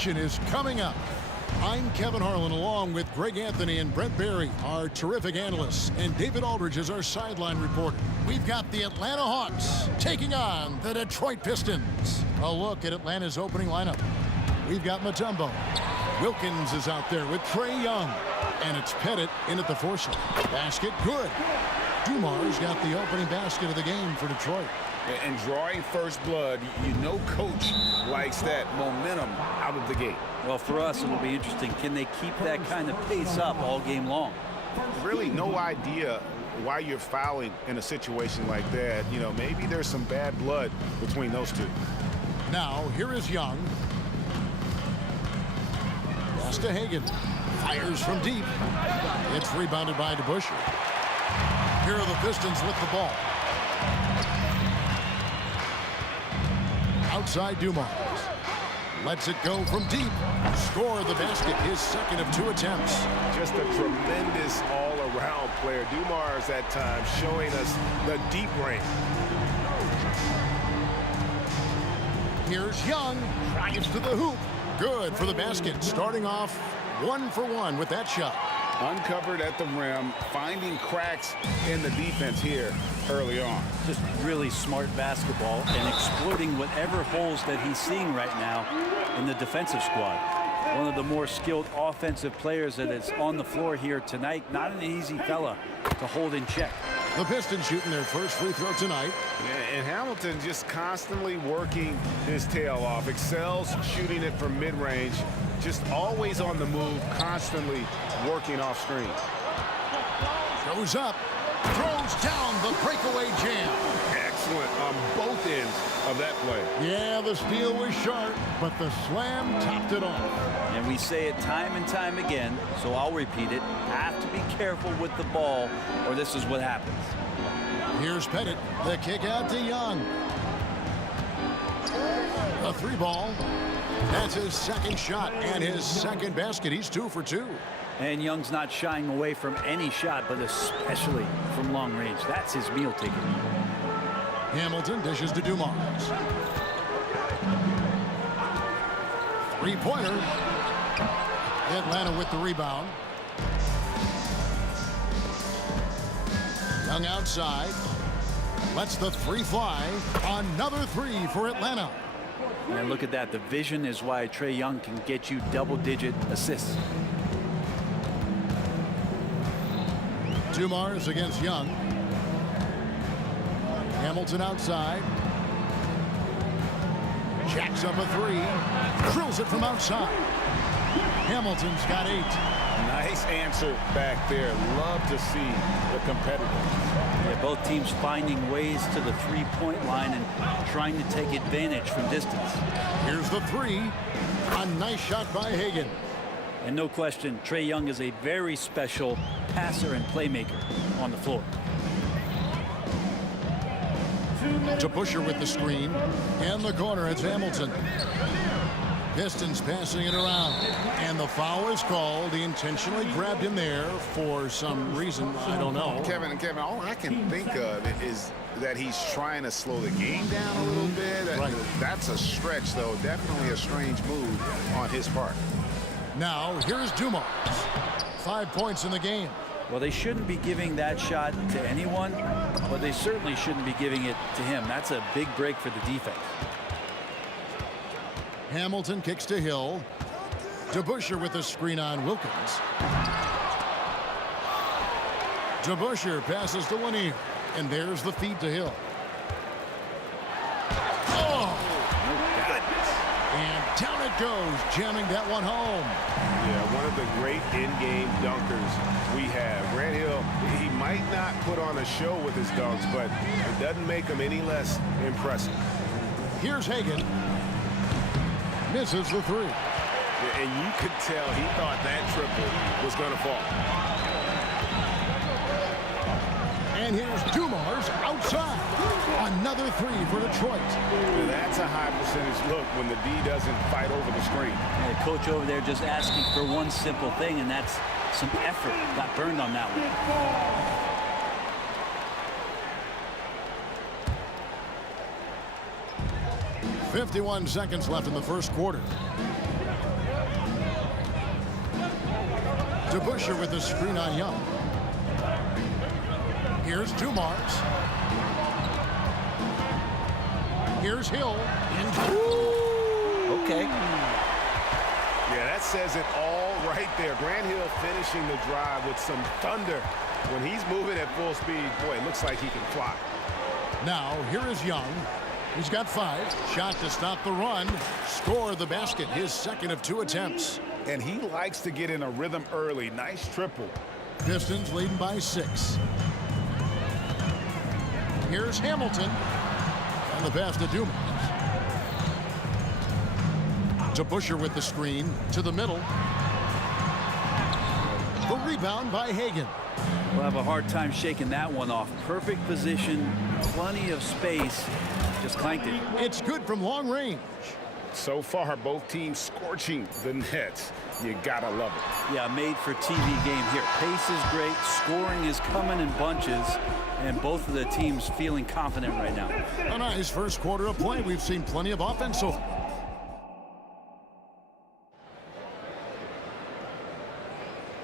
action is coming up. I'm Kevin Harlan, along with Greg Anthony and Brent Barry, our terrific analysts, and David Aldridge is our sideline reporter. We've got the Atlanta Hawks taking on the Detroit Pistons. A look at Atlanta's opening lineup. We've got Mutombo. Wilkins is out there with Trae Young. And it's Pettit in at the force. Basket, good. Dumar's got the opening basket of the game for Detroit. And drawing first blood, you know coach likes that momentum out of the gate. Well, for us, it'll be interesting. Can they keep that kind of pace up all game long? Really no idea why you're fouling in a situation like that. You know, maybe there's some bad blood between those two. Now, here is Young. Pass to Hagan. Fires from deep. It's rebounded by DeBusschere. Here are the Pistons with the ball. Outside Dumars. Lets it go from deep. Score the basket, his second of 2 attempts. Just a tremendous all-around player. Dumars at times showing us the deep range. Here's Young. Drives to the hoop. Good for the basket. Starting off 1 for 1 with that shot. Uncovered at the rim, finding cracks in the defense here early on. Just really smart basketball and exploiting whatever holes that he's seeing right now in the defensive squad. One of the more skilled offensive players that is on the floor here tonight. Not an easy fella to hold in check. The Pistons shooting their first free throw tonight. And Hamilton just constantly working his tail off. Excels shooting it from mid-range. Just always on the move, constantly working off screen. Goes up. Throws down the breakaway jam. Excellent on both ends of that play. Yeah, the steal was sharp, but the slam topped it off. And we say it time and time again, so I'll repeat it. Have to be careful with the ball, or this is what happens. Here's Pettit. The kick out to Young. A 3 ball. That's his second shot and his second basket. He's 2 for 2. And Young's not shying away from any shot, but especially from long range. That's his meal ticket. Hamilton dishes to Dumars. 3-pointer. Atlanta with the rebound. Young outside. Lets the 3 fly. Another 3 for Atlanta. And look at that. The vision is why Trae Young can get you double-digit assists. Dumars against Young. Hamilton outside. Jacks up a 3. Drills it from outside. Hamilton's got 8. Nice answer back there. Love to see the competitors. Yeah, both teams finding ways to the 3-point line and trying to take advantage from distance. Here's the 3. A nice shot by Hagan. And no question, Trae Young is a very special passer and playmaker on the floor. DeBusschere with the screen. And the corner, it's Hamilton. Pistons passing it around. And the foul is called. He intentionally grabbed him there for some reason. I don't know. Kevin, all I can think of is that he's trying to slow the game down a little bit. Right. That's a stretch, though. Definitely a strange move on his part. Now, here's Dumars. 5 points in the game. Well, they shouldn't be giving that shot to anyone, but they certainly shouldn't be giving it to him. That's a big break for the defense. Hamilton kicks to Hill. DeBusschere with a screen on Wilkins. DeBusschere passes to Lanier. And there's the feed to Hill. Oh! And down it goes, jamming that one home. Yeah, one of the great in-game dunkers we have. Grant Hill, he might not put on a show with his dunks, but it doesn't make him any less impressive. Here's Hagan. Misses the 3. Yeah, and you could tell he thought that triple was going to fall. And here's Dumars outside. Another 3 for Detroit. That's a high percentage look when the D doesn't fight over the screen. And the coach over there just asking for one simple thing, and that's some effort. Got burned on that one. 51 seconds left in the first quarter. DeBusschere with the screen on Young. Here's Dumars. Here's Hill. Okay. Yeah, that says it all right there. Grant Hill finishing the drive with some thunder. When he's moving at full speed, boy, it looks like he can fly. Now, here is Young. He's got 5. Shot to stop the run. Score the basket, his second of 2 attempts. And he likes to get in a rhythm early. Nice triple. Pistons leading by 6. Here's Hamilton. And the pass to Dumars. DeBusschere with the screen to the middle. The rebound by Hagan. We'll have a hard time shaking that one off. Perfect position, plenty of space. Just clanked it. It's good from long range. So far, both teams scorching the Nets. You gotta love it. Yeah, made for TV game here. Pace is great. Scoring is coming in bunches. And both of the teams feeling confident right now. A nice first quarter of play. We've seen plenty of offense so far.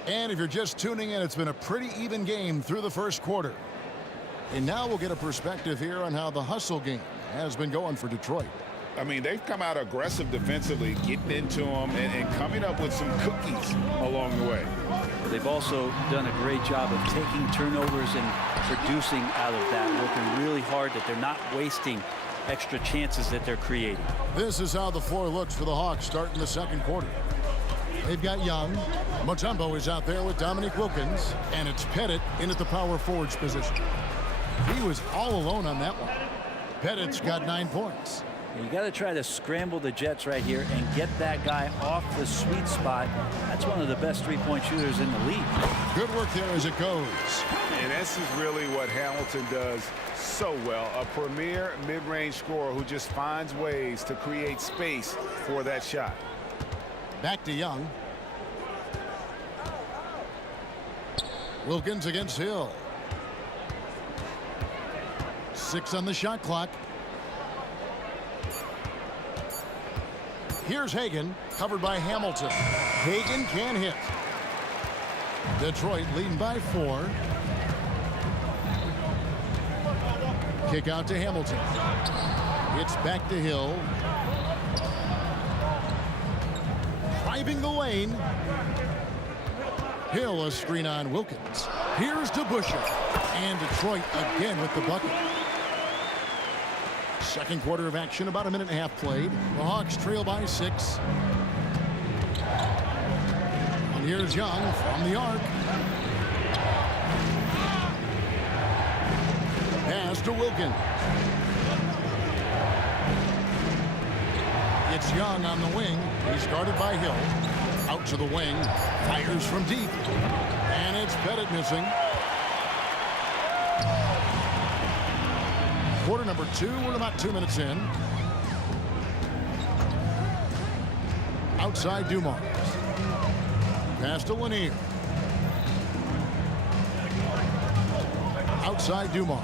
And if you're just tuning in, it's been a pretty even game through the first quarter. And now we'll get a perspective here on how the hustle game has been going for Detroit. I mean, they've come out aggressive defensively, getting into them and coming up with some cookies along the way. They've also done a great job of taking turnovers and producing out of that, working really hard that they're not wasting extra chances that they're creating. This is how the floor looks for the Hawks starting the second quarter. They've got Young. Mutombo is out there with Dominique Wilkins, and it's Pettit in at the power forwards position. He was all alone on that one. Pettit's got 9 points. You got to try to scramble the Jets right here and get that guy off the sweet spot. That's one of the best three-point shooters in the league. Good work there as it goes. And this is really what Hamilton does so well. A premier mid-range scorer who just finds ways to create space for that shot. Back to Young. Wilkins against Hill. 6 on the shot clock. Here's Hagan, covered by Hamilton. Hagan can hit. Detroit leading by 4. Kick out to Hamilton. It's back to Hill. Driving the lane. Hill a screen on Wilkins. Here's DeBusschere. And Detroit again with the bucket. Second quarter of action, about a minute and a half played. The Hawks trail by 6. And here's Young from the arc. Pass to Wilkins. It's Young on the wing. He's guarded by Hill. Out to the wing. Fires from deep. And it's Pettit missing. Quarter number 2. We're about 2 minutes in. Outside Dumars. Pass to Lanier. Outside Dumars.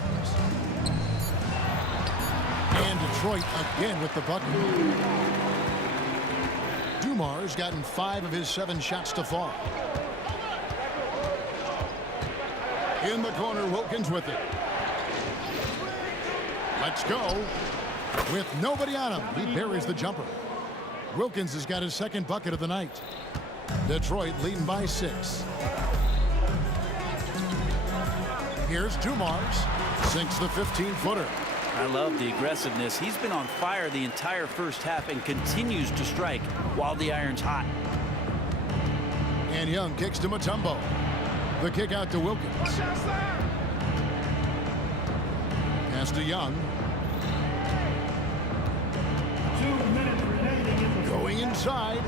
And Detroit again with the bucket. Dumars gotten 5 of his 7 shots to fall. In the corner, Wilkins with it. Let's go. With nobody on him, he buries the jumper. Wilkins has got his second bucket of the night. Detroit leading by 6. Here's Dumars. Sinks the 15-footer. I love the aggressiveness. He's been on fire the entire first half and continues to strike while the iron's hot. And Young kicks to Mutombo. The kick out to Wilkins. Pass to Young. 2 minutes remaining in the Going inside.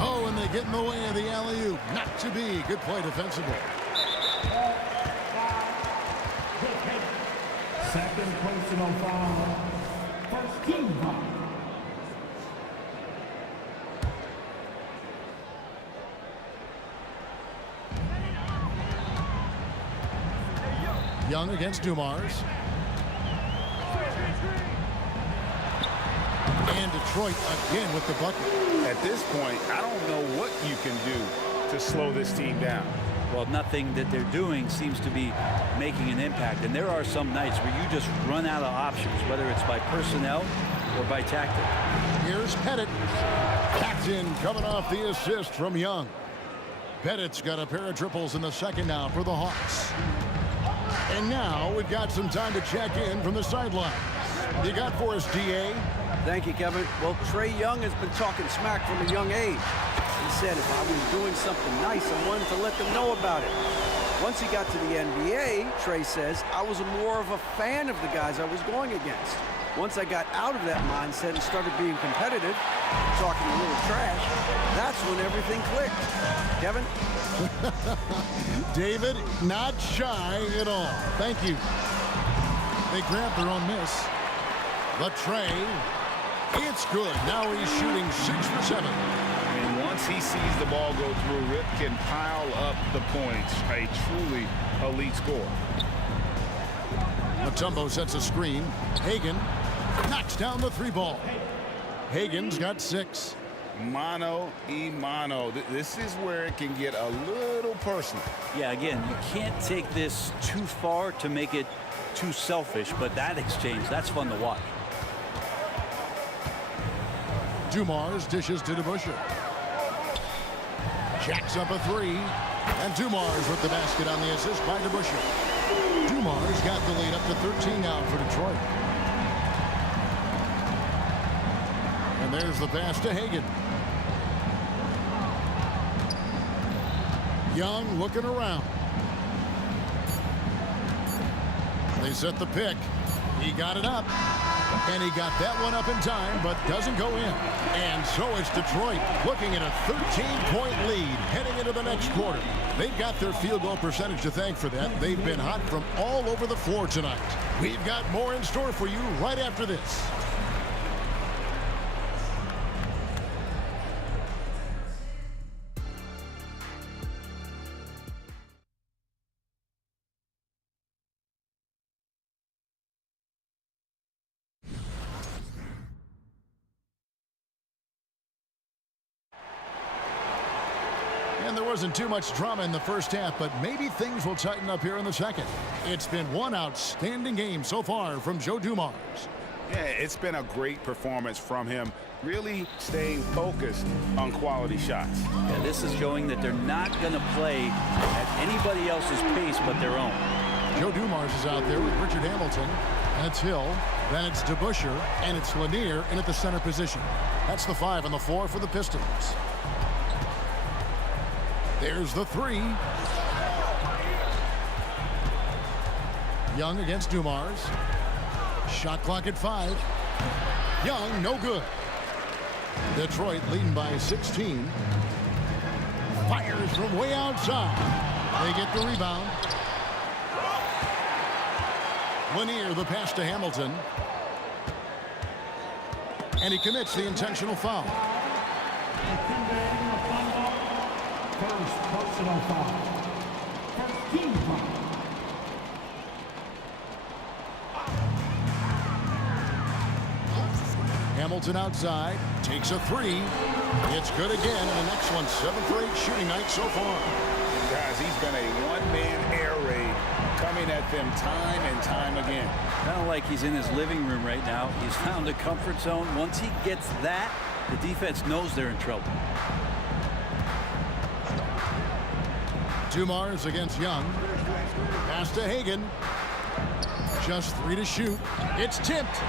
Oh, and they get in the way of the alley-oop. Not to be. Good play defensively. second personal foul. First team foul. Young against Dumars. And Detroit again with the bucket. At this point, I don't know what you can do to to slow this team down. Well, nothing that they're doing seems to be making an impact. And there are some nights where you just run out of options, whether it's by personnel or by tactic. Here's Pettit. Backed in, coming off the assist from Young. Pettit's got a pair of triples in the second now for the Hawks. And now we've got some time to check in from the sideline. You got for us, DA? Thank you, Kevin. Well, Trae Young has been talking smack from a young age. He said if I was doing something nice, I wanted to let them know about it. Once he got to the NBA, Trae says, I was more of a fan of the guys I was going against. Once I got out of that mindset and started being competitive, talking a little trash, that's when everything clicked. Kevin? David, not shy at all. Thank you. They grabbed their own miss. But Trae, it's good. Now he's shooting 6 for 7. And once he sees the ball go through, Rip can pile up the points. A truly elite score. Mutombo sets a screen. Hagan knocks down the 3 ball. Hagan's got 6. Mano y mano. This is where it can get a little personal. Yeah, again, you can't take this too far to make it too selfish, but that exchange, that's fun to watch. Dumars dishes to DeBusschere. Jacks up a 3. And Dumars with the basket on the assist by DeBusschere. Dumars got the lead up to 13 now for Detroit. And there's the pass to Hagan. Young looking around. They set the pick. He got it up. And he got that one up in time, but doesn't go in. And so it's Detroit looking at a 13-point lead heading into the next quarter. They've got their field goal percentage to thank for that. They've been hot from all over the floor tonight. We've got more in store for you right after this. And there wasn't too much drama in the first half, but maybe things will tighten up here in the second. It's been one outstanding game so far from Joe Dumars. Yeah, it's been a great performance from him, really staying focused on quality shots. Yeah, this is showing that they're not going to play at anybody else's pace but their own. Joe Dumars is out there with Richard Hamilton, and it's Hill, then it's DeBusschere, and it's Lanier in at the center position. That's the 5 and the 4 for the Pistons. There's the 3. Young against Dumars. Shot clock at 5. Young, no good. Detroit leading by 16. Fires from way outside. They get the rebound. Lanier, the pass to Hamilton. And he commits the intentional foul. First personal foul. First team foul. Hamilton outside, takes a 3. It's good again, and the next one 7 for 8 shooting night so far. Guys, he's been a one-man air raid coming at them time and time again. Kind of like he's in his living room right now. He's found a comfort zone. Once he gets that, the defense knows they're in trouble. Dumars against Young. Pass to Hagan. Just 3 to shoot. It's tipped.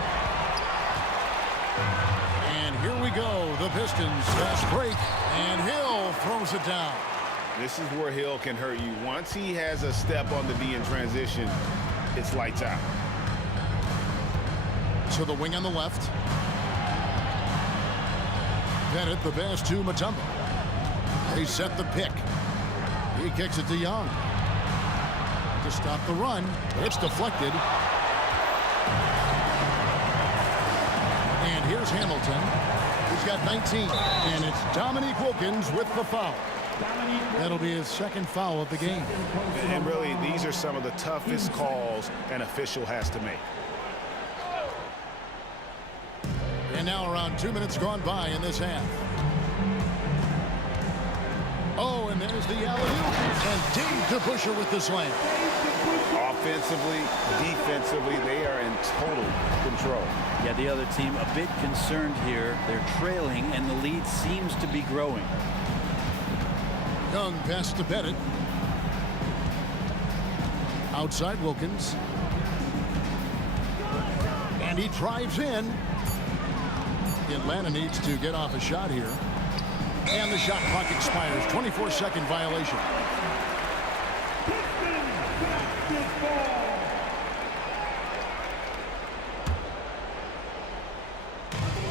And here we go. The Pistons fast break. And Hill throws it down. This is where Hill can hurt you. Once he has a step on the D in transition, it's lights out. To the wing on the left. Bennett, the pass to Mutombo. They set the pick. He kicks it to Young. To stop the run. It's deflected. And here's Hamilton. He's got 19. And it's Dominique Wilkins with the foul. That'll be his second foul of the game. And really, these are some of the toughest calls an official has to make. And now around 2 minutes gone by in this half. Oh, and there's the alley-oop. And Dave DeBuscher with the slam. Offensively, defensively, they are in total control. Yeah, the other team a bit concerned here. They're trailing, and the lead seems to be growing. Young pass to Pettit. Outside Wilkins. And he drives in. Atlanta needs to get off a shot here. And the shot clock expires. 24-second violation.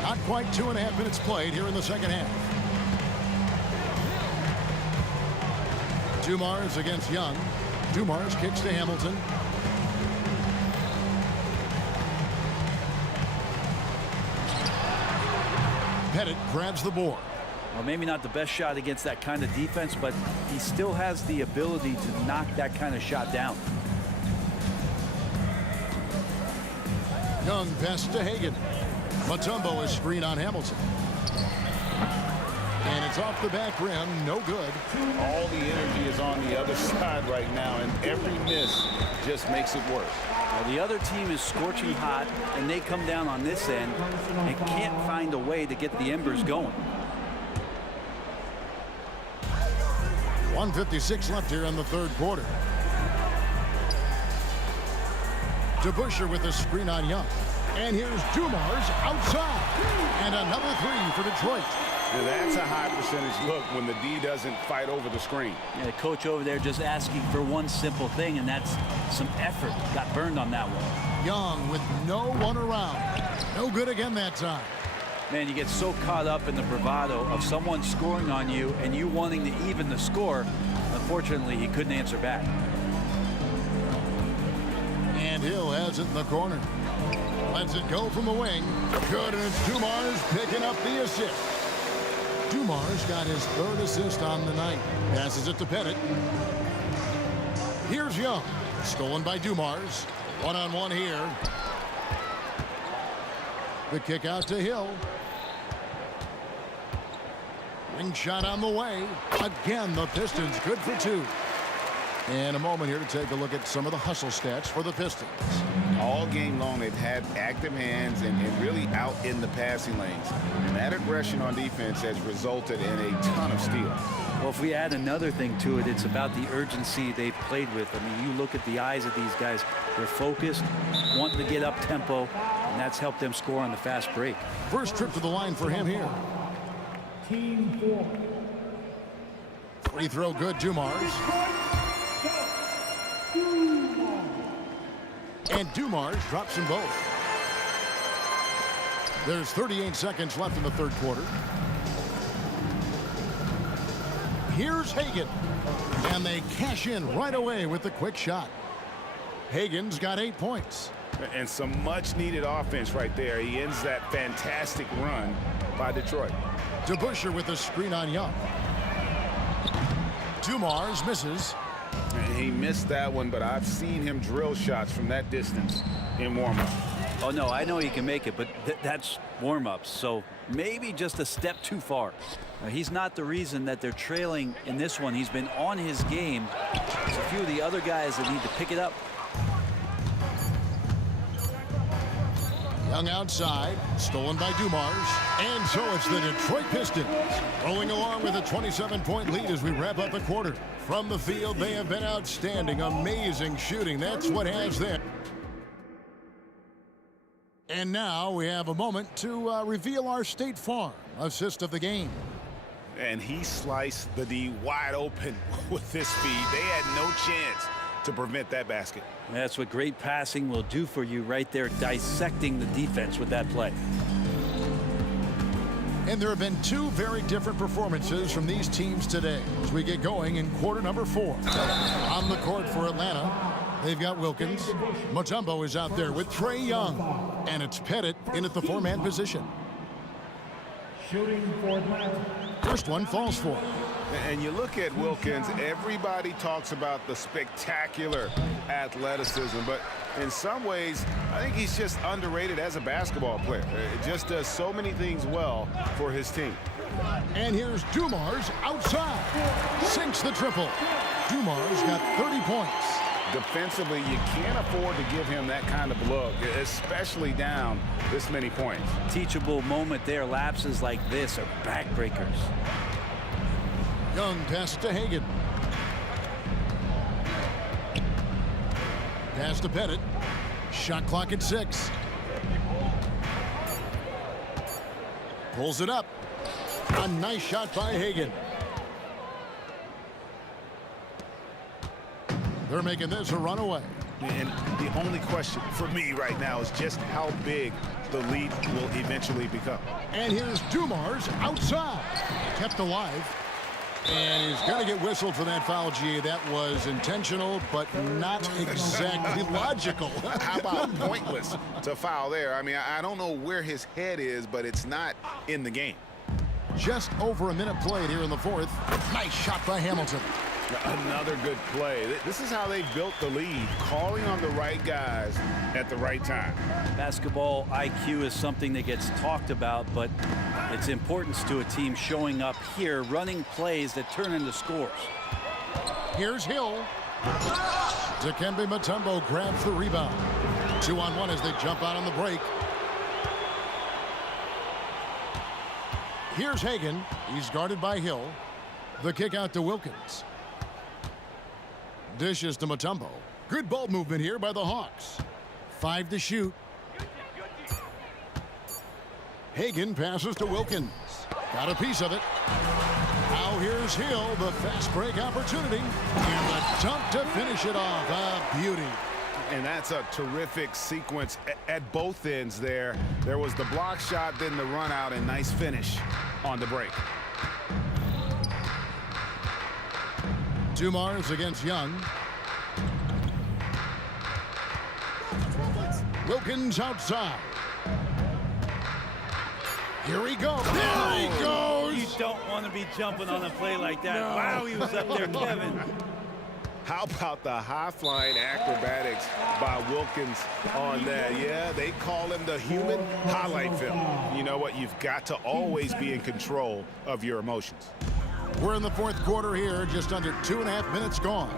Not quite 2.5 minutes played here in the second half. Dumars against Young. Dumars kicks to Hamilton. Pettit grabs the board. Well, maybe not the best shot against that kind of defense, but he still has the ability to knock that kind of shot down. Young pass to Hagan. Mutombo is screen on Hamilton. And it's off the back rim. No good. All the energy is on the other side right now, and every miss just makes it worse. Well, the other team is scorching hot, and they come down on this end and can't find a way to get the embers going. 1:56 left here in the third quarter. DeBuscher with a screen on Young. And here's Dumars outside. And another three for Detroit. Now that's a high percentage look when the D doesn't fight over the screen. Yeah, the coach over there just asking for one simple thing, and that's some effort. Got burned on that one. Young with no one around. No good again that time. Man, you get so caught up in the bravado of someone scoring on you and you wanting to even the score. Unfortunately, he couldn't answer back. And Hill has it in the corner. Lets it go from the wing. Good, and it's Dumars picking up the assist. Dumars got his third assist on the night. Passes it to Pettit. Here's Young. Stolen by Dumars. One-on-one here. The kick out to Hill. Wing shot on the way. Again, the Pistons good for two. And a moment here to take a look at some of the hustle stats for the Pistons. All game long, they've had active hands and really out in the passing lanes. And that aggression on defense has resulted in a ton of steals. Well, if we add another thing to it, it's about the urgency they've played with. I mean, you look at the eyes of these guys. They're focused, wanting to get up tempo, and that's helped them score on the fast break. First trip to the line for him here. Team 4. Free throw good, Dumars. And Dumars drops them both. There's 38 seconds left in the third quarter. Here's Hagan. And they cash in right away with the quick shot. Hagan's got 8 points. And some much needed offense right there. He ends that fantastic run by Detroit. DeBuscher with a screen on Young. Dumars misses. And he missed that one, but I've seen him drill shots from that distance in warm-up. Oh, no, I know he can make it, but that's warm-ups, so maybe just a step too far. He's not the reason that they're trailing in this one. He's been on his game. There's a few of the other guys that need to pick it up. Young outside, stolen by Dumars. And so it's the Detroit Pistons rolling along with a 27-point lead as we wrap up the quarter. From the field, they have been outstanding. Amazing shooting. That's what has them. And now we have a moment to reveal our State Farm assist of the game. And he sliced the D wide open with his speed. They had no chance to prevent that basket. That's what great passing will do for you right there, dissecting the defense with that play. And there have been two very different performances from these teams today as we get going in quarter number 4. On the court for Atlanta, they've got Wilkins. Mutombo is out there with Trae Young. And it's Pettit in at the 4-man position. Shooting for Atlanta. First one falls for him. And you look at Wilkins, everybody talks about the spectacular athleticism, but in some ways, I think he's just underrated as a basketball player. It just does so many things well for his team. And here's Dumars outside. Sinks the triple. Dumars got 30 points. Defensively, you can't afford to give him that kind of look, especially down this many points. Teachable moment there. Lapses like this are backbreakers. Young pass to Hagan. Pass to Pettit. Shot clock at 6. Pulls it up. A nice shot by Hagan. They're making this a runaway. And the only question for me right now is just how big the lead will eventually become. And here's Dumars outside. Kept alive. And he's going to get whistled for that foul, G. That was intentional, but not exactly logical. How about pointless to foul there? I mean, I don't know where his head is, but it's not in the game. Just over a minute played here in the fourth. Nice shot by Hamilton. Another good play. This is how they built the lead, calling on the right guys at the right time. Basketball IQ is something that gets talked about, but its importance to a team showing up here, running plays that turn into scores. Here's Hill. Dikembe Mutombo grabs the rebound. 2-on-1 as they jump out on the break. Here's Hagan. He's guarded by Hill. The kick out to Wilkins. Dishes to Mutombo. Good ball movement here by the Hawks. 5 to shoot. Hagan passes to Wilkins. Got a piece of it. Now here's Hill, the fast break opportunity. And the dunk to finish it off. A beauty. And that's a terrific sequence at both ends there. There was the block shot, then the run out, and nice finish on the break. Dumars against Young. Wilkins outside. Here he goes. There he goes. You don't want to be jumping on a play like that. No. Wow, he was up there, Kevin. How about the high-flying acrobatics by Wilkins on that? Yeah, they call him the human highlight film. You know what? You've got to always be in control of your emotions. We're in the fourth quarter here, just under 2.5 minutes gone.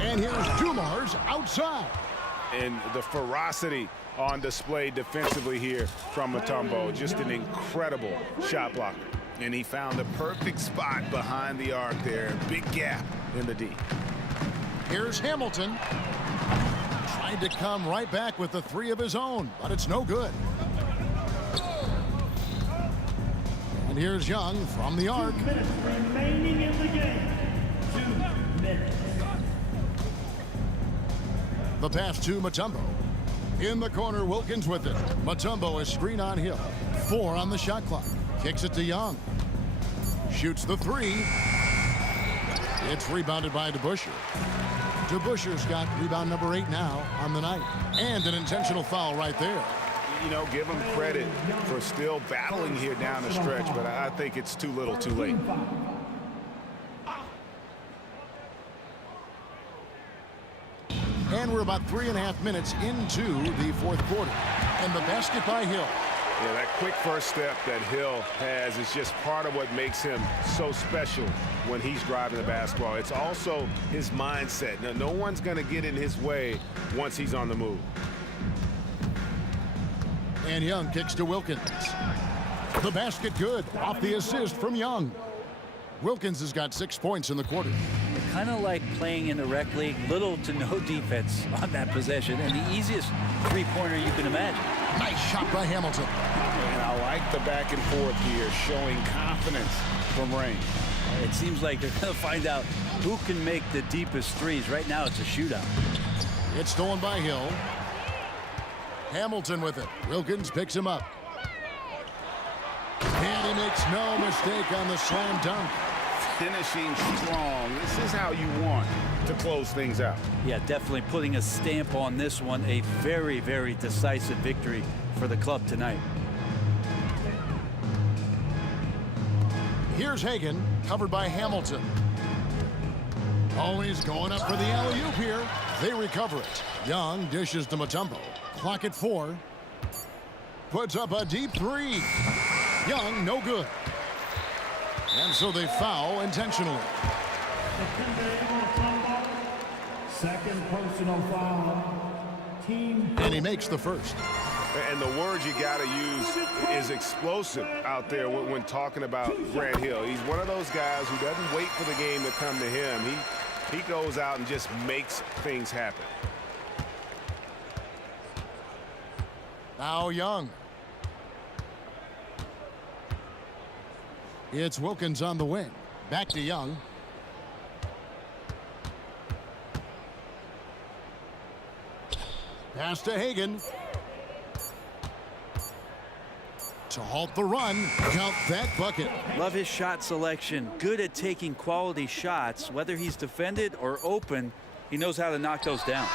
And here's Dumars outside. And the ferocity on display defensively here from Mutombo. Just an incredible shot blocker. And he found the perfect spot behind the arc there. Big gap in the D. Here's Hamilton. Tried to come right back with the 3 of his own, but it's no good. And here's Young from the arc. 2 minutes remaining in the game. 2 minutes. The pass to Mutombo. In the corner, Wilkins with it. Mutombo is screen on Hill. 4 on the shot clock. Kicks it to Young. Shoots the 3. It's rebounded by DeBusschere. DeBusschere's got rebound number 8 now on the night. And an intentional foul right there. You know, give him credit for still battling here down the stretch, but I think it's too little too late. And we're about 3.5 minutes into the fourth quarter. And the basket by Hill. Yeah, that quick first step that Hill has is just part of what makes him so special when he's driving the basketball. It's also his mindset. Now, no one's going to get in his way once he's on the move. And Young kicks to Wilkins. The basket good off the assist from Young. Wilkins has got 6 points in the quarter. Kind of like playing in the rec league, little to no defense on that possession, and the easiest three-pointer you can imagine. Nice shot by Hamilton. And I like the back and forth here, showing confidence from range. It seems like they're going to find out who can make the deepest threes. Right now, it's a shootout. It's stolen by Hill. Hamilton with it. Wilkins picks him up. And he makes no mistake on the slam dunk. Finishing strong. This is how you want to close things out. Yeah, definitely putting a stamp on this one. A very, very decisive victory for the club tonight. Here's Hagan, covered by Hamilton. Always going up for the alley-oop here. They recover it. Young dishes to Mutombo. Clock at 4. Puts up a deep 3. Young, no good. And so they foul intentionally. Second personal foul. Team. And he makes the first. And the word you got to use is explosive out there when talking about Grant Hill. He's one of those guys who doesn't wait for the game to come to him. He goes out and just makes things happen. Now Young. It's Wilkins on the wing. Back to Young. Pass to Hagan. To halt the run. Count that bucket. Love his shot selection. Good at taking quality shots. Whether he's defended or open, he knows how to knock those down.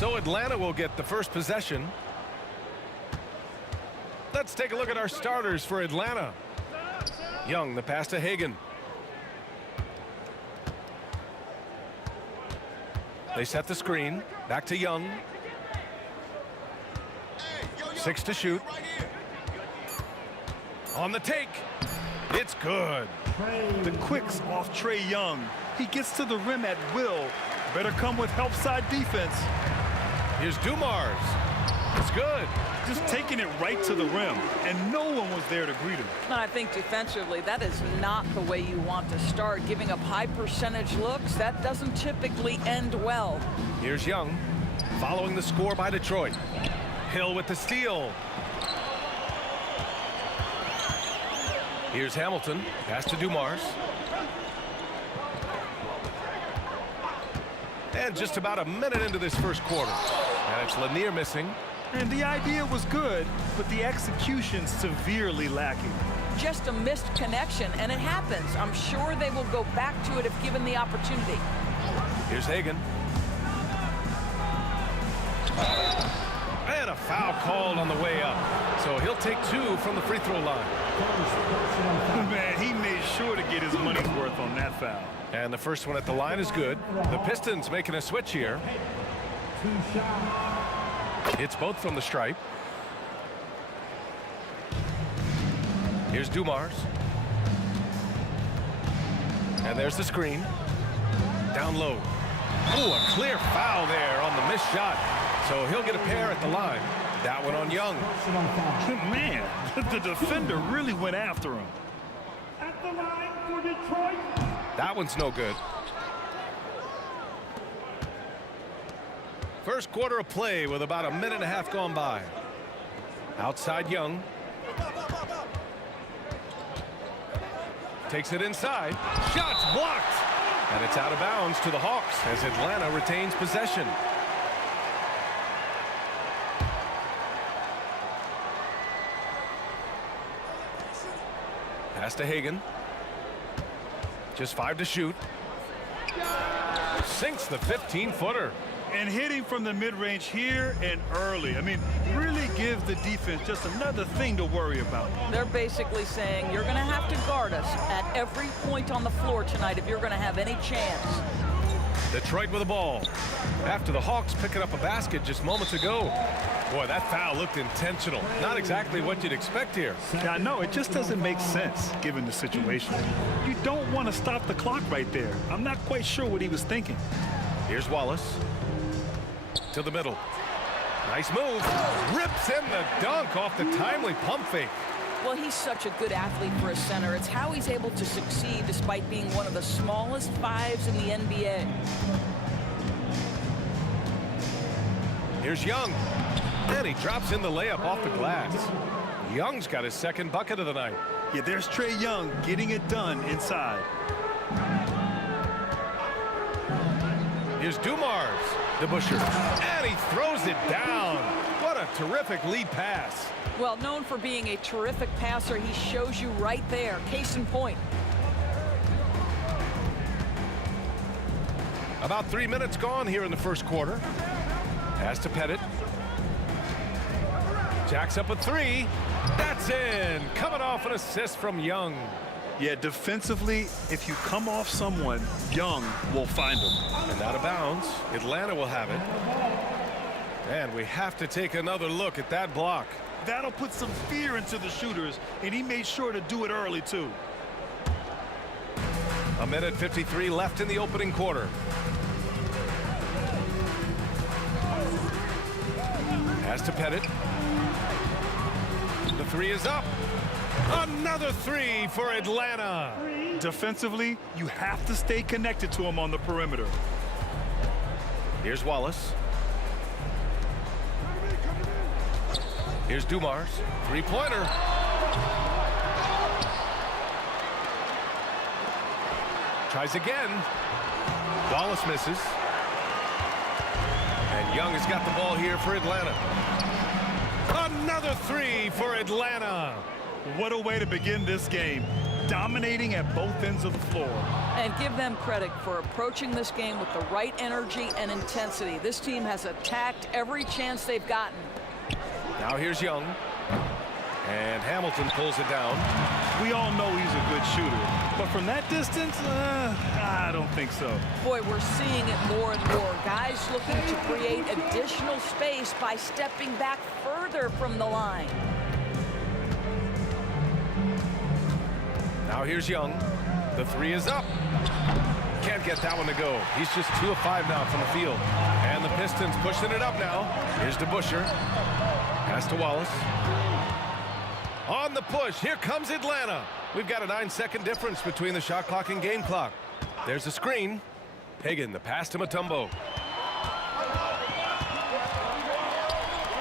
So Atlanta will get the first possession. Let's take a look at our starters for Atlanta. Young, the pass to Hagan. They set the screen. Back to Young. 6 to shoot. On the take. It's good. The quicks off Trae Young. He gets to the rim at will. Better come with help side defense. Here's Dumars. It's good. Just taking it right to the rim, and no one was there to greet him. And I think defensively, that is not the way you want to start. Giving up high percentage looks, that doesn't typically end well. Here's Young, following the score by Detroit. Hill with the steal. Here's Hamilton, pass to Dumars. And just about a minute into this first quarter. And it's Lanier missing. And the idea was good, but the execution severely lacking. Just a missed connection, and it happens. I'm sure they will go back to it if given the opportunity. Here's Hagan. And a foul called on the way up. So he'll take 2 from the free throw line. Man, he made sure to get his money's worth on that foul. And the first one at the line is good. The Pistons making a switch here. It's both from the stripe. Here's Dumars. And there's the screen. Down low. Oh, a clear foul there on the missed shot. So he'll get a pair at the line. That one on Young. Man, the defender really went after him. At the line for Detroit. That one's no good. First quarter of play with about a minute and a half gone by. Outside Young. Takes it inside. Shots blocked. And it's out of bounds to the Hawks as Atlanta retains possession. Pass to Hagan. Just 5 to shoot. Sinks the 15-footer. And hitting from the mid-range here and early. I mean, really gives the defense just another thing to worry about. They're basically saying you're going to have to guard us at every point on the floor tonight if you're going to have any chance. Detroit with the ball. After the Hawks picking up a basket just moments ago. Boy, that foul looked intentional. Not exactly what you'd expect here. Yeah, I know. It just doesn't make sense given the situation. You don't want to stop the clock right there. I'm not quite sure what he was thinking. Here's Wallace. To the middle. Nice move. Rips in the dunk off the timely pump fake. Well, he's such a good athlete for a center. It's how he's able to succeed despite being one of the smallest 5s in the NBA. Here's Young. And he drops in the layup off the glass. Young's got his second bucket of the night. Yeah, there's Trae Young getting it done inside. Here's Dumars. DeBusschere. And he throws it down. What a terrific lead pass. Well, known for being a terrific passer, he shows you right there. Case in point. About 3 minutes gone here in the first quarter. Pass to Pettit. Jacks up a 3. That's in. Coming off an assist from Young. Yeah, defensively, if you come off someone, Young will find them. And out of bounds, Atlanta will have it. And we have to take another look at that block. That'll put some fear into the shooters, and he made sure to do it early, too. A minute 53 left in the opening quarter. Pass to Pettit. The 3 is up. Another 3 for Atlanta. Defensively, you have to stay connected to him on the perimeter. Here's Wallace. Here's Dumars. 3-pointer. Tries again. Wallace misses. And Young has got the ball here for Atlanta. Another 3 for Atlanta. What a way to begin this game. dominating at both ends of the floor. And give them credit for approaching this game with the right energy and intensity. This team has attacked every chance they've gotten. Now here's Young. And Hamilton pulls it down. We all know he's a good shooter, but from that distance, I don't think so. Boy, we're seeing it more and more. Guys looking to create additional space by stepping back further from the line. Now here's Young. The three is up. Can't get that one to go. He's just 2 of 5 now from the field. And the Pistons pushing it up now. Here's DeBusschere. Pass to Wallace. On the push, here comes Atlanta. We've got a 9-second difference between the shot clock and game clock. There's a screen. Hagan, the pass to Mutombo.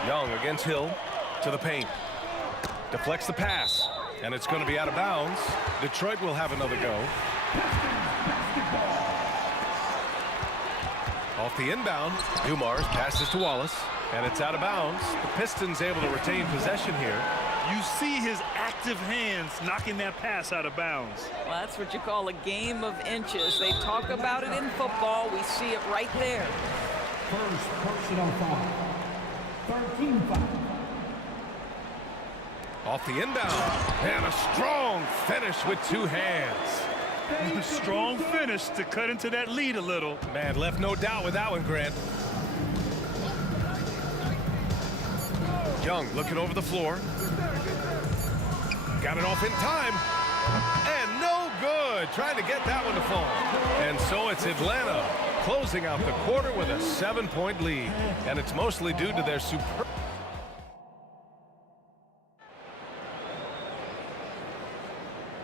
Young against Hill to the paint. Deflects the pass, and it's going to be out of bounds. Detroit will have another go. Off the inbound, Dumars passes to Wallace, and it's out of bounds. The Pistons able to retain possession here. You see his active hands knocking that pass out of bounds. Well, that's what you call a game of inches. They talk about it in football. We see it right there. First personal foul. 13 foul. Off the inbound, and a strong finish with 2 hands. Strong finish to cut into that lead a little. Man, left no doubt with that one, Grant. Young looking over the floor. Got it off in time. And no good. Trying to get that one to fall. And so it's Atlanta closing out the quarter with a 7-point lead. And it's mostly due to their superb.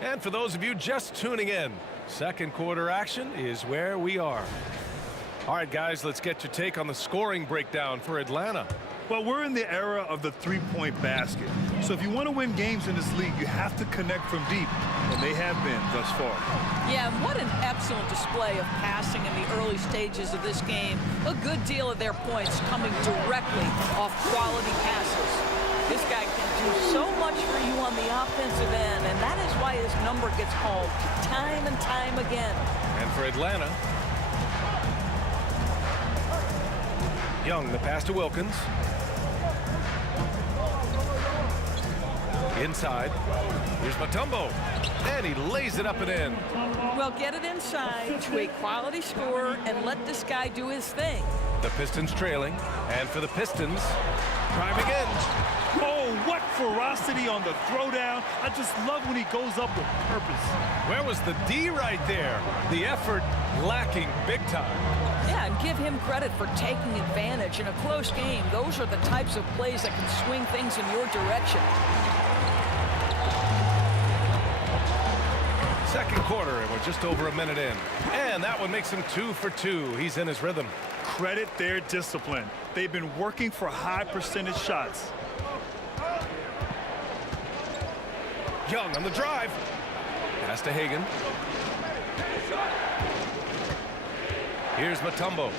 And for those of you just tuning in, second quarter action is where we are. All right, guys, let's get your take on the scoring breakdown for Atlanta. Well, we're in the era of the three-point basket. So if you want to win games in this league, you have to connect from deep, and they have been thus far. Yeah, and what an excellent display of passing in the early stages of this game. A good deal of their points coming directly off quality passes. This guy can do so much for you on the offensive end, and that is why his number gets called time and time again. And for Atlanta, Young, the pass to Wilkins. Inside. Here's Mutombo. And he lays it up and in. Well, get it inside to a quality scorer and let this guy do his thing. The Pistons trailing. And for the Pistons, driving in. Oh, what ferocity on the throwdown. I just love when he goes up with purpose. Where was the D right there? The effort lacking big time. Yeah, and give him credit for taking advantage in a close game. Those are the types of plays that can swing things in your direction. Second quarter, and we're just over a minute in. And that one makes him 2 for 2. He's in his rhythm. Credit their discipline. They've been working for high percentage shots. Young on the drive. Pass to Hagan. Here's Mutombo.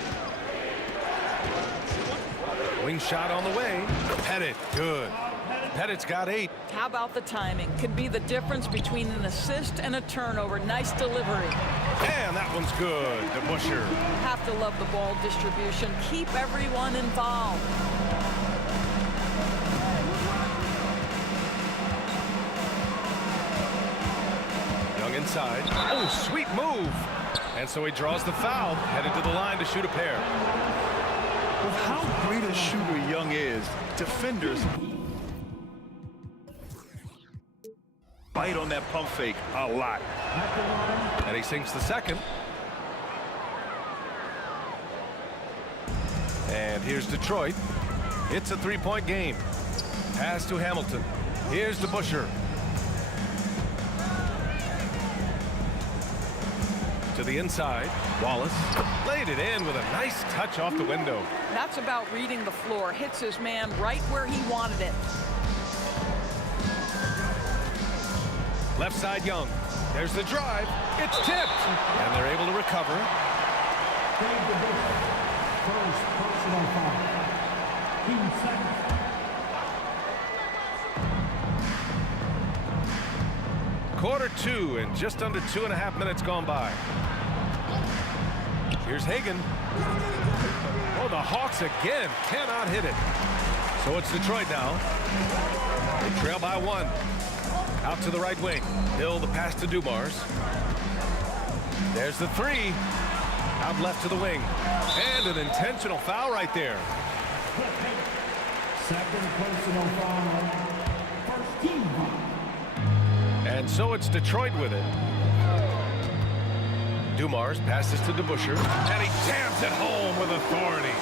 Wing shot on the way. Pettit, good. Pettit's got 8. How about the timing? Could be the difference between an assist and a turnover. Nice delivery. And that one's good. DeBusschere. Have to love the ball distribution. Keep everyone involved. Young inside. Oh, sweet move. And so he draws the foul, headed to the line to shoot a pair. With how great a shooter Young is, defenders bite on that pump fake a lot. And he sinks the second. And here's Detroit. It's a 3-point game. Pass to Hamilton. Here's DeBusschere. To the inside. Wallace laid it in with a nice touch off the window. That's about reading the floor. Hits his man right where he wanted it. Left side Young. There's the drive. It's tipped. And they're able to recover. First personal foul. Team second. Quarter 2 and just under 2.5 minutes gone by. Here's Hagan. Oh, the Hawks again cannot hit it. So it's Detroit now. They trail by 1. Out to the right wing. Hill the pass to Dumars. There's the 3. Out left to the wing. And an intentional foul right there. Second personal foul. First team foul. And so it's Detroit with it. Dumars passes to DeBuscher, and he jams it home with authority.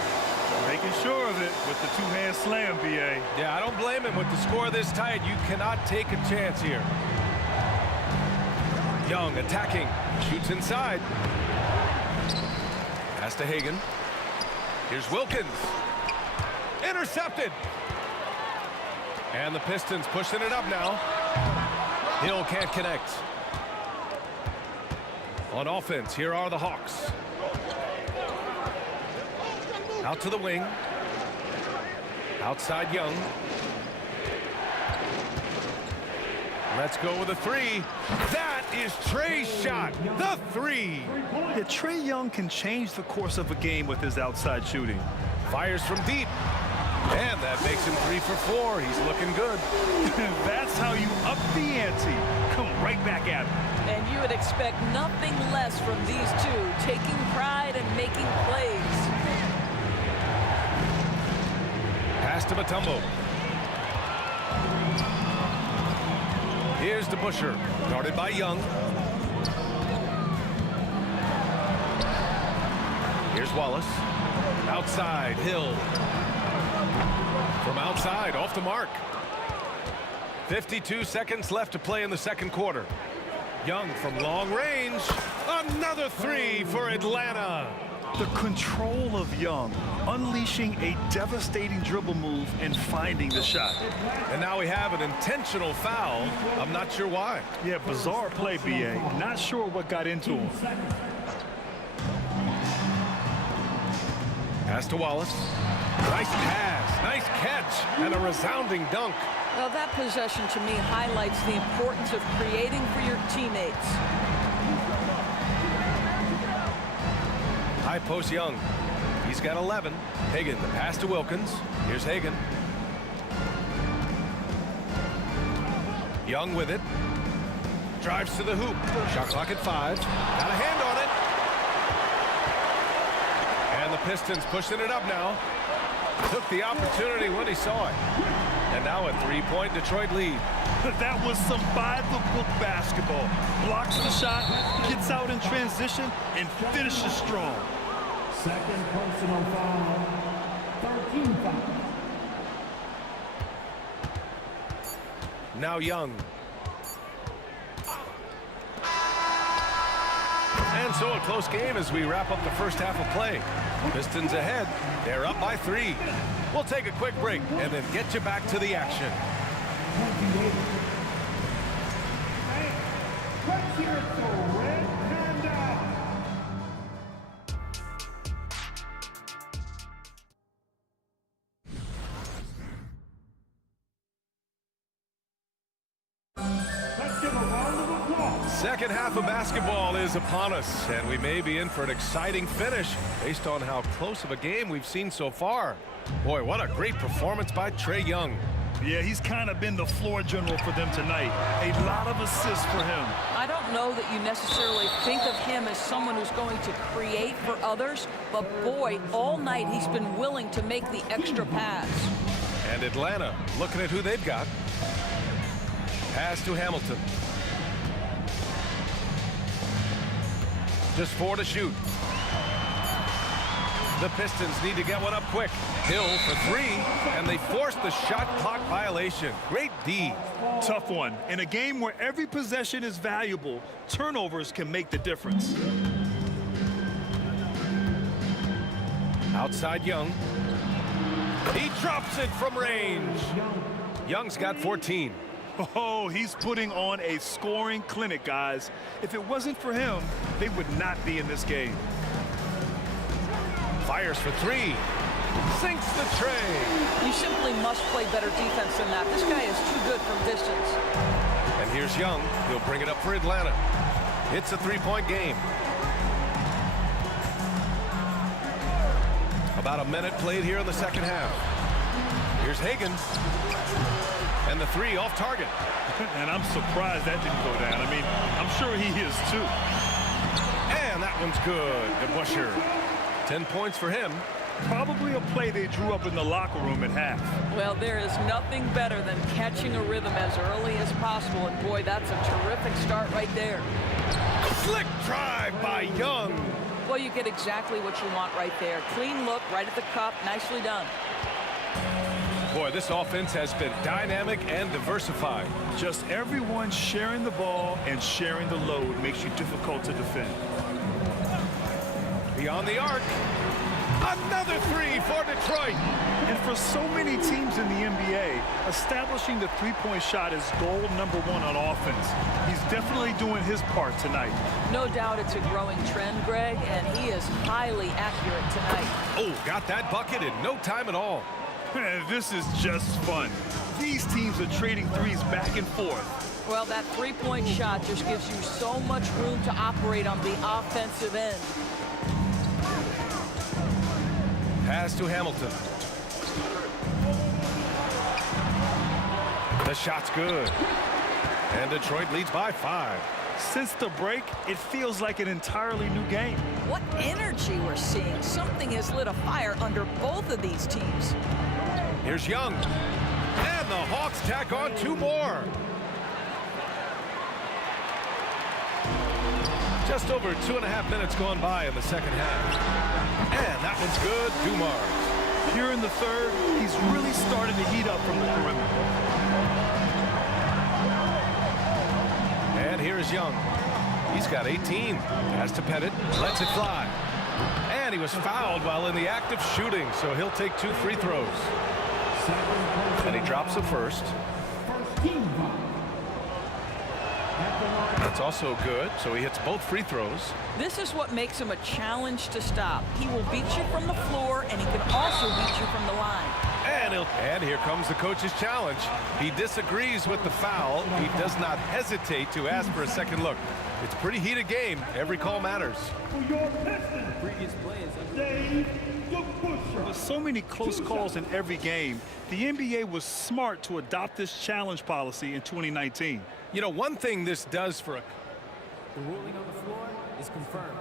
Making sure of it with the two-hand slam, B.A. Yeah, I don't blame him. With the score this tight, you cannot take a chance here. Young attacking, shoots inside. Pass to Hagan. Here's Wilkins. Intercepted. And the Pistons pushing it up now. Hill can't connect. On offense, here are the Hawks. Out to the wing. Outside Young. Let's go with a 3. That is Trey's shot. The 3. Yeah, Trae Young can change the course of a game with his outside shooting. Fires from deep. And that makes him 3 for 4. He's looking good. That's how you up the ante. Come right back at him. And you would expect nothing less from these two, taking pride and making plays. Pass to Mutombo. Here's DeBuscher, guarded by Young. Here's Wallace. Outside, Hill. From outside, off the mark. 52 seconds left to play in the second quarter. Young from long range. Another 3 for Atlanta. The control of Young, unleashing a devastating dribble move and finding the shot. And now we have an intentional foul. I'm not sure why. Yeah, bizarre play, B.A. Not sure what got into him. Pass to Wallace. Nice pass, nice catch, and a resounding dunk. Well, that possession to me highlights the importance of creating for your teammates. High post Young. He's got 11. Hagan, the pass to Wilkins. Here's Hagan. Young with it. Drives to the hoop. Shot clock at 5. Got a hand on it. And the Pistons pushing it up now. Took the opportunity when he saw it. And now a 3-point Detroit lead. That was some by-the-book basketball. Blocks the shot, gets out in transition, and finishes strong. Second personal foul. 13 foul. Now Young. And so a close game as we wrap up the first half of play. Pistons ahead. They're up by 3. We'll take a quick break and then get you back to the action. Let's hear it for Red Panda. Let's give a round of applause. Second half of basketball is upon us, and we may be in for an exciting finish based on how close of a game we've seen so far. Boy, what a great performance by Trae Young. Yeah, he's kind of been the floor general for them tonight. A lot of assists for him. I don't know that you necessarily think of him as someone who's going to create for others, but boy, all night he's been willing to make the extra pass. And Atlanta looking at who they've got. Pass to Hamilton. Just 4 to shoot. The Pistons need to get one up quick. Hill for 3, and they force the shot clock violation. Great D. Tough one. In a game where every possession is valuable, turnovers can make the difference. Outside Young. He drops it from range. Young's got 14. Oh, he's putting on a scoring clinic, guys. If it wasn't for him, they would not be in this game. Fires for 3. Sinks the tray. You simply must play better defense than that. This guy is too good from distance. And Here's Young. He'll bring it up for Atlanta. It's a three-point game. About a minute played here in the second half. Here's Hagan. And the three off target. And I'm surprised that didn't go down. I mean, I'm sure he is too. And that one's good. DeBusschere. 10 points for him. Probably a play they drew up in the locker room at half. Well, there is nothing better than catching a rhythm as early as possible. And boy, that's a terrific start right there. Slick drive by Young. Well, you get exactly what you want right there. Clean look, right at the cup. Nicely done. Boy, this offense has been dynamic and diversified. Just everyone sharing the ball and sharing the load makes you difficult to defend. Beyond the arc. Another three for Detroit. And for so many teams in the NBA, establishing the three-point shot is goal number one on offense. He's definitely doing his part tonight. No doubt it's a growing trend, Greg, and he is highly accurate tonight. Oh, got that bucket in no time at all. This is just fun. These teams are trading threes back and forth. Well, that three-point shot just gives you so much room to operate on the offensive end. Pass to Hamilton. The shot's good. And Detroit leads by 5. Since the break, it feels like an entirely new game. What energy we're seeing. Something has lit a fire under both of these teams. Here's Young. And the Hawks tack on 2 more. Just over 2.5 minutes gone by in the second half. And that one's good. Dumars. Here in the third, he's really started to heat up from the perimeter. And here's Young. He's got 18. Pass to Pettit. Lets it fly. And he was fouled while in the act of shooting, so he'll take 2 free throws. And he drops the first. That's also good, so he hits both free throws. This is what makes him a challenge to stop. He will beat you from the floor, and he can also beat you from the line. And here comes the coach's challenge. He disagrees with the foul. He does not hesitate to ask for a second look. It's a pretty heated game. Every call matters. With so many close calls in every game, the NBA was smart to adopt this challenge policy in 2019. You know, one thing this does for a... The ruling on the floor is confirmed.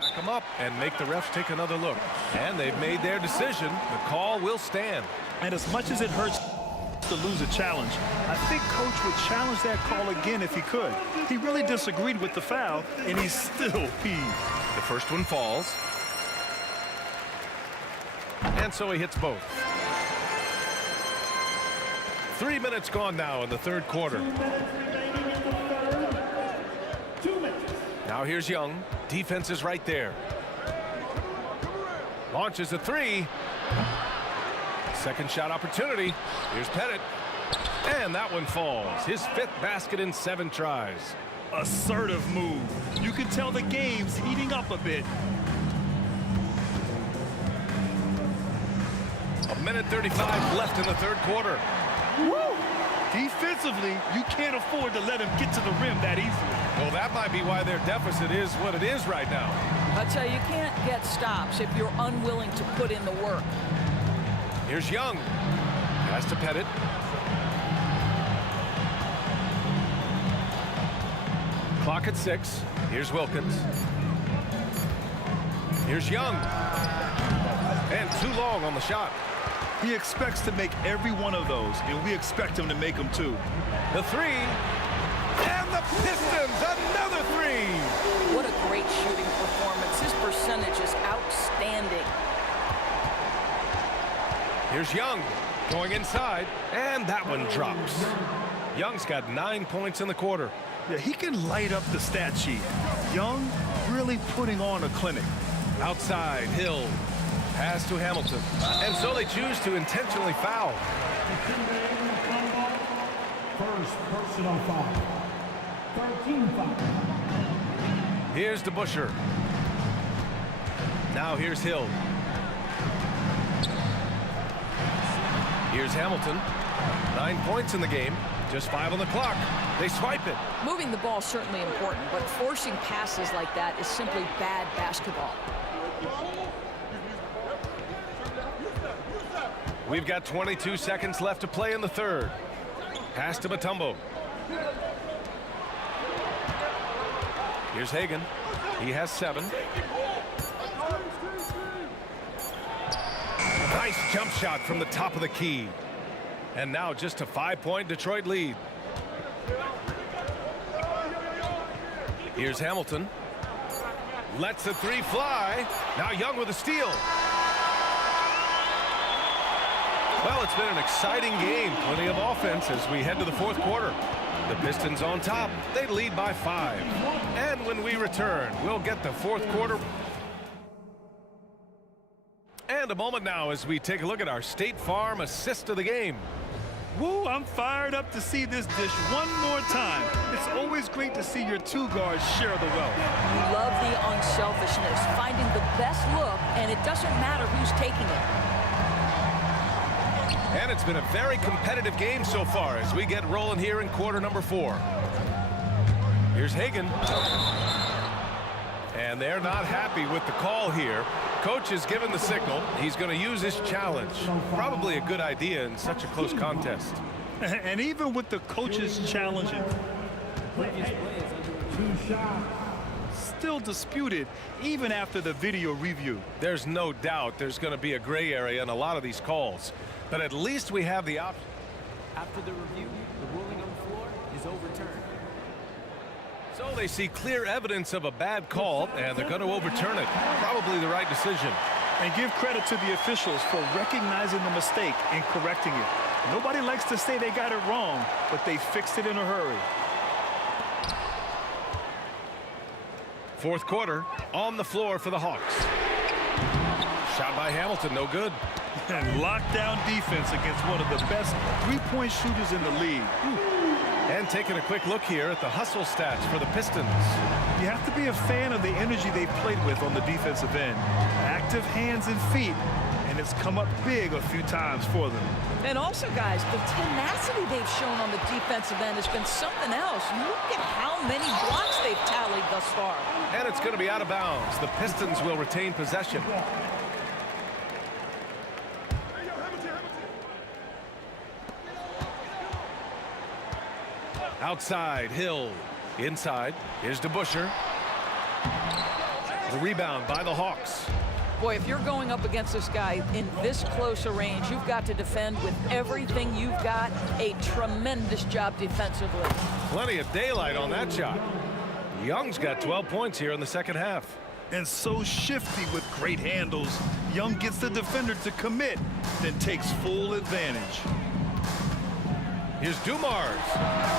Back them up and make the refs take another look. And they've made their decision. The call will stand. And as much as it hurts to lose a challenge, I think Coach would challenge that call again if he could. He really disagreed with the foul, and he's still peeved. The first one falls. And so he hits both. 3 minutes gone now in the third quarter. Now here's Young. Defense is right there. Launches a three. Second shot opportunity. Here's Pettit. And that one falls. His 5th basket in 7 tries. Assertive move. You can tell the game's heating up a bit. A minute 35 left in the third quarter. Woo! Defensively, you can't afford to let him get to the rim that easily. Well, that might be why their deficit is what it is right now. I tell you, you can't get stops if you're unwilling to put in the work. Here's Young. Pass to Pettit. Clock at 6. Here's Wilkins. Here's Young. And too long on the shot. He expects to make every one of those, and we expect him to make them too. The three. And the Pistons, another three. What a great shooting performance. His percentage is outstanding. Here's Young going inside, and that one drops. Young's got 9 points in the quarter. Yeah, he can light up the stat sheet. Young really putting on a clinic. Outside, Hill. Pass to Hamilton. And so they choose to intentionally foul. First personal foul. 13 foul. Here's DeBusschere. Now here's Hill. Here's Hamilton. 9 points in the game, just 5 on the clock. They swipe it. Moving the ball is certainly important, but forcing passes like that is simply bad basketball. We've got 22 seconds left to play in the third. Pass to Mutombo. Here's Hagan. He has 7. Nice jump shot from the top of the key. And now just a 5-point Detroit lead. Here's Hamilton. Lets the 3 fly. Now Young with a steal. Well, it's been an exciting game. Plenty of offense as we head to the fourth quarter. The Pistons on top. They lead by 5. And when we return, we'll get the fourth quarter. And a moment now as we take a look at our State Farm assist of the game. Woo, I'm fired up to see this dish one more time. It's always great to see your 2 guards share the wealth. You love the unselfishness, finding the best look, and it doesn't matter who's taking it. And it's been a very competitive game so far as we get rolling here in quarter number 4. Here's Hagan. And they're not happy with the call here. Coach has given the signal. He's going to use his challenge. Probably a good idea in such a close contest. And even with the coach's challenge, still disputed even after the video review. There's no doubt there's going to be a gray area in a lot of these calls. But at least we have the option. After the review, the ruling on the floor is overturned. So they see clear evidence of a bad call, and they're going to overturn it. Probably the right decision. And give credit to the officials for recognizing the mistake and correcting it. Nobody likes to say they got it wrong, but they fixed it in a hurry. Fourth quarter, on the floor for the Hawks. Shot by Hamilton, no good. And lockdown defense against one of the best 3-point shooters in the league. And taking a quick look here at the hustle stats for the Pistons. You have to be a fan of the energy they've played with on the defensive end. Active hands and feet, and it's come up big a few times for them. And also, guys, the tenacity they've shown on the defensive end has been something else. Look at how many blocks they've tallied thus far. And it's going to be out of bounds. The Pistons will retain possession. Outside, Hill. Inside, here's DeBuscher. The rebound by the Hawks. Boy, if you're going up against this guy in this close a range, you've got to defend with everything you've got. A tremendous job defensively. Plenty of daylight on that shot. Young's got 12 points here in the second half. And so shifty with great handles. Young gets the defender to commit, then takes full advantage. Here's Dumars.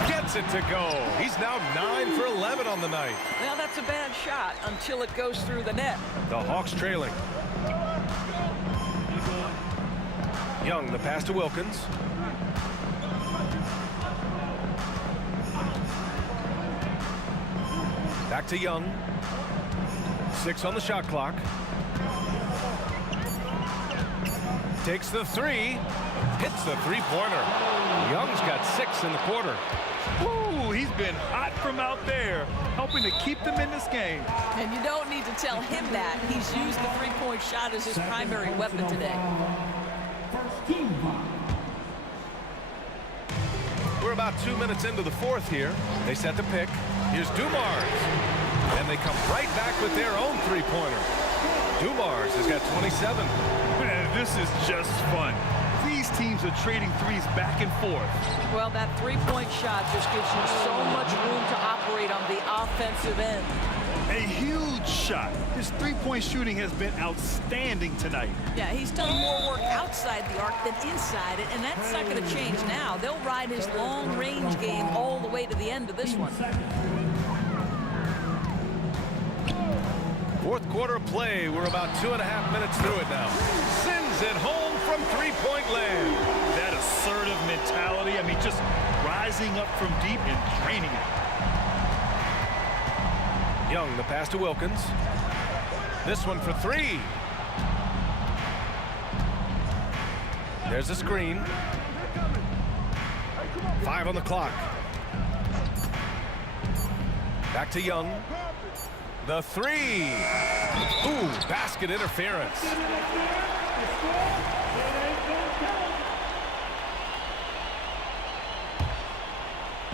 Gets it to go. He's now 9 for 11 on the night. Now that's a bad shot until it goes through the net. The Hawks trailing. Young, the pass to Wilkins. Back to Young. 6 on the shot clock. Takes the 3. Hits the 3-pointer. Young's got 6 in the quarter. Woo, he's been hot from out there, helping to keep them in this game. And you don't need to tell him that. He's used the 3-point shot as his primary weapon today. We're about 2 minutes into the fourth here. They set the pick. Here's Dumars. And they come right back with their own 3-pointer. Dumars has got 27. Man, this is just fun. These teams are trading threes back and forth. Well, that 3-point shot just gives you so much room to operate on the offensive end. A huge shot. His 3-point shooting has been outstanding tonight. Yeah, he's done more work outside the arc than inside it, and that's not going to change now. They'll ride his long-range game all the way to the end of this one. Fourth quarter of play. We're about 2.5 minutes through it now. Sends it home from 3-point land. That assertive mentality, I mean, just rising up from deep and draining it. Young, the pass to Wilkins. This one for 3. There's a screen. 5 on the clock. Back to Young. The 3. Ooh, basket interference.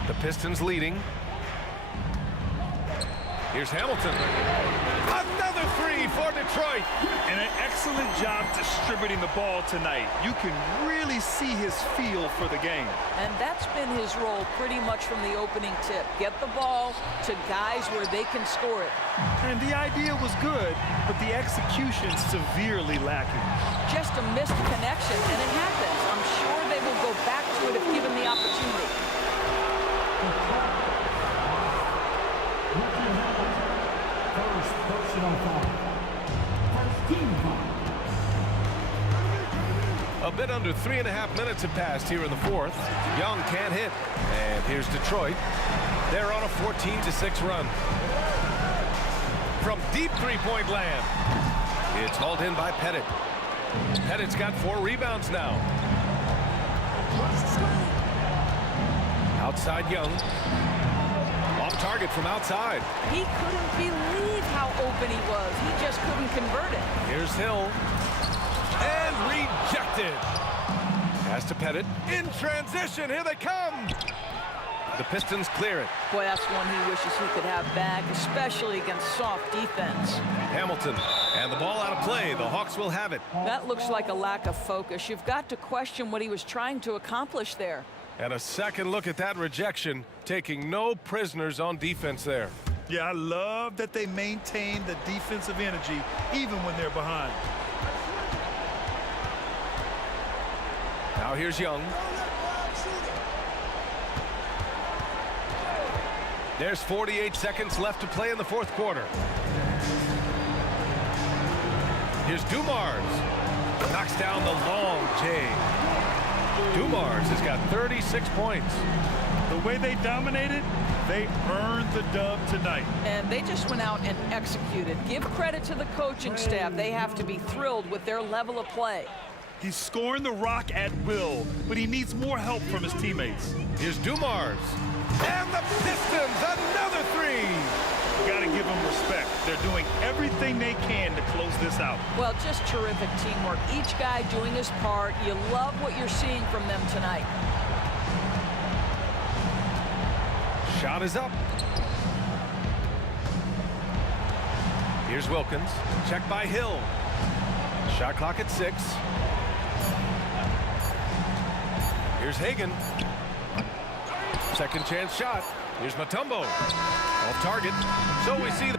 The Pistons leading. Here's Hamilton. Another 3 for Detroit. And an excellent job distributing the ball tonight. You can really see his feel for the game. And that's been his role pretty much from the opening tip. Get the ball to guys where they can score it. And the idea was good, but the execution severely lacking. Just a missed connection, and it happens. I'm sure they will go back to it if given the opportunity. First personal foul. First team foul. A bit under 3.5 minutes have passed here in the fourth. Young can't hit. And here's Detroit. They're on a 14-6 run. From deep three-point land. It's hauled in by Pettit. Pettit's got 4 rebounds now. Outside Young. Off target from outside. He couldn't believe how open he was. He just couldn't convert it. Here's Hill. And rejected. Pass to Pettit. In transition. Here they come. The Pistons clear it. Boy, that's one he wishes he could have back, especially against soft defense. Hamilton. And the ball out of play. The Hawks will have it. That looks like a lack of focus. You've got to question what he was trying to accomplish there. And a second look at that rejection, taking no prisoners on defense there. Yeah, I love that they maintain the defensive energy even when they're behind. Now here's Young. There's 48 seconds left to play in the fourth quarter. Here's Dumars. Knocks down the long J. Dumars has got 36 points. The way they dominated, they earned the dub tonight. And they just went out and executed. Give credit to the coaching staff. They have to be thrilled with their level of play. He's scoring the rock at will, but he needs more help from his teammates. Here's Dumars. And the Pistons, another 3. You got to give them respect. They're doing everything they can to close this out. Well, just terrific teamwork. Each guy doing his part. You love what you're seeing from them tonight. Shot is up. Here's Wilkins. Checked by Hill. Shot clock at 6. Here's Hagan. Second chance shot. Here's Mutombo. Off target. So we see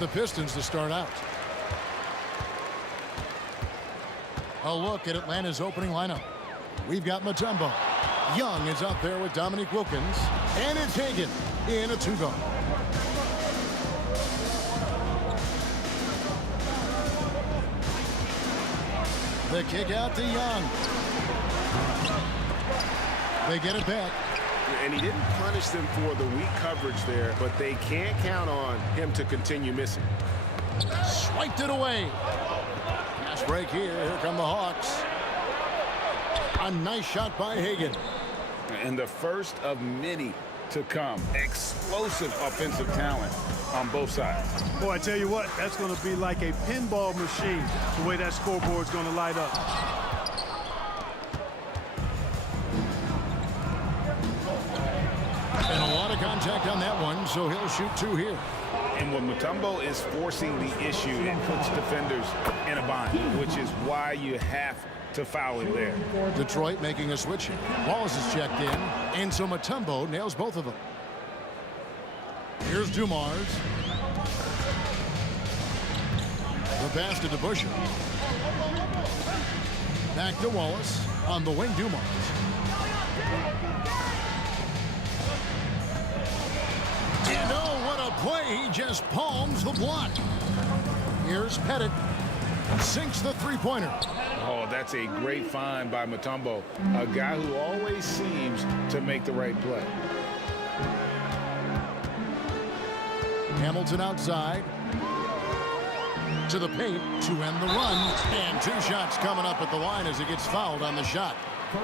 the Pistons to start out. A look at Atlanta's opening lineup. We've got Mutombo. Young is out there with Dominique Wilkins. And it's Hagan in a 2-guard. The kick out to Young. They get it back. And he didn't punish them for the weak coverage there, but they can't count on him to continue missing. Swiped it away. Pass break here. Here come the Hawks. A nice shot by Hagan. And the first of many to come. Explosive offensive talent on both sides. Boy, I tell you what, that's going to be like a pinball machine, the way that scoreboard's going to light up. And a lot of contact on that one, so he'll shoot 2 here. And when Mutombo is forcing the issue, it puts defenders in a bind, which is why you have to foul him there. Detroit making a switch here. Wallace is checked in, and so Mutombo nails both of them. Here's Dumars. The pass to DeBusschere. Back to Wallace on the wing. Dumars. You know what a play. He just palms the block. Here's Pettit. Sinks the three-pointer. Oh, that's a great find by Mutombo, a guy who always seems to make the right play. Hamilton outside. To the paint to end the run. And 2 shots coming up at the line as he gets fouled on the shot.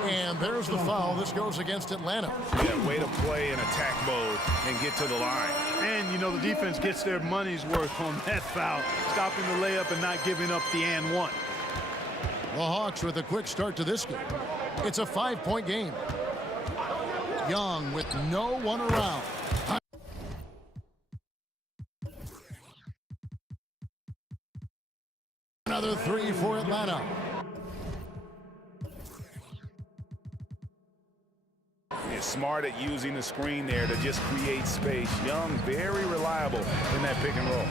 And there's the foul. This goes against Atlanta. Yeah, way to play in attack mode and get to the line. And, you know, the defense gets their money's worth on that foul, stopping the layup and not giving up the and one. The Hawks with a quick start to this game. It's a 5-point game. Young with no one around. Another 3 for Atlanta. He's smart at using the screen there to just create space. Young, very reliable in that pick and roll.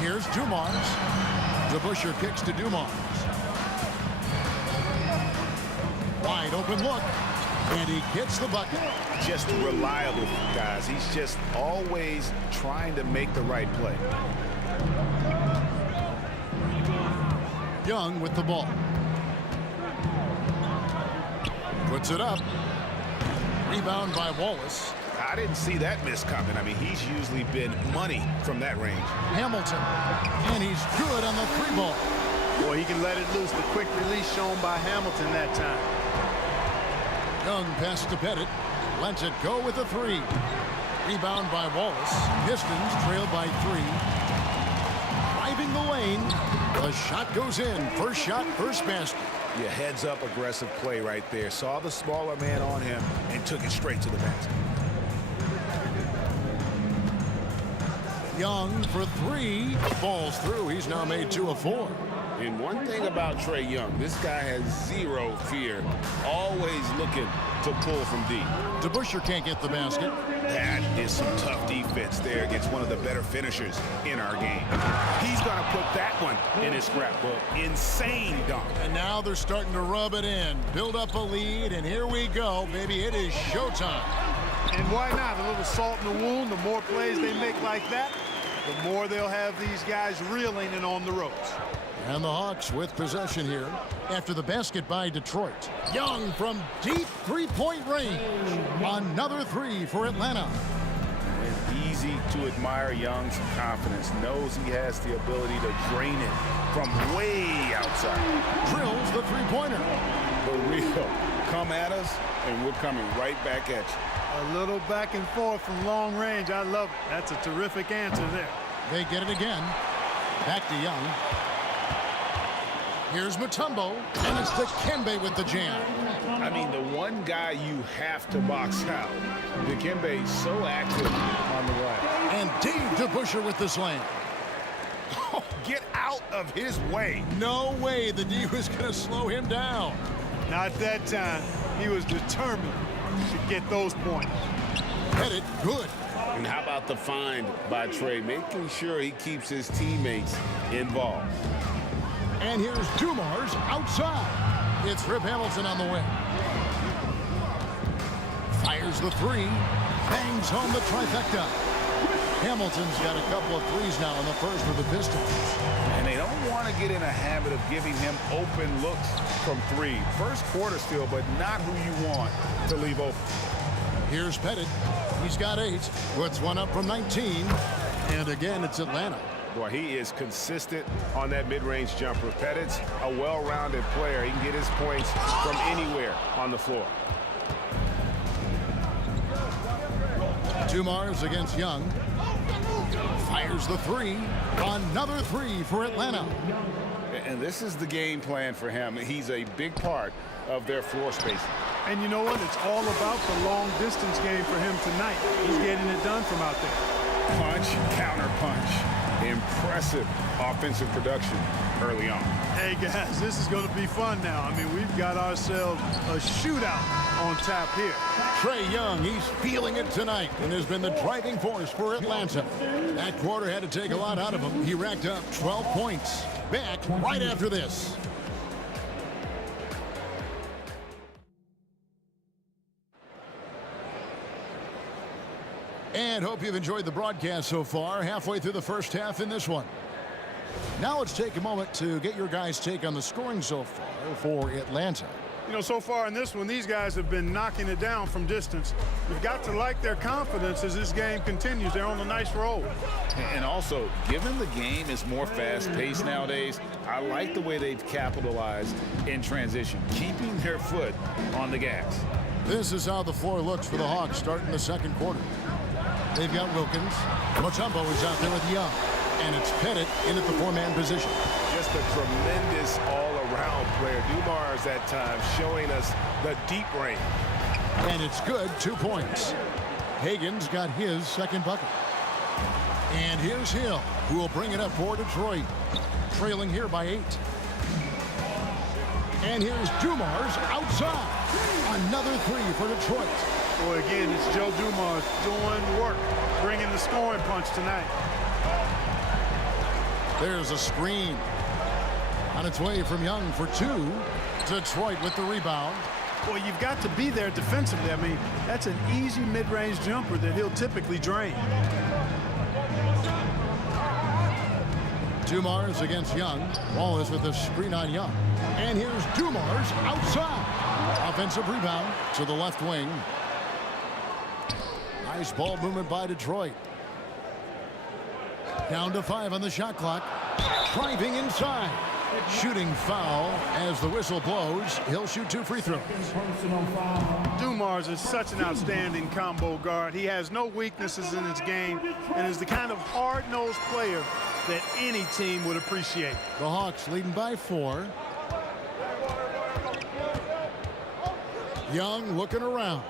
Here's Dumars. DeBusschere kicks to Dumars. Wide open look. And he gets the bucket. Just reliable, guys. He's just always trying to make the right play. Young with the ball. Puts it up. Rebound by Wallace. I didn't see that miss coming. I mean, he's usually been money from that range. Hamilton. And he's good on the 3-ball. Boy, he can let it loose. The quick release shown by Hamilton that time. Young pass to Pettit. Lets it go with a 3. Rebound by Wallace. Pistons trail by 3. Driving the lane. The shot goes in. First shot, first basket. Yeah, heads up aggressive play right there. Saw the smaller man on him and took it straight to the basket. Young for 3. Falls through. He's now made 2 of 4. And one thing about Trae Young, this guy has zero fear. Always looking to pull from deep. DeBusschere can't get the basket. That is some tough defense there against one of the better finishers in our game. He's going to put that one in his scrapbook. Insane dunk. And now they're starting to rub it in. Build up a lead, and here we go, baby. It is showtime. And why not? A little salt in the wound. The more plays they make like that, the more they'll have these guys reeling and on the ropes. And the Hawks with possession here after the basket by Detroit. Young from deep 3-point range. Another 3 for Atlanta. It's easy to admire Young's confidence. Knows he has the ability to drain it from way outside. Drills the 3-pointer. For real. Come at us, and we're coming right back at you. A little back and forth from long range. I love it. That's a terrific answer there. They get it again. Back to Young. Here's Mutombo, and it's Dikembe with the jam. I mean, the one guy you have to box out. Dikembe so active on the glass. And Dave DeBusschere with the slam. Oh, get out of his way. No way the D was going to slow him down. Not that time. He was determined to get those points. Pettit, good. And how about the find by Trey, making sure he keeps his teammates involved. And here's Dumars outside. It's Rip Hamilton on the wing. Fires the three. Bangs home the trifecta. Hamilton's got a couple of threes now in the first for the Pistons. And they don't want to get in a habit of giving him open looks from three. First quarter still, but not who you want to leave open. Here's Pettit. He's got 8. Puts one up from 19. And again, it's Atlanta. Boy, he is consistent on that mid-range jumper. Pettit's a well-rounded player. He can get his points from anywhere on the floor. Dumars against Young. Fires the three. Another three for Atlanta. And this is the game plan for him. He's a big part of their floor spacing. And you know what? It's all about the long distance game for him tonight. He's getting it done from out there. Punch, counter punch. Impressive offensive production early on. Hey, guys, this is going to be fun now. I mean, we've got ourselves a shootout on tap here. Trae Young, he's feeling it tonight and has been the driving force for Atlanta. That quarter had to take a lot out of him. He racked up 12 points. Back right after this. And hope you've enjoyed the broadcast so far. Halfway through the first half in this one. Now let's take a moment to get your guys' take on the scoring so far for Atlanta. You know, so far in this one, these guys have been knocking it down from distance. You've got to like their confidence as this game continues. They're on a nice roll. And also, given the game is more fast-paced nowadays, I like the way they've capitalized in transition, keeping their foot on the gas. This is how the floor looks for the Hawks starting the second quarter. They've got Wilkins. Mutombo is out there with Young. And it's Pettit in at the 4-man position. Just a tremendous all-around player. Dumars at times showing us the deep range. And it's good, 2 points. Hagan's got his second bucket. And here's Hill, who will bring it up for Detroit. Trailing here by 8. And here's Dumars outside. Another three for Detroit. Boy, again, it's Joe Dumars doing work, bringing the scoring punch tonight. There's a screen. On its way from Young for 2. Detroit with the rebound. Boy, you've got to be there defensively. I mean, that's an easy mid-range jumper that he'll typically drain. Dumars against Young. Wallace with the screen on Young. And here's Dumars outside. Offensive rebound to the left wing. Nice ball movement by Detroit. Down to 5 on the shot clock. Driving inside. Shooting foul as the whistle blows. He'll shoot 2 free throws. Dumars is such an outstanding combo guard. He has no weaknesses in his game and is the kind of hard-nosed player that any team would appreciate. The Hawks leading by 4. Young looking around.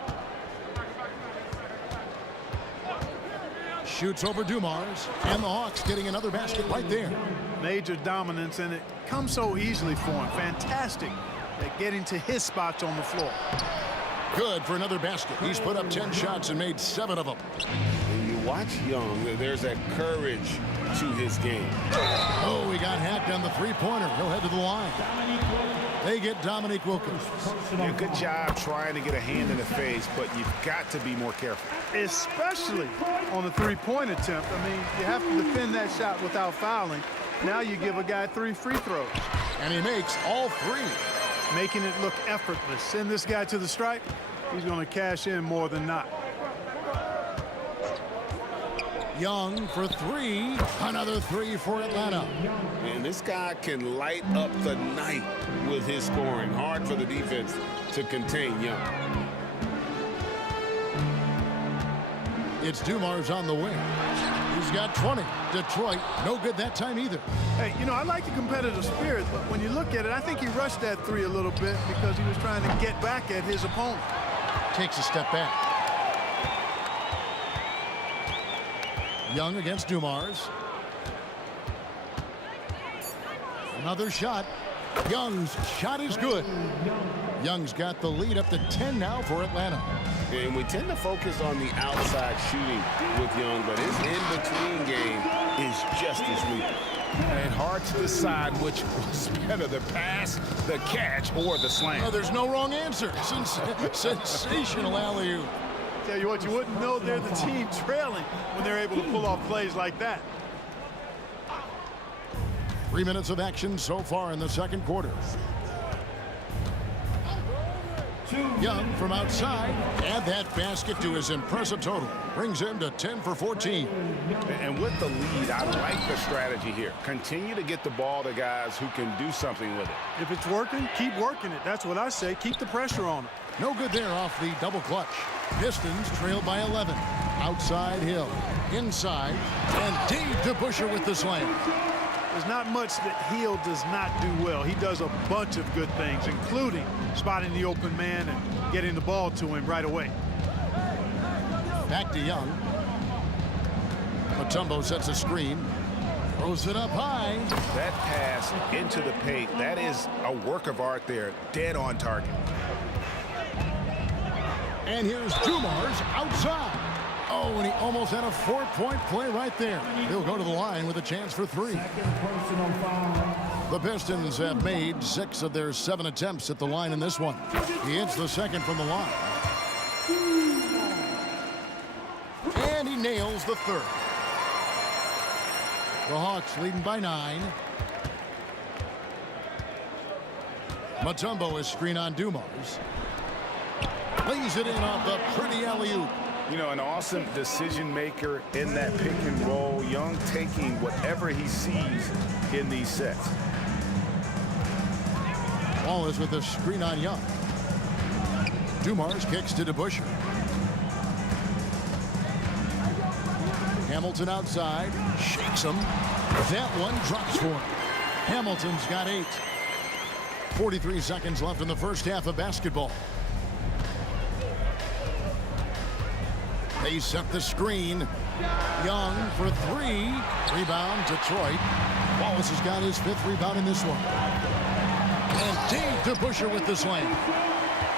Shoots over Dumars, and the Hawks getting another basket right there. Major dominance, and it comes so easily for him. Fantastic at getting to his spots on the floor. Good for another basket. He's put up 10 shots and made 7 of them. When you watch Young, there's that courage to his game. Oh, he got hacked on the three-pointer. He'll head to the line. They get Dominique Wilkins. Yeah, good job trying to get a hand in the face, but you've got to be more careful. Especially on the three-point attempt. I mean, you have to defend that shot without fouling. Now you give a guy 3 free throws. And he makes all 3. Making it look effortless. Send this guy to the stripe. He's going to cash in more than not. Young for 3. Another 3 for Atlanta. And this guy can light up the night with his scoring. Hard for the defense to contain Young. It's Dumars on the wing. He's got 20. Detroit, no good that time either. Hey, you know, I like the competitive spirit, but when you look at it, I think he rushed that 3 a little bit because he was trying to get back at his opponent. Takes a step back. Young against Dumars. Another shot. Young's shot is good. Young's got the lead up to 10 now for Atlanta. And we tend to focus on the outside shooting with Young, but his in-between game is just as lethal. And hard to decide which was better, the pass, the catch, or the slam. Oh, there's no wrong answer. Sensational alley-oop. Tell you what, you wouldn't know they're the team trailing when they're able to pull off plays like that. 3 minutes of action so far in the second quarter. Young from outside, add that basket to his impressive total. Brings him to 10 for 14. And with the lead, I like the strategy here. Continue to get the ball to guys who can do something with it. If it's working, keep working it. That's what I say. Keep the pressure on it. No good there off the double clutch. Pistons trail by 11. Outside Hill. Inside. And deep to Busher with the slam. There's not much that Hill does not do well. He does a bunch of good things, including spotting the open man and getting the ball to him right away. Back to Young. Mutombo sets a screen. Throws it up high. That pass into the paint, that is a work of art there. Dead on target. And here's Dumars outside. Oh, and he almost had a 4-point play right there. He'll go to the line with a chance for 3. The Pistons have made 6 of their 7 attempts at the line in this one. He hits the second from the line. And he nails the third. The Hawks leading by 9. Mutombo is screen on Dumars. Lays it in off the pretty alley-oop. You know, an awesome decision maker in that pick and roll. Young taking whatever he sees in these sets. Wallace with a screen on Young. Dumars kicks to DeBusschere. Hamilton outside. Shakes him. That one drops for him. Hamilton's got 8. 43 seconds left in the first half of basketball. They set the screen. Young for 3. Rebound, Detroit. Wallace has got his 5th rebound in this one. And deep to Busher with the slam.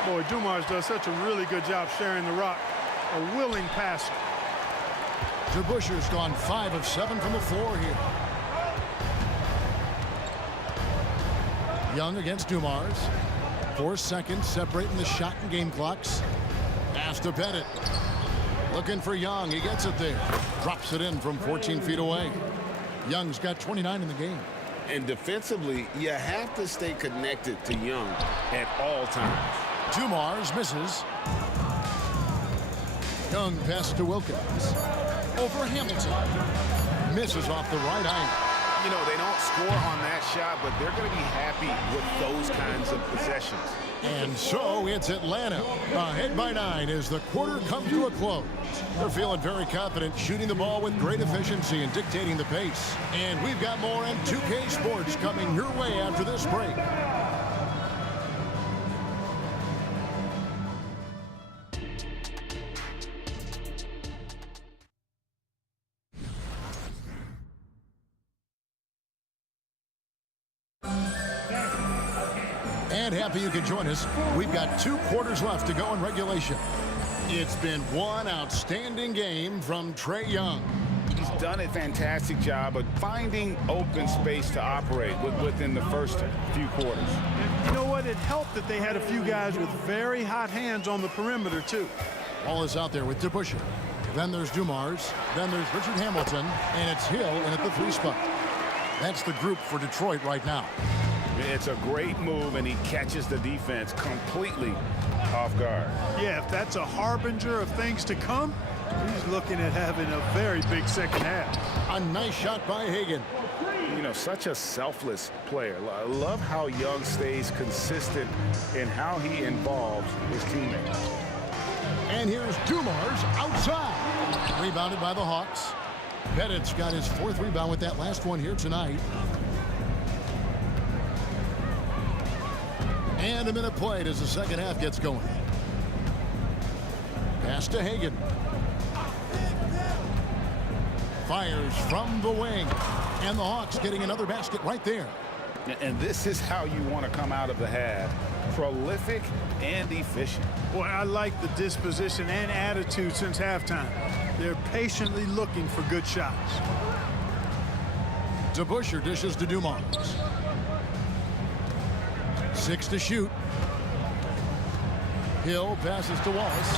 Boy, Dumars does such a really good job sharing the rock. A willing passer. DeBusschere's gone 5 of 7 from the floor here. Young against Dumars. 4 seconds separating the shot and game clocks. Pass to Pettit. Looking for Young. He gets it there. Drops it in from 14 feet away. Young's got 29 in the game. And defensively, you have to stay connected to Young at all times. Dumars misses. Young passes to Wilkins. Over Hamilton. Misses off the right iron. You know, they don't score on that shot, but they're going to be happy with those kinds of possessions. And so it's Atlanta. Ahead by 9 as the quarter comes to a close. They're feeling very confident, shooting the ball with great efficiency and dictating the pace. And we've got more on 2K Sports coming your way after this break. And happy you could join us. We've got 2 quarters left to go in regulation. It's been one outstanding game from Trae Young. He's done a fantastic job of finding open space to operate within the first few quarters. And you know what? It helped that they had a few guys with very hot hands on the perimeter, too. Ball is out there with DeBusschere. Then there's Dumars. Then there's Richard Hamilton. And it's Hill in at the 3 spot. That's the group for Detroit right now. It's a great move, and he catches the defense completely off guard. Yeah, if that's a harbinger of things to come, he's looking at having a very big second half. A nice shot by Hagan. You know, such a selfless player. I love how Young stays consistent in how he involves his teammates. And here's Dumars outside. Rebounded by the Hawks. Pettit's got his 4th rebound with that last one here tonight. And a minute played as the second half gets going. Pass to Hagan. Fires from the wing. And the Hawks getting another basket right there. And this is how you want to come out of the half prolific and efficient. Boy, I like the disposition and attitude since halftime. They're patiently looking for good shots. DeBusschere dishes to Dumars. 6 to shoot. Hill passes to Wallace.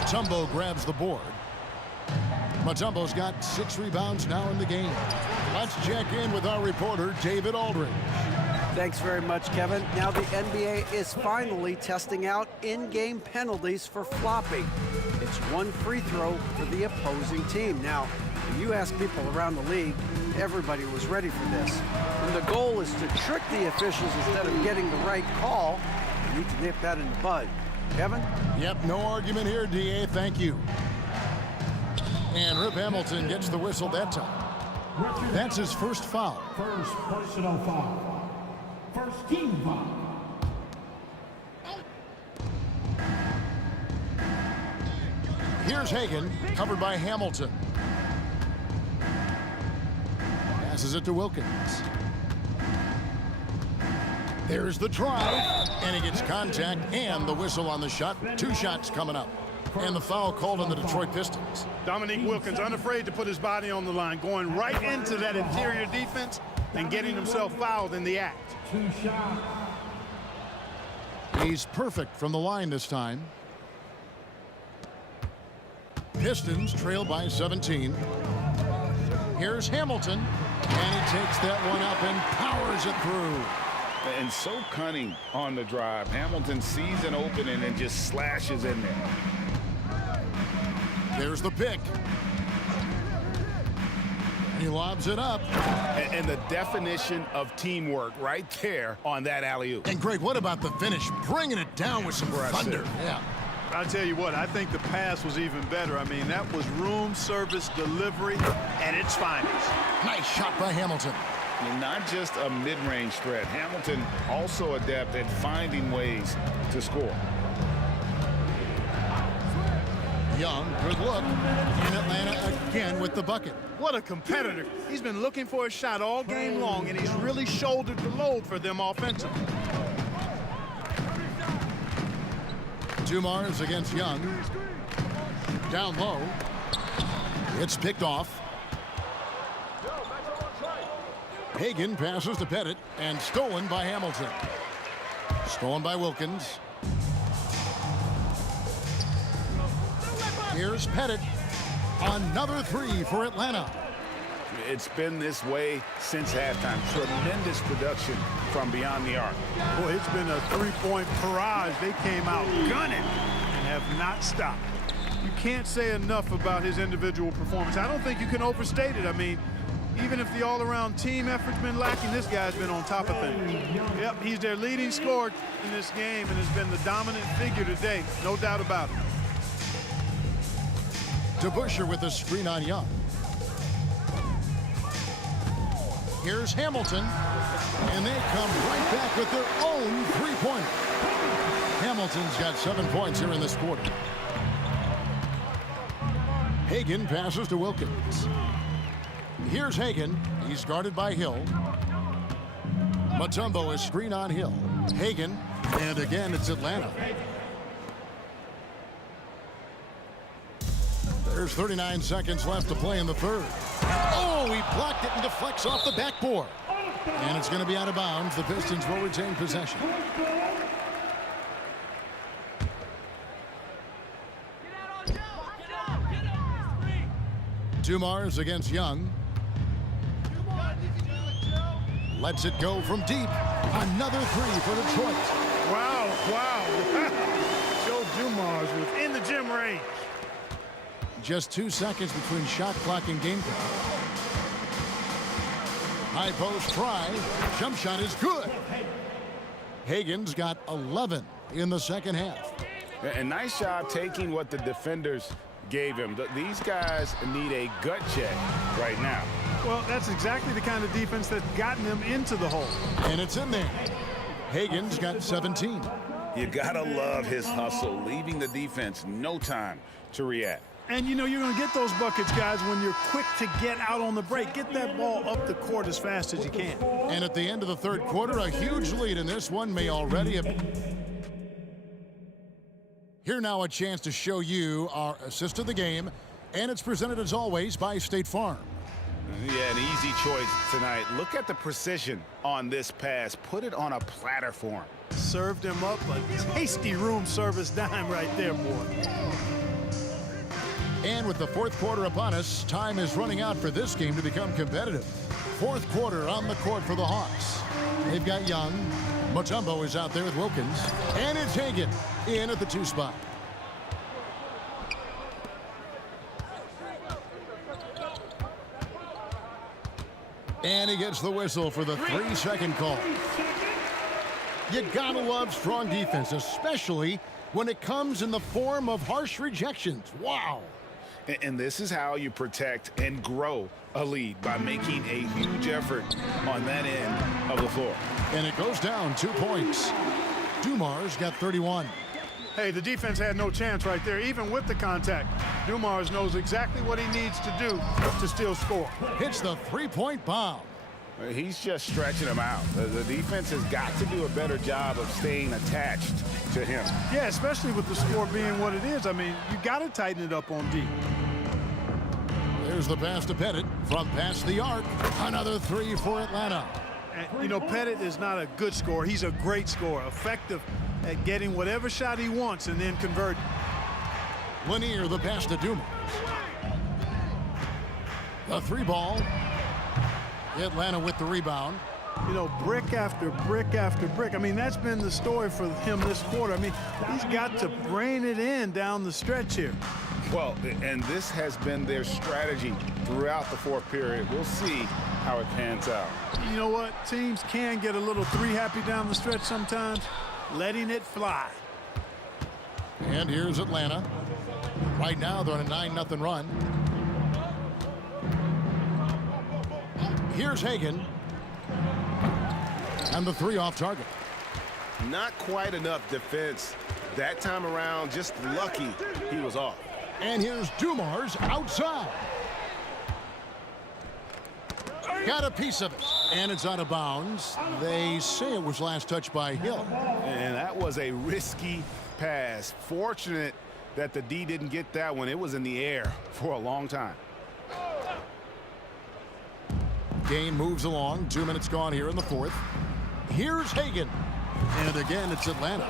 Mutombo grabs the board. Mutombo's got 6 rebounds now in the game. Let's check in with our reporter, David Aldridge. Thanks very much, Kevin. Now the NBA is finally testing out in-game penalties for flopping. It's 1 free throw for the opposing team. Now, when you ask people around the league, everybody was ready for this. And the goal is to trick the officials instead of getting the right call. You need to nip that in the bud. Kevin? Yep, no argument here, DA. Thank you. And Rip Hamilton gets the whistle that time. That's his first foul. First personal foul. First team foul. Here's Hagan, covered by Hamilton. Passes it to Wilkins. There's the drive, and he gets contact and the whistle on the shot. 2 shots coming up. And the foul called on the Detroit Pistons. Dominique Wilkins unafraid to put his body on the line, going right into that interior defense and getting himself fouled in the act. 2 shots. He's perfect from the line this time. Pistons trail by 17. Here's Hamilton, and he takes that one up and powers it through. And so cunning on the drive. Hamilton sees an opening and just slashes in there. There's the pick. He lobs it up. And the definition of teamwork right there on that alley-oop. And Greg, what about the finish? Bringing it down with some thunder. Yeah. I'll tell you what, I think the pass was even better. I mean, that was room service delivery at its finest. Nice shot by Hamilton. And not just a mid-range threat. Hamilton also adept at finding ways to score. Young, good look. In Atlanta again with the bucket. What a competitor. He's been looking for a shot all game long, and he's really shouldered the load for them offensively. Dumars against Young. Down low. It's picked off. Hagan passes to Pettit and stolen by Hamilton. Stolen by Wilkins. Here's Pettit. Another 3 for Atlanta. It's been this way since halftime. Tremendous production from beyond the arc. Boy, it's been a 3-point barrage. They came out gunning and have not stopped. You can't say enough about his individual performance. I don't think you can overstate it. I mean, even if the all-around team effort's been lacking, this guy's been on top of things. Yep, he's their leading scorer in this game and has been the dominant figure today. No doubt about it. DeBusschere with a screen on Young. Here's Hamilton, and they come right back with their own 3-pointer. Hamilton's got 7 points here in this quarter. Hagan passes to Wilkins. Here's Hagan. He's guarded by Hill. Mutombo is screen on Hill. Hagan, and again it's Atlanta. There's 39 seconds left to play in the third. Oh, he blocked it and deflects off the backboard. And it's going to be out of bounds. The Pistons will retain possession. Dumars against Young. Lets it go from deep. Another 3 for Detroit. Wow, wow. Joe Dumars was in the gym range. Just 2 seconds between shot clock and game clock. High post try. Jump shot is good. Hagan's got 11 in the second half. And nice job taking what the defenders gave him. These guys need a gut check right now. Well, that's exactly the kind of defense that's gotten them into the hole. And it's in there. Hagan's got 17. You gotta love his hustle, leaving the defense no time to react. And, you know, you're going to get those buckets, guys, when you're quick to get out on the break. Get that ball up the court as fast as you can. And at the end of the third quarter, a huge lead in this one may already have... Here now a chance to show you our assist of the game, and it's presented as always by State Farm. Yeah, an easy choice tonight. Look at the precision on this pass. Put it on a platter for him. Served him up a tasty room service dime right there, boy. And with the fourth quarter upon us, time is running out for this game to become competitive. Fourth quarter on the court for the Hawks. They've got Young. Mutombo is out there with Wilkins. And it's Hagan in at the 2 spot. And he gets the whistle for the 3-second call. You gotta love strong defense, especially when it comes in the form of harsh rejections. Wow. And this is how you protect and grow a lead, by making a huge effort on that end of the floor. And it goes down 2 points. Dumars got 31. Hey, the defense had no chance right there, even with the contact. Dumars knows exactly what he needs to do to still score. Hits the 3-point bomb. He's just stretching him out. The defense has got to do a better job of staying attached to him. Yeah, especially with the score being what it is. I mean, you got to tighten it up on D. There's the pass to Pettit from past the arc. Another 3 for Atlanta. And, you know, Pettit is not a good scorer. He's a great scorer, effective at getting whatever shot he wants and then converting. Lanier, the pass to Dumars. The 3 ball. Atlanta with the rebound. You know, brick after brick after brick. I mean, that's been the story for him this quarter. I mean, he's got to brain it in down the stretch here. Well, and this has been their strategy throughout the fourth period. We'll see how it pans out. You know what? Teams can get a little 3-happy down the stretch sometimes, letting it fly. And here's Atlanta. Right now, they're on a 9-0 run. Here's Hagan. And the 3 off target. Not quite enough defense. That time around, just lucky he was off. And here's Dumars outside. Got a piece of it. And it's out of bounds. They say it was last touched by Hill. And that was a risky pass. Fortunate that the D didn't get that one. It was in the air for a long time. Game moves along. 2 minutes gone here in the fourth. Here's Hagan. And again, it's Atlanta.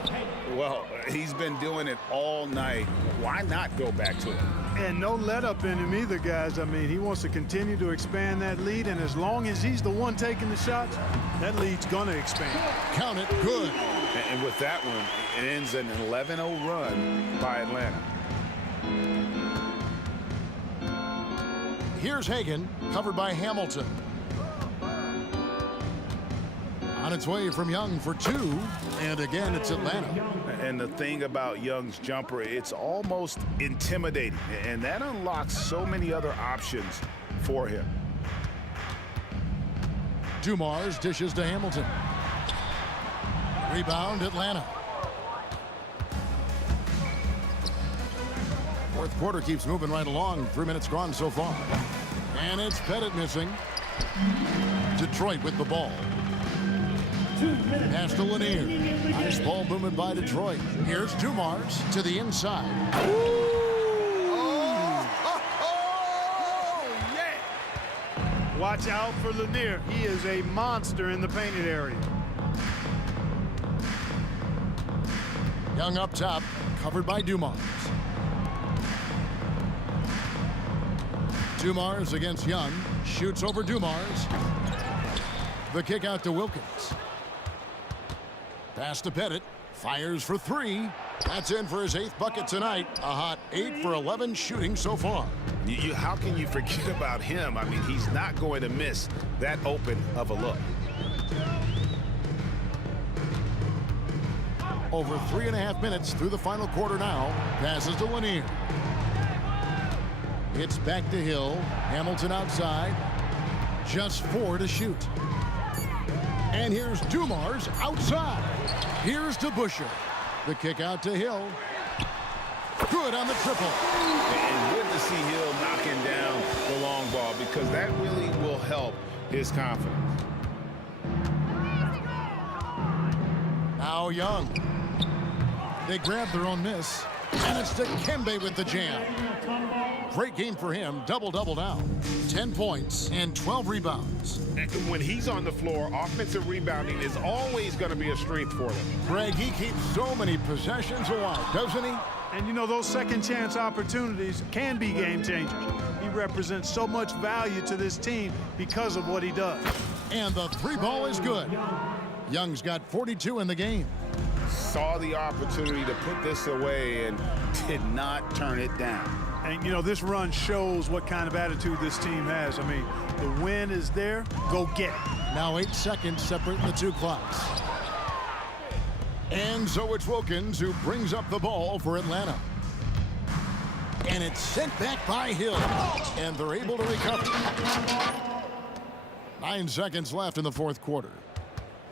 Well, he's been doing it all night. Why not go back to it? And no let up in him either, guys. I mean, he wants to continue to expand that lead, and as long as he's the one taking the shots, that lead's going to expand. Count it, good. And with that one, it ends an 11-0 run by Atlanta. Here's Hagan, covered by Hamilton. On its way from Young for 2, and again it's Atlanta. And the thing about Young's jumper, it's almost intimidating, and that unlocks so many other options for him. Dumars dishes to Hamilton. Rebound, Atlanta. Fourth quarter keeps moving right along. 3 minutes gone so far. And it's Pettit missing. Detroit with the ball. Pass to Lanier. Nice ball movement by Detroit. Here's Dumars to the inside. Yeah! Watch out for Lanier. He is a monster in the painted area. Young up top, covered by Dumars. Dumars against Young. Shoots over Dumars. The kick out to Wilkins. Pass to Pettit. Fires for 3. That's in for his 8th bucket tonight. A hot 8 for 11 shooting so far. How can you forget about him? I mean, he's not going to miss that open of a look. Over 3.5 minutes through the final quarter now. Passes to Lanier. It's back to Hill. Hamilton outside. Just 4 to shoot. And here's Dumars outside. Here's to Busher. The kick out to Hill. Good on the triple. And good to see Hill knocking down the long ball because that really will help his confidence. Now Young. They grab their own miss. And it's Dikembe with the jam. Great game for him. Double-double now. 10 points and 12 rebounds. And when he's on the floor, offensive rebounding is always going to be a strength for them. Greg, he keeps so many possessions alive, doesn't he? And you know, those second chance opportunities can be game changers. He represents so much value to this team because of what he does. And the three ball is good. Young's got 42 in the game. Saw the opportunity to put this away and did not turn it down. And, you know, this run shows what kind of attitude this team has. I mean, the win is there. Go get it. Now 8 seconds separating the two clocks. And so it's Wilkins who brings up the ball for Atlanta. And it's sent back by Hill. And they're able to recover. 9 seconds left in the fourth quarter.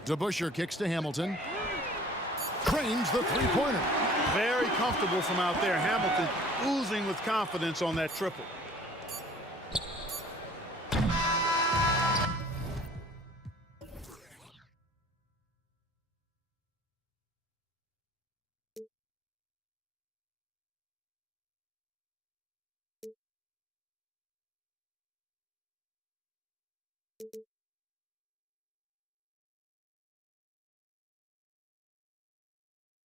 DeBusschere kicks to Hamilton. Trains the three-pointer. Very comfortable from out there. Hamilton oozing with confidence on that triple.